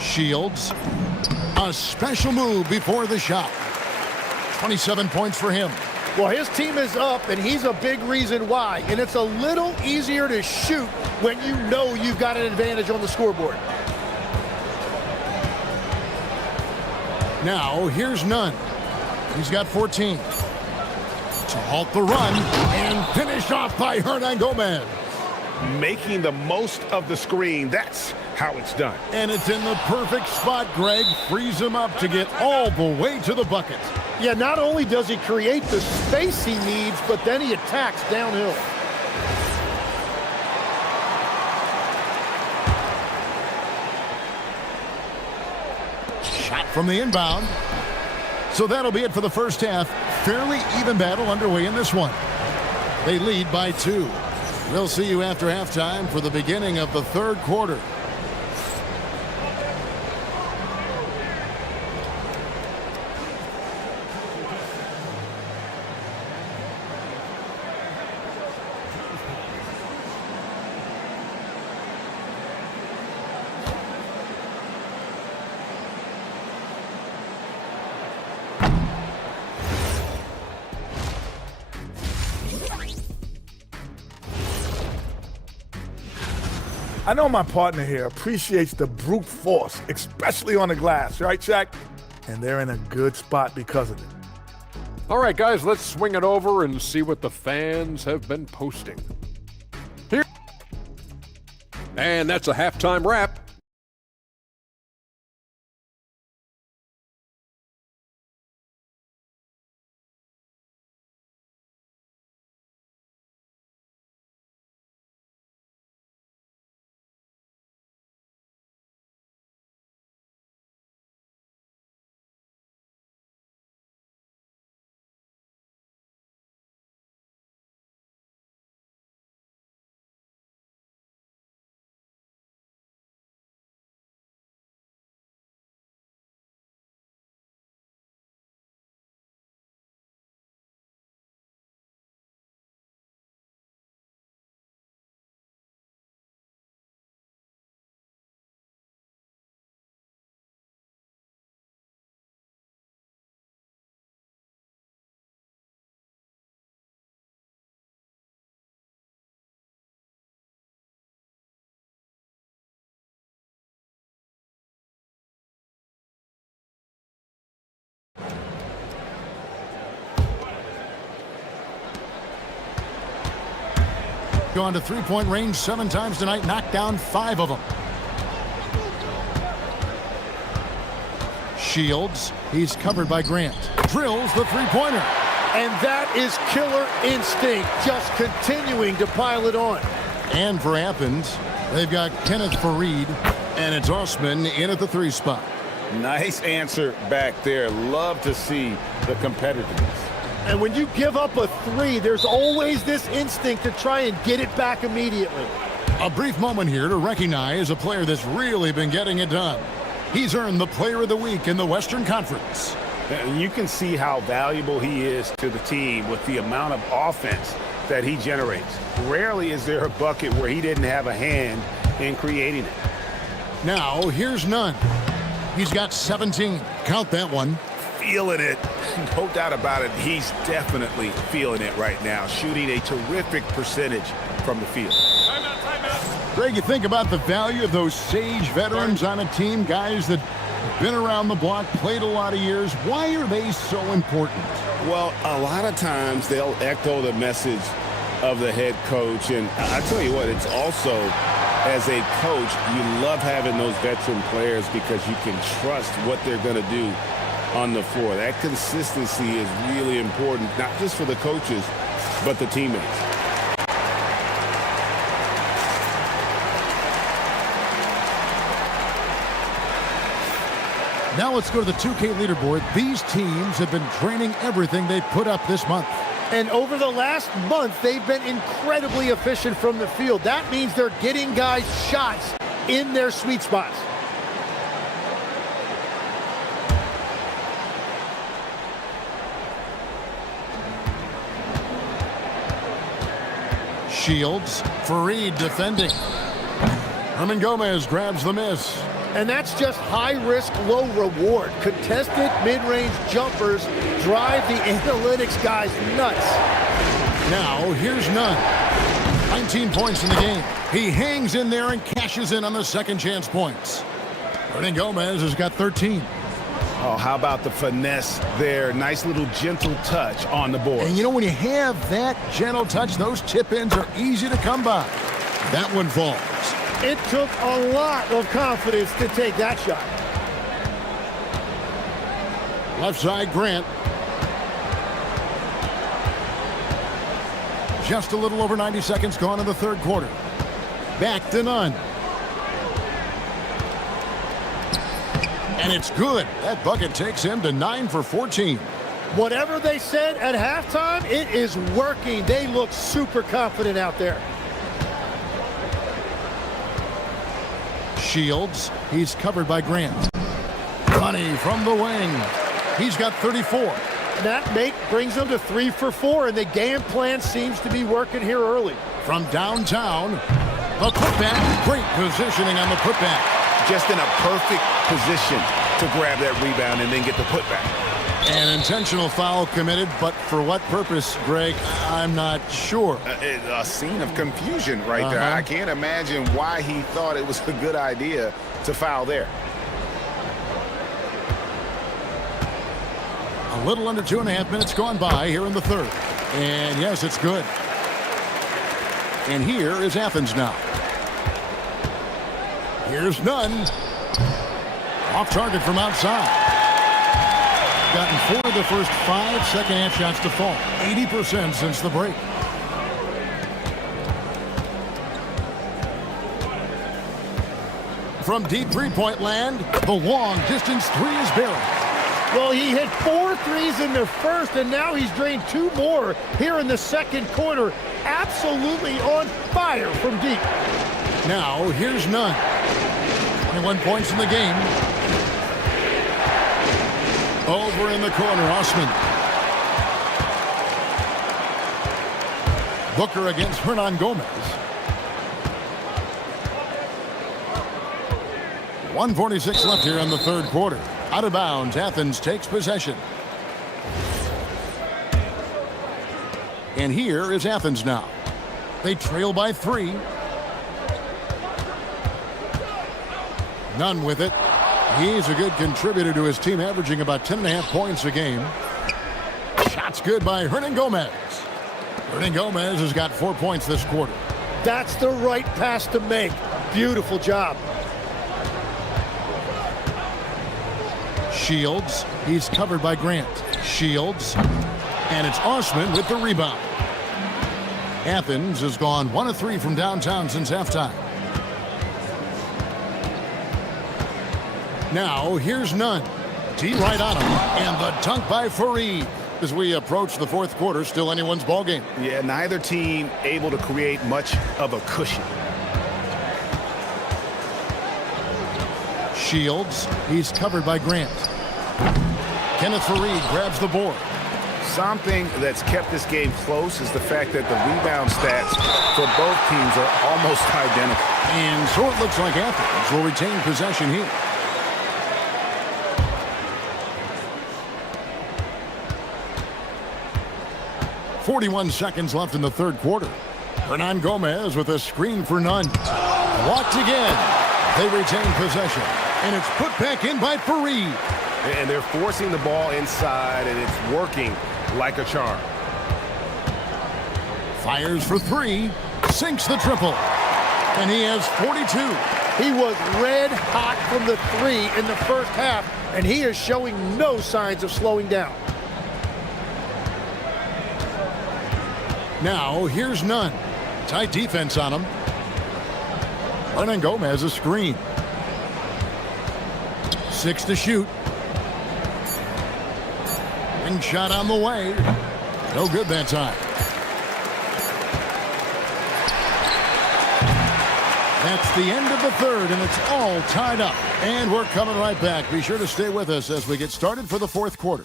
Shields, a special move before the shot. 27 points for him. Well, his team is up, and he's a big reason why. And it's a little easier to shoot when you know you've got an advantage on the scoreboard. Now, here's Nunn. He's got 14. To halt the run and finish off by Hernan Gomez. Making the most of the screen. That's how it's done. And it's in the perfect spot. Greg frees him up to get all the way to the bucket. Yeah, not only does he create the space he needs, but then he attacks downhill. Shot from the inbound. So that'll be it for the first half. Fairly even battle underway in this one. They lead by 2. We'll see you after halftime for the beginning of the third quarter. I know my partner here appreciates the brute force, especially on the glass, right, Shaq? And they're in a good spot because of it. All right, guys, let's swing it over and see what the fans have been posting. Here. And that's a halftime wrap. Gone to three-point range 7 times tonight, knocked down 5 of them. Shields, he's covered by Grant. Drills the three-pointer. And that is killer instinct, just continuing to pile it on. And for Athens, they've got Kenneth Farid, and it's Osman in at the 3 spot. Nice answer back there. Love to see the competitiveness. And when you give up a 3, there's always this instinct to try and get it back immediately. A brief moment here to recognize a player that's really been getting it done. He's earned the Player of the Week in the Western Conference. And you can see how valuable he is to the team with the amount of offense that he generates. Rarely is there a bucket where he didn't have a hand in creating it. Now, here's Nunn. He's got 17. Count that one. Feeling it. No doubt about it. He's definitely feeling it right now. Shooting a terrific percentage from the field. Greg, you think about the value of those sage veterans on a team, guys that have been around the block, played a lot of years. Why are they so important? Well, a lot of times they'll echo the message of the head coach. And I tell you what, it's also, as a coach, you love having those veteran players because you can trust what they're going to do on the floor. That consistency is really important, not just for the coaches, but the teammates. Now let's go to the 2K leaderboard. These teams have been training everything they put up this month. And over the last month, they've been incredibly efficient from the field. That means they're getting guys shots in their sweet spots. Shields, Farid defending. Herman Gomez grabs the miss. And that's just high risk, low reward. Contested mid-range jumpers drive the analytics guys nuts. Now, here's Nunn. 19 points in the game. He hangs in there and cashes in on the second chance points. Hernan Gomez has got 13. Oh, how about the finesse there? Nice little gentle touch on the board. And you know, when you have that gentle touch, those tip-ins are easy to come by. That one falls. It took a lot of confidence to take that shot. Left side, Grant. Just a little over 90 seconds gone in the third quarter. Back to Nunn. And it's good. That bucket takes him to 9 for 14. Whatever they said at halftime, it is working. They look super confident out there. Shields, he's covered by Grant. Bunny from the wing. He's got 34. That make brings them to 3 for 4, and the game plan seems to be working here early. From downtown, the putback. Great positioning on the putback. Just in a perfect position to grab that rebound and then get the putback. An intentional foul committed, but for what purpose, Greg? I'm not sure. A scene of confusion right there. I can't imagine why he thought it was a good idea to foul there. A little under 2.5 minutes gone by here in the third. And yes, it's good. And here is Athens now. Here's none. Off target from outside. Gotten 4 of the first 5 second-half shots to fall. 80% since the break. From deep three-point land, the long-distance three is buried. Well, he hit 4 threes in the first, and now he's drained 2 more here in the second quarter. Absolutely on fire from deep. Now, here's none. 21 points in the game. Over in the corner, Osman. Booker against Hernan Gomez. 1:46 left here in the third quarter. Out of bounds, Athens takes possession. And here is Athens now. They trail by 3. None with it. He's a good contributor to his team, averaging about 10.5 points a game. Shot's good by Hernan Gomez. Hernan Gomez has got 4 points this quarter. That's the right pass to make. Beautiful job. Shields. He's covered by Grant. Shields. And it's Osman with the rebound. Athens has gone 1 of 3 from downtown since halftime. Now, here's none. T right on him. And the dunk by Fareed. As we approach the fourth quarter, still anyone's ballgame. Yeah, neither team able to create much of a cushion. Shields. He's covered by Grant. Kenneth Fareed grabs the board. Something that's kept this game close is the fact that the rebound stats for both teams are almost identical. And so it looks like Athens will retain possession here. .41 seconds left in the third quarter. Hernan Gomez with a screen for none. Blocked again. They retain possession. And it's put back in by Fareed. And they're forcing the ball inside, and it's working like a charm. Fires for 3. Sinks the triple. And he has 42. He was red hot from the 3 in the first half, and he is showing no signs of slowing down. Now, here's none. Tight defense on him. Hernan Gomez a screen. 6 to shoot. And shot on the way. No good that time. That's the end of the third, and it's all tied up. And we're coming right back. Be sure to stay with us as we get started for the fourth quarter.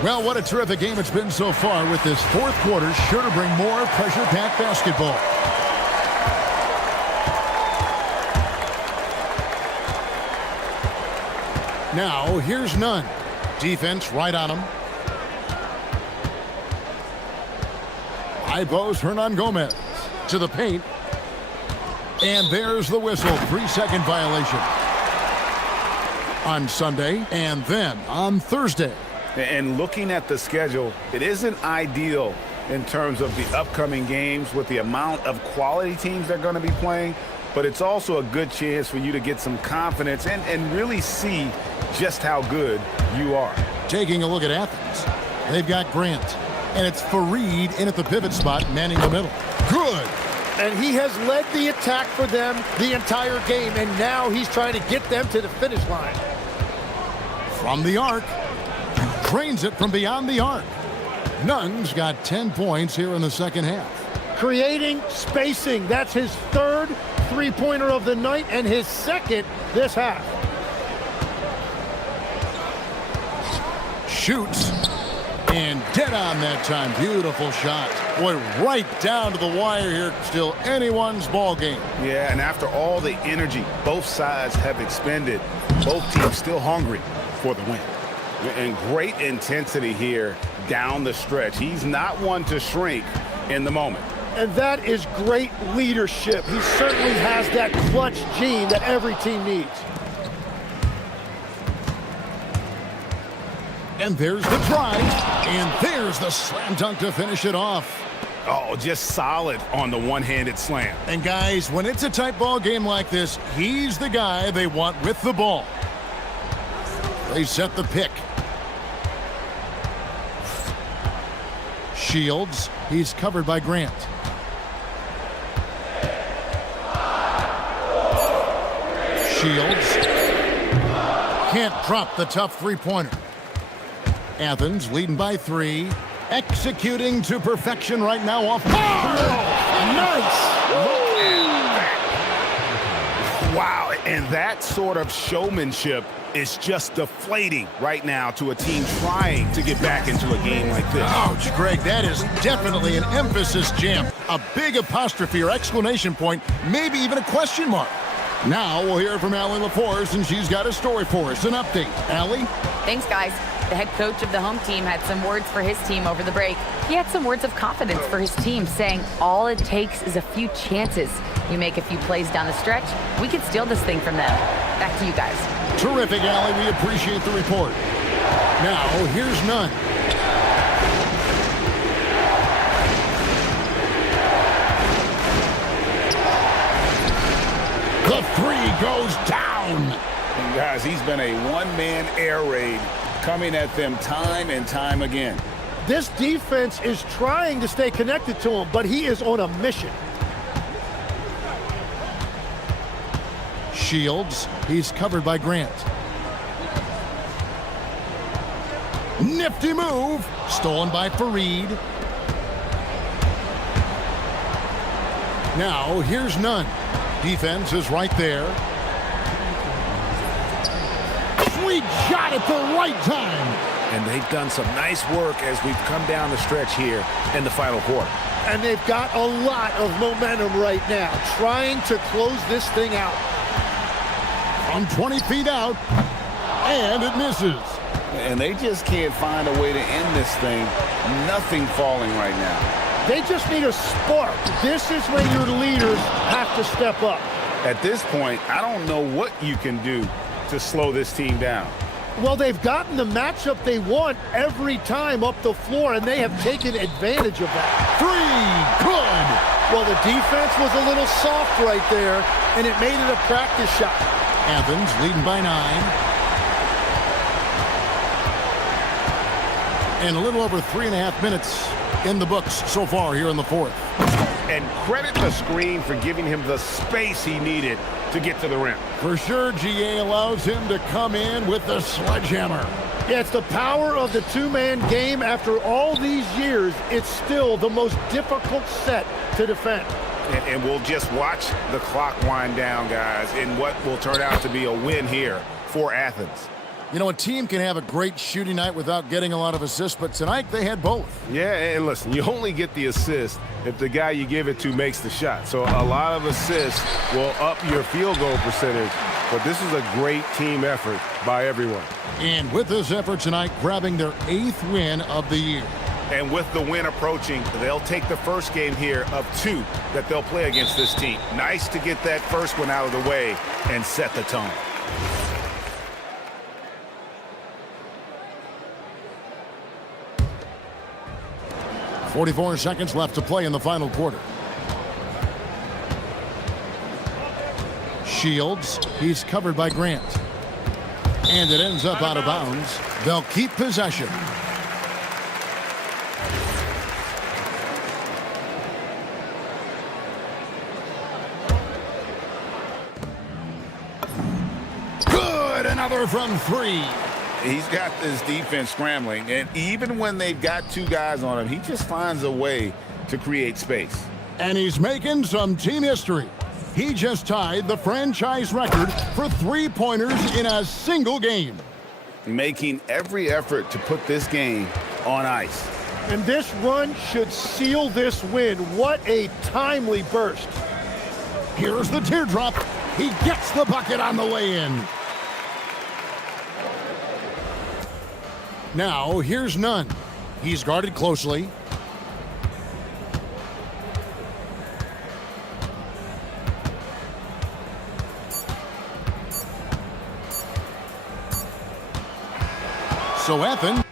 Well, what a terrific game it's been so far, with this fourth quarter sure to bring more pressure-packed basketball. Now, here's none. Defense right on him. High post, Hernan Gomez to the paint. And there's the whistle. 3-second violation. On Sunday, and then on Thursday. And looking at the schedule, it isn't ideal in terms of the upcoming games with the amount of quality teams they're going to be playing, but it's also a good chance for you to get some confidence and really see just how good you are. Taking a look at Athens, they've got Grant, and it's Fareed in at the pivot spot, manning the middle. Good. And he has led the attack for them the entire game, and now he's trying to get them to the finish line. From the arc. Drains it from beyond the arc. Nunn's got 10 points here in the second half. Creating spacing. That's his third three-pointer of the night and his second this half. Shoots. And dead on that time. Beautiful shot. Boy, right down to the wire here. Still anyone's ball game. Yeah, and after all the energy both sides have expended, both teams still hungry for the win. And great intensity here down the stretch. He's not one to shrink in the moment. And that is great leadership. He certainly has that clutch gene that every team needs. And there's the drive, and there's the slam dunk to finish it off. Oh, just solid on the one-handed slam. And guys, when it's a tight ball game like this, he's the guy they want with the ball. They set the pick. Shields, he's covered by Grant. Shields can't drop the tough three-pointer. Athens leading by 3, executing to perfection right now off. Oh, nice! Wow, and that sort of showmanship is just deflating right now to a team trying to get back into a game like this. Ouch, Greg, that is definitely an emphasis jam. A big apostrophe or exclamation point, maybe even a question mark. Now we'll hear from Allie LaForce, and she's got a story for us, an update. Allie? Thanks, guys. The head coach of the home team had some words for his team over the break. He had some words of confidence for his team, saying all it takes is a few chances. You make a few plays down the stretch, we can steal this thing from them. Back to you guys. Terrific, Allie. We appreciate the report. Now, here's none. The three goes down. And guys, he's been a one-man air raid coming at them time and time again. This defense is trying to stay connected to him, but he is on a mission. Shields, he's covered by Grant. Nifty move, stolen by Fareed. Now, here's none. Defense is right there. Sweet shot at the right time. And they've done some nice work as we've come down the stretch here in the final quarter. And they've got a lot of momentum right now, trying to close this thing out. From 20 feet out, and it misses. And they just can't find a way to end this thing. Nothing falling right now. They just need a spark. This is when your leaders have to step up. At this point, I don't know what you can do to slow this team down. Well, they've gotten the matchup they want every time up the floor, and they have taken advantage of that. 3, good. Well, the defense was a little soft right there, and it made it a practice shot. Athens leading by 9. And a little over 3.5 minutes in the books so far here in the fourth. And credit the screen for giving him the space he needed to get to the rim. For sure, GA allows him to come in with the sledgehammer. Yeah, it's the power of the two-man game. After all these years, it's still the most difficult set to defend. And we'll just watch the clock wind down, guys, in what will turn out to be a win here for Athens. You know, a team can have a great shooting night without getting a lot of assists, but tonight they had both. Yeah, and listen, you only get the assist if the guy you give it to makes the shot. So a lot of assists will up your field goal percentage, but this is a great team effort by everyone. And with this effort tonight, grabbing their 8th win of the year. And with the win approaching, they'll take the first game here of 2 that they'll play against this team. Nice to get that first one out of the way and set the tone. .44 seconds left to play in the final quarter. Shields, he's covered by Grant. And it ends up out of bounds. They'll keep possession. Good, another from 3. He's got this defense scrambling, and even when they've got 2 guys on him, he just finds a way to create space. And he's making some team history. He just tied the franchise record for 3-pointers in a single game. Making every effort to put this game on ice. And this run should seal this win. What a timely burst. Here's the teardrop. He gets the bucket on the way in. Now, here's Nunn. He's guarded closely. So Ethan.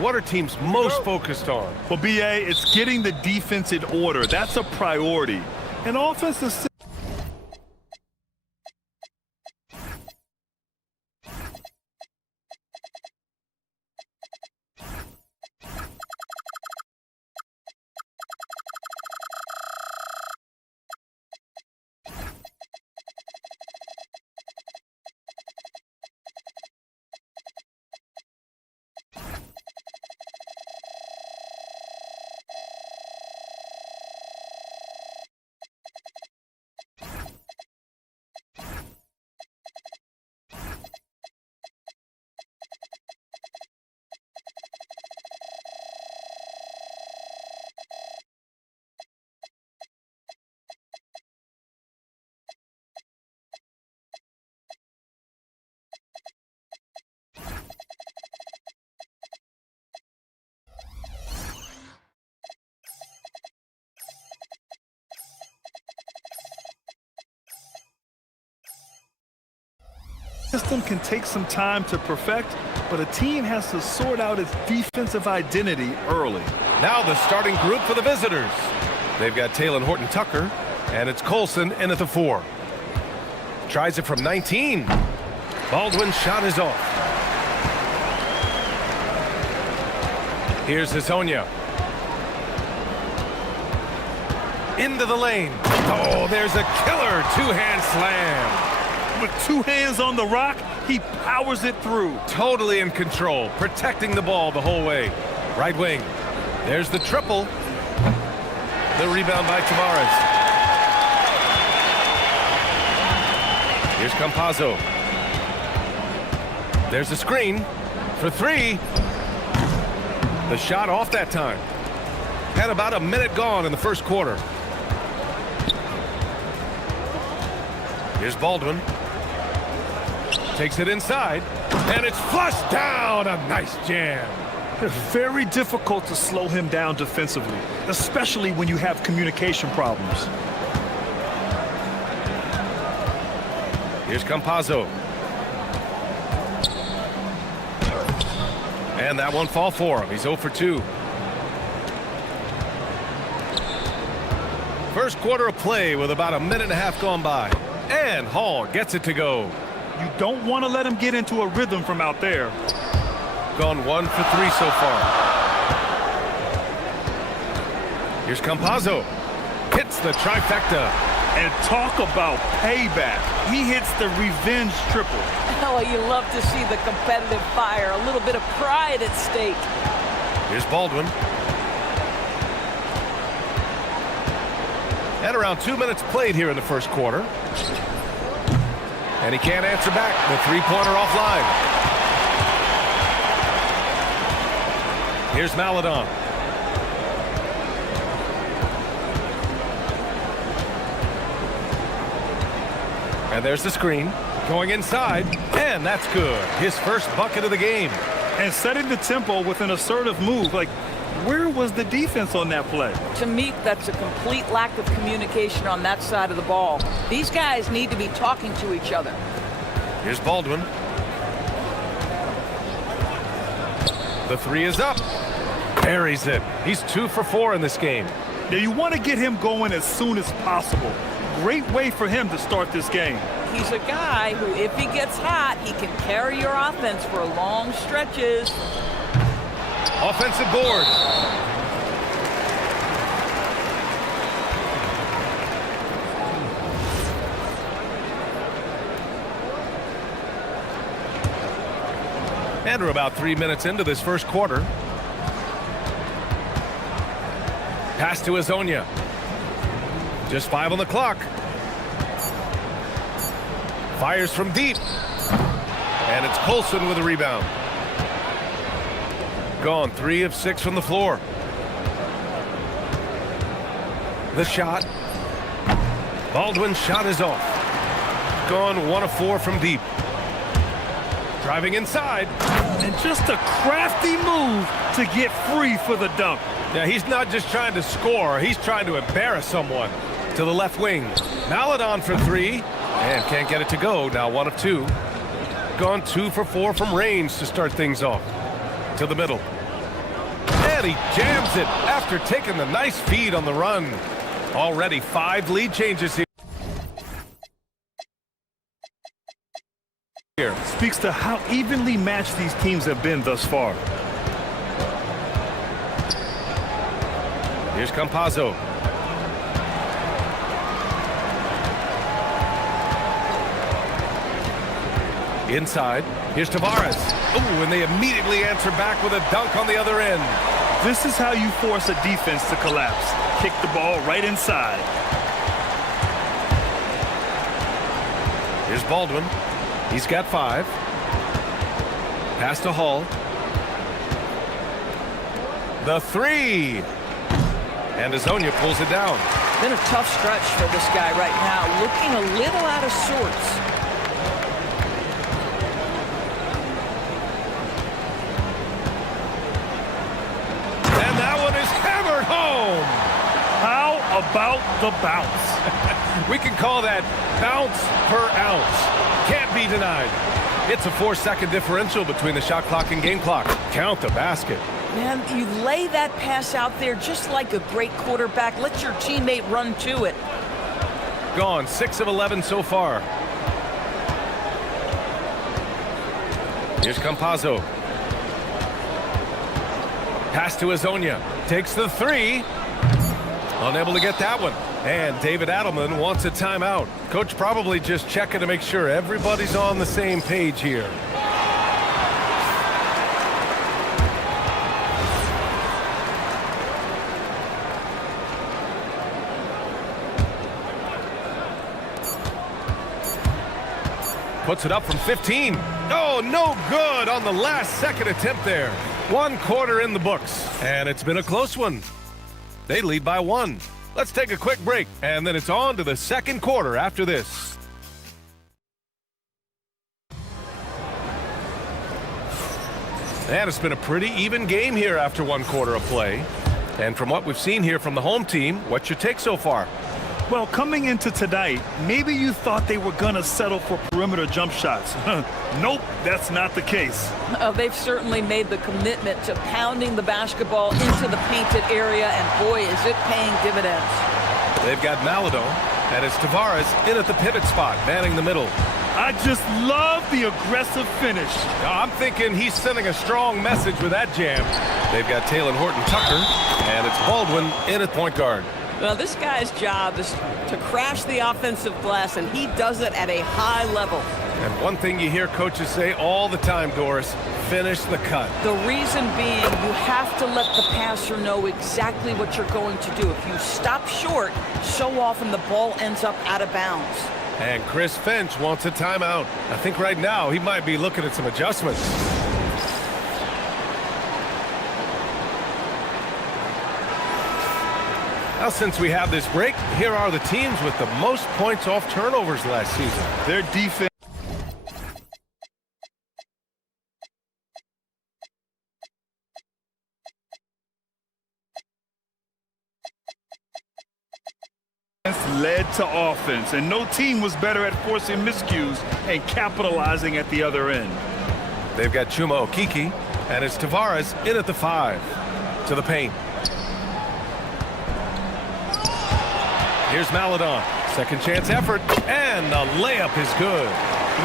What are teams most focused on? Well, BA, it's getting the defense in order. That's a priority. And offensive system can take some time to perfect, but a team has to sort out its defensive identity early. Now the starting group for the visitors. They've got Talon Horton-Tucker, and it's Colson in at the 4. Tries it from 19. Baldwin's shot is off. Here's Hazonia. Into the lane. Oh, there's a killer two-hand slam. With 2 hands on the rock, he powers it through. Totally in control, protecting the ball the whole way. Right wing. There's the triple. The rebound by Tavares. Here's Campazzo. There's a screen for 3. The shot off that time. Had about a minute gone in the first quarter. Here's Baldwin. Takes it inside, and it's flushed down. A nice jam. It's very difficult to slow him down defensively, especially when you have communication problems. Here's Campazzo. And that one fall for him. He's 0 for 2. First quarter of play with about a minute and a half gone by. And Hall gets it to go. You don't want to let him get into a rhythm from out there. Gone 1 for 3 so far. Here's Campazzo. Hits the trifecta. And talk about payback. He hits the revenge triple. Oh, you love to see the competitive fire. A little bit of pride at stake. Here's Baldwin. And around 2 minutes played here in the first quarter. And he can't answer back. The three-pointer offline. Here's Maladon. And there's the screen. Going inside. And that's good. His first bucket of the game. And setting the tempo with an assertive move. Like, where was the defense on that play? To me, that's a complete lack of communication on that side of the ball. These guys need to be talking to each other. Here's Baldwin. The 3 is up. Buries it. He's 2 for 4 in this game. Now you want to get him going as soon as possible. Great way for him to start this game. He's a guy who, if he gets hot, he can carry your offense for long stretches. Offensive board. And we're about 3 minutes into this first quarter. Pass to Hazonia. Just 5 on the clock. Fires from deep. And it's Colson with a rebound. Gone 3 of 6 from the floor. The shot. Baldwin's shot is off. Gone 1 of 4 from deep. Driving inside. And just a crafty move to get free for the dunk. Yeah, he's not just trying to score. He's trying to embarrass someone. To the left wing. Maladon for 3. And can't get it to go. Now 1 of 2. Gone 2 for 4 from range to start things off. To the middle. And he jams it after taking the nice feed on the run. Already 5 lead changes here. Speaks to how evenly matched these teams have been thus far. Here's Campazzo. Inside. Here's Tavares. Ooh, and they immediately answer back with a dunk on the other end. This is how you force a defense to collapse. Kick the ball right inside. Here's Baldwin. He's got 5. Pass to Hall. The 3. And Hazonia pulls it down. Been a tough stretch for this guy right now. Looking a little out of sorts. And that one is hammered home. How about the bounce? We can call that bounce per ounce. Can't be denied. It's a 4-second differential between the shot clock and game clock. Count the basket. Man, you lay that pass out there just like a great quarterback. Let your teammate run to it. Gone 6 of 11 so far. Here's Campazzo. Pass to Azonia. Takes the three. Unable to get that one. And David Adelman wants a timeout. Coach probably just checking to make sure everybody's on the same page here. Puts it up from 15. Oh, no good on the last second attempt there. 1 quarter in the books, and it's been a close one. They lead by 1. Let's take a quick break, and then it's on to the second quarter after this. And it's been a pretty even game here after 1 quarter of play. And from what we've seen here from the home team, what's your take so far? Well, coming into tonight, maybe you thought they were going to settle for perimeter jump shots. Nope, that's not the case. They've certainly made the commitment to pounding the basketball into the painted area, and boy, is it paying dividends. They've got Maladon, and it's Tavares in at the pivot spot, manning the middle. I just love the aggressive finish. I'm thinking he's sending a strong message with that jam. They've got Taylor Horton-Tucker, and it's Baldwin in at point guard. Well, this guy's job is to crash the offensive glass, and he does it at a high level. And one thing you hear coaches say all the time, Doris, finish the cut. The reason being, you have to let the passer know exactly what you're going to do. If you stop short, so often the ball ends up out of bounds. And Chris Finch wants a timeout. I think right now he might be looking at some adjustments. Now, since we have this break, here are the teams with the most points off turnovers last season. Their defense led to offense, and no team was better at forcing miscues and capitalizing at the other end. They've got Chuma Okeke, and it's Tavares in at the 5. To the paint. Here's Maladon. Second chance effort, and the layup is good.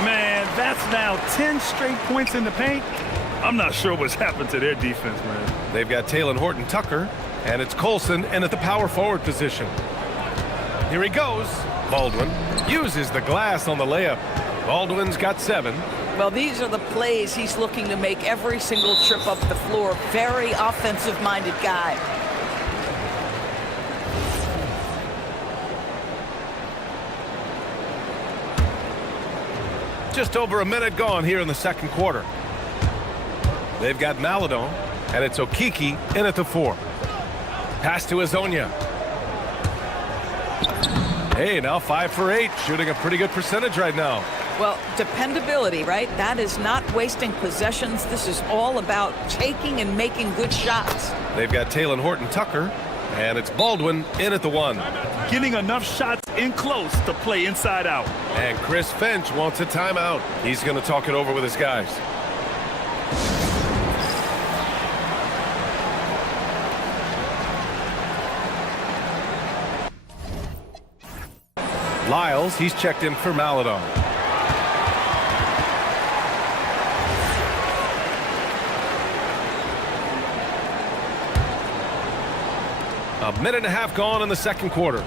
Man, that's now 10 straight points in the paint. I'm not sure what's happened to their defense, man. They've got Taylor Horton-Tucker, and it's Colson in at the power forward position. Here he goes. Baldwin uses the glass on the layup. Baldwin's got 7. Well, these are the plays he's looking to make every single trip up the floor. Very offensive-minded guy. Just over a minute gone here in the second quarter. They've got Maladon, and it's Okeke in at the 4. Pass to Azonia. Hey, now 5 for 8, shooting a pretty good percentage right now. Well, dependability, right? That is not wasting possessions. This is all about taking and making good shots. They've got Taylor Horton-Tucker, and it's Baldwin in at the 1. Getting enough shots in close to play inside out. And Chris Finch wants a timeout. He's going to talk it over with his guys. Lyles, he's checked in for Maladon. A minute and a half gone in the second quarter.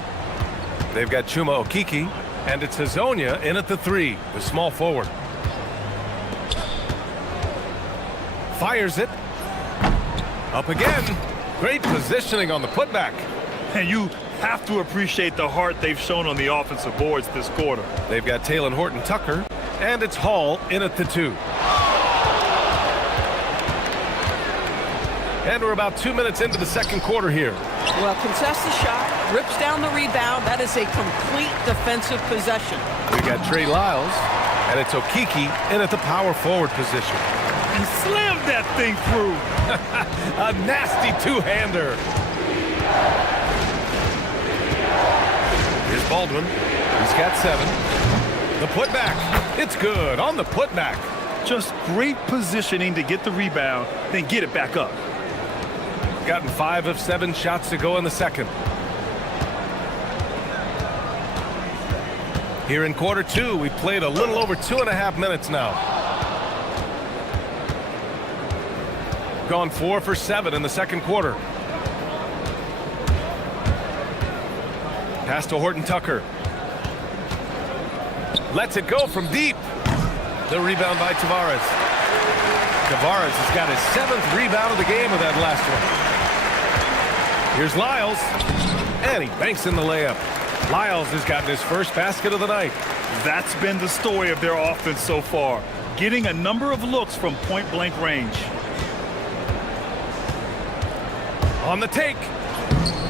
They've got Chuma Okeke, and it's Azonia in at the 3, the small forward. Fires it. Up again. Great positioning on the putback. And you have to appreciate the heart they've shown on the offensive boards this quarter. They've got Taylor Horton-Tucker, and it's Hall in at the 2. And we're about 2 minutes into the second quarter here. Well, contests the shot, rips down the rebound. That is a complete defensive possession. We got Trey Lyles, and it's Okeke in at the power forward position. He slammed that thing through. A nasty two-hander. Here's Baldwin. He's got 7. The putback. It's good on the putback. Just great positioning to get the rebound, then get it back up. Gotten 5 of 7 shots to go in the second. Here in quarter 2, we played a little over 2.5 minutes now. Gone 4 for 7 in the second quarter. Pass to Horton Tucker. Lets it go from deep. The rebound by Tavares. Tavares has got his 7th rebound of the game with that last one. Here's Lyles. And he banks in the layup. Lyles has gotten his first basket of the night. That's been the story of their offense so far, getting a number of looks from point-blank range. On the take.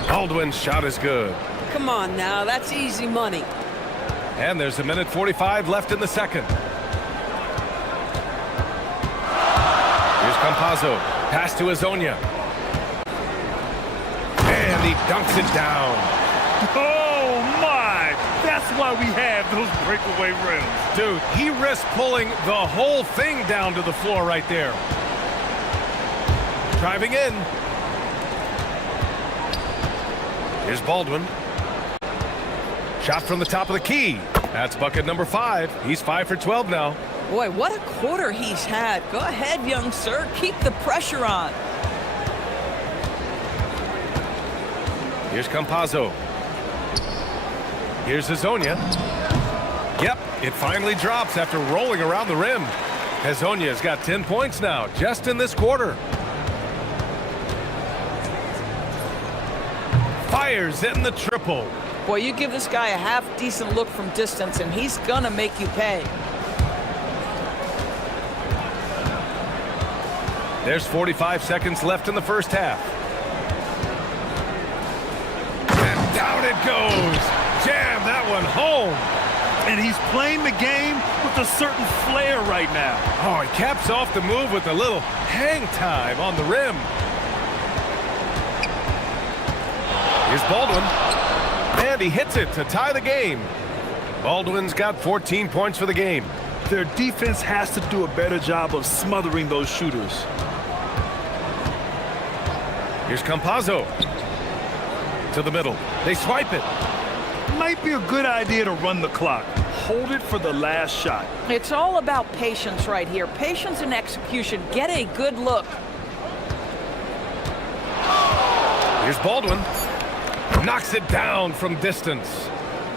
Baldwin's shot is good. Come on now, that's easy money. And there's 1:45 left in the second. Here's Campazzo. Pass to Azonia. And he dunks it down. Oh, my! That's why we have those breakaway rims. Dude, he risked pulling the whole thing down to the floor right there. Driving in. Here's Baldwin. Shot from the top of the key. That's bucket number 5. He's 5 for 12 now. Boy, what a quarter he's had. Go ahead, young sir. Keep the pressure on. Here's Campazzo. Here's Azonia. Yep, it finally drops after rolling around the rim. Azonia's got 10 points now, just in this quarter. Fires in the triple. Boy, you give this guy a half-decent look from distance, and he's gonna make you pay. There's 45 seconds left in the first half. And down it goes. Jam that one home. And he's playing the game with a certain flair right now. Oh, he caps off the move with a little hang time on the rim. Here's Baldwin. And he hits it to tie the game. Baldwin's got 14 points for the game. Their defense has to do a better job of smothering those shooters. Here's Campazzo. To the middle. They swipe it. Might be a good idea to run the clock. Hold it for the last shot. It's all about patience right here. Patience and execution. Get a good look. Here's Baldwin. Knocks it down from distance.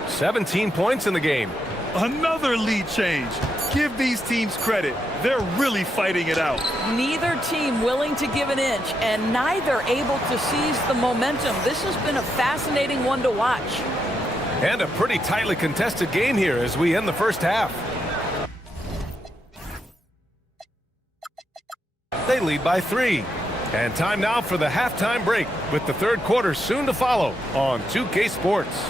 17 points in the game. Another lead change. Give these teams credit. They're really fighting it out. Neither team willing to give an inch, and neither able to seize the momentum. This has been a fascinating one to watch. And a pretty tightly contested game here as we end the first half. They lead by 3. And time now for the halftime break, with the third quarter soon to follow on 2K Sports.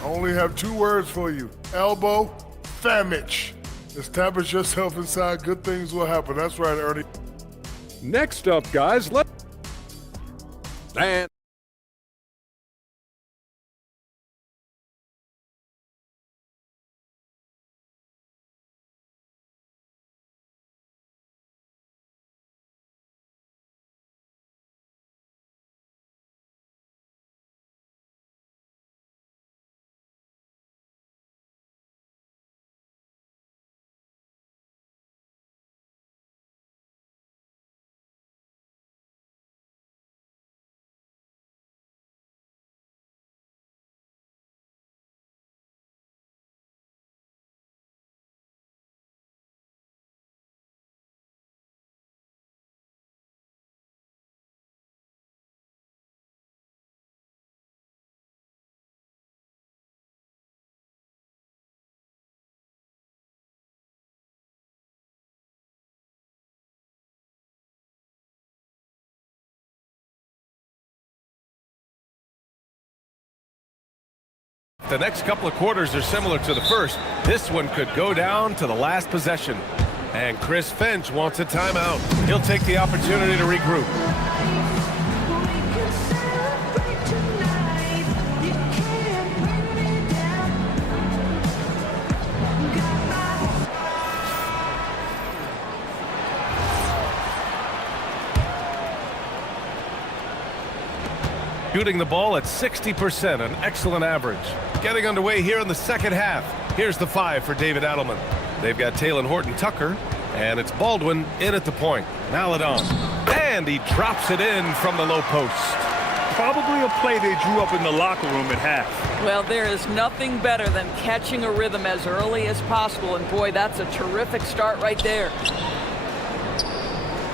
I only have 2 words for you. Elbow, sandwich. Establish yourself inside, good things will happen. That's right, Ernie. Next up, guys, and The next couple of quarters are similar to the first. This one could go down to the last possession. And Chris Finch wants a timeout. He'll take the opportunity to regroup. Shooting the ball at 60%, an excellent average. Getting underway here in the second half. Here's the 5 for David Adelman. They've got Talon Horton-Tucker, and it's Baldwin in at the point. Maladon, and he drops it in from the low post. Probably a play they drew up in the locker room at half. Well, there is nothing better than catching a rhythm as early as possible, and boy, that's a terrific start right there.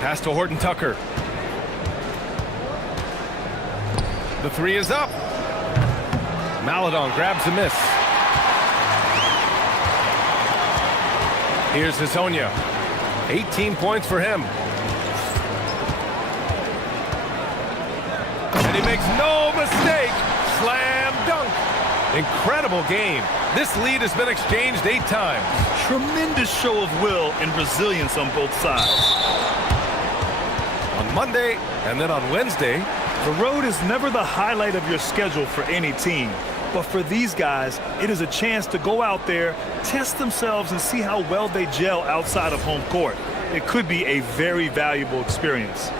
Pass to Horton-Tucker. The 3 is up. Maladon grabs a miss. Here's Hazonia. 18 points for him. And he makes no mistake. Slam dunk. Incredible game. This lead has been exchanged 8 times. Tremendous show of will and resilience on both sides. On Monday and then on Wednesday, the road is never the highlight of your schedule for any team. But for these guys, it is a chance to go out there, test themselves, and see how well they gel outside of home court. It could be a very valuable experience.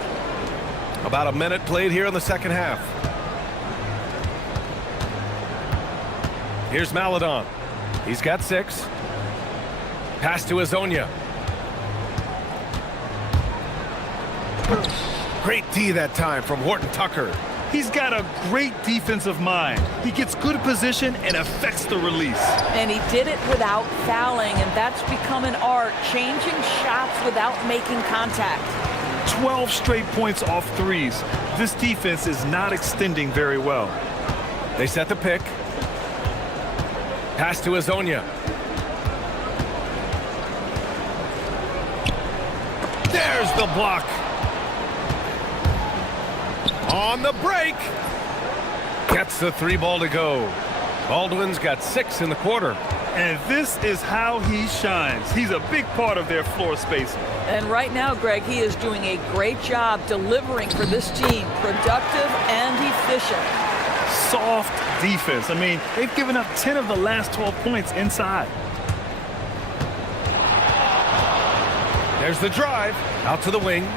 About a minute played here in the second half. Here's Maladon. He's got 6. Pass to Hazonia. Great D that time from Horton-Tucker. He's got a great defensive mind. He gets good position and affects the release. And he did it without fouling, and that's become an art, changing shots without making contact. 12 straight points off threes. This defense is not extending very well. They set the pick. Pass to Hazonia. There's the block. On the break. Gets the 3 ball to go. Baldwin's got 6 in the quarter. And this is how he shines. He's a big part of their floor space. And right now, Greg, he is doing a great job delivering for this team. Productive and efficient. Soft defense. I mean, they've given up 10 of the last 12 points inside. There's the drive. Out to the wing.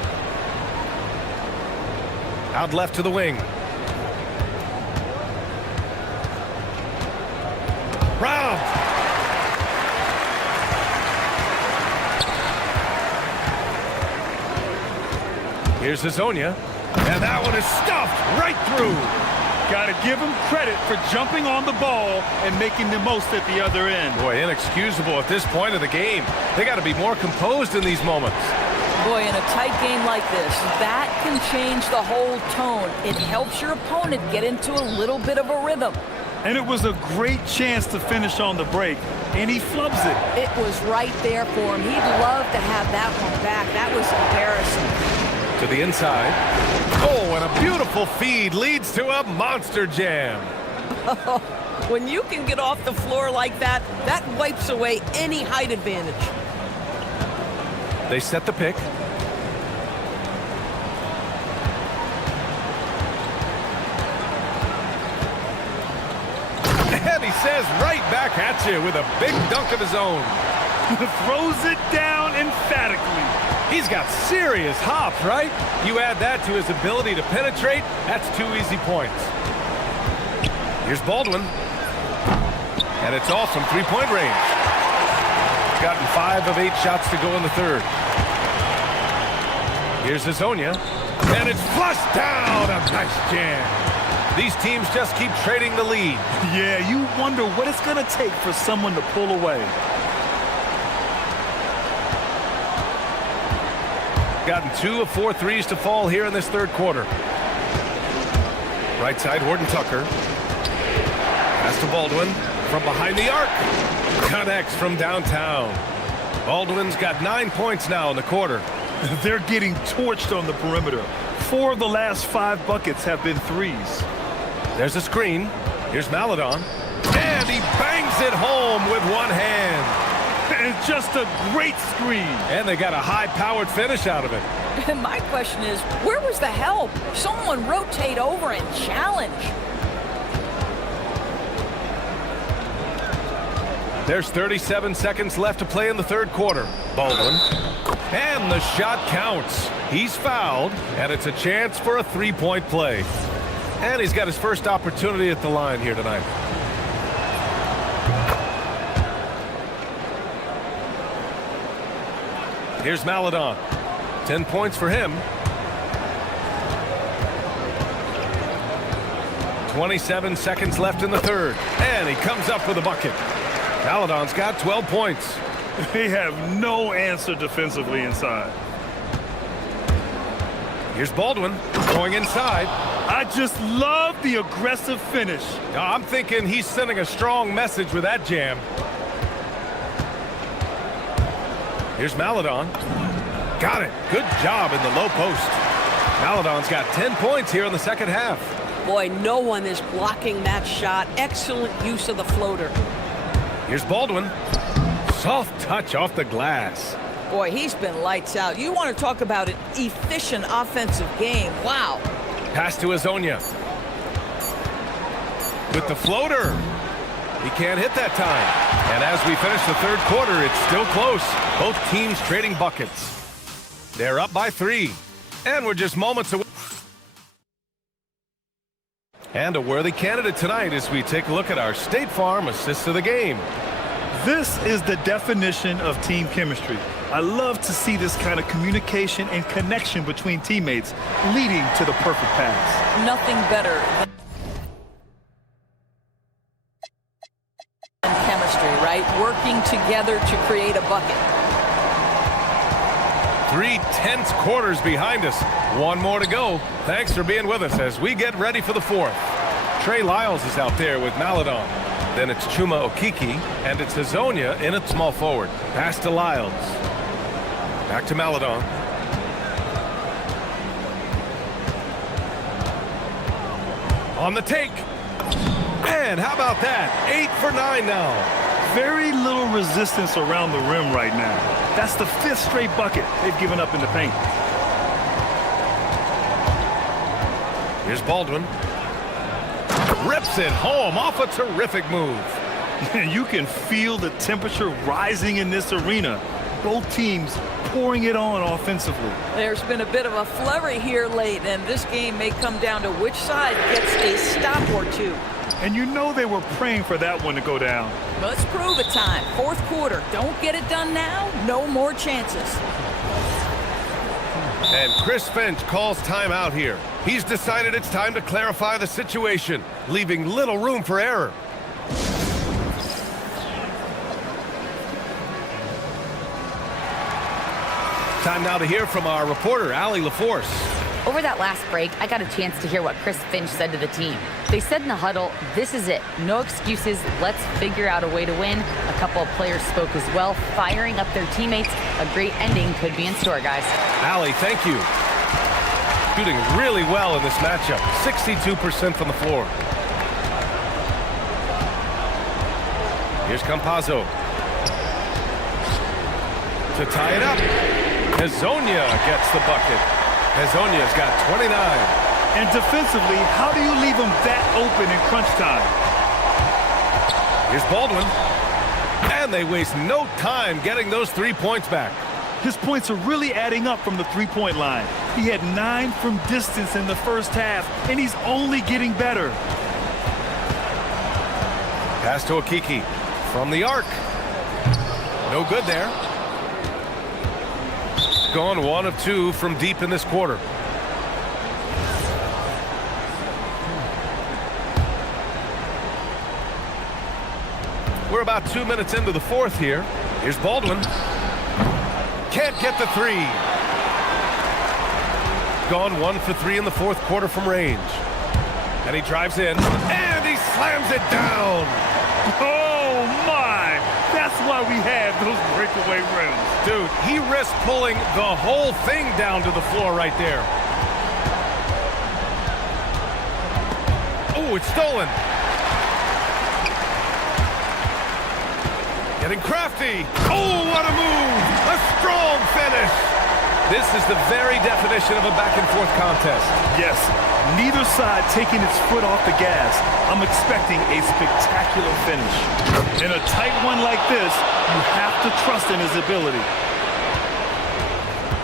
Out left to the wing. Round. Here's Hazonia. And that one is stuffed right through. Got to give him credit for jumping on the ball and making the most at the other end. Boy, inexcusable at this point of the game. They got to be more composed in these moments. Boy, in a tight game like this, that can change the whole tone. It helps your opponent get into a little bit of a rhythm. And it was a great chance to finish on the break, and he flubs it. It was right there for him. He'd love to have that one back. That was embarrassing. To the inside. Oh, and a beautiful feed leads to a monster jam. When you can get off the floor like that, that wipes away any height advantage. They set the pick. And he says right back at you with a big dunk of his own. Throws it down emphatically. He's got serious hops, right? You add that to his ability to penetrate, that's 2 easy points. Here's Baldwin. And it's off from 3-point range. Gotten 5 of 8 shots to go in the third. Here's Hazonia. And it's flushed down. A nice jam. These teams just keep trading the lead. Yeah, you wonder what it's going to take for someone to pull away. Gotten 2 of 4 threes to fall here in this third quarter. Right side, Horton-Tucker. Pass to Baldwin from behind the arc. Connects from downtown. Baldwin's got 9 points now in the quarter. They're getting torched on the perimeter. 4 of the last 5 buckets have been threes. There's a screen. Here's Maladon. And just a great screen. And they got a high-powered finish out of it. My question is, where was the help? Someone rotate over and challenge. There's 37 seconds left to play in the third quarter. Baldwin. And the shot counts. He's fouled, and it's a chance for a three-point play. And he's got his first opportunity at the line here tonight. Here's Maladon. 10 points for him. 27 seconds left in the third. And he comes up with a bucket. Maladon's got 12 points. They have no answer defensively inside. Here's Baldwin going inside. I just love the aggressive finish. I'm thinking he's sending a strong message with that jam. Here's Maladon. Got it. Good job in the low post. Maladon's got 10 points here in the second half. Boy, no one is blocking that shot. Excellent use of the floater. Here's Baldwin. Soft touch off the glass. Boy, he's been lights out. You want to talk about an efficient offensive game. Wow. Pass to Azonia. With the floater. He can't hit that time. And as we finish the third quarter, it's still close. Both teams trading buckets. They're up by 3. And we're just moments away. And a worthy candidate tonight as we take a look at our State Farm assists of the game. This is the definition of team chemistry. I love to see this kind of communication and connection between teammates leading to the perfect pass. Nothing better than chemistry, right? Working together to create a bucket. 3 tense quarters behind us. One more to go. Thanks for being with us as we get ready for the fourth. Trey Lyles is out there with Maladon. Then it's Chuma Okiki, and it's Azonia in at small forward. Pass to Lyles. Back to Maladon. On the take. And how about that? 8 for 9 now. Very little resistance around the rim right now. That's the 5th straight bucket they've given up in the paint. Here's Baldwin. Rips it home off a terrific move. You can feel the temperature rising in this arena. Both teams pouring it on offensively. There's been a bit of a flurry here late, and this game may come down to which side gets a stop or two. And you know they were praying for that one to go down. Let's prove it time. Fourth quarter. Don't get it done now. No more chances. And Chris Finch calls timeout here. He's decided it's time to clarify the situation, leaving little room for error. Time now to hear from our reporter, Allie LaForce. Over that last break, I got a chance to hear what Chris Finch said to the team. They said in the huddle, this is it. No excuses. Let's figure out a way to win. A couple of players spoke as well, firing up their teammates. A great ending could be in store, guys. Allie, thank you. Shooting really well in this matchup. 62% from the floor. Here's Campazzo. To tie it up. Hezonja gets the bucket. Hezonja's got 29. And defensively, how do you leave them that open in crunch time? Here's Baldwin. And they waste no time getting those 3 points back. His points are really adding up from the three-point line. He had 9 from distance in the first half, and he's only getting better. Pass to Okiki from the arc. No good there. Gone 1 of 2 from deep in this quarter. We're about 2 minutes into the fourth here. Here's Baldwin. Can't get the 3. Gone 1 for 3 in the fourth quarter from range. And he drives in, and he slams it down. Oh, my! That's why we have those breakaway rims. Dude, he risked pulling the whole thing down to the floor right there. Oh, it's stolen. Getting crafty. Oh, what a move. A strong finish. This is the very definition of a back-and-forth contest. Yes, neither side taking its foot off the gas. I'm expecting a spectacular finish. In a tight one like this, you have to trust in his ability.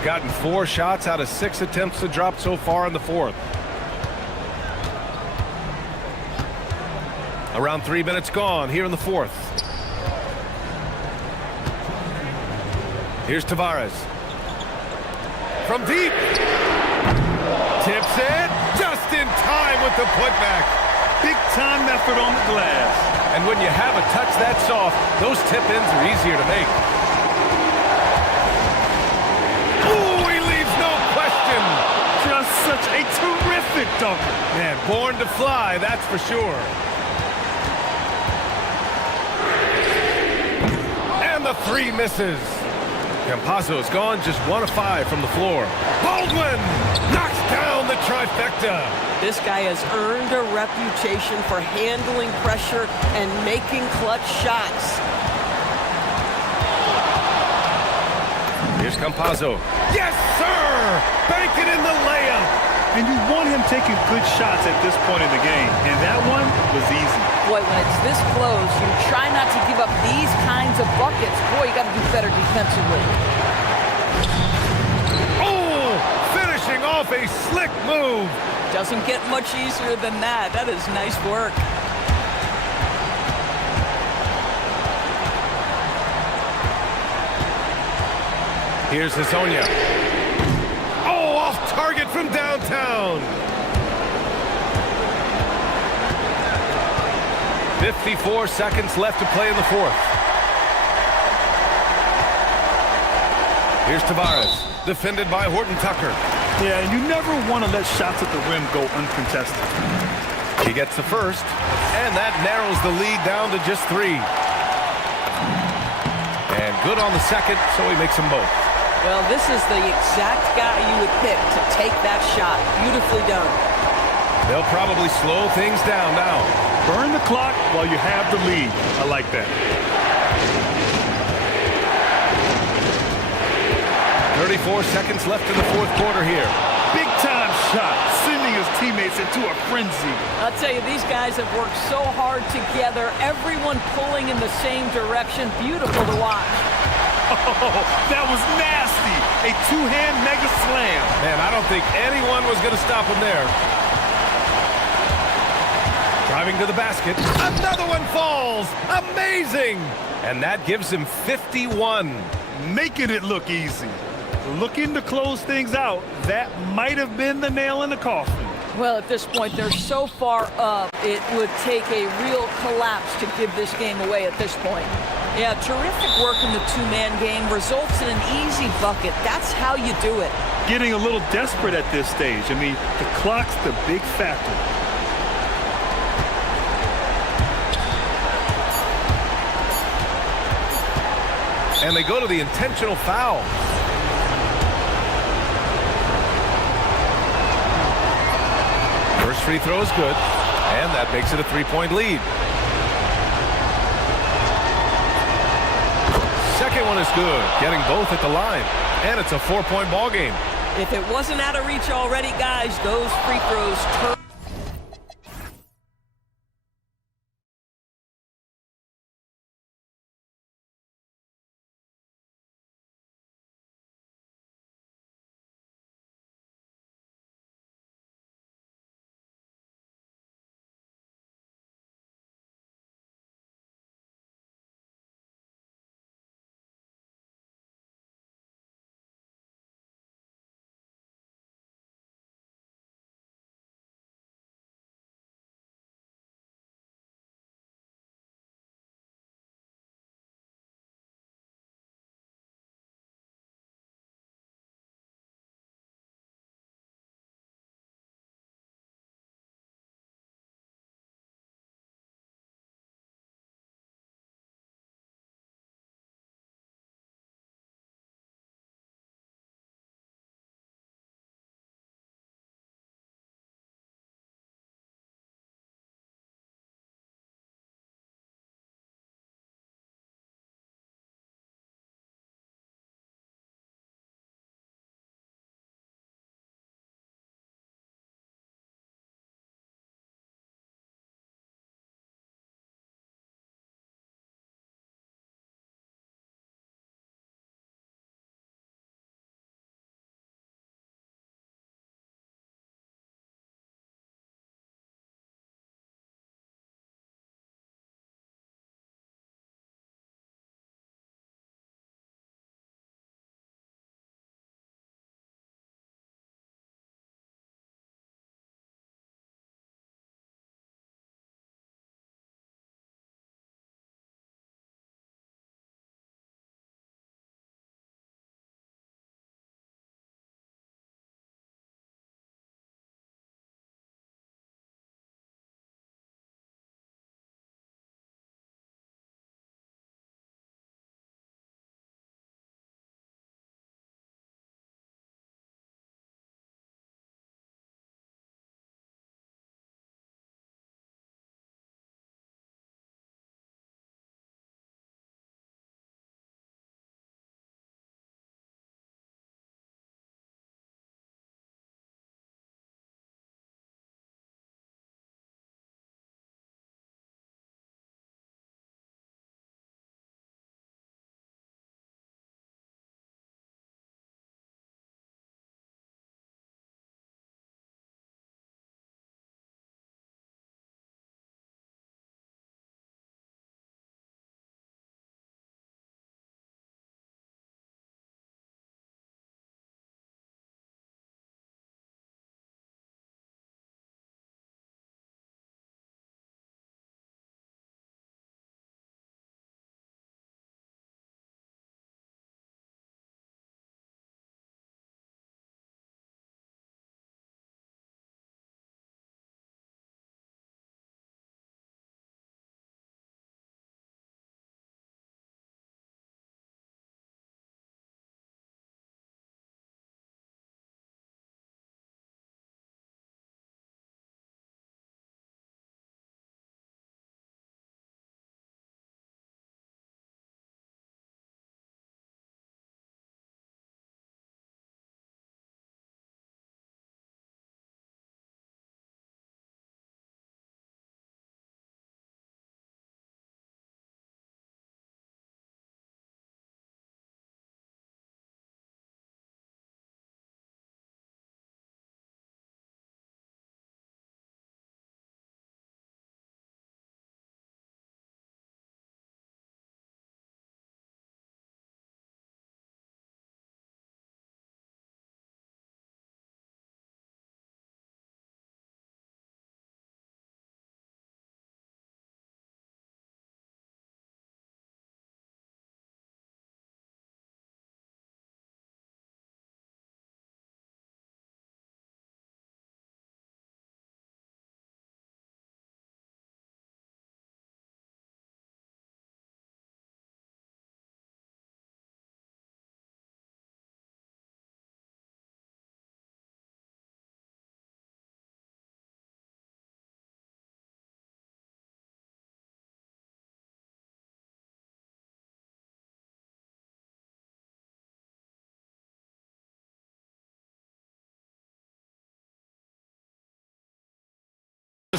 Gotten 4 shots out of 6 attempts to drop so far in the fourth. Around 3 minutes gone here in the fourth. Here's Tavares. From deep. Tips it. Just in time with the putback. Big time effort on the glass. And when you have a touch that soft, those tip-ins are easier to make. Ooh, he leaves no question. Just such a terrific dunker. Man, born to fly, that's for sure. And the 3 misses. Campazzo's gone just 1 of 5 from the floor. Baldwin knocks down the trifecta. This guy has earned a reputation for handling pressure and making clutch shots. Here's Campazzo. Yes, sir! Bank it in the layup. And you want him taking good shots at this point in the game. And that one was easy. Boy, when it's this close, you try not to give up these kinds of buckets. Boy, you got to do better defensively. Oh, finishing off a slick move. Doesn't get much easier than that. That is nice work. Here's Hezonja. Oh, off target from downtown. 54 seconds left to play in the fourth. Here's Tavares, defended by Horton Tucker. Yeah, and you never want to let shots at the rim go uncontested. He gets the first, and that narrows the lead down to just 3. And good on the second, so he makes them both. Well, this is the exact guy you would pick to take that shot. Beautifully done. They'll probably slow things down now. Burn the clock while you have the lead. I like that. 34 seconds left in the fourth quarter here. Big time shot, sending his teammates into a frenzy. I'll tell you, these guys have worked so hard together. Everyone pulling in the same direction. Beautiful to watch. Oh, that was nasty. A 2-hand mega slam. Man, I don't think anyone was going to stop him there. Driving to the basket. Another one falls. Amazing. And that gives him 51. Making it look easy. Looking to close things out. That might have been the nail in the coffin. Well, at this point, they're so far up, it would take a real collapse to give this game away at this point. Yeah, terrific work in the 2-man game results in an easy bucket. That's how you do it. Getting a little desperate at this stage. I mean, the clock's the big factor. And they go to the intentional foul. First free throw is good, and that makes it a 3-point lead. Second one is good, getting both at the line, and it's a 4-point ball game. If it wasn't out of reach already, guys, those free throws turn.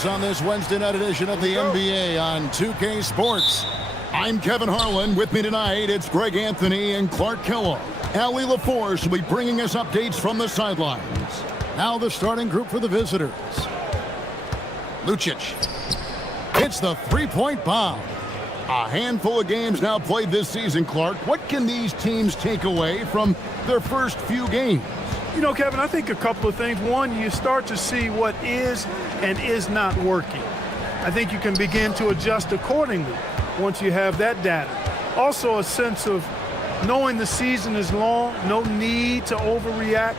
On this Wednesday night edition of the NBA on 2K Sports. I'm Kevin Harlan. With me tonight, it's Greg Anthony and Clark Kellogg. Allie LaForce will be bringing us updates from the sidelines. Now the starting group for the visitors. Lucic hits the three-point bomb. A handful of games now played this season, Clark. What can these teams take away from their first few games? You know, Kevin, I think a couple of things. One, you start to see what is and is not working. I think you can begin to adjust accordingly once you have that data. Also, a sense of knowing the season is long, no need to overreact.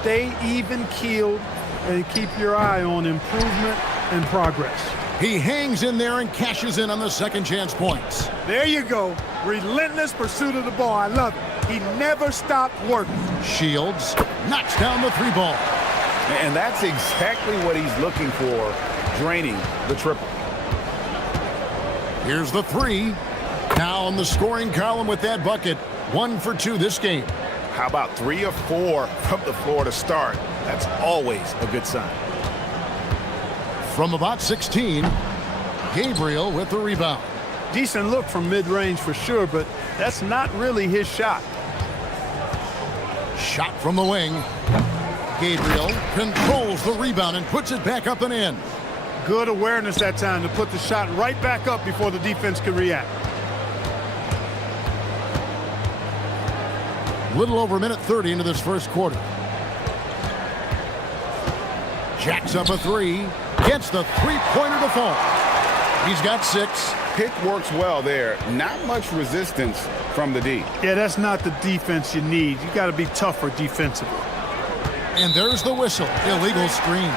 Stay even-keeled and keep your eye on improvement and progress. He hangs in there and cashes in on the second chance points. There you go. Relentless pursuit of the ball. I love it. He never stopped working. Shields knocks down the three ball. And that's exactly what he's looking for, draining the triple. Here's the three. Now on the scoring column with that bucket. 1 for 2 this game. How about 3 or 4 from the floor to start? That's always a good sign. From about 16, Gabriel with the rebound. Decent look from mid-range for sure, but that's not really his shot. Shot from the wing. Gabriel controls the rebound and puts it back up and in. Good awareness that time to put the shot right back up before the defense could react. Little over a minute 30 into this first quarter. Jacks up a three. Gets the three-pointer to fall. He's got 6. Pick works well there. Not much resistance from the D. Yeah, that's not the defense you need. You got to be tougher defensively. And there's the whistle. Illegal screen.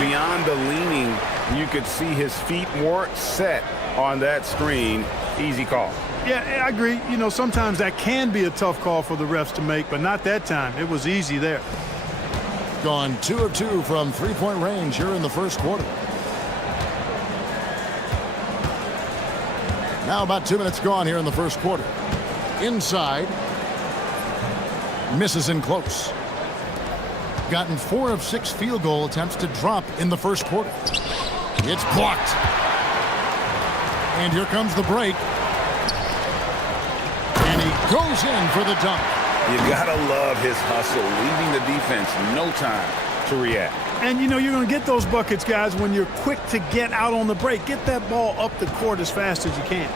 Beyond the leaning, you could see his feet weren't set on that screen. Easy call. Yeah, I agree. You know, sometimes that can be a tough call for the refs to make, but not that time. It was easy there. Gone 2 of 2 from three-point range here in the first quarter. Now about 2 minutes gone here in the first quarter. Inside. Misses in close. Gotten 4 of 6 field goal attempts to drop in the first quarter. It's blocked. And here comes the break. And he goes in for the dunk. You gotta love his hustle, leaving the defense no time to react. And you know you're gonna get those buckets, guys, when you're quick to get out on the break. Get that ball up the court as fast as you can.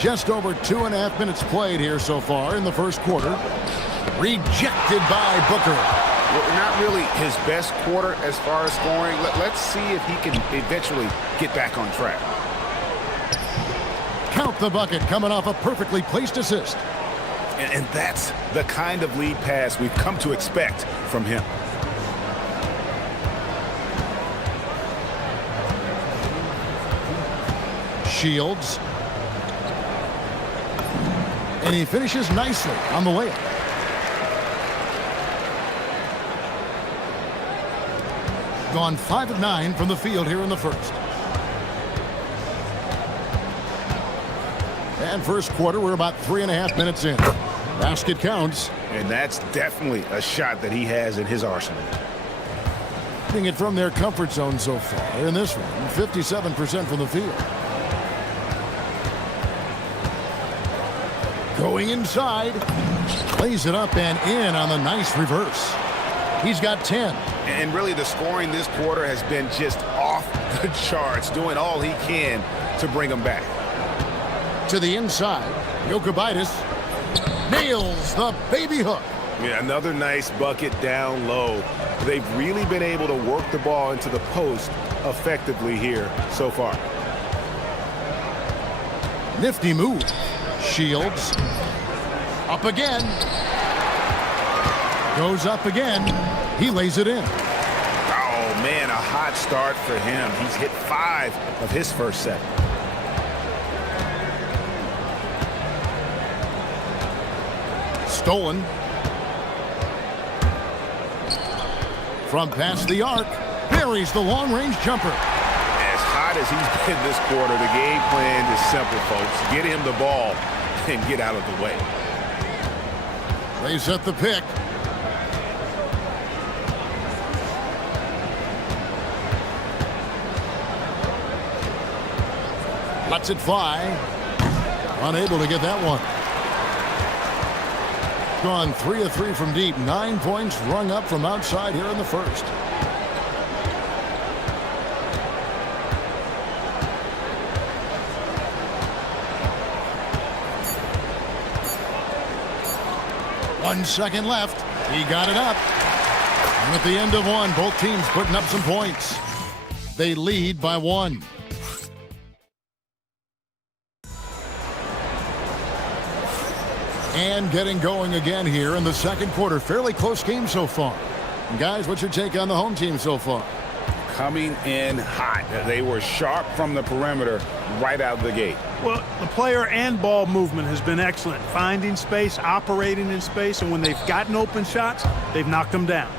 Just over 2.5 minutes played here so far in the first quarter. Rejected by Booker. Well, not really his best quarter as far as scoring. Let's see if he can eventually get back on track. Count the bucket coming off a perfectly placed assist. And that's the kind of lead pass we've come to expect from him. Shields. And he finishes nicely on the layup. Gone 5 of 9 from the field here in the first. And first quarter, we're about 3.5 minutes in. Basket counts. And that's definitely a shot that he has in his arsenal. Hitting it from their comfort zone so far. In this one, 57% from the field. Going inside. Plays it up and in on the nice reverse. He's got 10. And really the scoring this quarter has been just off the charts, doing all he can to bring them back. To the inside, Jokic nails the baby hook. Yeah, another nice bucket down low. They've really been able to work the ball into the post effectively here so far. Nifty move. Shields. Up again. Goes up again. He lays it in. Oh, man, a hot start for him. He's hit 5 of his first set. Stolen. From past the arc, buries the long-range jumper. As hot as he's been this quarter, the game plan is simple, folks. Get him the ball and get out of the way. They set the pick. Lets it fly. Unable to get that one. Gone 3 of 3 from deep. 9 points rung up from outside here in the first. One second left. He got it up. And at the end of one, both teams putting up some points. They lead by 1. And getting going again here in the second quarter. Fairly close game so far. And guys, what's your take on the home team so far? Coming in hot. They were sharp from the perimeter right out of the gate. Well, the player and ball movement has been excellent. Finding space, operating in space, and when they've gotten open shots, they've knocked them down.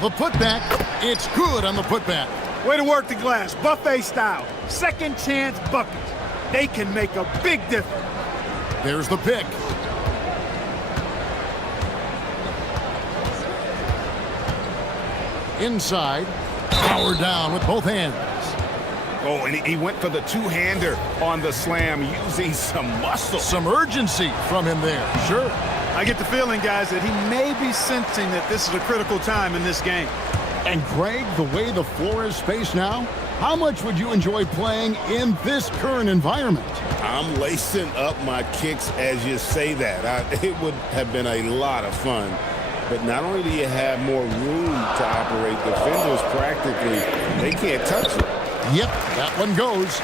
The putback, it's good on the putback. Way to work the glass, buffet style. Second chance buckets. They can make a big difference. There's the pick. Inside, power down with both hands. Oh, and he went for the two-hander on the slam using some muscle. Some urgency from him there, sure. I get the feeling, guys, that he may be sensing that this is a critical time in this game. And Greg, the way the floor is spaced now, how much would you enjoy playing in this current environment? I'm lacing up my kicks as you say that. It would have been a lot of fun. But not only do you have more room to operate, defenders practically, they can't touch it. Yep, that one goes.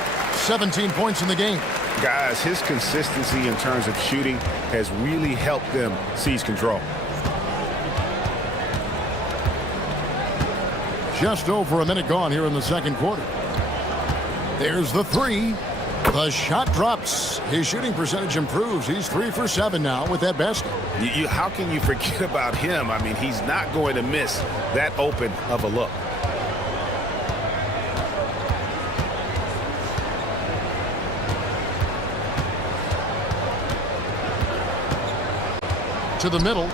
17 points in the game. Guys, his consistency in terms of shooting has really helped them seize control. Just over a minute gone here in the second quarter. There's the three. The shot drops. His shooting percentage improves. He's 3 for 7 now with that basket. How can you forget about him? I mean, he's not going to miss that open of a look. To the middle.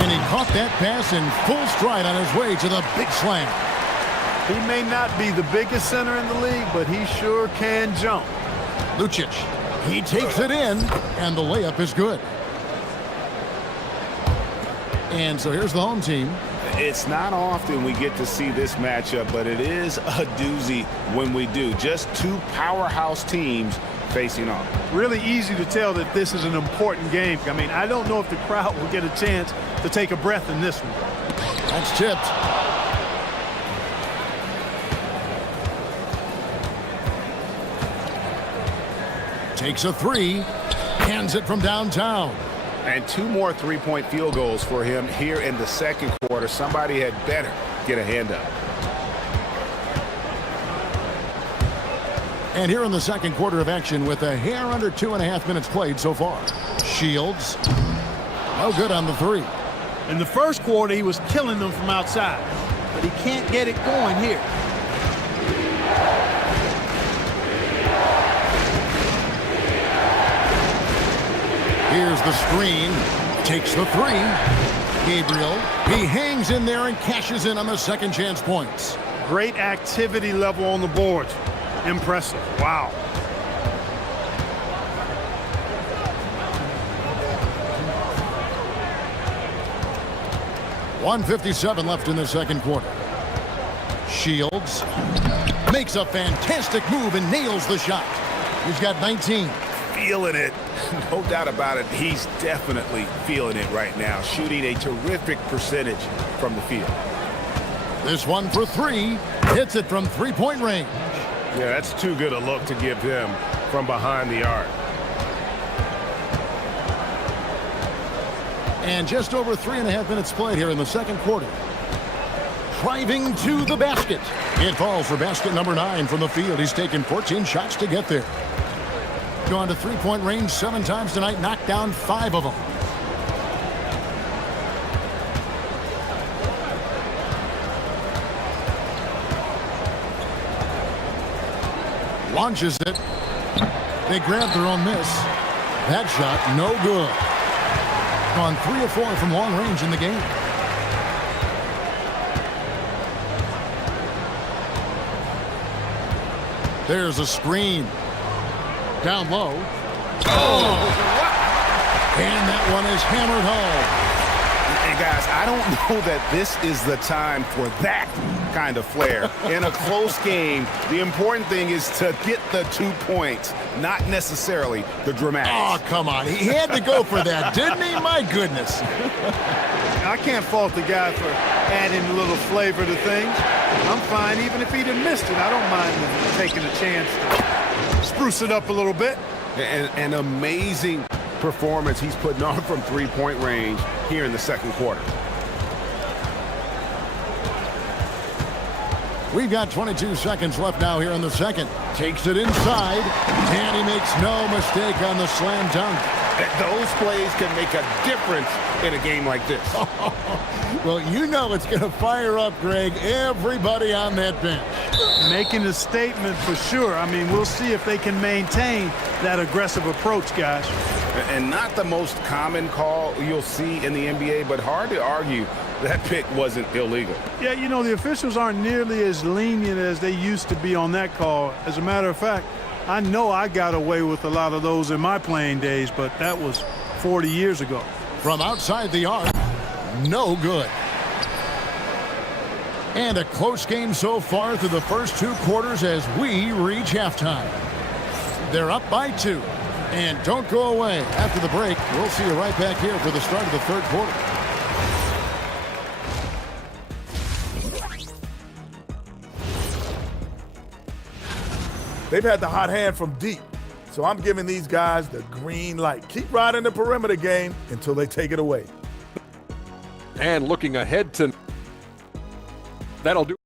And he caught that pass in full stride on his way to the big slam. He may not be the biggest center in the league, but he sure can jump. Lucic, he takes it in, and the layup is good. And so here's the home team. It's not often we get to see this matchup, but it is a doozy when we do. Just two powerhouse teams facing off. Really easy to tell that this is an important game. I mean, I don't know if the crowd will get a chance to take a breath in this one. That's tipped. Takes a three, hands it from downtown. And 2 more three-point field goals for him here in the second quarter. Somebody had better get a hand up. And here in the second quarter of action with a hair under 2.5 minutes played so far. Shields, no good on the three. In the first quarter, he was killing them from outside, but he can't get it going here. Here's the screen, takes the three. Gabriel, he hangs in there and cashes in on the second chance points. Great activity level on the board. Impressive. Wow. .157 left in the second quarter. Shields makes a fantastic move and nails the shot. He's got 19. Feeling it. No doubt about it. He's definitely feeling it right now. Shooting a terrific percentage from the field. This one for three. Hits it from three-point range. Yeah, that's too good a look to give him from behind the arc. And just over 3.5 minutes played here in the second quarter. Driving to the basket. It falls for basket number 9 from the field. He's taken 14 shots to get there. Gone to three-point range 7 times tonight, knocked down 5 of them. Launches it. They grab their own miss. That shot, no good. Gone 3 of 4 from long range in the game. There's a screen. Down low. And that one is hammered home. And guys, I don't know that this is the time for that kind of flair. In a close game, the important thing is to get the 2 points, not necessarily the dramatics. Oh, come on. He had to go for that, didn't he? My goodness. I can't fault the guy for adding a little flavor to things. I'm fine even if he'd have missed it. I don't mind taking a chance to spruce it up a little bit. An amazing performance he's putting on from three-point range here in the second quarter. We've got 22 seconds left now here in the second. Takes it inside, and he makes no mistake on the slam dunk. Those plays can make a difference in a game like this. Well, you know it's going to fire up, Greg, everybody on that bench. Making a statement for sure. I mean, we'll see if they can maintain that aggressive approach, guys. And not the most common call you'll see in the NBA, but hard to argue that pick wasn't illegal. Yeah, you know, the officials aren't nearly as lenient as they used to be on that call. As a matter of fact, I know I got away with a lot of those in my playing days, but that was 40 years ago. From outside the arc, no good. And a close game so far through the first 2 quarters as we reach halftime. They're up by 2. And don't go away. After the break, we'll see you right back here for the start of the third quarter. They've had the hot hand from deep, so I'm giving these guys the green light. Keep riding the perimeter game until they take it away. And looking ahead to that'll do.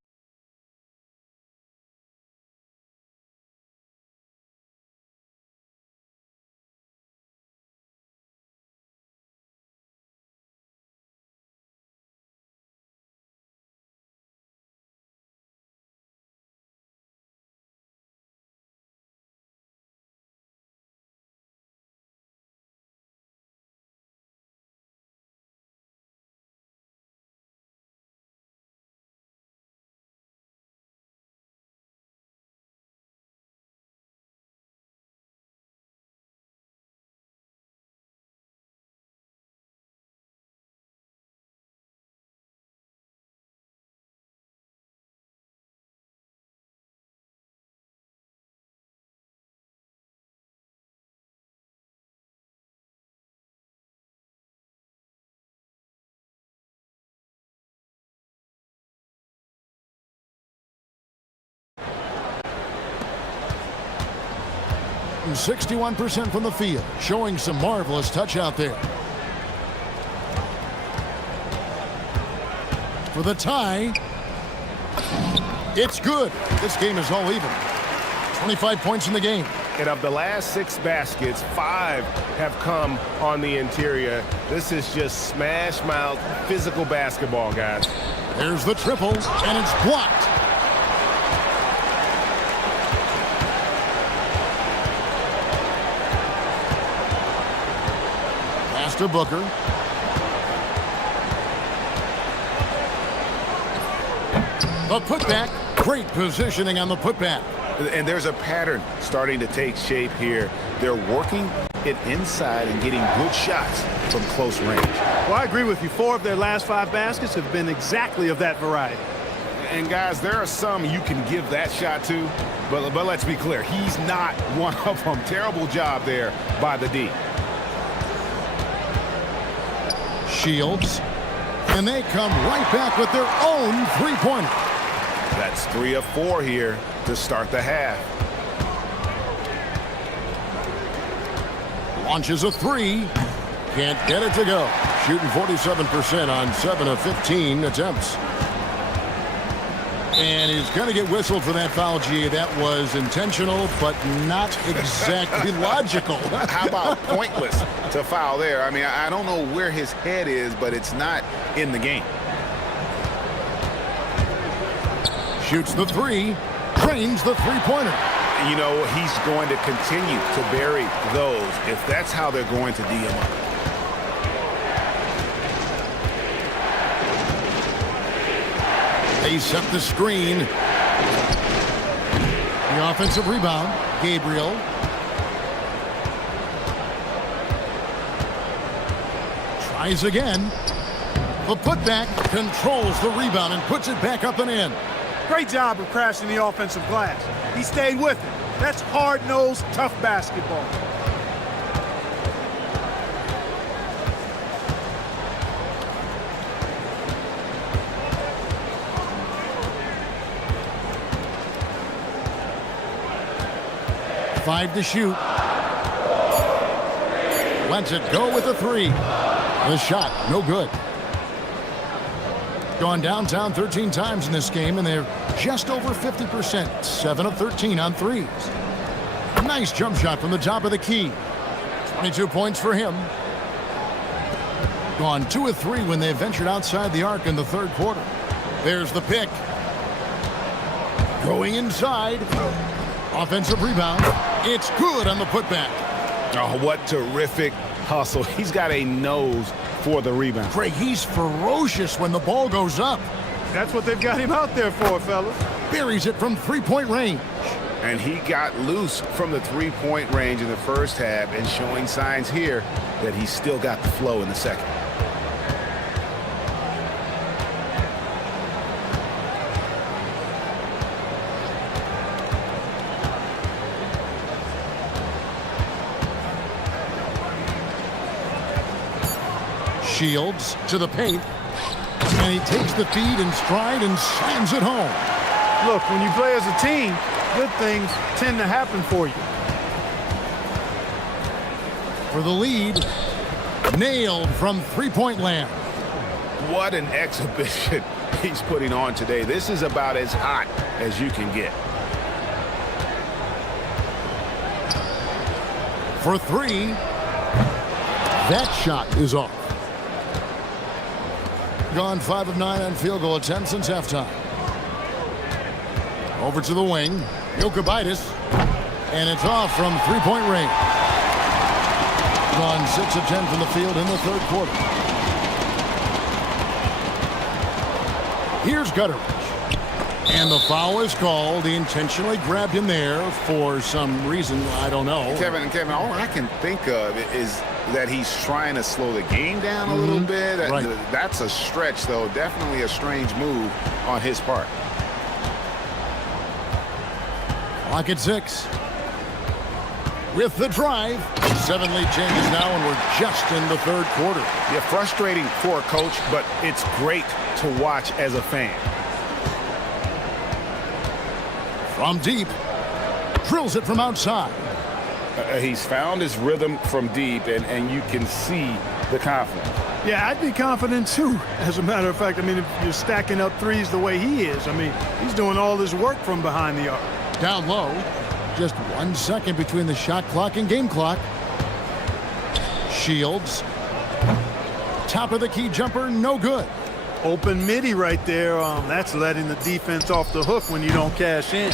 And 61% from the field, showing some marvelous touch out there. For the tie, it's good. This game is all even. 25 points in the game. And of the last 6 baskets, 5 have come on the interior. This is just smash mouth physical basketball, guys. There's the triple, and it's blocked. Pass to Booker. The putback. Great positioning on the putback. And there's a pattern starting to take shape here. They're working it inside and getting good shots from close range. Well, I agree with you. 4 of their last 5 baskets have been exactly of that variety. And guys, there are some you can give that shot to, but let's be clear, he's not one of them. Terrible job there by the D. Shields. And they come right back with their own three-pointer. That's 3 of 4 here to start the half. Launches a 3. Can't get it to go. Shooting 47% on 7 of 15 attempts. And he's going to get whistled for that foul, G. That was intentional, but not exactly logical. How about pointless to foul there? I mean, I don't know where his head is, but it's not in the game. Shoots the 3. Drains the three-pointer. You know, he's going to continue to bury those if that's how they're going to D him up. They set the screen. The The offensive rebound, Gabriel. Tries again. The putback controls the rebound and puts it back up and in. Great job of crashing the offensive glass. He stayed with it. That's hard-nosed, tough basketball. Five to shoot. Lets it go with a three. The shot, no good. Gone downtown 13 times in this game, and they're just over 50%. 7 of 13 on threes. Nice jump shot from the top of the key. 22 points for him. Gone 2 of 3 when they ventured outside the arc in the third quarter. There's the pick. Going inside. Offensive rebound. It's good on the putback. Oh, what terrific hustle. He's got a nose for the rebound. Craig, he's ferocious when the ball goes up. That's what they've got him out there for, fellas. Buries it from three-point range. And he got loose from the three-point range in the first half and showing signs here that he's still got the flow in the second. Shields to the paint, and he takes the feed in stride and slams it home. Look, when you play as a team, good things tend to happen for you. For the lead, nailed from three-point land. What an exhibition he's putting on today. This is about as hot as you can get. For three, that shot is off. Gone 5 of 9 on field goal attempts since halftime. Over to the wing, Jokubaitis, and it's off from three-point range. Gone 6 of 10 from the field in the third quarter. Here's Gutteridge, and the foul is called. He intentionally grabbed him there for some reason, I don't know. Kevin, all I can think of is that he's trying to slow the game down a little bit. Right. That's a stretch, though. Definitely a strange move on his part. Clock at 6. With the drive. 7 lead changes now, and we're just in the third quarter. Yeah, frustrating for a coach, but it's great to watch as a fan. From deep. Drills it from outside. He's found his rhythm from deep, and you can see the confidence. Yeah, I'd be confident too. As a matter of fact, I mean, if you're stacking up threes the way he is, I mean, he's doing all this work from behind the arc. Down low. Just 1 second between the shot clock and game clock. Shields. Top of the key jumper, no good. Open midi right there. That's letting the defense off the hook when you don't cash in.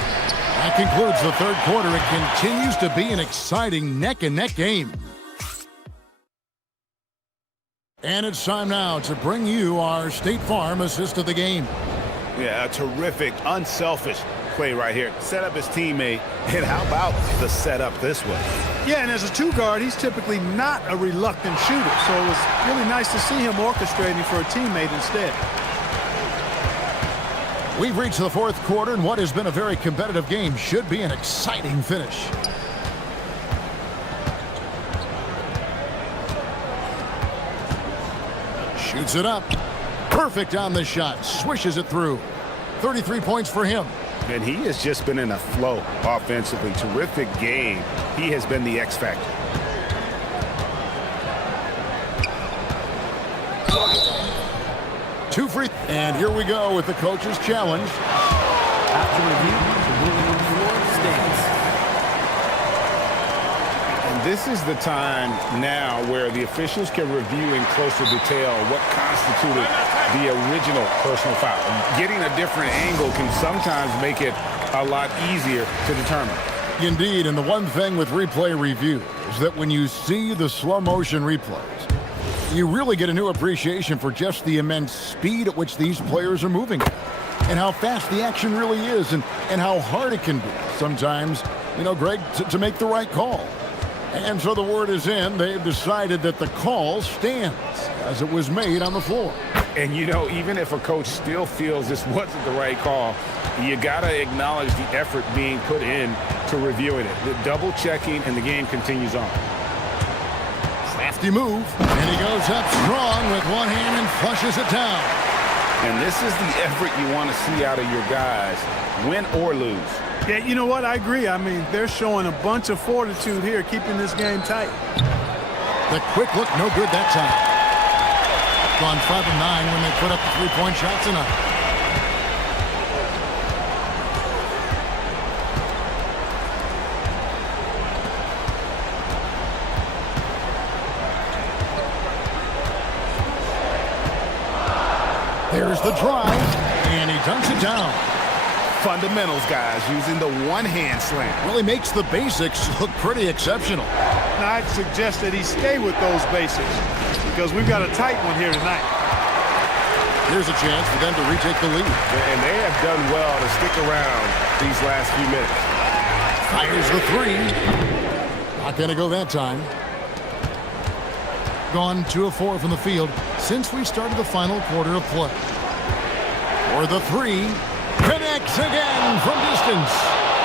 That concludes the third quarter. It continues to be an exciting neck-and-neck game. And it's time now to bring you our State Farm assist of the game. Yeah, a terrific, unselfish play right here. Set up his teammate, and how about the setup this way? Yeah, and as a two-guard, he's typically not a reluctant shooter, so it was really nice to see him orchestrating for a teammate instead. We've reached the fourth quarter, and what has been a very competitive game should be an exciting finish. Shoots it up. Perfect on the shot. Swishes it through. 33 points for him. And he has just been in a flow offensively. Terrific game. He has been the X factor. Two free. And here we go with the coach's challenge. After review, the ruling on the floor stands. And this is the time now where the officials can review in closer detail what constituted the original personal foul. Getting a different angle can sometimes make it a lot easier to determine. Indeed, and the one thing with replay review is that when you see the slow motion replays, you really get a new appreciation for just the immense speed at which these players are moving. and how fast the action really is and how hard it can be sometimes, you know, Greg, to make the right call. And so the word is in. They've decided that the call stands as it was made on the floor. And, you know, even if a coach still feels this wasn't the right call, you got to acknowledge the effort being put in to reviewing it. The double checking, and the game continues on. Crafty move, and he goes up strong with one hand and flushes it down. And this is the effort you want to see out of your guys, win or lose. Yeah, you know what? I agree. I mean, they're showing a bunch of fortitude here, keeping this game tight. The quick look, no good that time. Gone 5 of 9 when they put up the three-point shot tonight. There's the drive, and he dunks it down. Fundamentals, guys, using the one-hand slam. Really makes the basics look pretty exceptional. Now, I'd suggest that he stay with those basics because we've got a tight one here tonight. Here's a chance for them to retake the lead. And they have done well to stick around these last few minutes. Fires the three. Not going to go that time. Gone 2 of 4 from the field since we started the final quarter of play. For the three. Connects again from distance.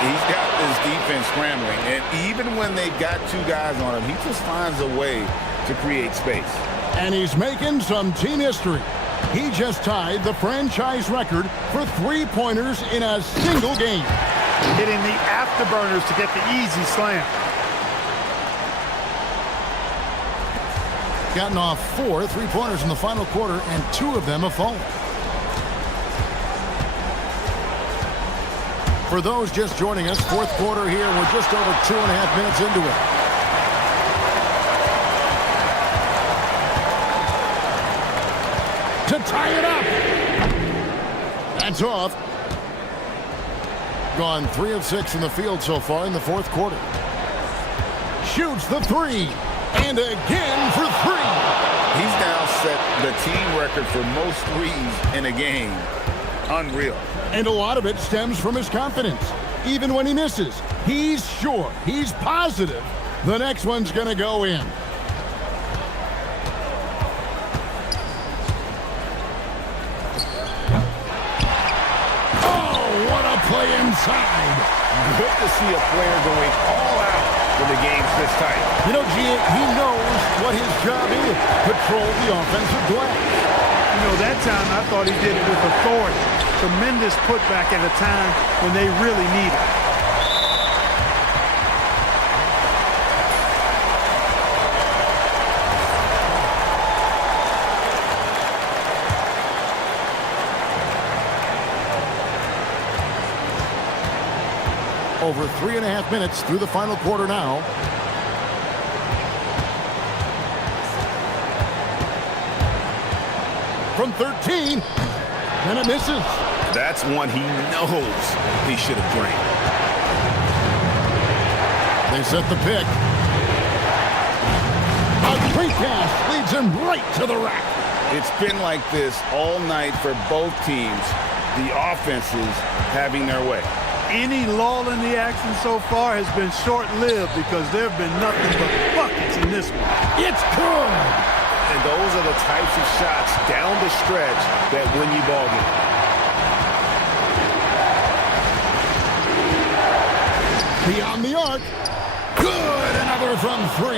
He's got this defense scrambling, and even when they've got 2 guys on him, he just finds a way to create space. And he's making some team history. He just tied the franchise record for three-pointers in a single game. Hitting the afterburners to get the easy slam. Gotten off 4 three-pointers in the final quarter, and 2 of them have fallen. For those just joining us, fourth quarter here. We're just over 2.5 minutes into it. To tie it up. That's off. Gone 3 of 6 from the field so far in the fourth quarter. Shoots the three. And again for 3. He's now set the team record for most threes in a game. Unreal. And a lot of it stems from his confidence. Even when he misses, he's sure, he's positive the next one's going to go in. Oh, what a play inside. Good to see a player going all out when the game's this tight. You know, G, he knows what his job is. Control the offensive glass. You know, that time I thought he did it with authority. Tremendous putback at a time when they really need it. Over 3.5 minutes through the final quarter now. From 13, and it misses. That's one he knows he should have drained. They set the pick. A great pass leads him right to the rack. It's been like this all night for both teams. The offenses having their way. Any lull in the action so far has been short-lived because there have been nothing but buckets in this one. It's good. And those are the types of shots down the stretch that win you ball games. Beyond the arc. Good. Another from 3.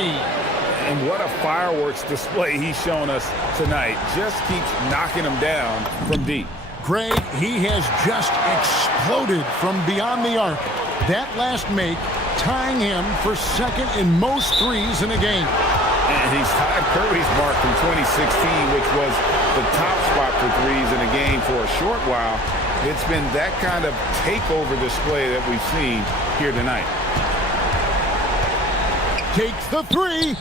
And what a fireworks display he's shown us tonight. Just keeps knocking them down from deep. Greg, he has just exploded from beyond the arc. That last make tying him for second in most threes in a game. And he's tied Curry's mark from 2016, which was the top spot for threes in a game for a short while. It's been that kind of takeover display that we've seen here tonight. Takes the 3,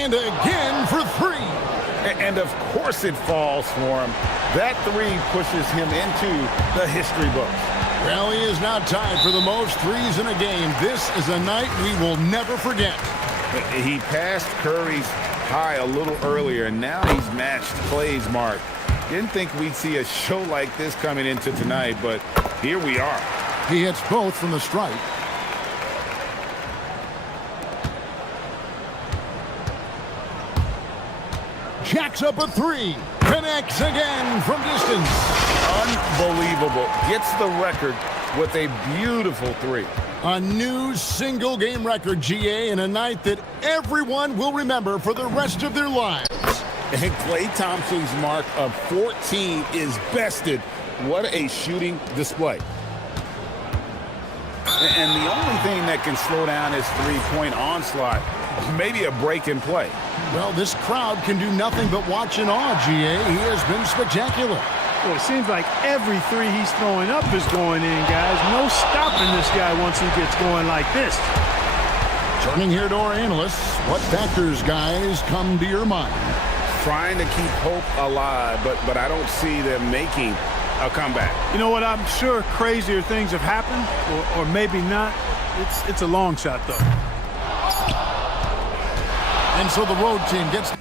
and again for 3. And of course it falls for him. That 3 pushes him into the history books. Well, he is now tied for the most threes in a game. This is a night we will never forget. He passed Curry's high a little earlier, and now he's matched Clay's mark. Didn't think we'd see a show like this coming into tonight, but here we are. He hits both from the stripe. Jacks up a three. Connects again from distance. Unbelievable. Gets the record with a beautiful three. A new single-game record, GA, in a night that everyone will remember for the rest of their lives. And Klay Thompson's mark of 14 is bested. What a shooting display. And the only thing that can slow down his three-point onslaught, maybe a break in play. Well, this crowd can do nothing but watch in awe, GA. He has been spectacular. Well, it seems like every three he's throwing up is going in, guys. No stopping this guy once he gets going like this. Turning here to our analysts, what factors, guys, come to your mind? Trying to keep hope alive, but I don't see them making a comeback. You know what? I'm sure crazier things have happened, or maybe not. It's a long shot, though. And so the road team gets